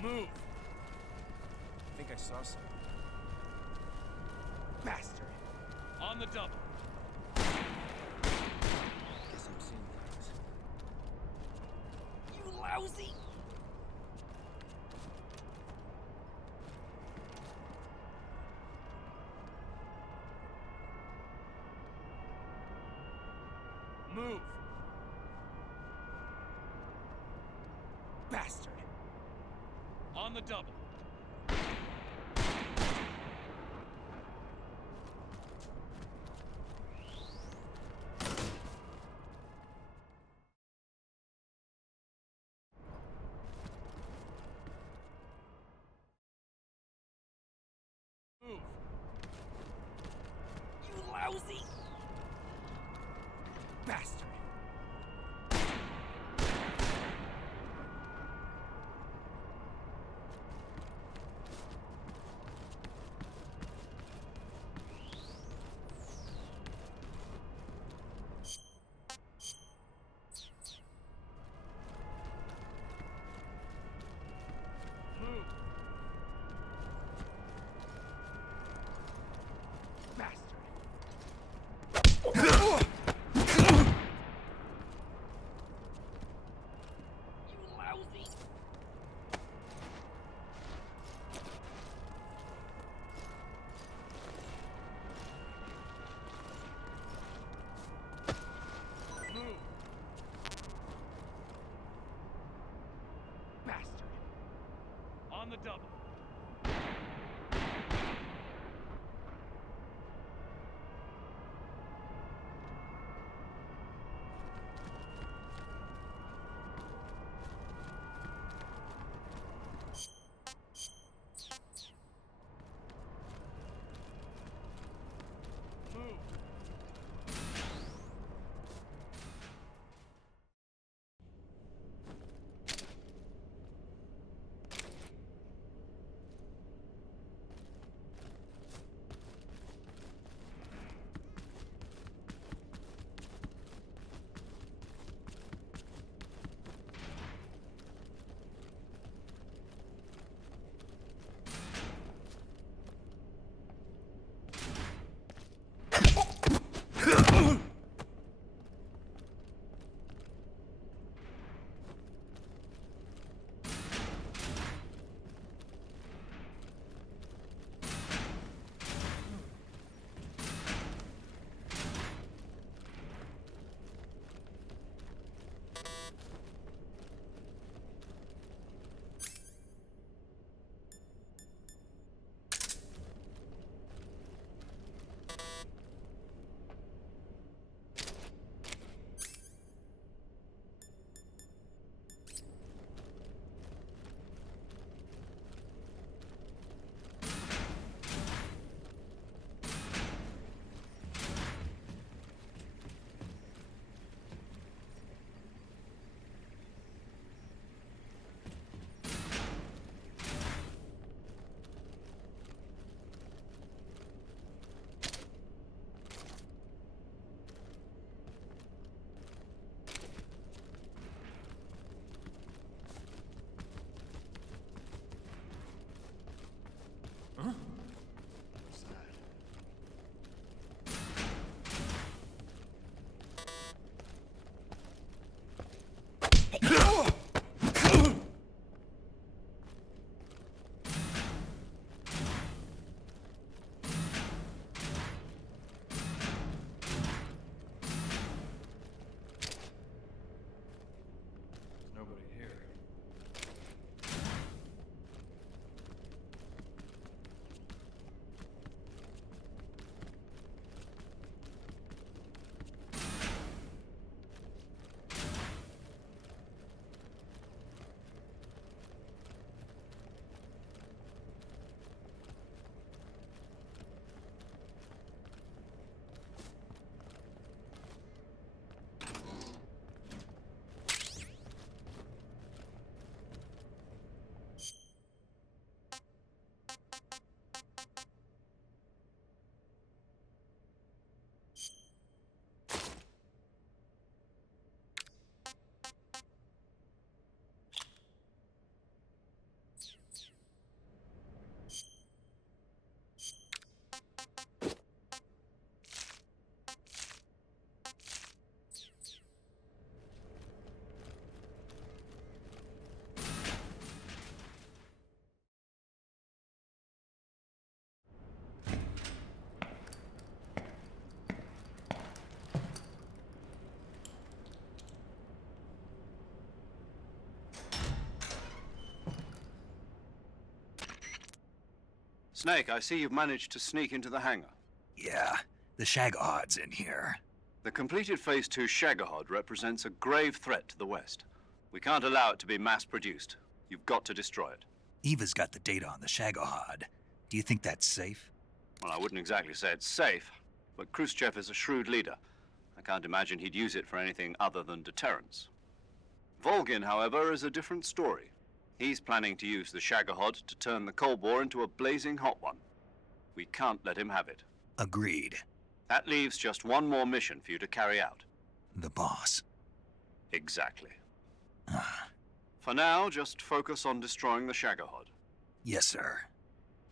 Move! I think I saw something. Bastard! On the double. Guess I'm seeing things. You lousy! Move! Bastard! On the double. Move! You lousy! Bastard! Move! Bastard! Snake, I see you've managed to sneak into the hangar. Yeah, the Shagohod's in here. The completed Phase 2 Shagohod represents a grave threat to the West. We can't allow it to be mass-produced. You've got to destroy it. Eva's got the data on the Shagohod. Do you think that's safe? Well, I wouldn't exactly say it's safe, but Groznyj is a shrewd leader. I can't imagine he'd use it for anything other than deterrence. Volgin, however, is a different story. He's planning to use the Shagohod to turn the Cold War into a blazing hot one. We can't let him have it. Agreed. That leaves just one more mission for you to carry out. The boss. Exactly. For now, just focus on destroying the Shagohod. Yes, sir.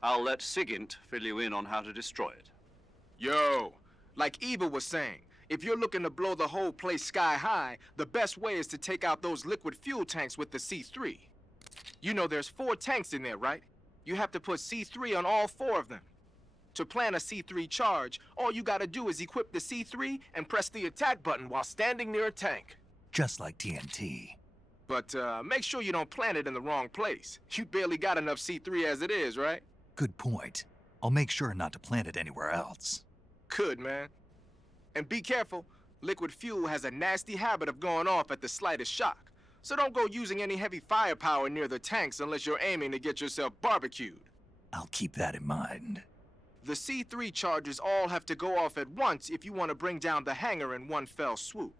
I'll let Sigint fill you in on how to destroy it. Yo, like Eva was saying, if you're looking to blow the whole place sky high, the best way is to take out those liquid fuel tanks with the C3. You know there's 4 tanks in there, right? You have to put C3 on all 4 of them. To plan a C3 charge, all you gotta do is equip the C3 and press the attack button while standing near a tank. Just like TNT. But make sure you don't plant it in the wrong place. You barely got enough C3 as it is, right? Good point. I'll make sure not to plant it anywhere else. Good, man. And be careful. Liquid fuel has a nasty habit of going off at the slightest shock. So don't go using any heavy firepower near the tanks unless you're aiming to get yourself barbecued. I'll keep that in mind. The C3 charges all have to go off at once if you want to bring down the hangar in one fell swoop.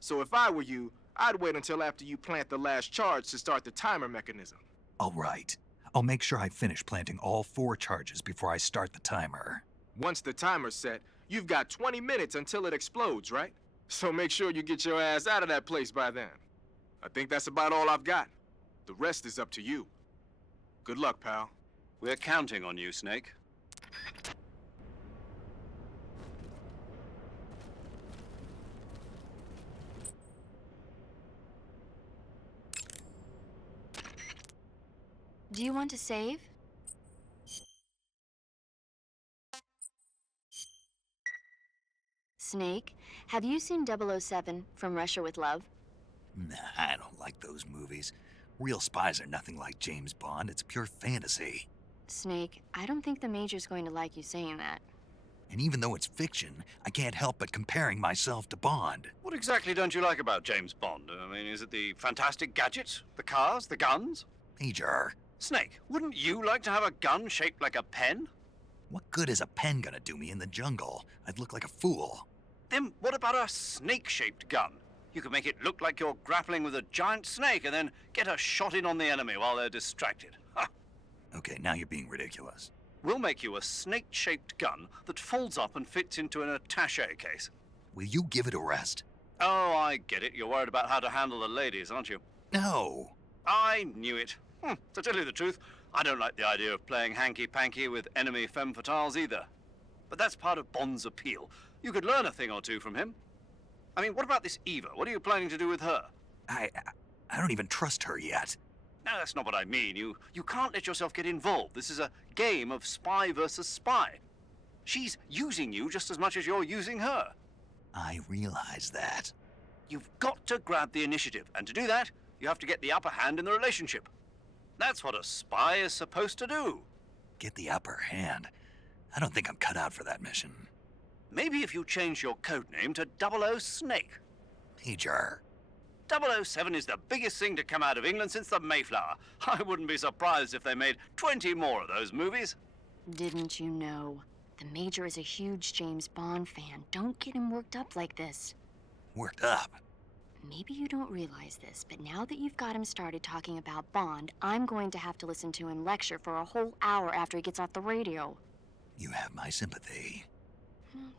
So if I were you, I'd wait until after you plant the last charge to start the timer mechanism. All right. I'll make sure I finish planting all 4 charges before I start the timer. Once the timer's set, you've got 20 minutes until it explodes, right? So make sure you get your ass out of that place by then. I think that's about all I've got. The rest is up to you. Good luck, pal. We're counting on you, Snake. Do you want to save? Snake, have you seen 007 from Russia with Love? Nah, I don't like those movies. Real spies are nothing like James Bond. It's pure fantasy. Snake, I don't think the Major's going to like you saying that. And even though it's fiction, I can't help but comparing myself to Bond. What exactly don't you like about James Bond? I mean, is it the fantastic gadgets? The cars? The guns? Major. Snake, wouldn't you like to have a gun shaped like a pen? What good is a pen gonna do me in the jungle? I'd look like a fool. Then what about a snake-shaped gun? You could make it look like you're grappling with a giant snake and then get a shot in on the enemy while they're distracted. Ha! Okay, now you're being ridiculous. We'll make you a snake-shaped gun that folds up and fits into an attaché case. Will you give it a rest? Oh, I get it. You're worried about how to handle the ladies, aren't you? No. I knew it. To tell you the truth, I don't like the idea of playing hanky-panky with enemy femme fatales either. But that's part of Bond's appeal. You could learn a thing or two from him. I mean, what about this Eva? What are you planning to do with her? I don't even trust her yet. No, that's not what I mean. You can't let yourself get involved. This is a game of spy versus spy. She's using you just as much as you're using her. I realize that. You've got to grab the initiative, and to do that, you have to get the upper hand in the relationship. That's what a spy is supposed to do. Get the upper hand? I don't think I'm cut out for that mission. Maybe if you change your codename to 00 Snake. Major. 007 is the biggest thing to come out of England since the Mayflower. I wouldn't be surprised if they made 20 more of those movies. Didn't you know? The Major is a huge James Bond fan. Don't get him worked up like this. Worked up? Maybe you don't realize this, but now that you've got him started talking about Bond, I'm going to have to listen to him lecture for a whole hour after he gets off the radio. You have my sympathy.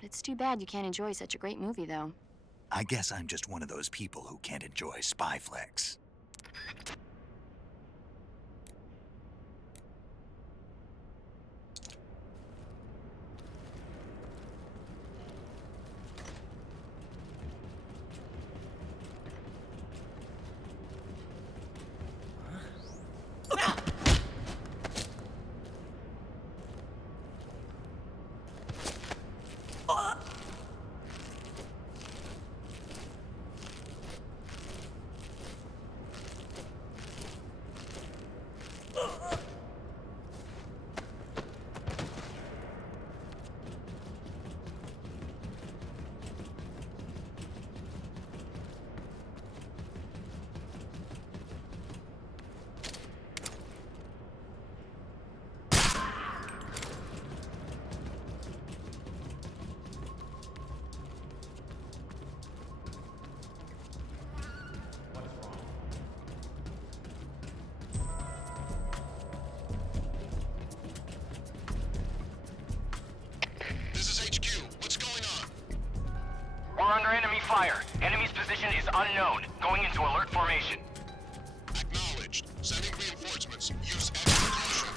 It's too bad you can't enjoy such a great movie, though. I guess I'm just one of those people who can't enjoy spy flicks. enemy fire. Enemy's position is unknown. Going into alert formation. Acknowledged. Sending reinforcements. Use extra caution.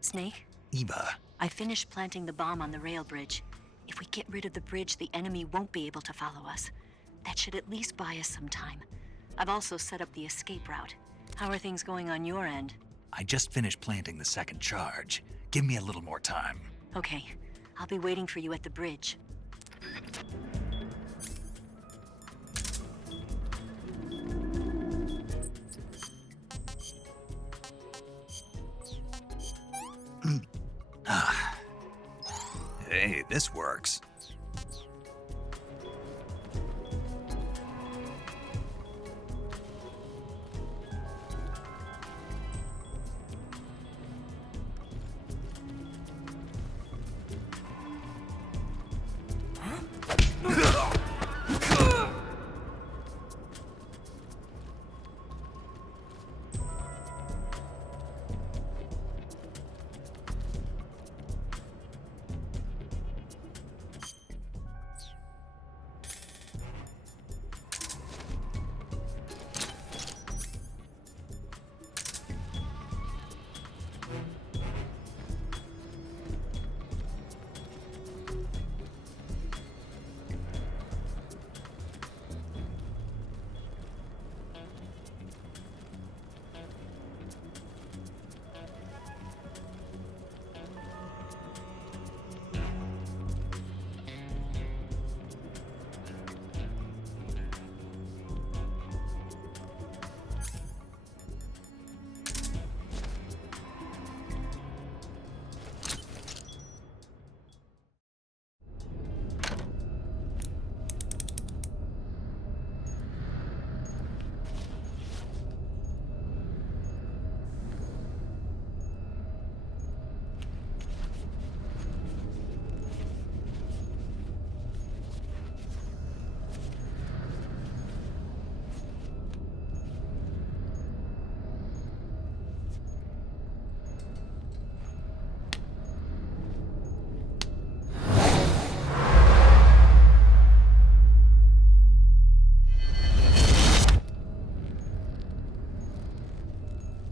Snake? Eva. I finished planting the bomb on the rail bridge. If we get rid of the bridge, the enemy won't be able to follow us. That should at least buy us some time. I've also set up the escape route. How are things going on your end? I just finished planting the second charge. Give me a little more time. Okay. I'll be waiting for you at the bridge. Hey, this works.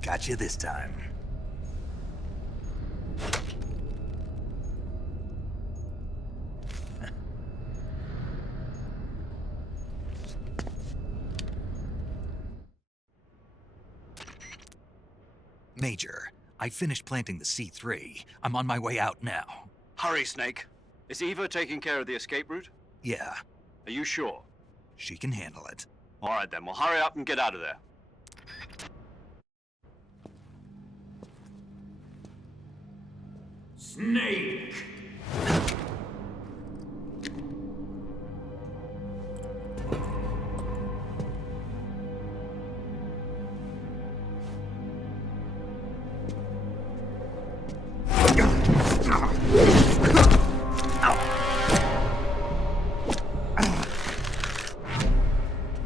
Got you this time. Major, I finished planting the C3. I'm on my way out now. Hurry, Snake. Is Eva taking care of the escape route? Yeah. Are you sure? She can handle it. All right, then. Well, hurry up and get out of there. Snake!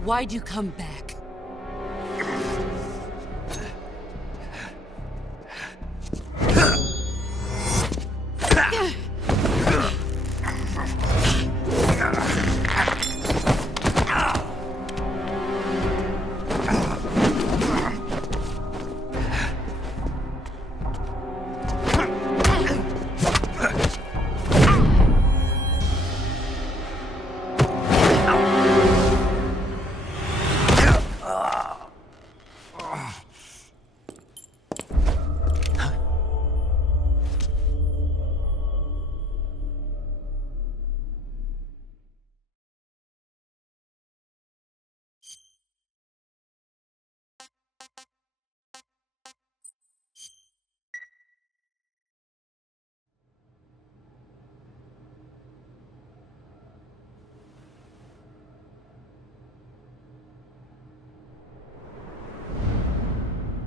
Why'd you come back?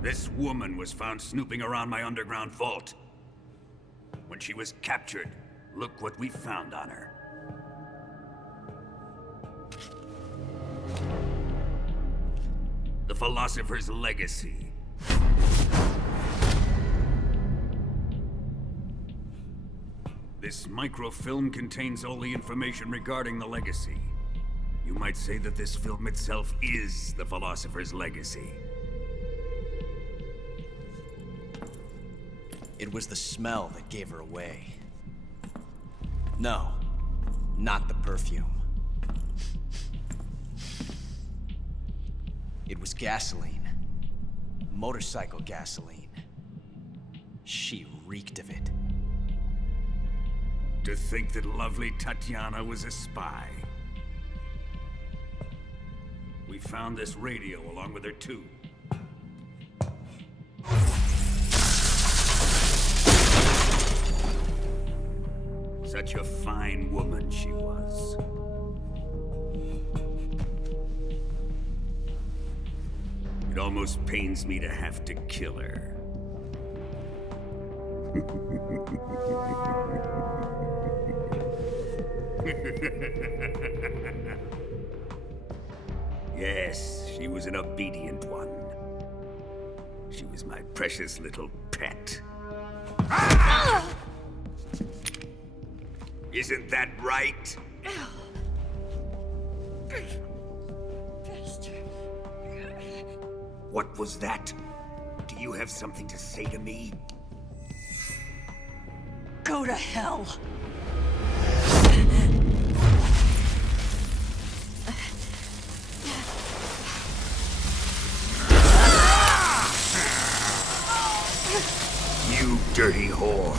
This woman was found snooping around my underground vault. When she was captured, look what we found on her. The Philosopher's Legacy. This microfilm contains all the information regarding the Legacy. You might say that this film itself is the Philosopher's Legacy. It was the smell that gave her away. No, not the perfume. It was gasoline. Motorcycle gasoline. She reeked of it. To think that lovely Tatiana was a spy. We found this radio along with her too. Such a fine woman she was. It almost pains me to have to kill her. Yes, she was an obedient one. She was my precious little pet. Ah! Isn't that right? What was that? Do you have something to say to me? Go to hell. You dirty whore.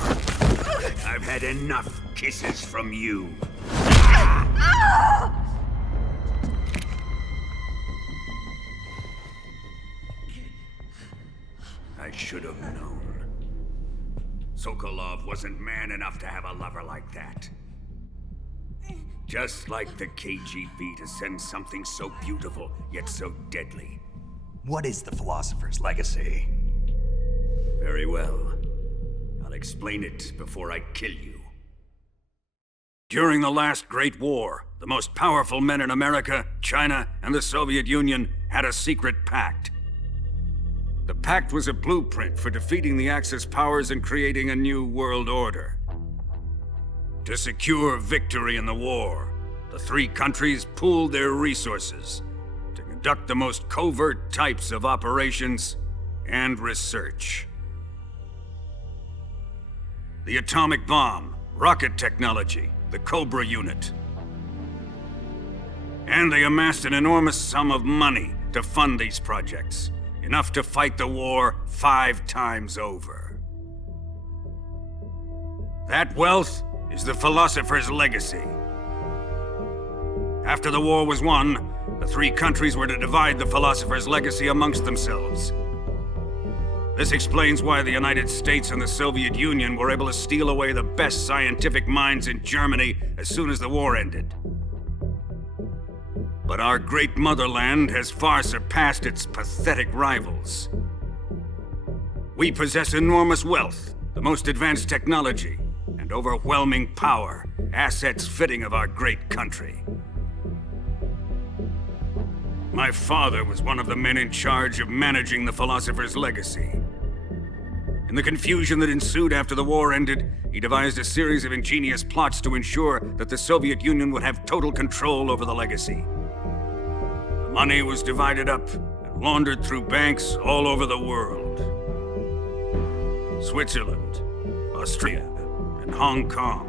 I've had enough kisses from you. I should have known. Sokolov wasn't man enough to have a lover like that. Just like the KGB to send something so beautiful, yet so deadly. What is the Philosopher's Legacy? Very well. I'll explain it before I kill you. During the last Great War, the most powerful men in America, China, and the Soviet Union had a secret pact. The pact was a blueprint for defeating the Axis powers and creating a new world order. To secure victory in the war, the three countries pooled their resources to conduct the most covert types of operations and research. The atomic bomb, rocket technology, the Cobra Unit. And they amassed an enormous sum of money to fund these projects, enough to fight the war 5 times over. That wealth is the Philosopher's Legacy. After the war was won, the three countries were to divide the Philosopher's Legacy amongst themselves. This explains why the United States and the Soviet Union were able to steal away the best scientific minds in Germany as soon as the war ended. But our great motherland has far surpassed its pathetic rivals. We possess enormous wealth, the most advanced technology, and overwhelming power, assets fitting of our great country. My father was one of the men in charge of managing the Philosopher's Legacy. In the confusion that ensued after the war ended, he devised a series of ingenious plots to ensure that the Soviet Union would have total control over the Legacy. The money was divided up and laundered through banks all over the world. Switzerland, Austria, and Hong Kong.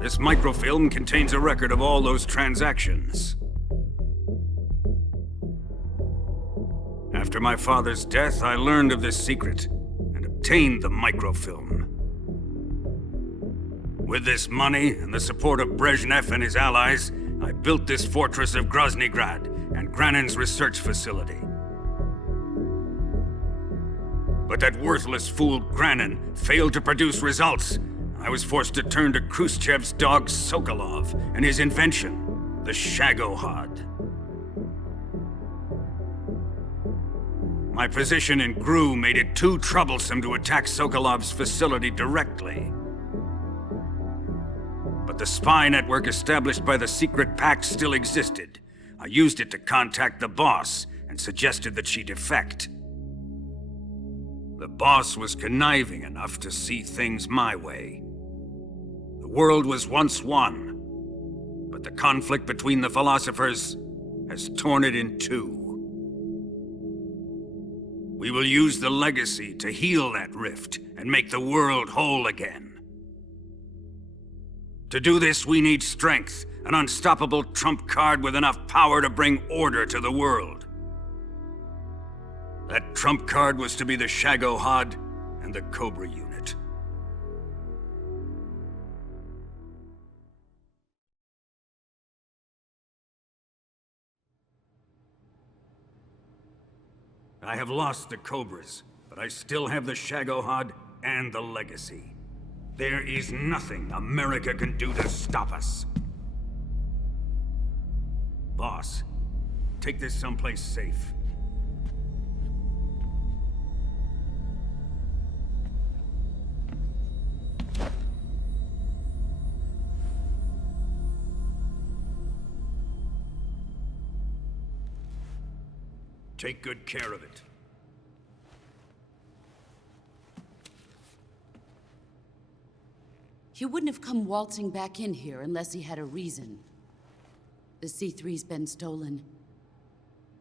This microfilm contains a record of all those transactions. After my father's death, I learned of this secret and obtained the microfilm. With this money and the support of Brezhnev and his allies, I built this fortress of Groznyj and Granin's research facility. But that worthless fool Granin failed to produce results. I was forced to turn to Khrushchev's dog Sokolov and his invention, the Shagohod. My position in Gru made it too troublesome to attack Sokolov's facility directly. But the spy network established by the secret pact still existed. I used it to contact the boss and suggested that she defect. The boss was conniving enough to see things my way. The world was once one, but the conflict between the philosophers has torn it in two. We will use the legacy to heal that rift and make the world whole again. To do this, we need strength, an unstoppable trump card with enough power to bring order to the world. That trump card was to be the Shagohod and the Cobra Unit. I have lost the Cobras, but I still have the Shagohod and the legacy. There is nothing America can do to stop us. Boss, take this someplace safe. Take good care of it. He wouldn't have come waltzing back in here unless he had a reason. The C3's been stolen.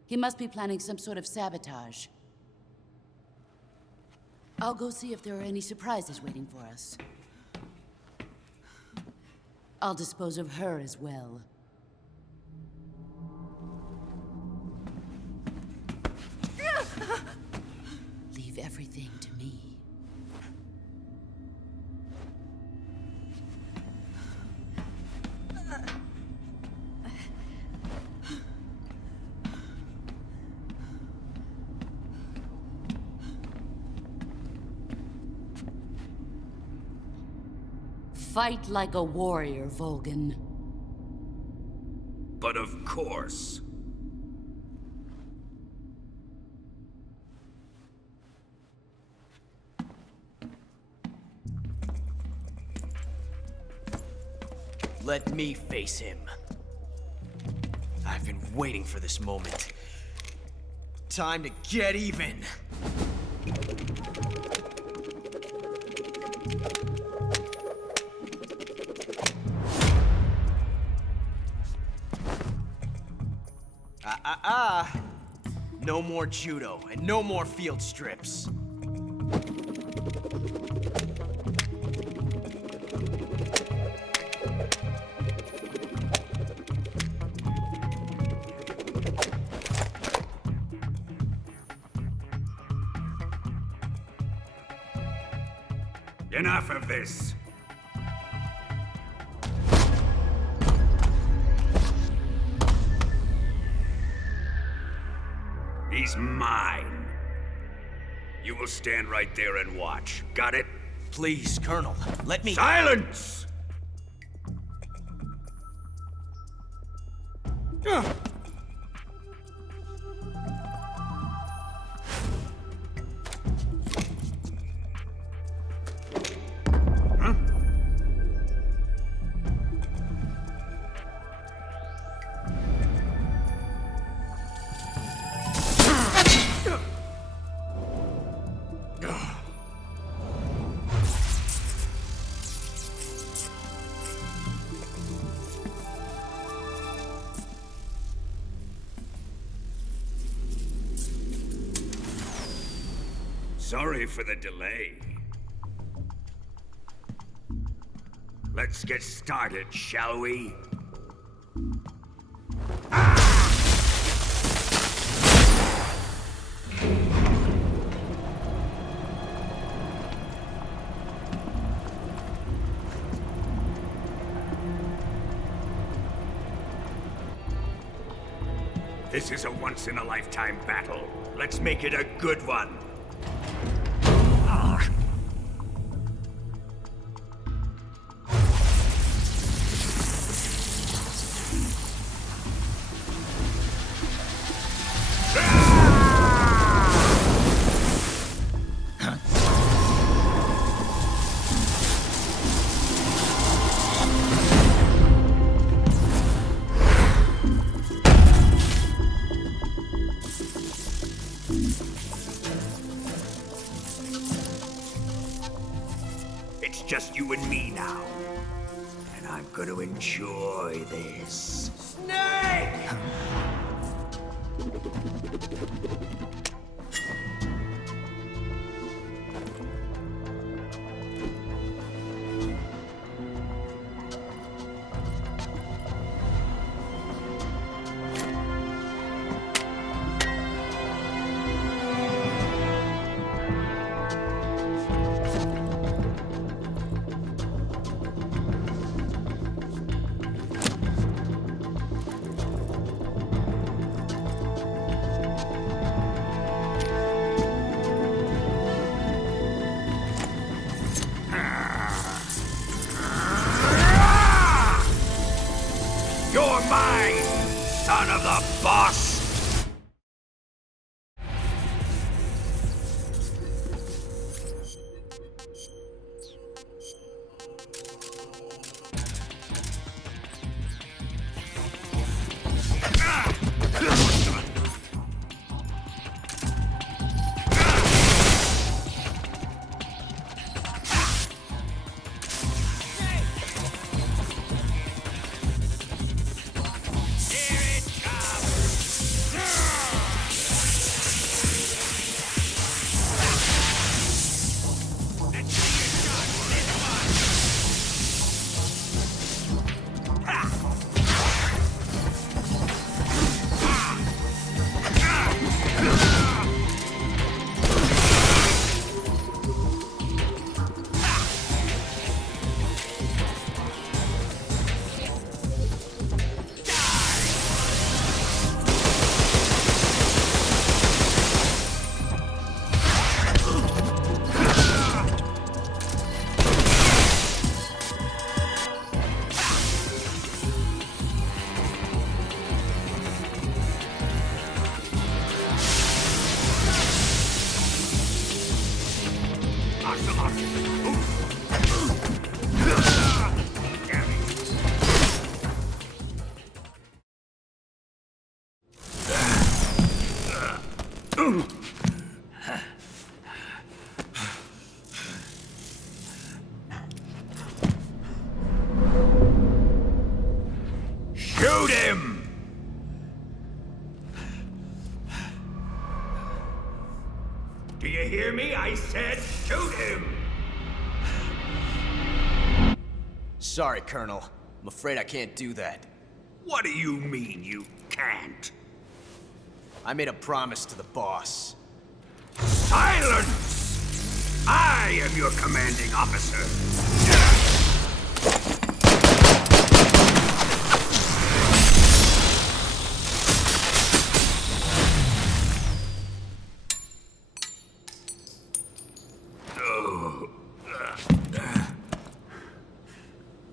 He must be planning some sort of sabotage. I'll go see if there are any surprises waiting for us. I'll dispose of her as well. Leave everything to me. Fight like a warrior, Volgin. But of course. Let me face him. I've been waiting for this moment. Time to get even. No more judo, and no more field strips. Enough of this. He's mine. You will stand right there and watch. Got it? Please, Colonel, let me— Silence! Sorry for the delay. Let's get started, shall we? This is a once-in-a-lifetime battle. Let's make it a good one. It's just you and me now. And I'm gonna enjoy this. Snake! You're mine, son of the boss! Shoot him! Do you hear me? I said shoot him! Sorry, Colonel. I'm afraid I can't do that. What do you mean you can't? I made a promise to the boss. Silence! I am your commanding officer.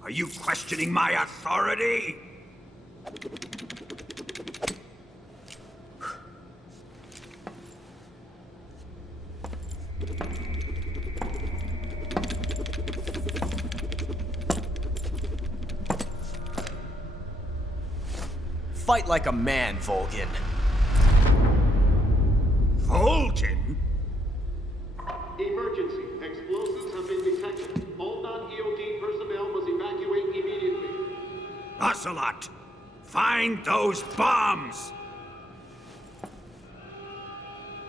Are you questioning my authority? Fight like a man, Volgin. Volgin? Emergency. Explosives have been detected. All non-EOD personnel must evacuate immediately. Ocelot, find those bombs!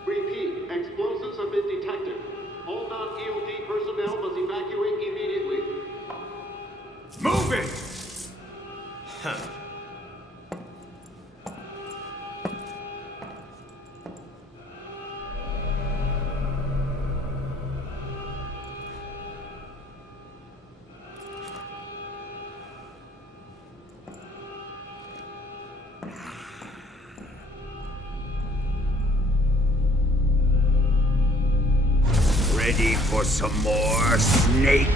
Repeat. Explosives have been detected. All non-EOD personnel must evacuate immediately. Move it! Huh. Ready for some more, Snake?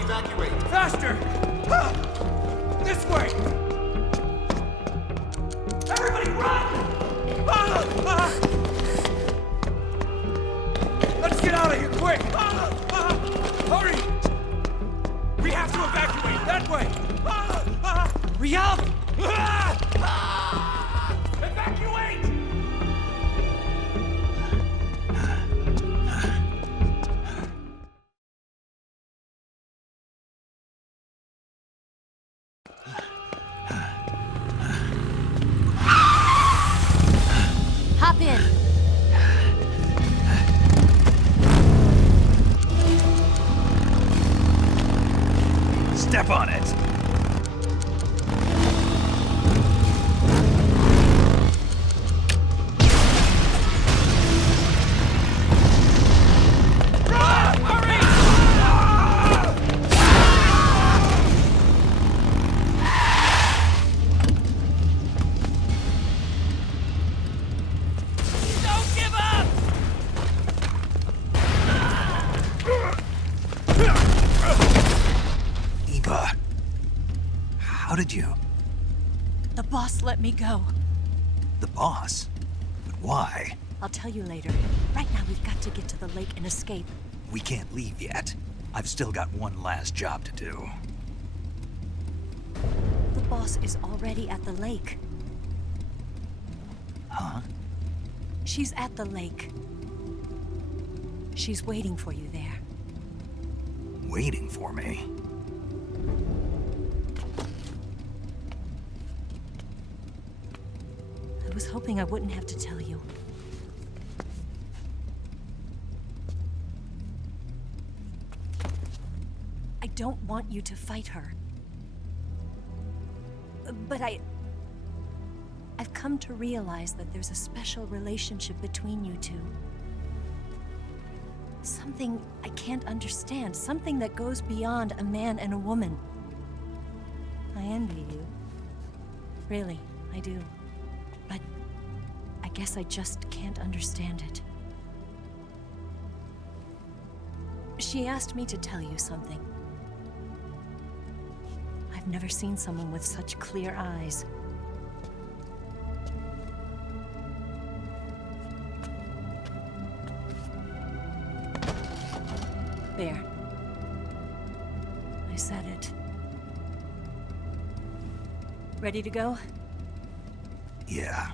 Evacuate. Faster! This way! Everybody run! Let's get out of here, quick! Hurry! We have to evacuate, that way! Hurry up! Evacuate! Hop in. Step on it. How did you? The boss let me go. The boss? But why? I'll tell you later. Right now, we've got to get to the lake and escape. We can't leave yet. I've still got one last job to do. The boss is already at the lake. Huh? She's at the lake. She's waiting for you there. Waiting for me? I was hoping I wouldn't have to tell you. I don't want you to fight her. But I've come to realize that there's a special relationship between you two. Something I can't understand. Something that goes beyond a man and a woman. I envy you. Really, I do. But I guess I just can't understand it. She asked me to tell you something. I've never seen someone with such clear eyes. There. I said it. Ready to go? Yeah.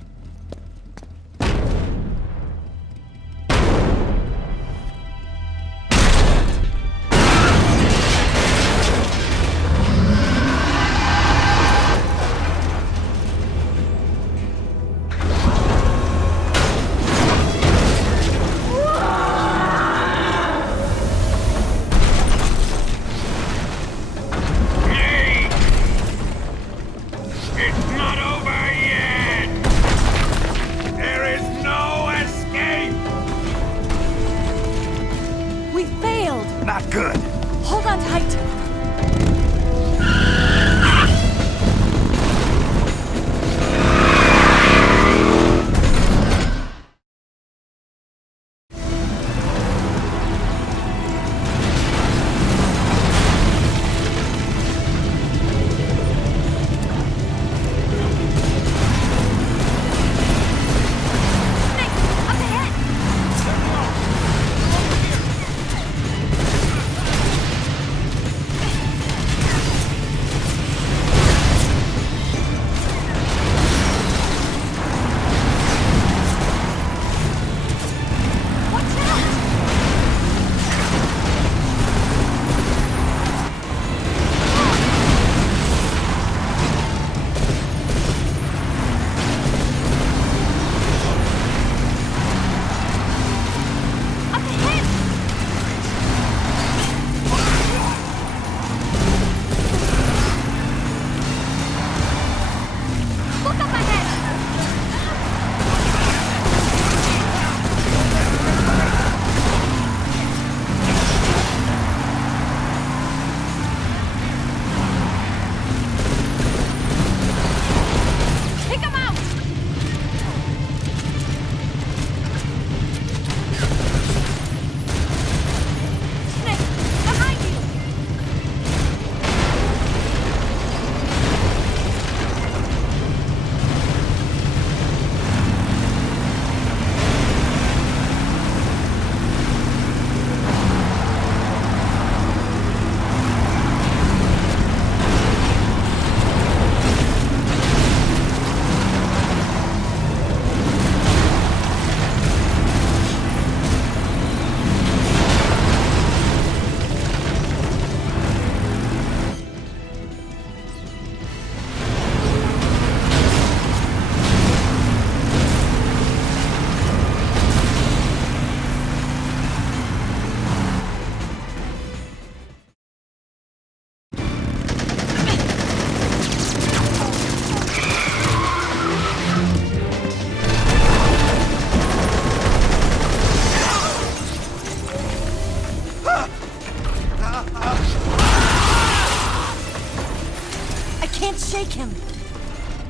I can't shake him.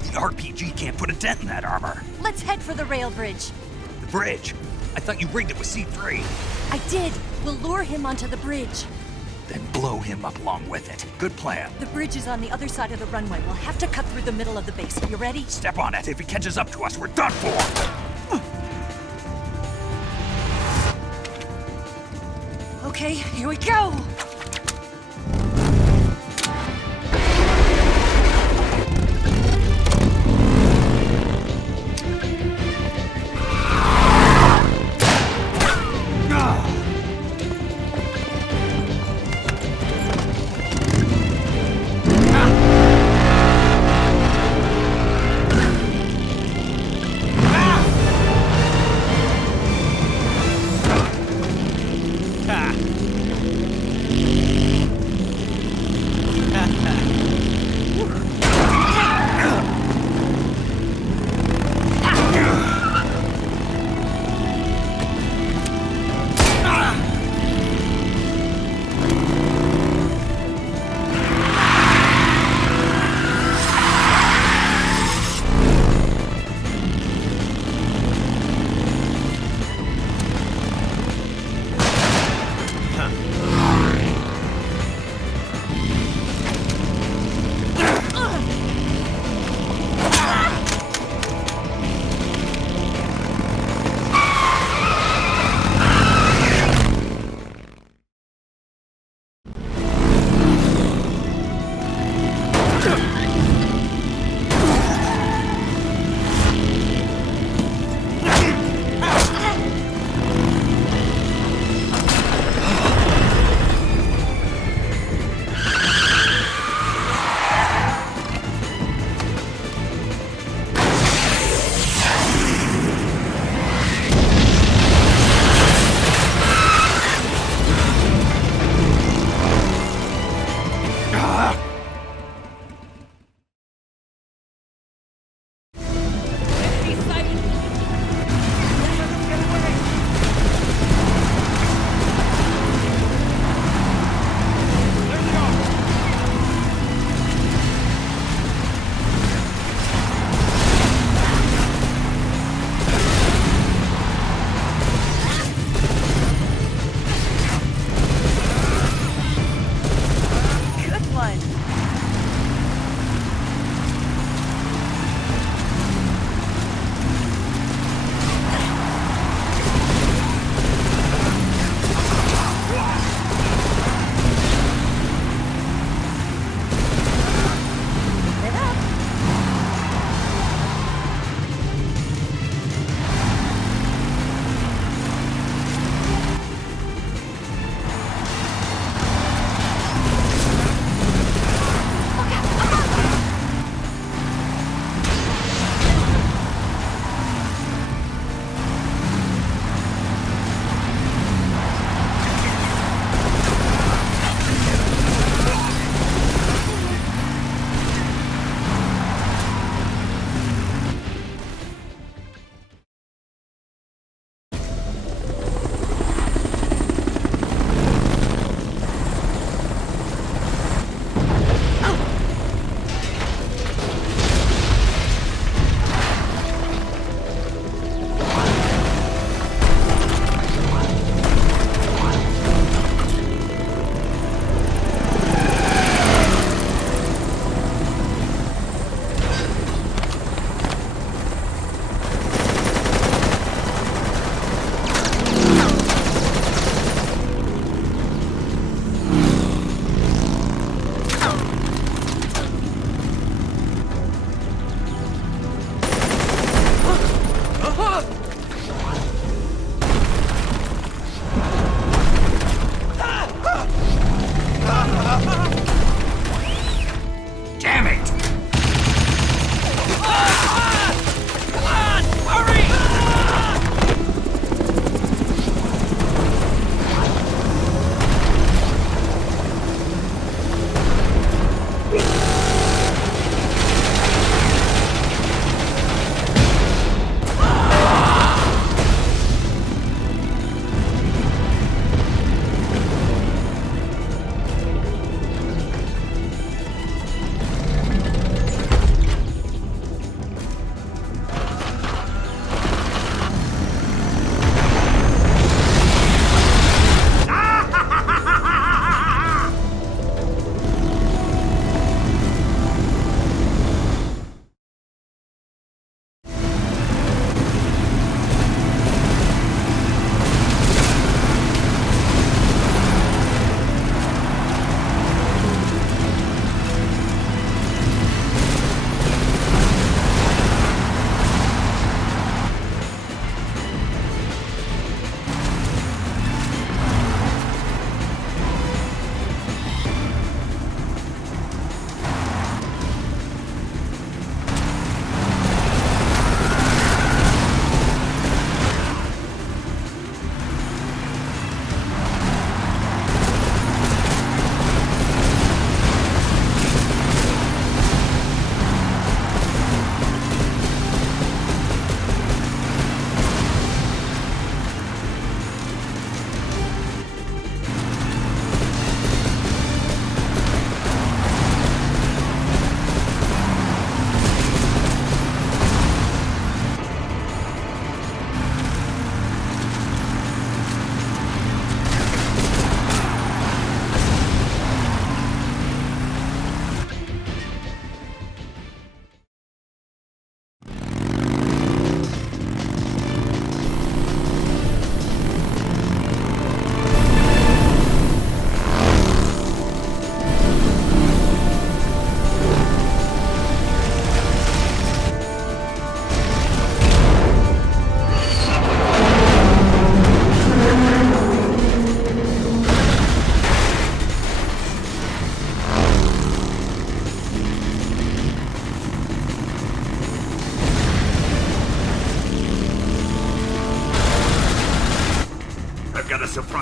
The RPG can't put a dent in that armor. Let's head for the rail bridge. The bridge? I thought you rigged it with C3. I did. We'll lure him onto the bridge. Then blow him up along with it. Good plan. The bridge is on the other side of the runway. We'll have to cut through the middle of the base. You ready? Step on it. If he catches up to us, we're done for. Okay, here we go!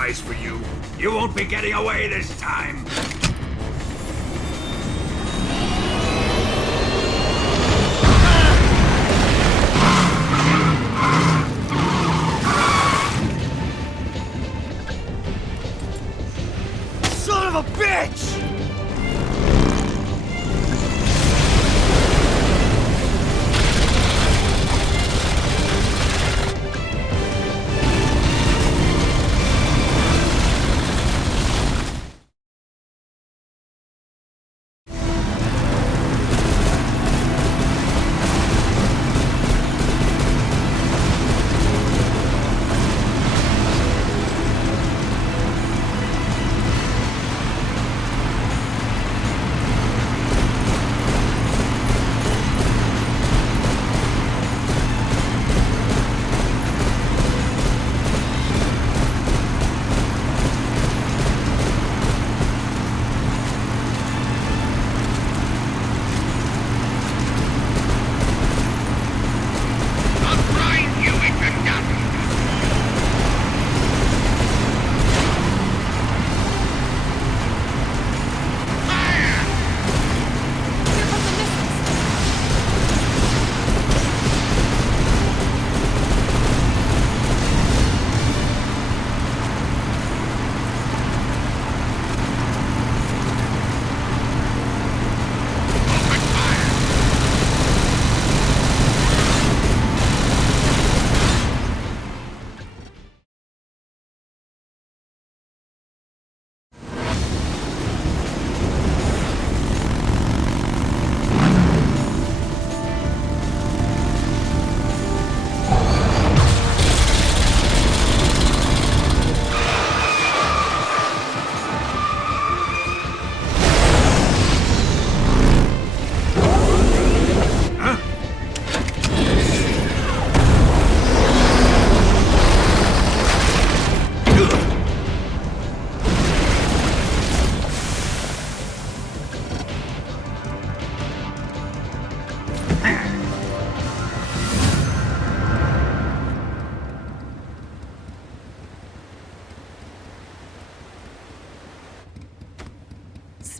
surprise for you. You won't be getting away this time. Son of a bitch!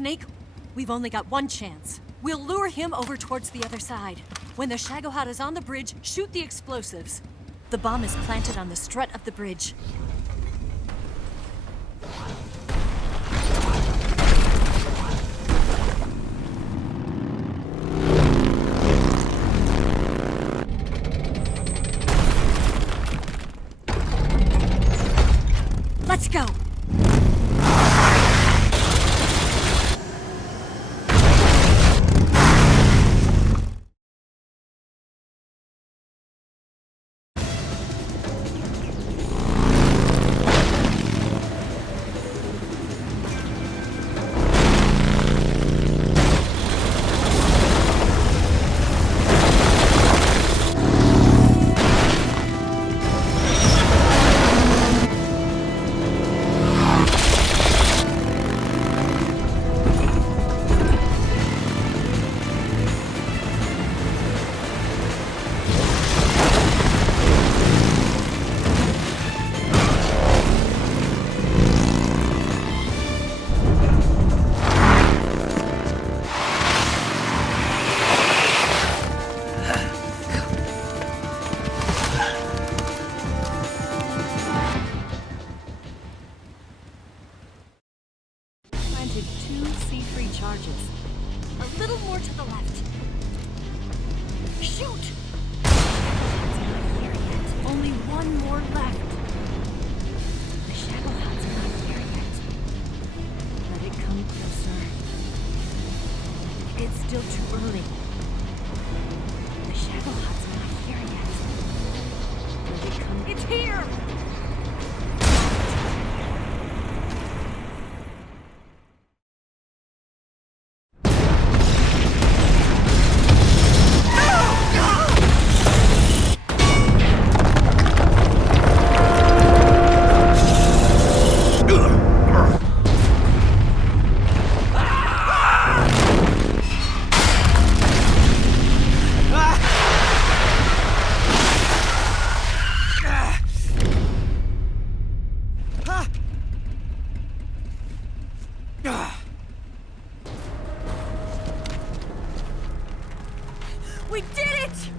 Snake, we've only got one chance. We'll lure him over towards the other side. When the Shagohod is on the bridge, shoot the explosives. The bomb is planted on the strut of the bridge. Let's go! We did it!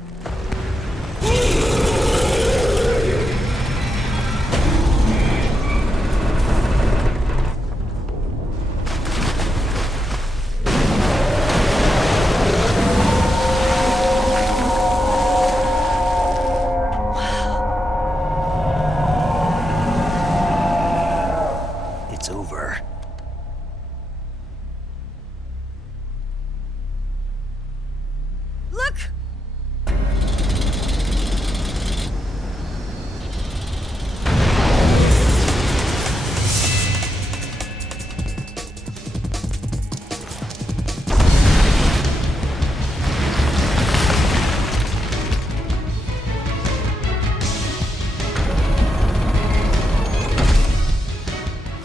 It's over. Look!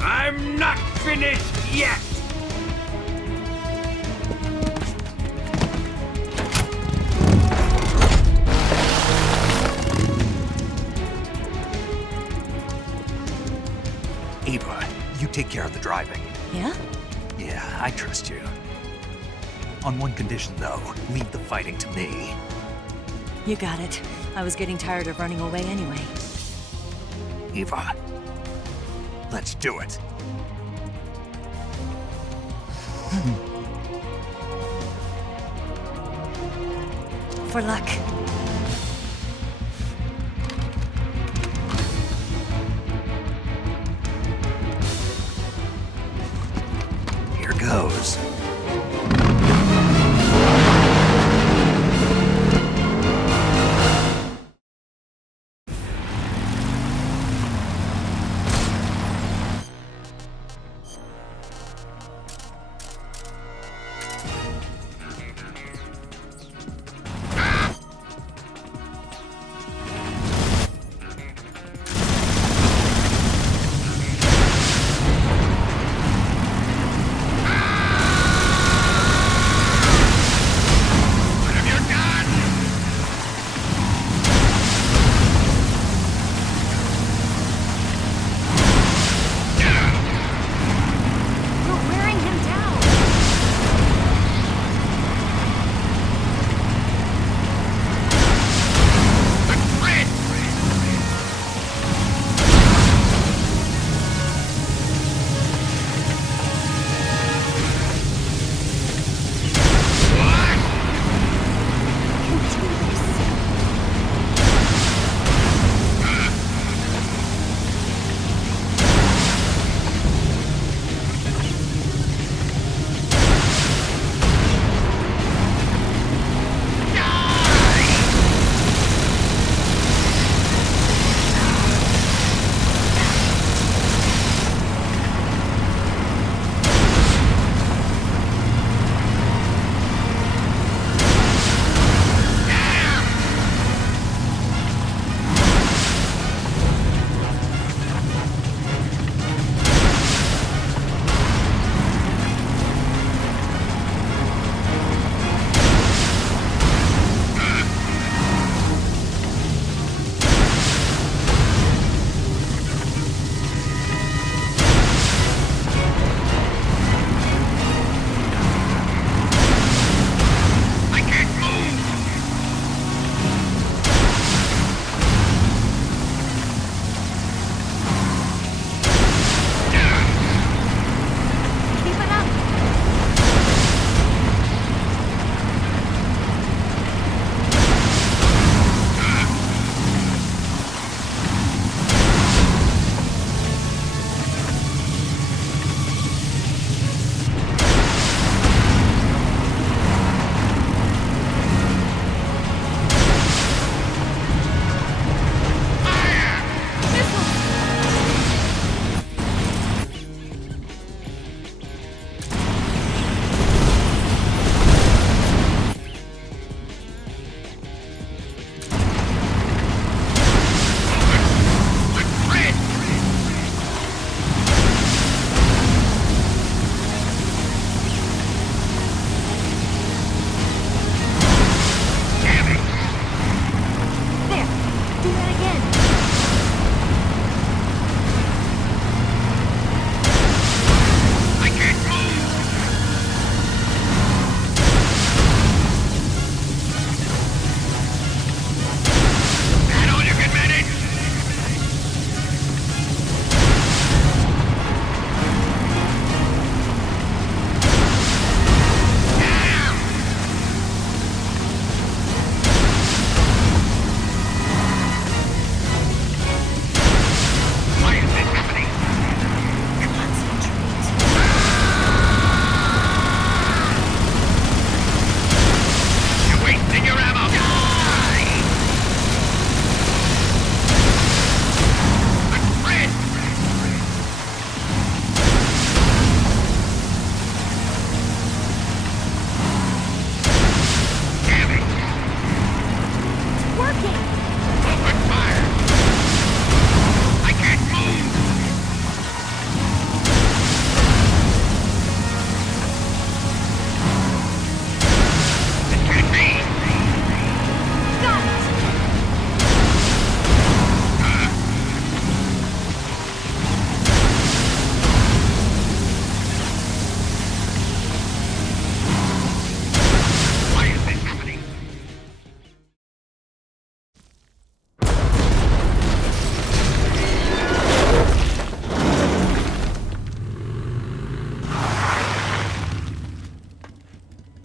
I'm not finished yet! Ava, you take care of the driving. Yeah? Yeah, I trust you. On one condition, though, leave the fighting to me. You got it. I was getting tired of running away anyway. Ava, let's do it. For luck. Here goes.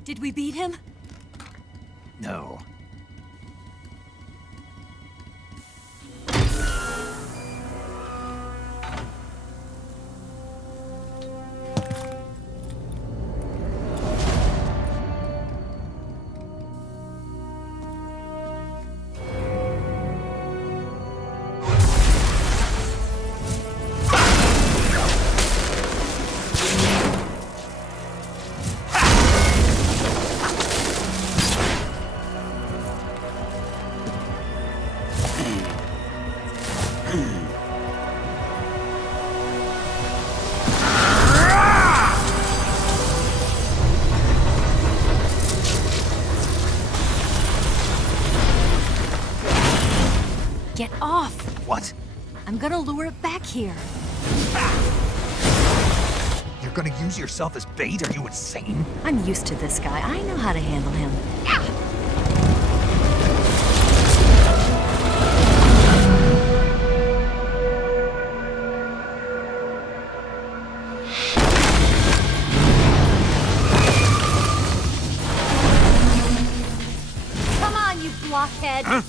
Did we beat him? No. Get off! What? I'm gonna lure it back here. You're gonna use yourself as bait? Are you insane? I'm used to this guy. I know how to handle him. Come on, you blockhead! Huh?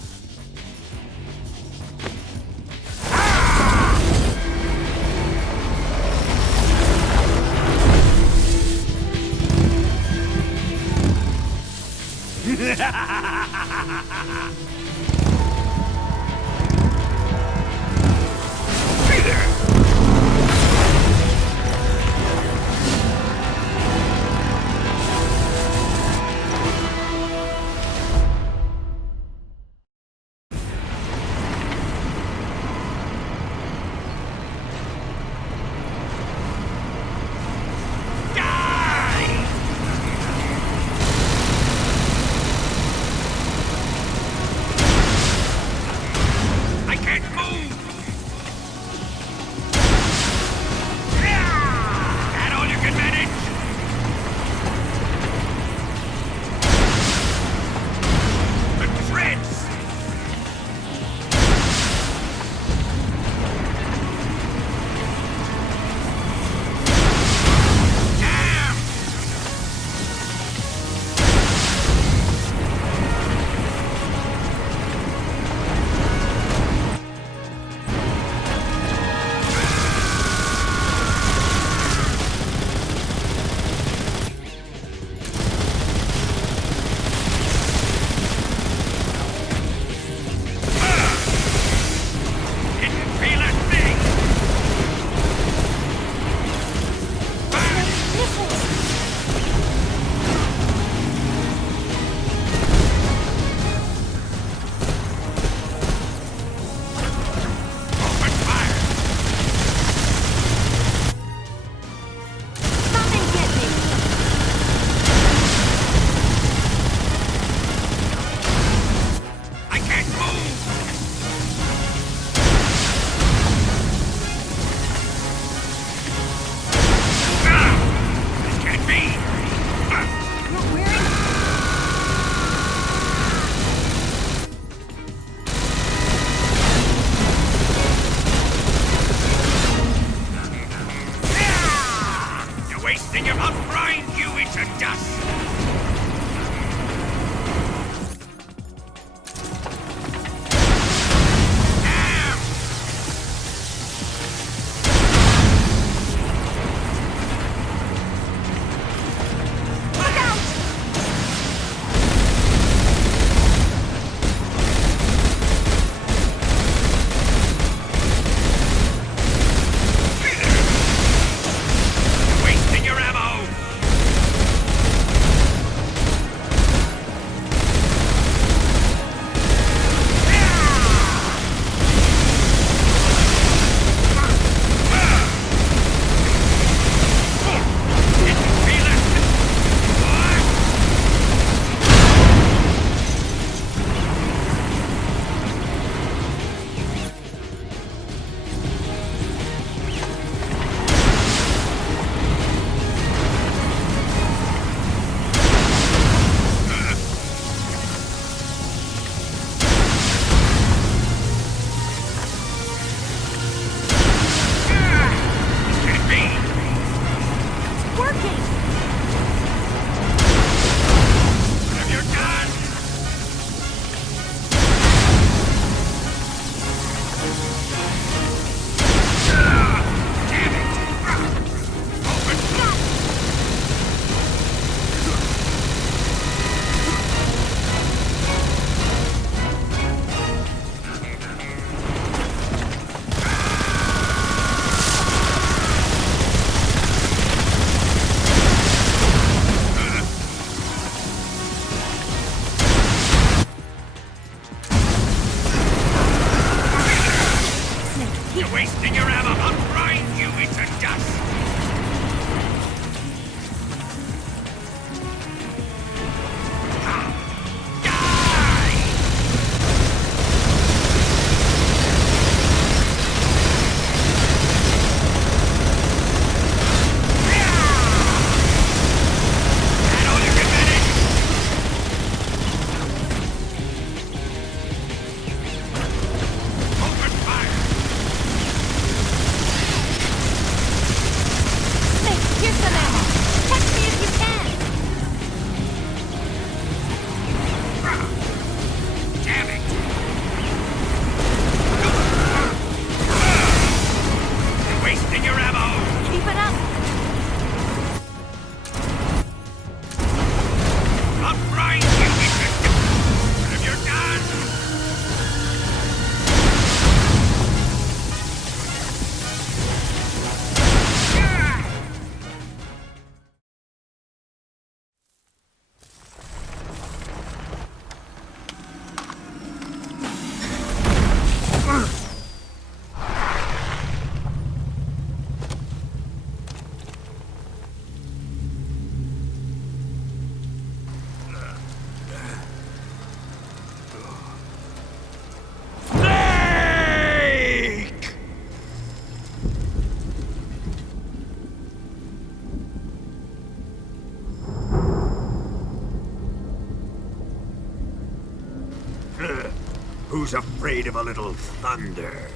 Who's afraid of a little thunder?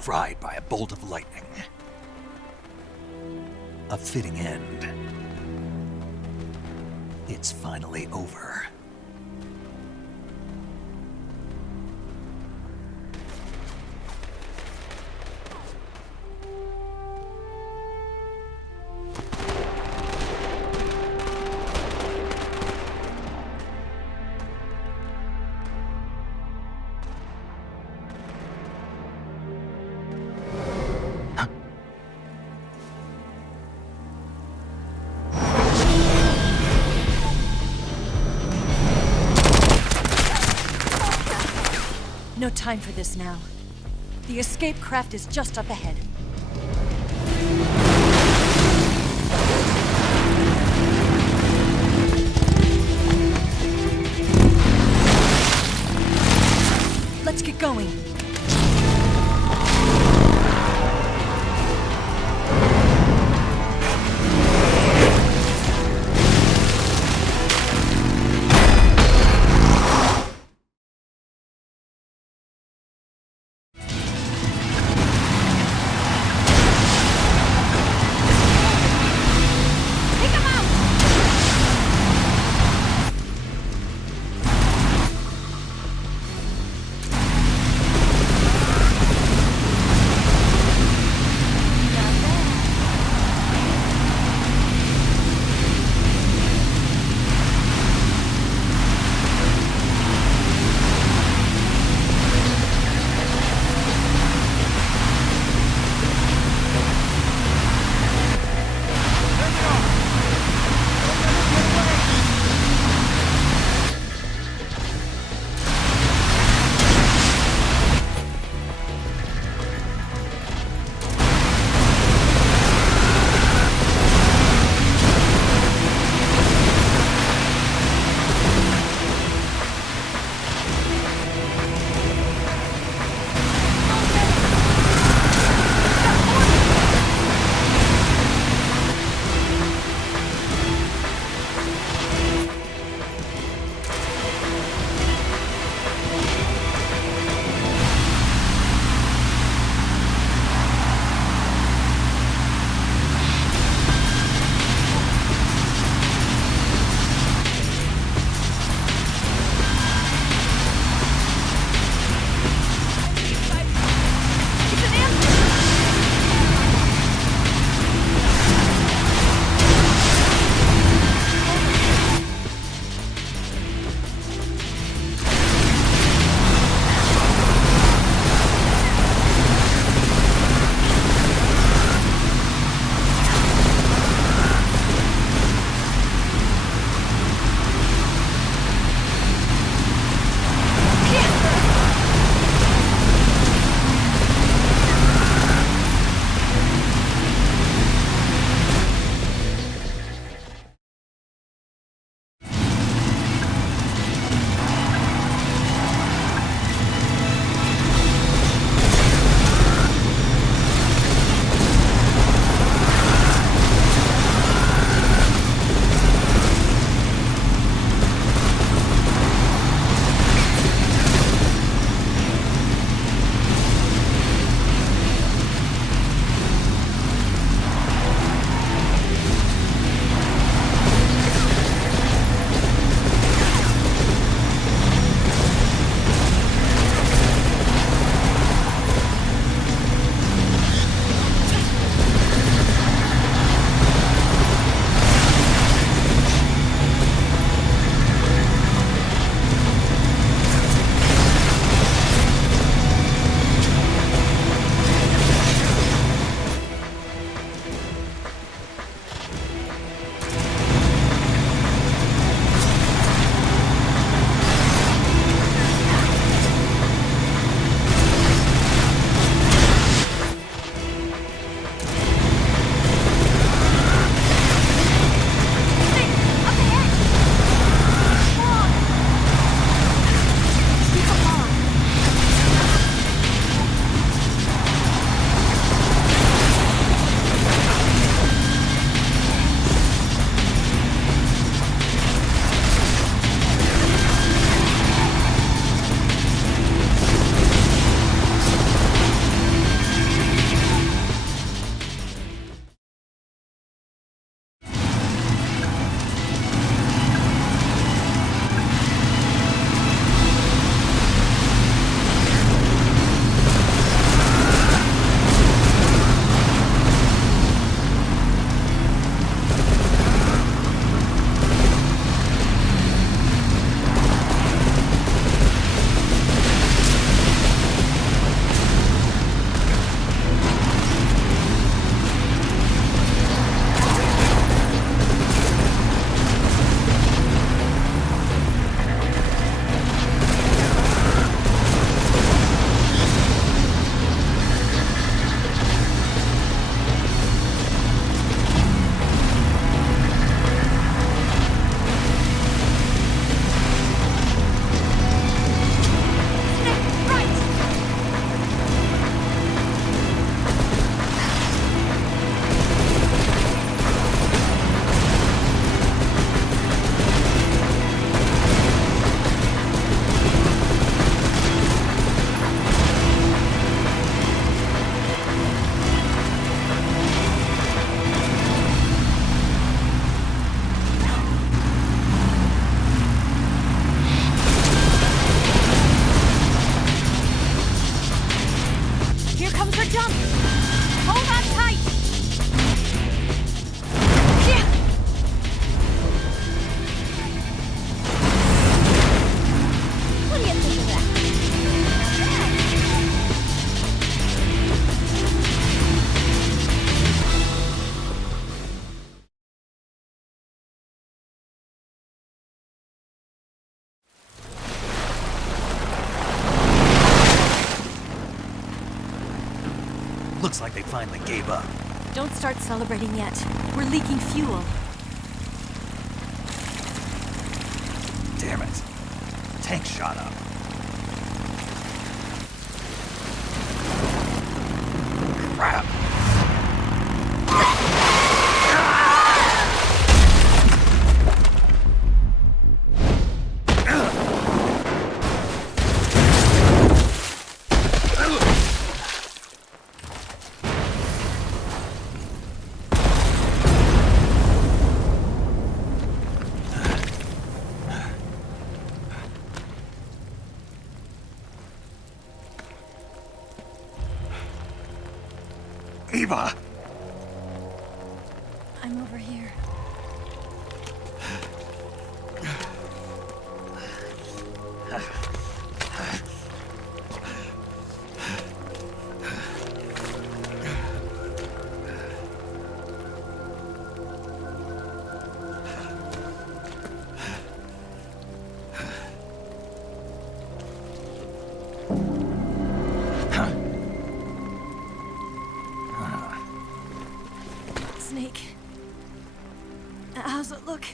Fried by a bolt of lightning. A fitting end. It's finally over. No time for this now. The escape craft is just up ahead. Let's get going. Jump! Hold on tight! What do you think of that? Looks like they finally gave up. Don't start celebrating yet. We're leaking fuel. Damn it. Tank shot up. Crap. Eva! I'm over here. Snake. How's it look?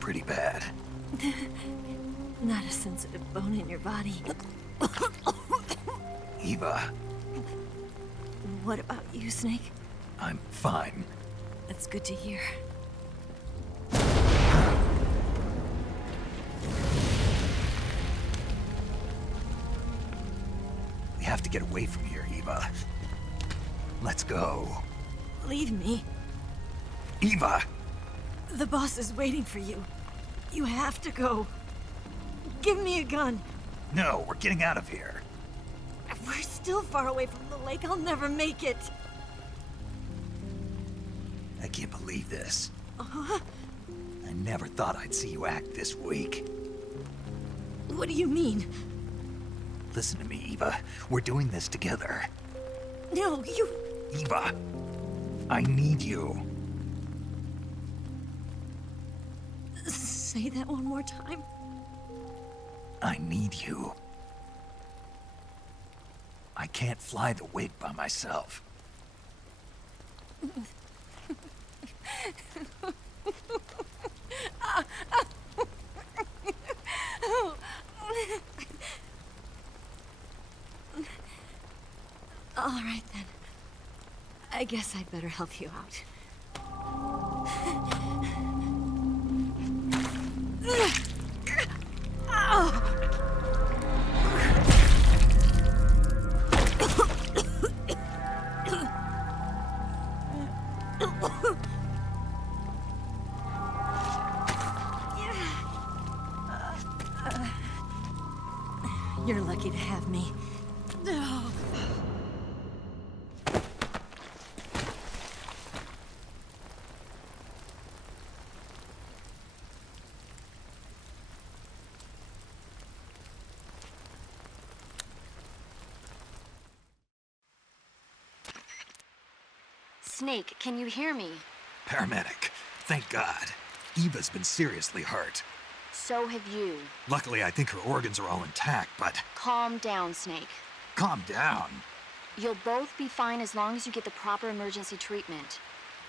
Pretty bad. Not a sensitive bone in your body. Eva, What about you, Snake? I'm fine. That's good to hear. We have to get away from here, Eva. Let's go. Leave me. Eva! The boss is waiting for you. You have to go. Give me a gun. No, we're getting out of here. We're still far away from the lake. I'll never make it. I can't believe this. I never thought I'd see you act this weak. What do you mean? Listen to me, Eva. We're doing this together. No, you... Eva, I need you. Say that one more time. I need you. I can't fly the wig by myself. All right, then. I guess I'd better help you out. You're lucky to have me. Snake, can you hear me? Paramedic, thank God. Eva's been seriously hurt. So have you. Luckily, I think her organs are all intact, but... Calm down, Snake. Calm down. You'll both be fine as long as you get the proper emergency treatment.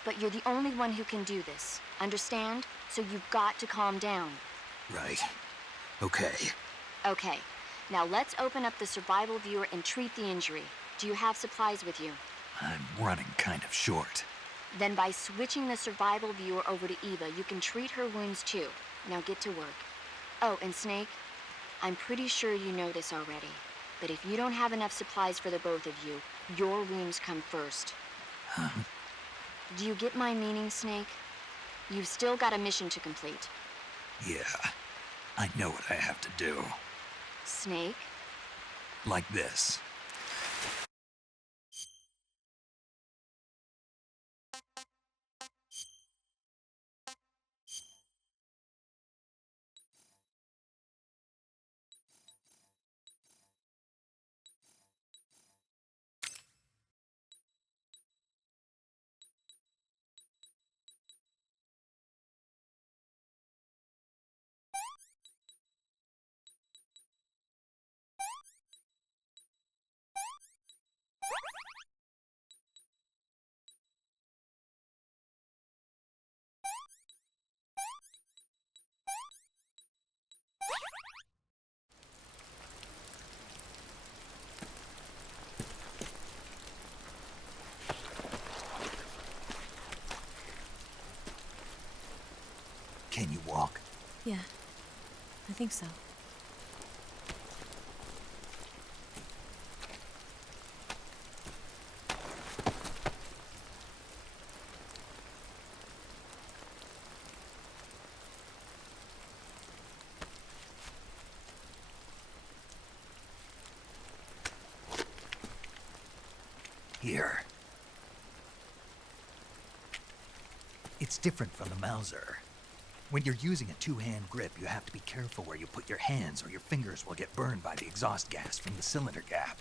But you're the only one who can do this. Understand? So you've got to calm down. Right. Okay. Okay. Now let's open up the survival viewer and treat the injury. Do you have supplies with you? I'm running kind of short. Then by switching the survival viewer over to Eva, you can treat her wounds too. Now get to work. Oh, and Snake, I'm pretty sure you know this already, but if you don't have enough supplies for the both of you, your wounds come first. Huh? Do you get my meaning, Snake? You've still got a mission to complete. Yeah, I know what I have to do. Snake? Like this. Can you walk? Yeah, I think so. Here. It's different from the Mauser. When you're using a two-hand grip, you have to be careful where you put your hands or your fingers will get burned by the exhaust gas from the cylinder gap.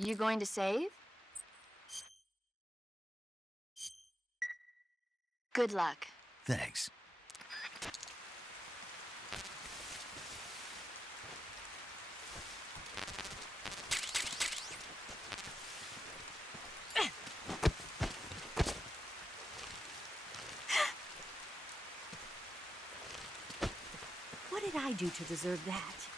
You going to save? Good luck. Thanks. What did I do to deserve that?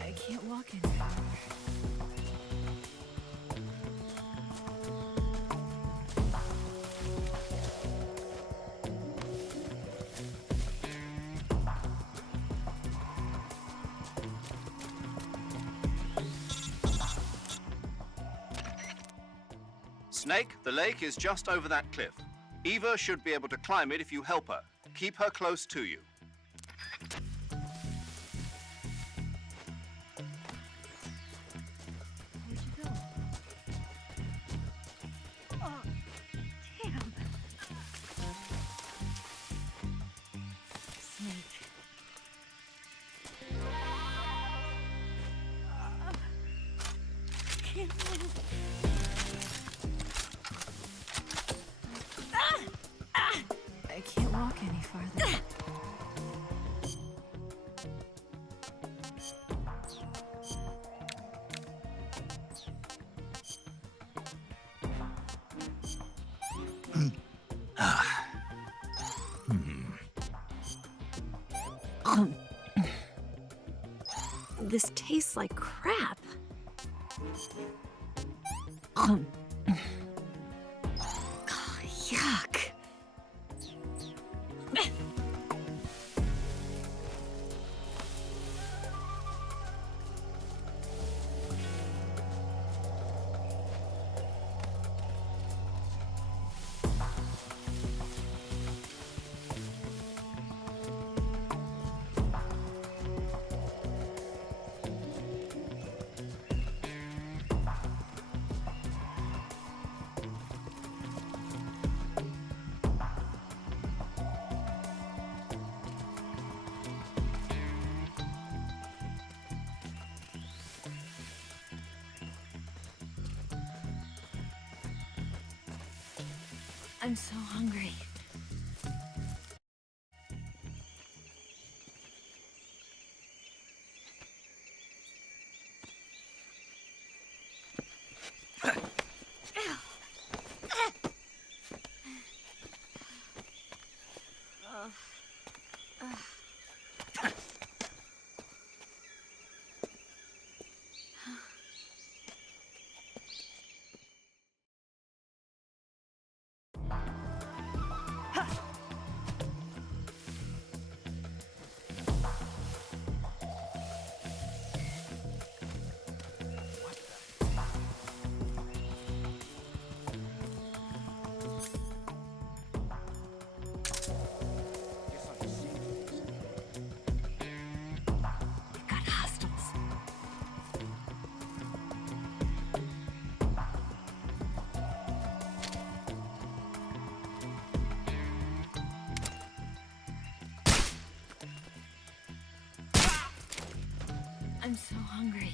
I can't walk in. Snake, the lake is just over that cliff. Eva should be able to climb it if you help her. Keep her close to you. Oh, damn. Snake. Can't move. I can't walk any farther. This tastes like crap. Yuck. I'm so hungry. I'm so hungry.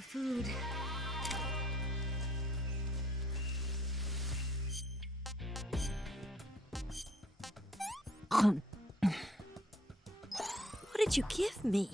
Food. What did you give me?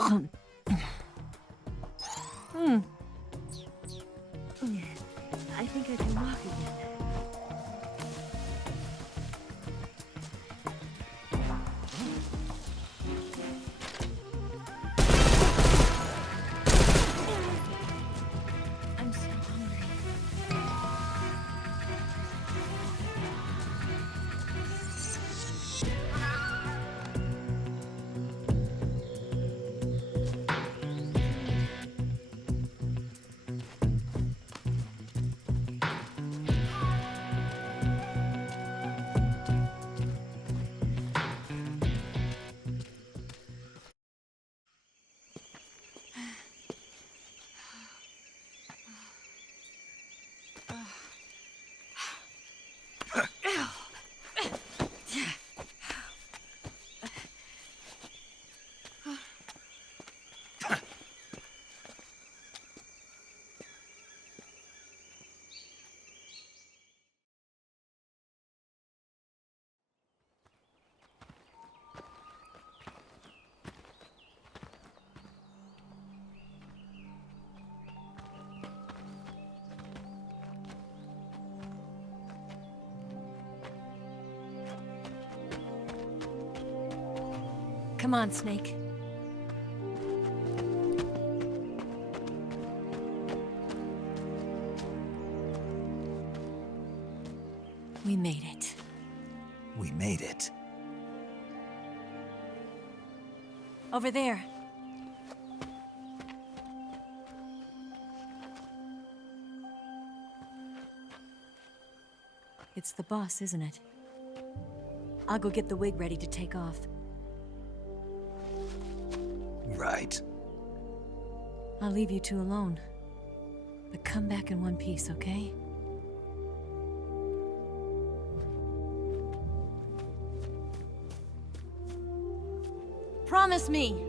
I think I can walk again. I'm so hungry. Come on, Snake. We made it. We made it. Over there. It's the boss, isn't it? I'll go get the wig ready to take off. Right. I'll leave you two alone. But come back in one piece, okay? Promise me!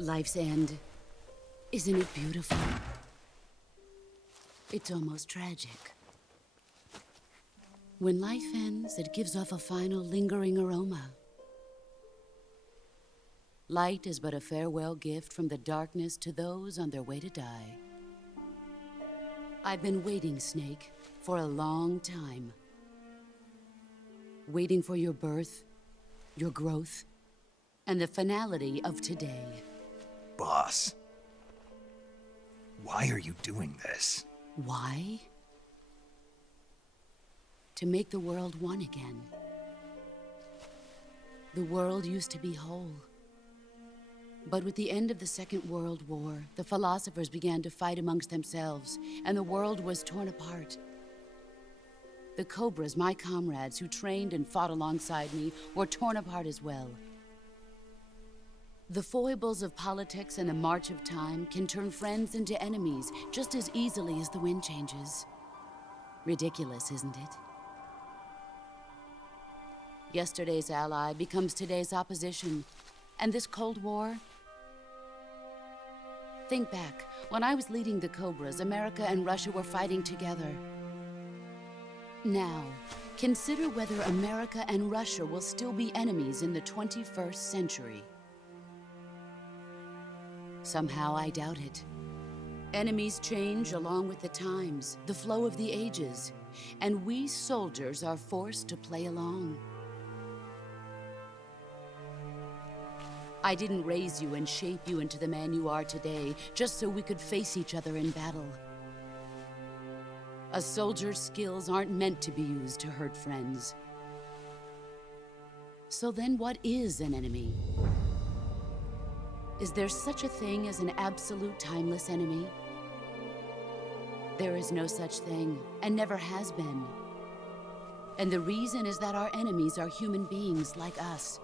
Life's end. Isn't it beautiful? It's almost tragic. When life ends, it gives off a final lingering aroma. Light is but a farewell gift from the darkness to those on their way to die. I've been waiting, Snake, for a long time. Waiting for your birth, your growth, and the finality of today. Boss. Why are you doing this? Why? To make the world one again. The world used to be whole. But with the end of the Second World War, the philosophers began to fight amongst themselves, and the world was torn apart. The Cobras, my comrades who trained and fought alongside me, were torn apart as well. The foibles of politics and the march of time can turn friends into enemies just as easily as the wind changes. Ridiculous, isn't it? Yesterday's ally becomes today's opposition. And this Cold War? Think back. When I was leading the Cobras, America and Russia were fighting together. Now, consider whether America and Russia will still be enemies in the 21st century. Somehow I doubt it. Enemies change along with the times, the flow of the ages, and we soldiers are forced to play along. I didn't raise you and shape you into the man you are today just so we could face each other in battle. A soldier's skills aren't meant to be used to hurt friends. So then what is an enemy? Is there such a thing as an absolute timeless enemy? There is no such thing, and never has been. And the reason is that our enemies are human beings like us.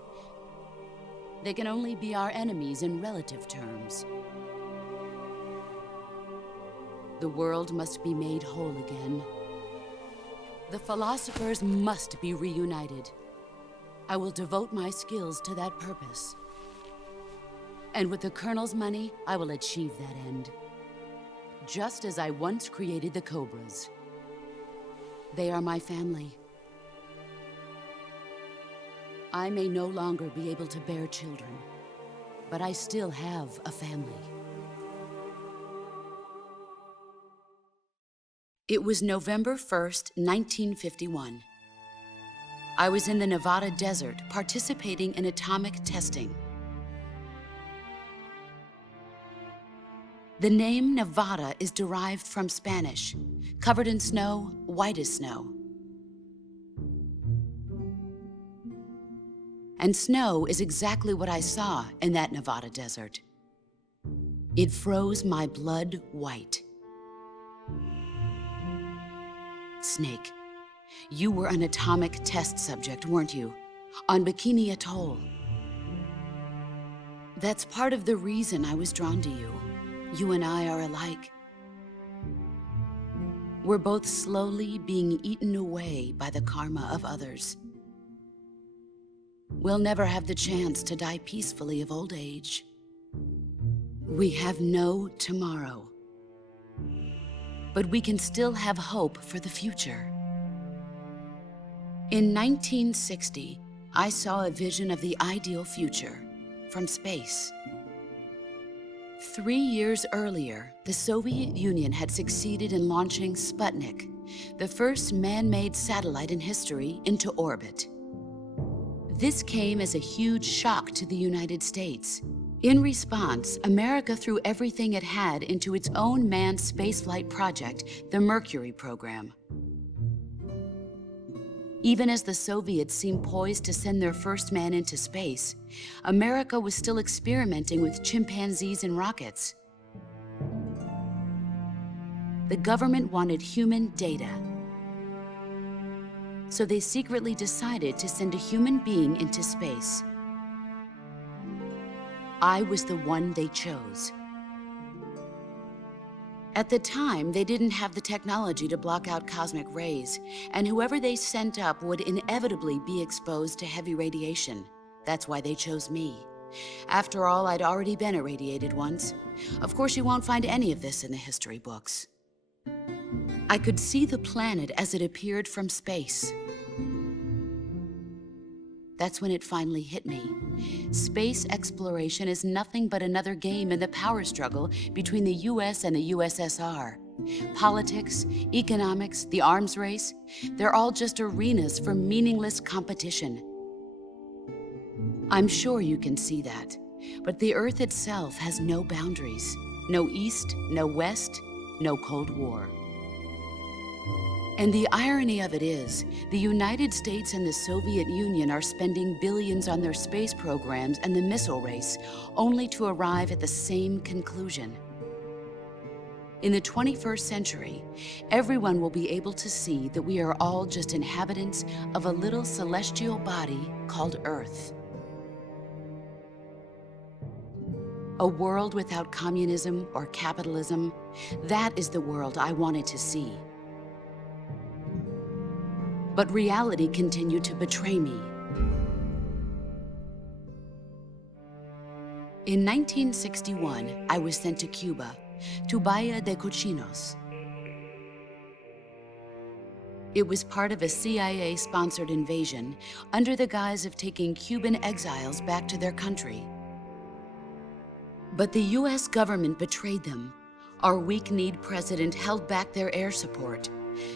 They can only be our enemies in relative terms. The world must be made whole again. The philosophers must be reunited. I will devote my skills to that purpose. And with the Colonel's money, I will achieve that end. Just as I once created the Cobras. They are my family. I may no longer be able to bear children, but I still have a family. It was November 1st, 1951. I was in the Nevada desert participating in atomic testing. The name Nevada is derived from Spanish, covered in snow, white as snow. And snow is exactly what I saw in that Nevada desert. It froze my blood white. Snake, you were an atomic test subject, weren't you? On Bikini Atoll. That's part of the reason I was drawn to you. You and I are alike. We're both slowly being eaten away by the karma of others. We'll never have the chance to die peacefully of old age. We have no tomorrow. But we can still have hope for the future. In 1960, I saw a vision of the ideal future from space. 3 years earlier, the Soviet Union had succeeded in launching Sputnik, the first man-made satellite in history, into orbit. This came as a huge shock to the United States. In response, America threw everything it had into its own manned spaceflight project, the Mercury program. Even as the Soviets seemed poised to send their first man into space, America was still experimenting with chimpanzees and rockets. The government wanted human data. So they secretly decided to send a human being into space. I was the one they chose. At the time, they didn't have the technology to block out cosmic rays, and whoever they sent up would inevitably be exposed to heavy radiation. That's why they chose me. After all, I'd already been irradiated once. Of course, you won't find any of this in the history books. I could see the planet as it appeared from space. That's when it finally hit me. Space exploration is nothing but another game in the power struggle between the US and the USSR. Politics, economics, the arms race, they're all just arenas for meaningless competition. I'm sure you can see that, but the Earth itself has no boundaries. No East, no West, no Cold War. And the irony of it is, the United States and the Soviet Union are spending billions on their space programs and the missile race, only to arrive at the same conclusion. In the 21st century, everyone will be able to see that we are all just inhabitants of a little celestial body called Earth. A world without communism or capitalism, that is the world I wanted to see. But reality continued to betray me. In 1961, I was sent to Cuba, to Bahia de Cochinos. It was part of a CIA-sponsored invasion under the guise of taking Cuban exiles back to their country. But the US government betrayed them. Our weak-kneed president held back their air support.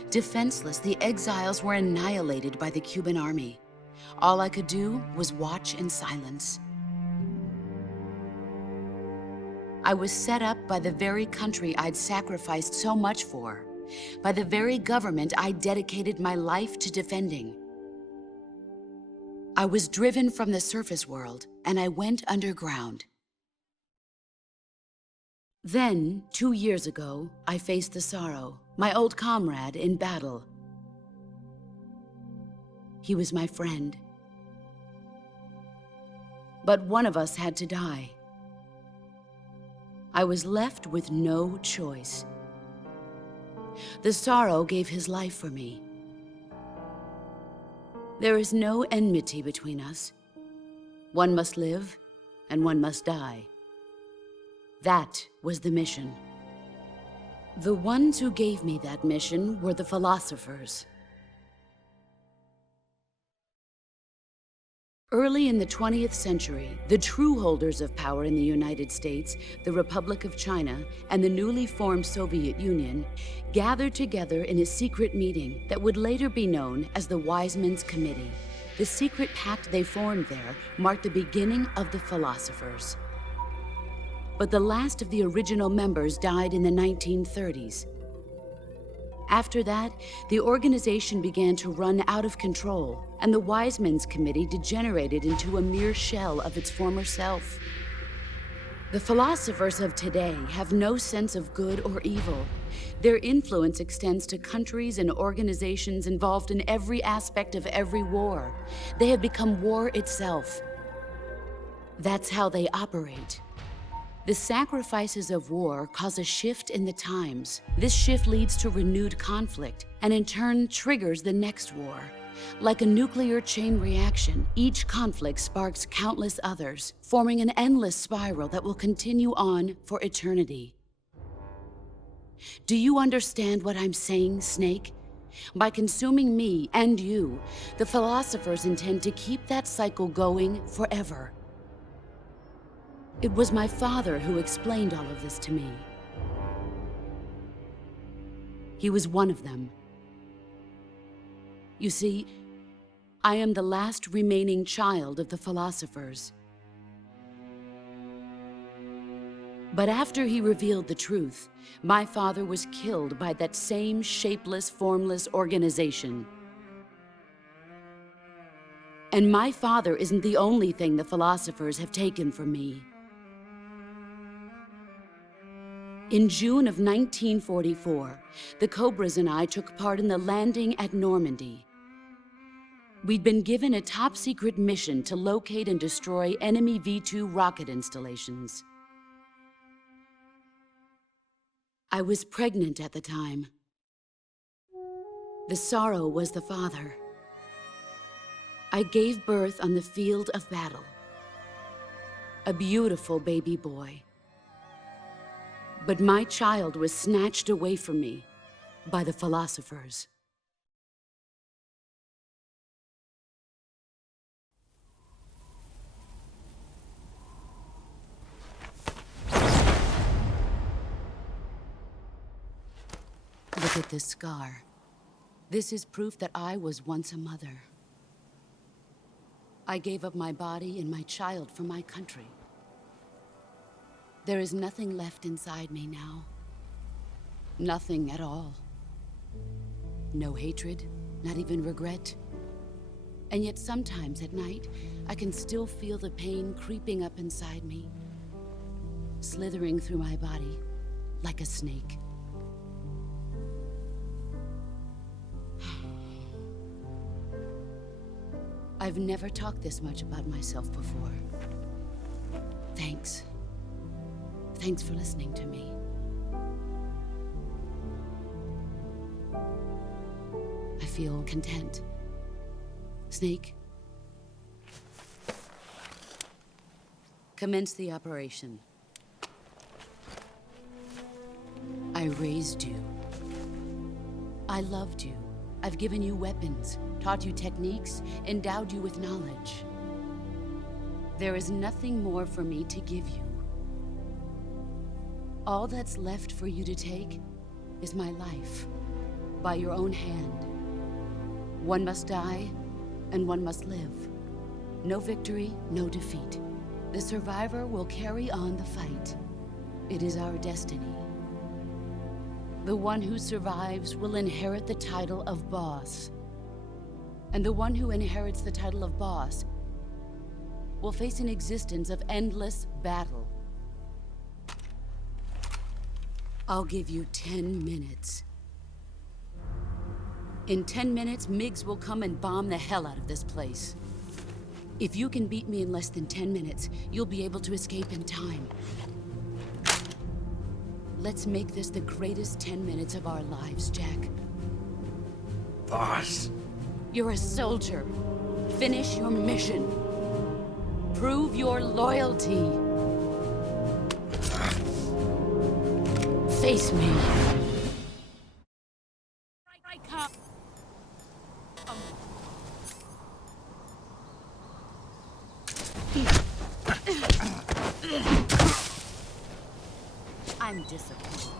Defenseless, the exiles were annihilated by the Cuban army. All I could do was watch in silence. I was set up by the very country I'd sacrificed so much for, by the very government I dedicated my life to defending. I was driven from the surface world, and I went underground. Then, 2 years ago, I faced the sorrow, my old comrade in battle. He was my friend. But one of us had to die. I was left with no choice. The Sorrow gave his life for me. There is no enmity between us. One must live, and one must die. That was the mission. The ones who gave me that mission were the philosophers. Early in the 20th century, the true holders of power in the United States, the Republic of China, and the newly formed Soviet Union gathered together in a secret meeting that would later be known as the Wise Men's Committee. The secret pact they formed there marked the beginning of the philosophers. But the last of the original members died in the 1930s. After that, the organization began to run out of control, and the Wise Men's Committee degenerated into a mere shell of its former self. The philosophers of today have no sense of good or evil. Their influence extends to countries and organizations involved in every aspect of every war. They have become war itself. That's how they operate. The sacrifices of war cause a shift in the times. This shift leads to renewed conflict, and in turn triggers the next war. Like a nuclear chain reaction, each conflict sparks countless others, forming an endless spiral that will continue on for eternity. Do you understand what I'm saying, Snake? By consuming me and you, the philosophers intend to keep that cycle going forever. It was my father who explained all of this to me. He was one of them. You see, I am the last remaining child of the philosophers. But after he revealed the truth, my father was killed by that same shapeless, formless organization. And my father isn't the only thing the philosophers have taken from me. In June of 1944, the Cobras and I took part in the landing at Normandy. We'd been given a top-secret mission to locate and destroy enemy V-2 rocket installations. I was pregnant at the time. The Sorrow was the father. I gave birth on the field of battle. A beautiful baby boy. But my child was snatched away from me by the philosophers. Look at this scar. This is proof that I was once a mother. I gave up my body and my child for my country. There is nothing left inside me now. Nothing at all. No hatred, not even regret. And yet sometimes at night, I can still feel the pain creeping up inside me, slithering through my body like a snake. I've never talked this much about myself before. Thanks. Thanks for listening to me. I feel content. Snake, commence the operation. I raised you. I loved you. I've given you weapons, taught you techniques, endowed you with knowledge. There is nothing more for me to give you. All that's left for you to take is my life, by your own hand. One must die, and one must live. No victory, no defeat. The survivor will carry on the fight. It is our destiny. The one who survives will inherit the title of boss. And the one who inherits the title of boss will face an existence of endless battle. I'll give you 10 minutes. In 10 minutes, MiGs will come and bomb the hell out of this place. If you can beat me in less than 10 minutes, you'll be able to escape in time. Let's make this the greatest 10 minutes of our lives, Jack. Boss. You're a soldier. Finish your mission. Prove your loyalty. Face me. I'm disappointed.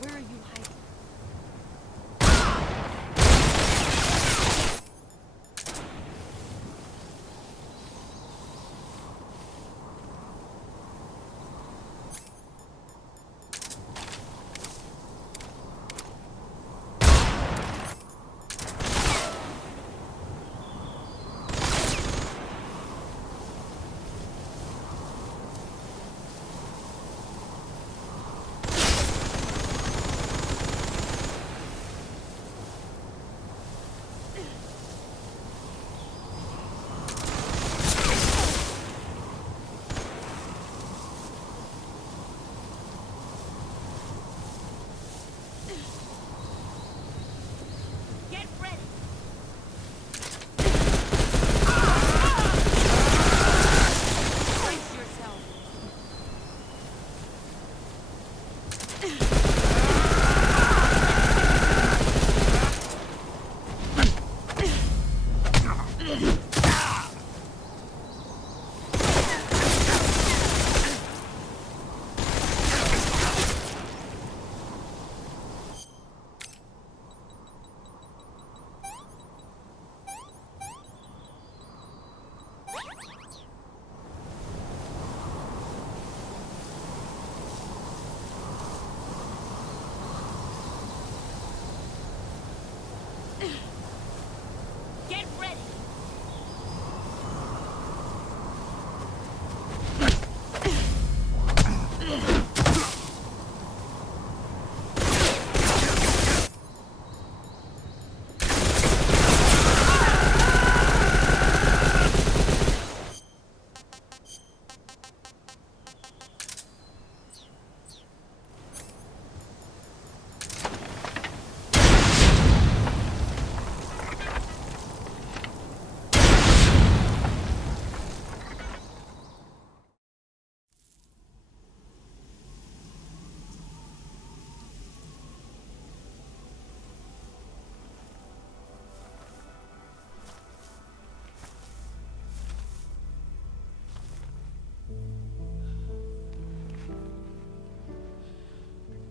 Where are you hiding?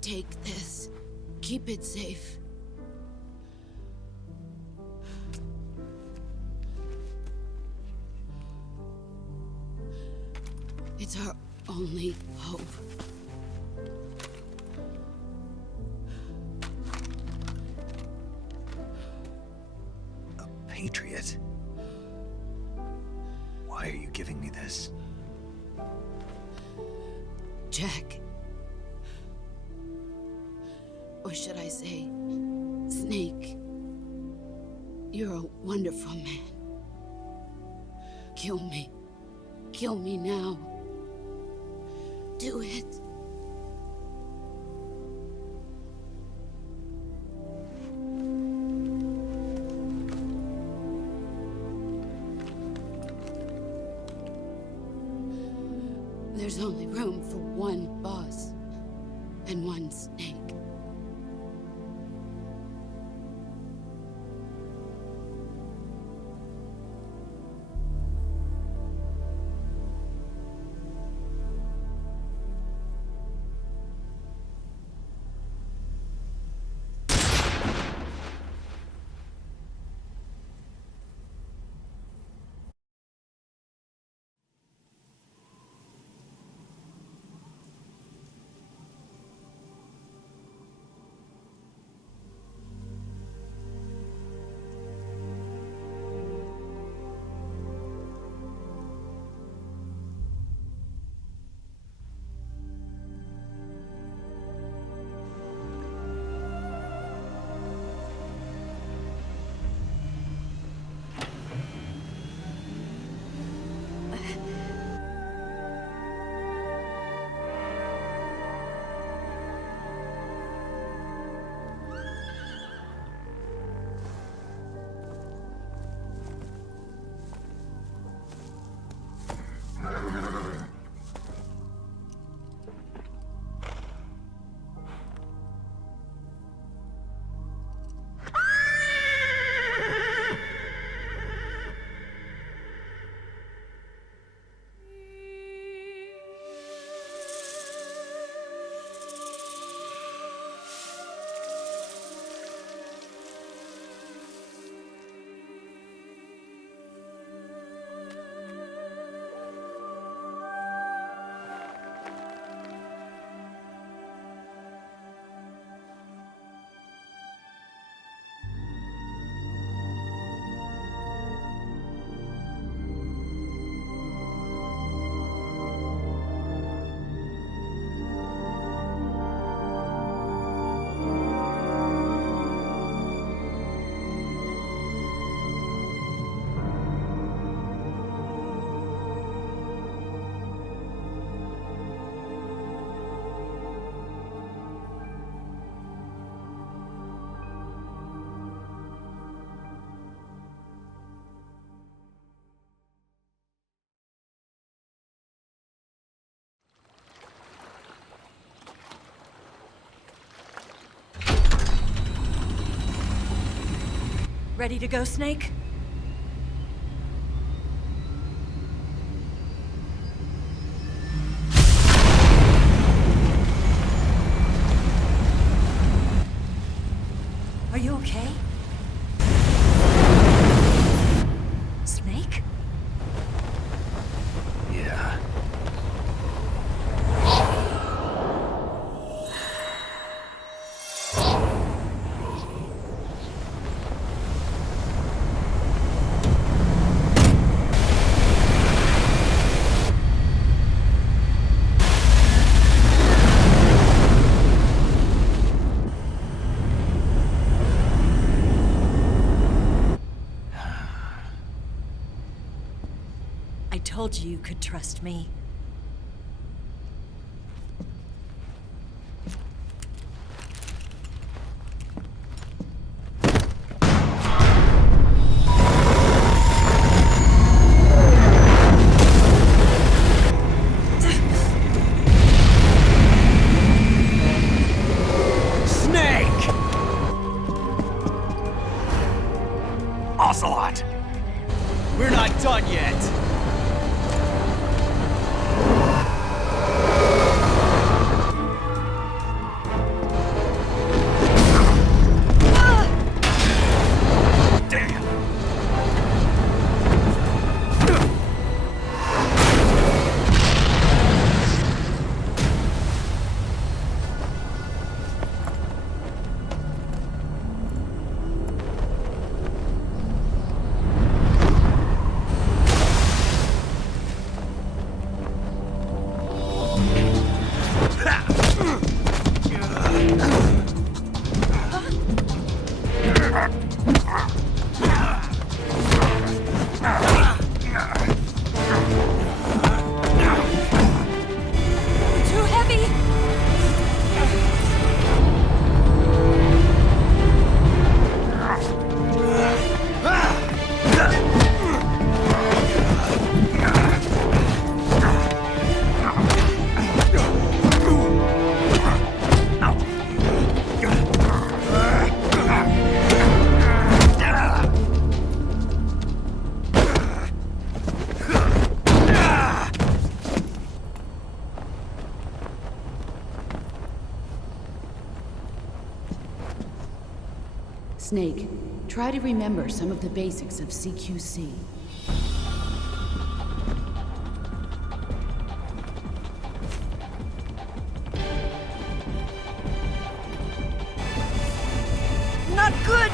Take this. Keep it safe. It's our only hope. A patriot? Why are you giving me this? Jack. Or should I say, Snake. You're a wonderful man. Kill me. Kill me now. Do it. There's only room for one boss and one snake. Ready to go, Snake? Are you okay? Snake? Yeah. I told you you could trust me. Snake! Ocelot! We're not done yet! Snake, try to remember some of the basics of CQC. Not good!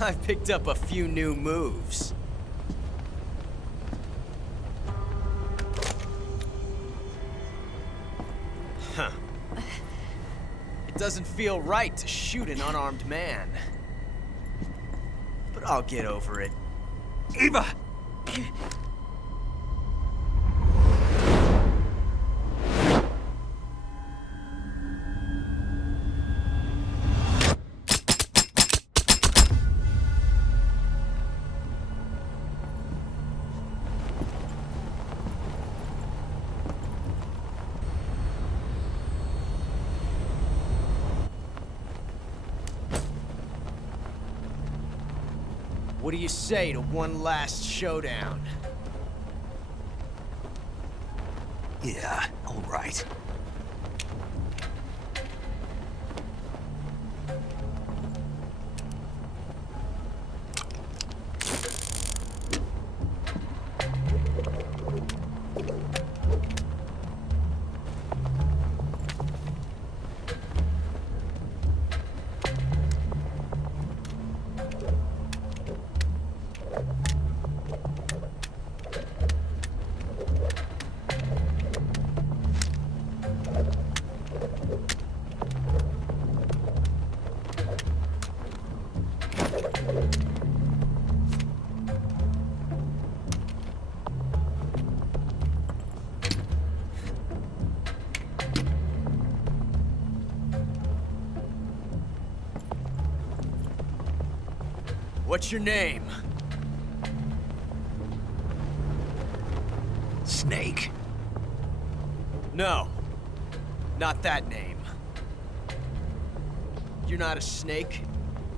I picked up a few new moves. Huh. It doesn't feel right to shoot an unarmed man. But I'll get over it. Eva! What do you say to one last showdown? Yeah, all right. What's your name? Snake. No, not that name. You're not a snake,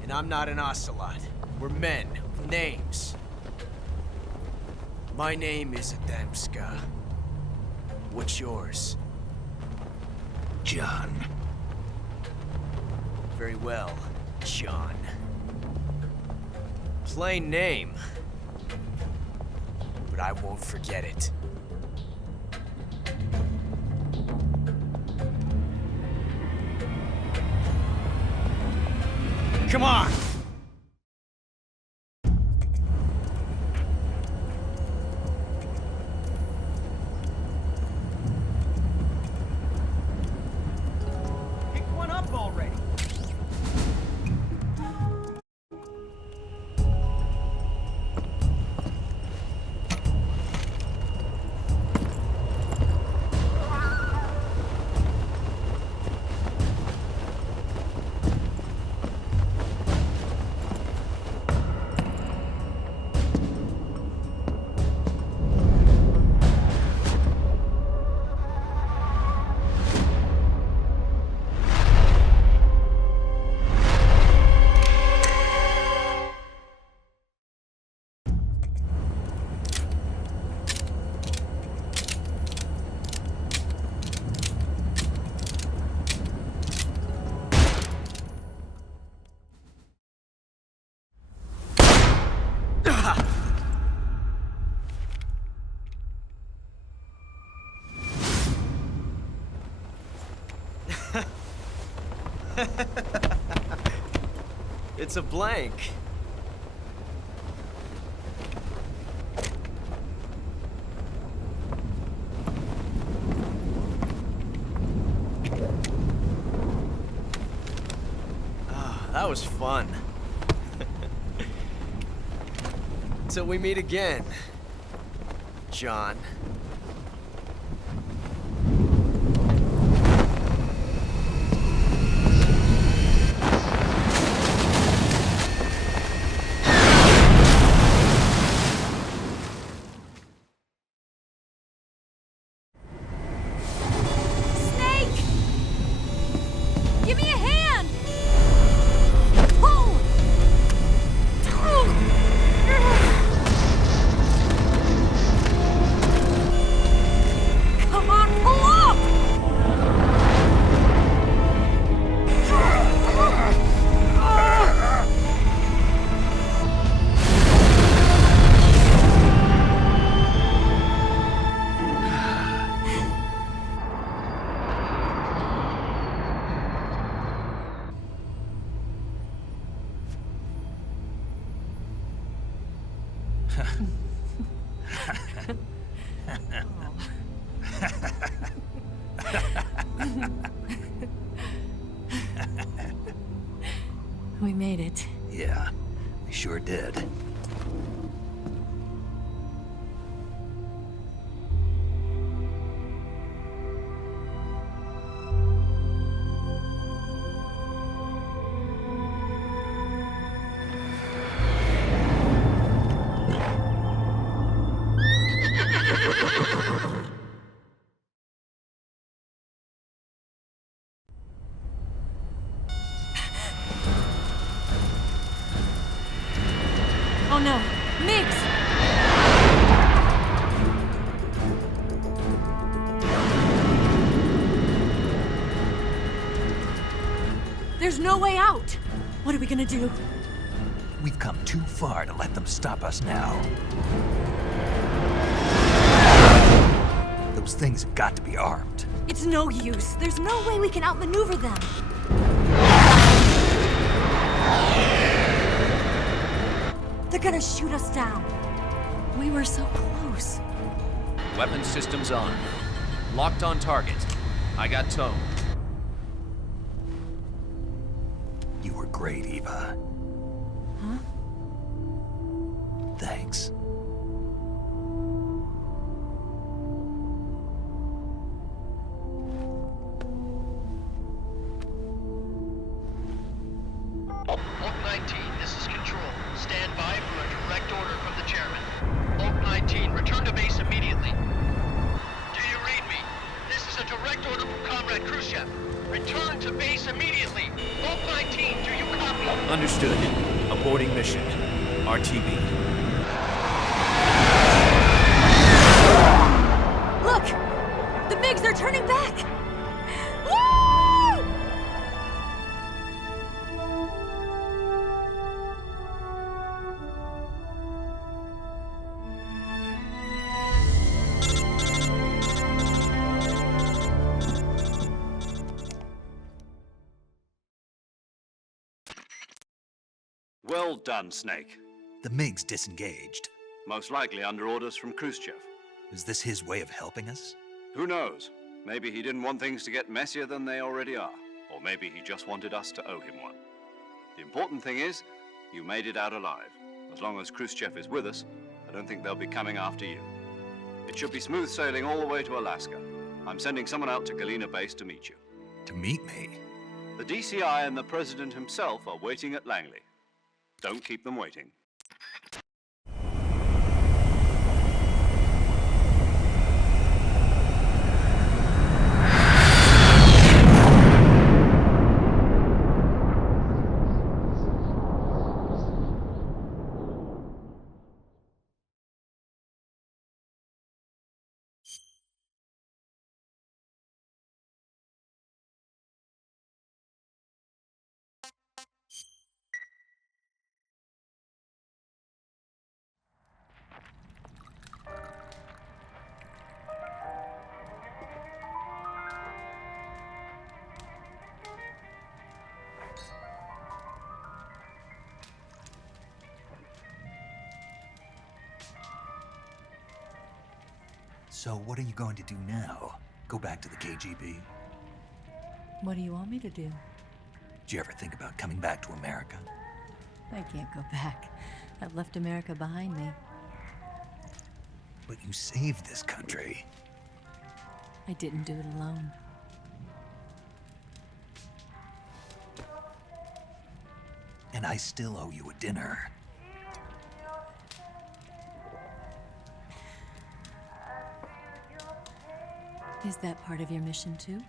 and I'm not an ocelot. We're men with names. My name is Adamska. What's yours? John. Very well, John. Plain name. But I won't forget it. Come on! Pick one up already! It's a blank. that was fun. Till we meet again, John. We made it. Yeah, we sure did. Oh no, Mix! There's no way out! What are we gonna do? We've come too far to let them stop us now. Those things have got to be armed. It's no use. There's no way we can outmaneuver them. They're gonna shoot us down. We were so close. Weapon systems on. Locked on target. I got tone. You were great, Eva. Huh? Thanks. Oak 19, this is Control. Stand by for a direct order from the chairman. Oak 19, return to base immediately. Do you read me? This is a direct order from Comrade Khrushchev. Return to base immediately. Oak 19, do you copy? Understood. Aborting mission. RTB. Look! The MiGs are turning back! Woo! Well done, Snake. The MiG's disengaged. Most likely under orders from Khrushchev. Is this his way of helping us? Who knows? Maybe he didn't want things to get messier than they already are. Or maybe he just wanted us to owe him one. The important thing is, you made it out alive. As long as Khrushchev is with us, I don't think they'll be coming after you. It should be smooth sailing all the way to Alaska. I'm sending someone out to Galena Base to meet you. To meet me? The DCI and the President himself are waiting at Langley. Don't keep them waiting. So what are you going to do now? Go back to the KGB? What do you want me to do? Did you ever think about coming back to America? I can't go back. I've left America behind me. But you saved this country. I didn't do it alone. And I still owe you a dinner. Is that part of your mission too?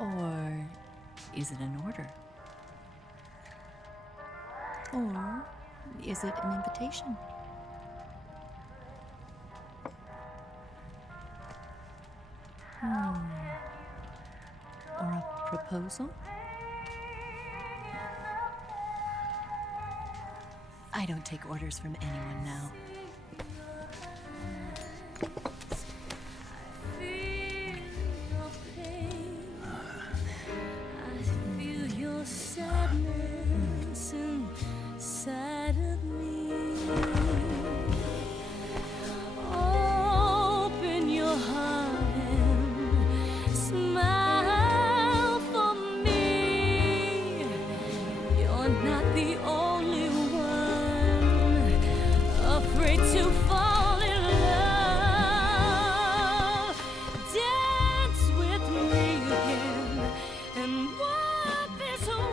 Or is it an order? Or is it an invitation? Or a proposal? I don't take orders from anyone now. Sadness inside of me. Open your heart and smile for me. You're not the only one afraid to fall in love. Dance with me again and wipe this away.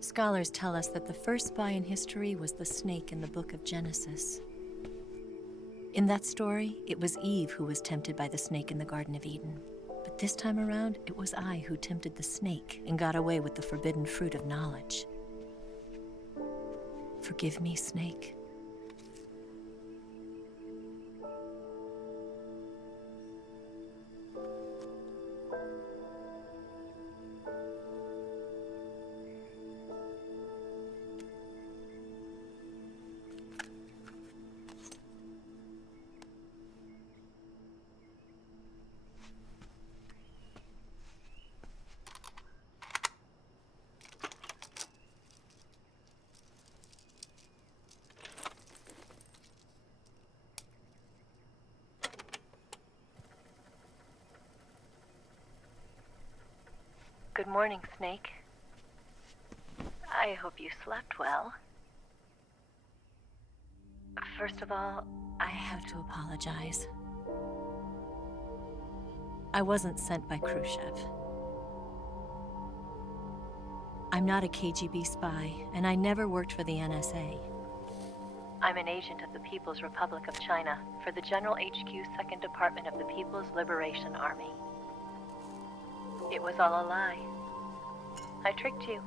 Scholars tell us that the first spy in history was the snake in the book of Genesis. In that story, it was Eve who was tempted by the snake in the Garden of Eden. But this time around, it was I who tempted the snake and got away with the forbidden fruit of knowledge. Forgive me, snake. Good morning, Snake. I hope you slept well. First of all, I have to apologize. I wasn't sent by Khrushchev. I'm not a KGB spy, and I never worked for the NSA. I'm an agent of the People's Republic of China for the General HQ 2nd Department of the People's Liberation Army. It was all a lie. I tricked you.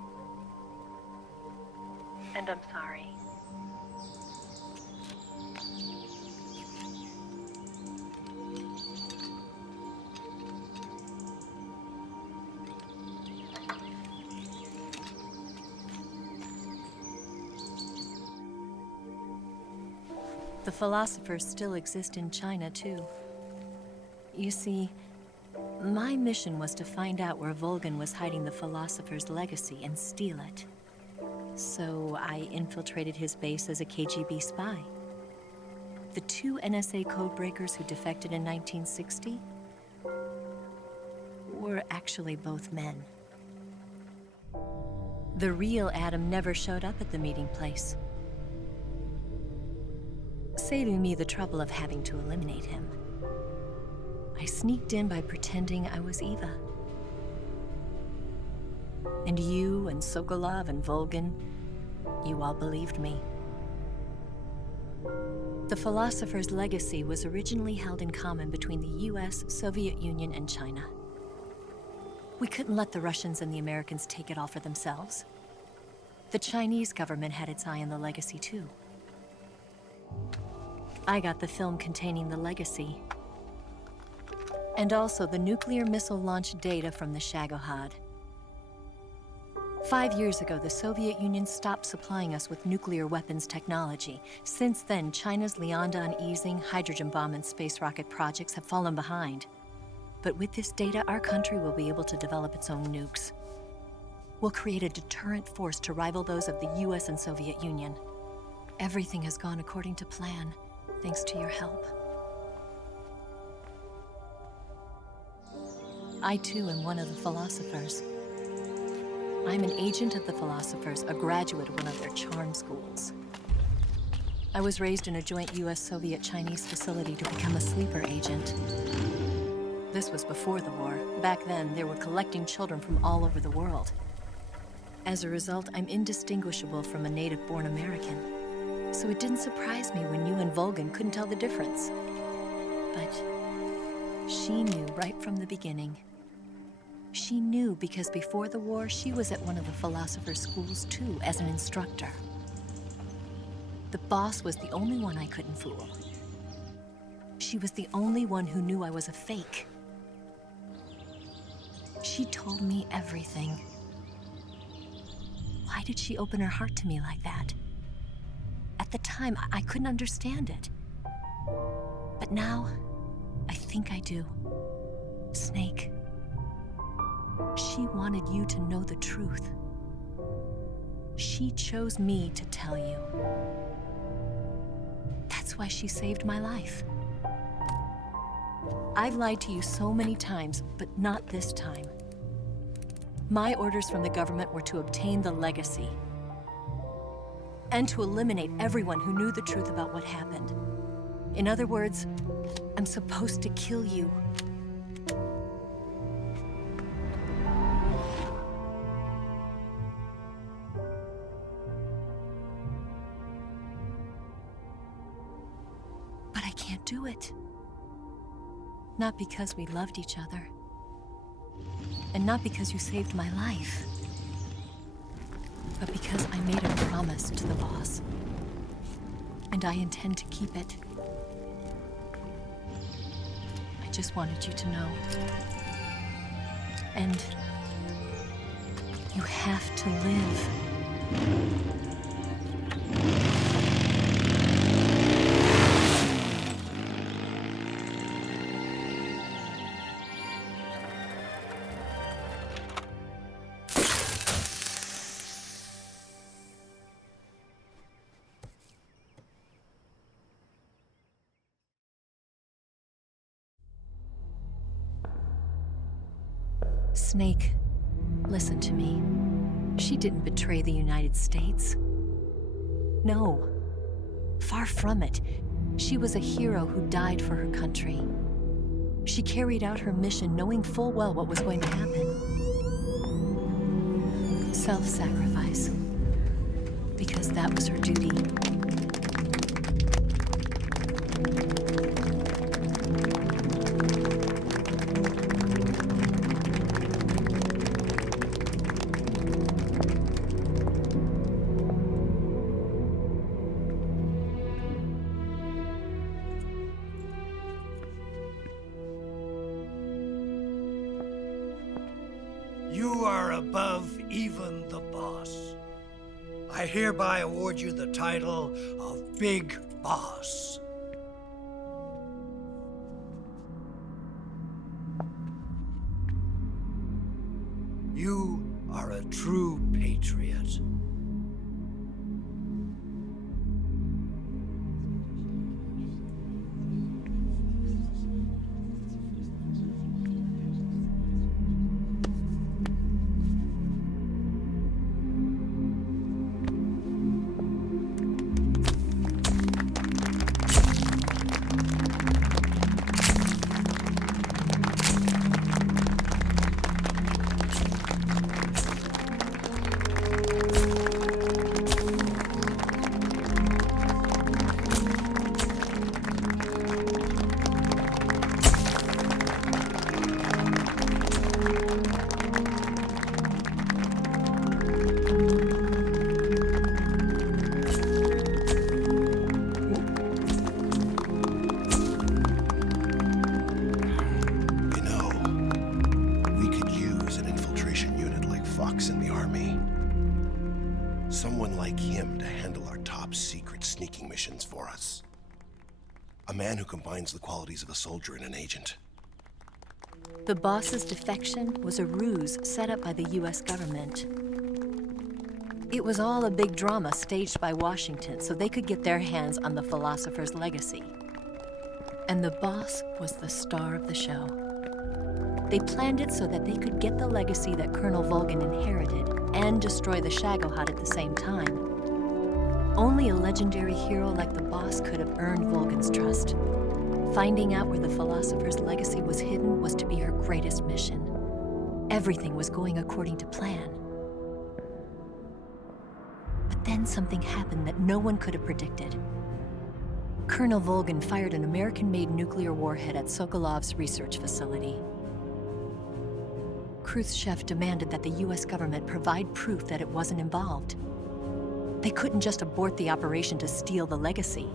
And I'm sorry. The philosophers still exist in China, too. You see, my mission was to find out where Volgin was hiding the philosopher's legacy and steal it. So I infiltrated his base as a KGB spy. The 2 NSA codebreakers who defected in 1960 were actually both men. The real Adam never showed up at the meeting place. saving me the trouble of having to eliminate him. I sneaked in by pretending I was Eva. And you and Sokolov and Volgin, you all believed me. The philosopher's legacy was originally held in common between the US, Soviet Union, and China. We couldn't let the Russians and the Americans take it all for themselves. The Chinese government had its eye on the legacy too. I got the film containing the legacy, and also the nuclear missile launch data from the Shagohod. 5 years ago, the Soviet Union stopped supplying us with nuclear weapons technology. Since then, China's Liaodong easing, hydrogen bomb, and space rocket projects have fallen behind. But with this data, our country will be able to develop its own nukes. We'll create a deterrent force to rival those of the US and Soviet Union. Everything has gone according to plan, thanks to your help. I too am one of the philosophers. I'm an agent of the philosophers, a graduate of one of their charm schools. I was raised in a joint US-Soviet-Chinese facility to become a sleeper agent. This was before the war. Back then, they were collecting children from all over the world. As a result, I'm indistinguishable from a native-born American. So it didn't surprise me when you and Volgin couldn't tell the difference. But she knew right from the beginning. She knew because before the war, she was at one of the philosopher's schools too, as an instructor. The boss was the only one I couldn't fool. She was the only one who knew I was a fake. She told me everything. Why did she open her heart to me like that? At the time, I couldn't understand it. But now, I think I do. Snake. She wanted you to know the truth. She chose me to tell you. That's why she saved my life. I've lied to you so many times, but not this time. My orders from the government were to obtain the legacy and to eliminate everyone who knew the truth about what happened. In other words, I'm supposed to kill you. But I can't do it. Not because we loved each other. And not because you saved my life. But because I made a promise to the boss. And I intend to keep it. I just wanted you to know. And you have to live. Snake, listen to me. She didn't betray the United States. No, far from it. She was a hero who died for her country. She carried out her mission knowing full well what was going to happen. Self-sacrifice. Because that was her duty. You are above even the boss. I hereby award you the title of Big Boss. You are a true patriot. sneaking missions for us. A man who combines the qualities of a soldier and an agent. The boss's defection was a ruse set up by the US government. It was all a big drama staged by Washington so they could get their hands on the philosopher's legacy. And the boss was the star of the show. They planned it so that they could get the legacy that Colonel Volgin inherited and destroy the Shagohod at the same time. Only a legendary hero like the boss could have earned Volgin's trust. Finding out where the philosopher's legacy was hidden was to be her greatest mission. Everything was going according to plan. But then something happened that no one could have predicted. Colonel Volgin fired an American-made nuclear warhead at Sokolov's research facility. Khrushchev demanded that the US government provide proof that it wasn't involved. They couldn't just abort the operation to steal the legacy.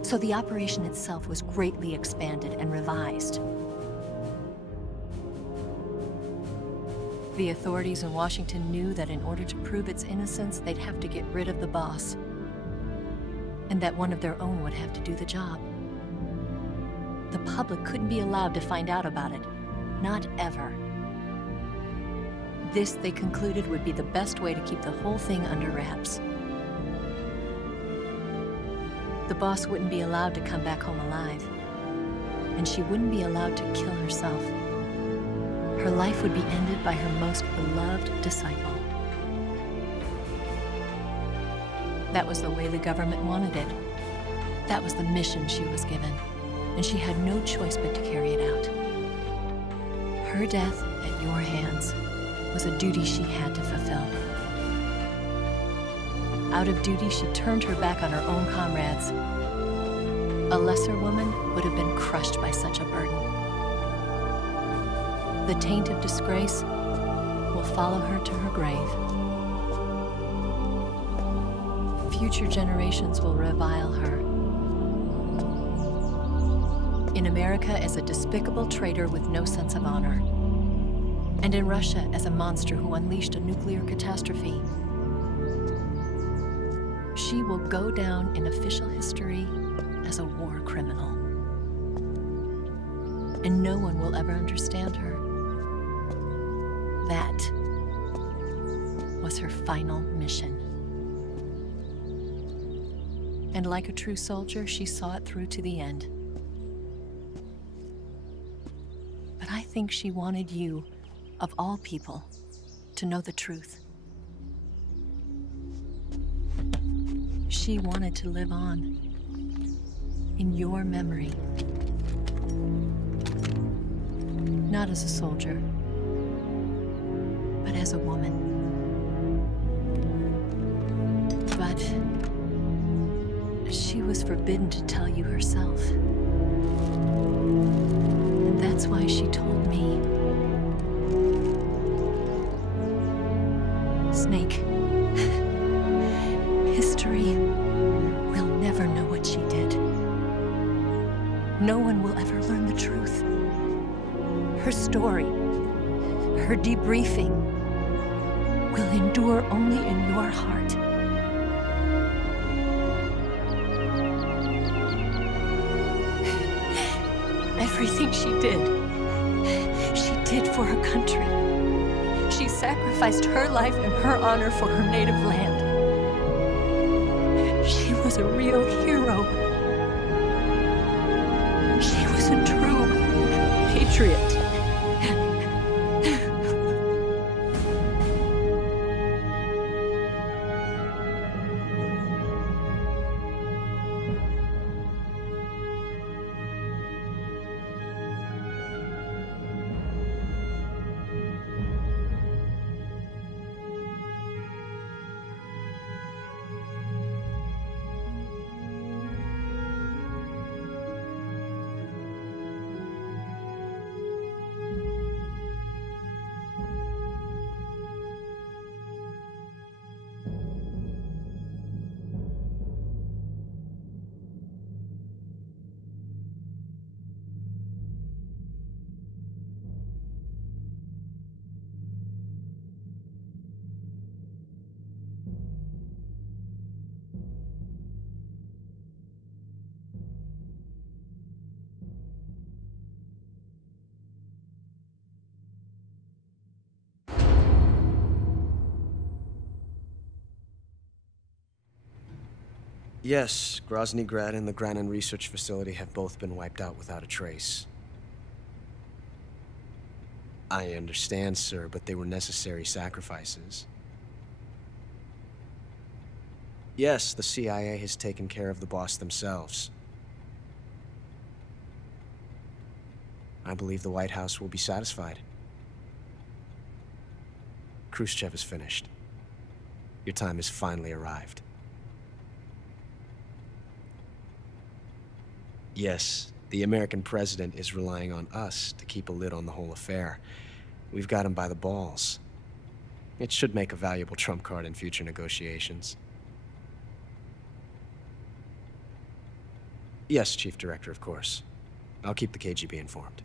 So the operation itself was greatly expanded and revised. The authorities in Washington knew that in order to prove its innocence, they'd have to get rid of the boss, and that one of their own would have to do the job. The public couldn't be allowed to find out about it. Not ever. This, they concluded, would be the best way to keep the whole thing under wraps. The boss wouldn't be allowed to come back home alive, and she wouldn't be allowed to kill herself. Her life would be ended by her most beloved disciple. That was the way the government wanted it. That was the mission she was given, and she had no choice but to carry it out. Her death at your hands was a duty she had to fulfill. Out of duty, she turned her back on her own comrades. A lesser woman would have been crushed by such a burden. The taint of disgrace will follow her to her grave. Future generations will revile her. In America as a despicable traitor with no sense of honor. And in Russia as a monster who unleashed a nuclear catastrophe. She will go down in official history as a war criminal. And no one will ever understand her. That was her final mission. And like a true soldier, she saw it through to the end. But I think she wanted you, of all people, to know the truth. She wanted to live on in your memory. Not as a soldier, but as a woman. But she was forbidden to tell you herself. And that's why she told me. Snake, history will never know what she did. No one will ever learn the truth. Her story, her debriefing, will endure only in your heart. Everything she did for her country. She sacrificed her life and her honor for her native land. She was a real hero. She was a true patriot. Yes, Groznyj Grad and the Grad Research Facility have both been wiped out without a trace. I understand, sir, but they were necessary sacrifices. Yes, the CIA has taken care of the boss themselves. I believe the White House will be satisfied. Khrushchev is finished. Your time has finally arrived. Yes, the American president is relying on us to keep a lid on the whole affair. We've got him by the balls. It should make a valuable trump card in future negotiations. Yes, Chief Director, of course. I'll keep the KGB informed.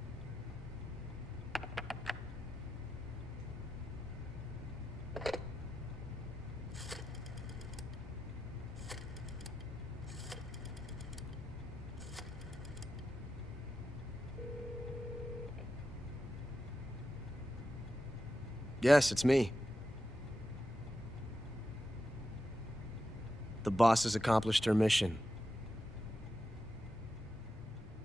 Yes, it's me. The boss has accomplished her mission.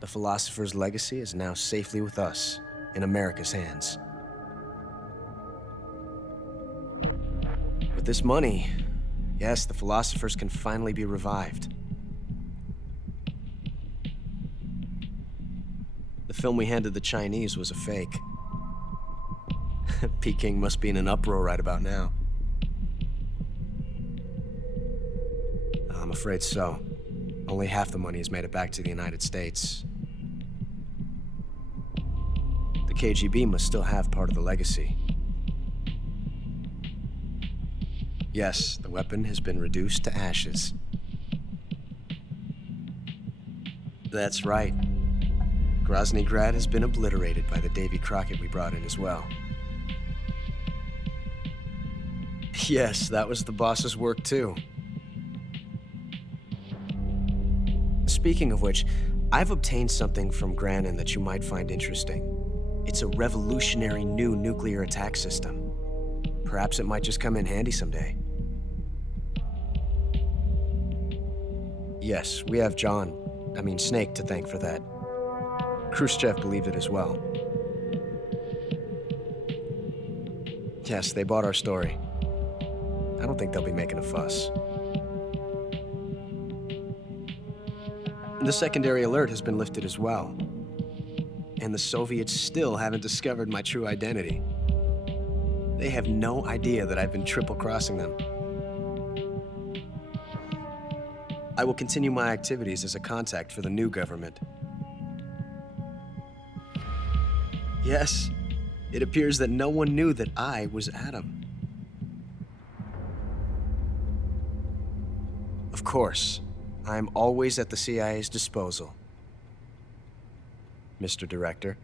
The philosopher's legacy is now safely with us, in America's hands. With this money, yes, the philosophers can finally be revived. The film we handed the Chinese was a fake. Peking must be in an uproar right about now. I'm afraid so. Only half the money has made it back to the United States. The KGB must still have part of the legacy. Yes, the weapon has been reduced to ashes. That's right. Groznyj Grad has been obliterated by the Davy Crockett we brought in as well. Yes, that was the boss's work too. Speaking of which, I've obtained something from Granin that you might find interesting. It's a revolutionary new nuclear attack system. Perhaps it might just come in handy someday. Yes, we have Snake to thank for that. Khrushchev believed it as well. Yes, they bought our story. I don't think they'll be making a fuss. The secondary alert has been lifted as well. And the Soviets still haven't discovered my true identity. They have no idea that I've been triple-crossing them. I will continue my activities as a contact for the new government. Yes, it appears that no one knew that I was Adam. Of course, I'm always at the CIA's disposal, Mr. Director.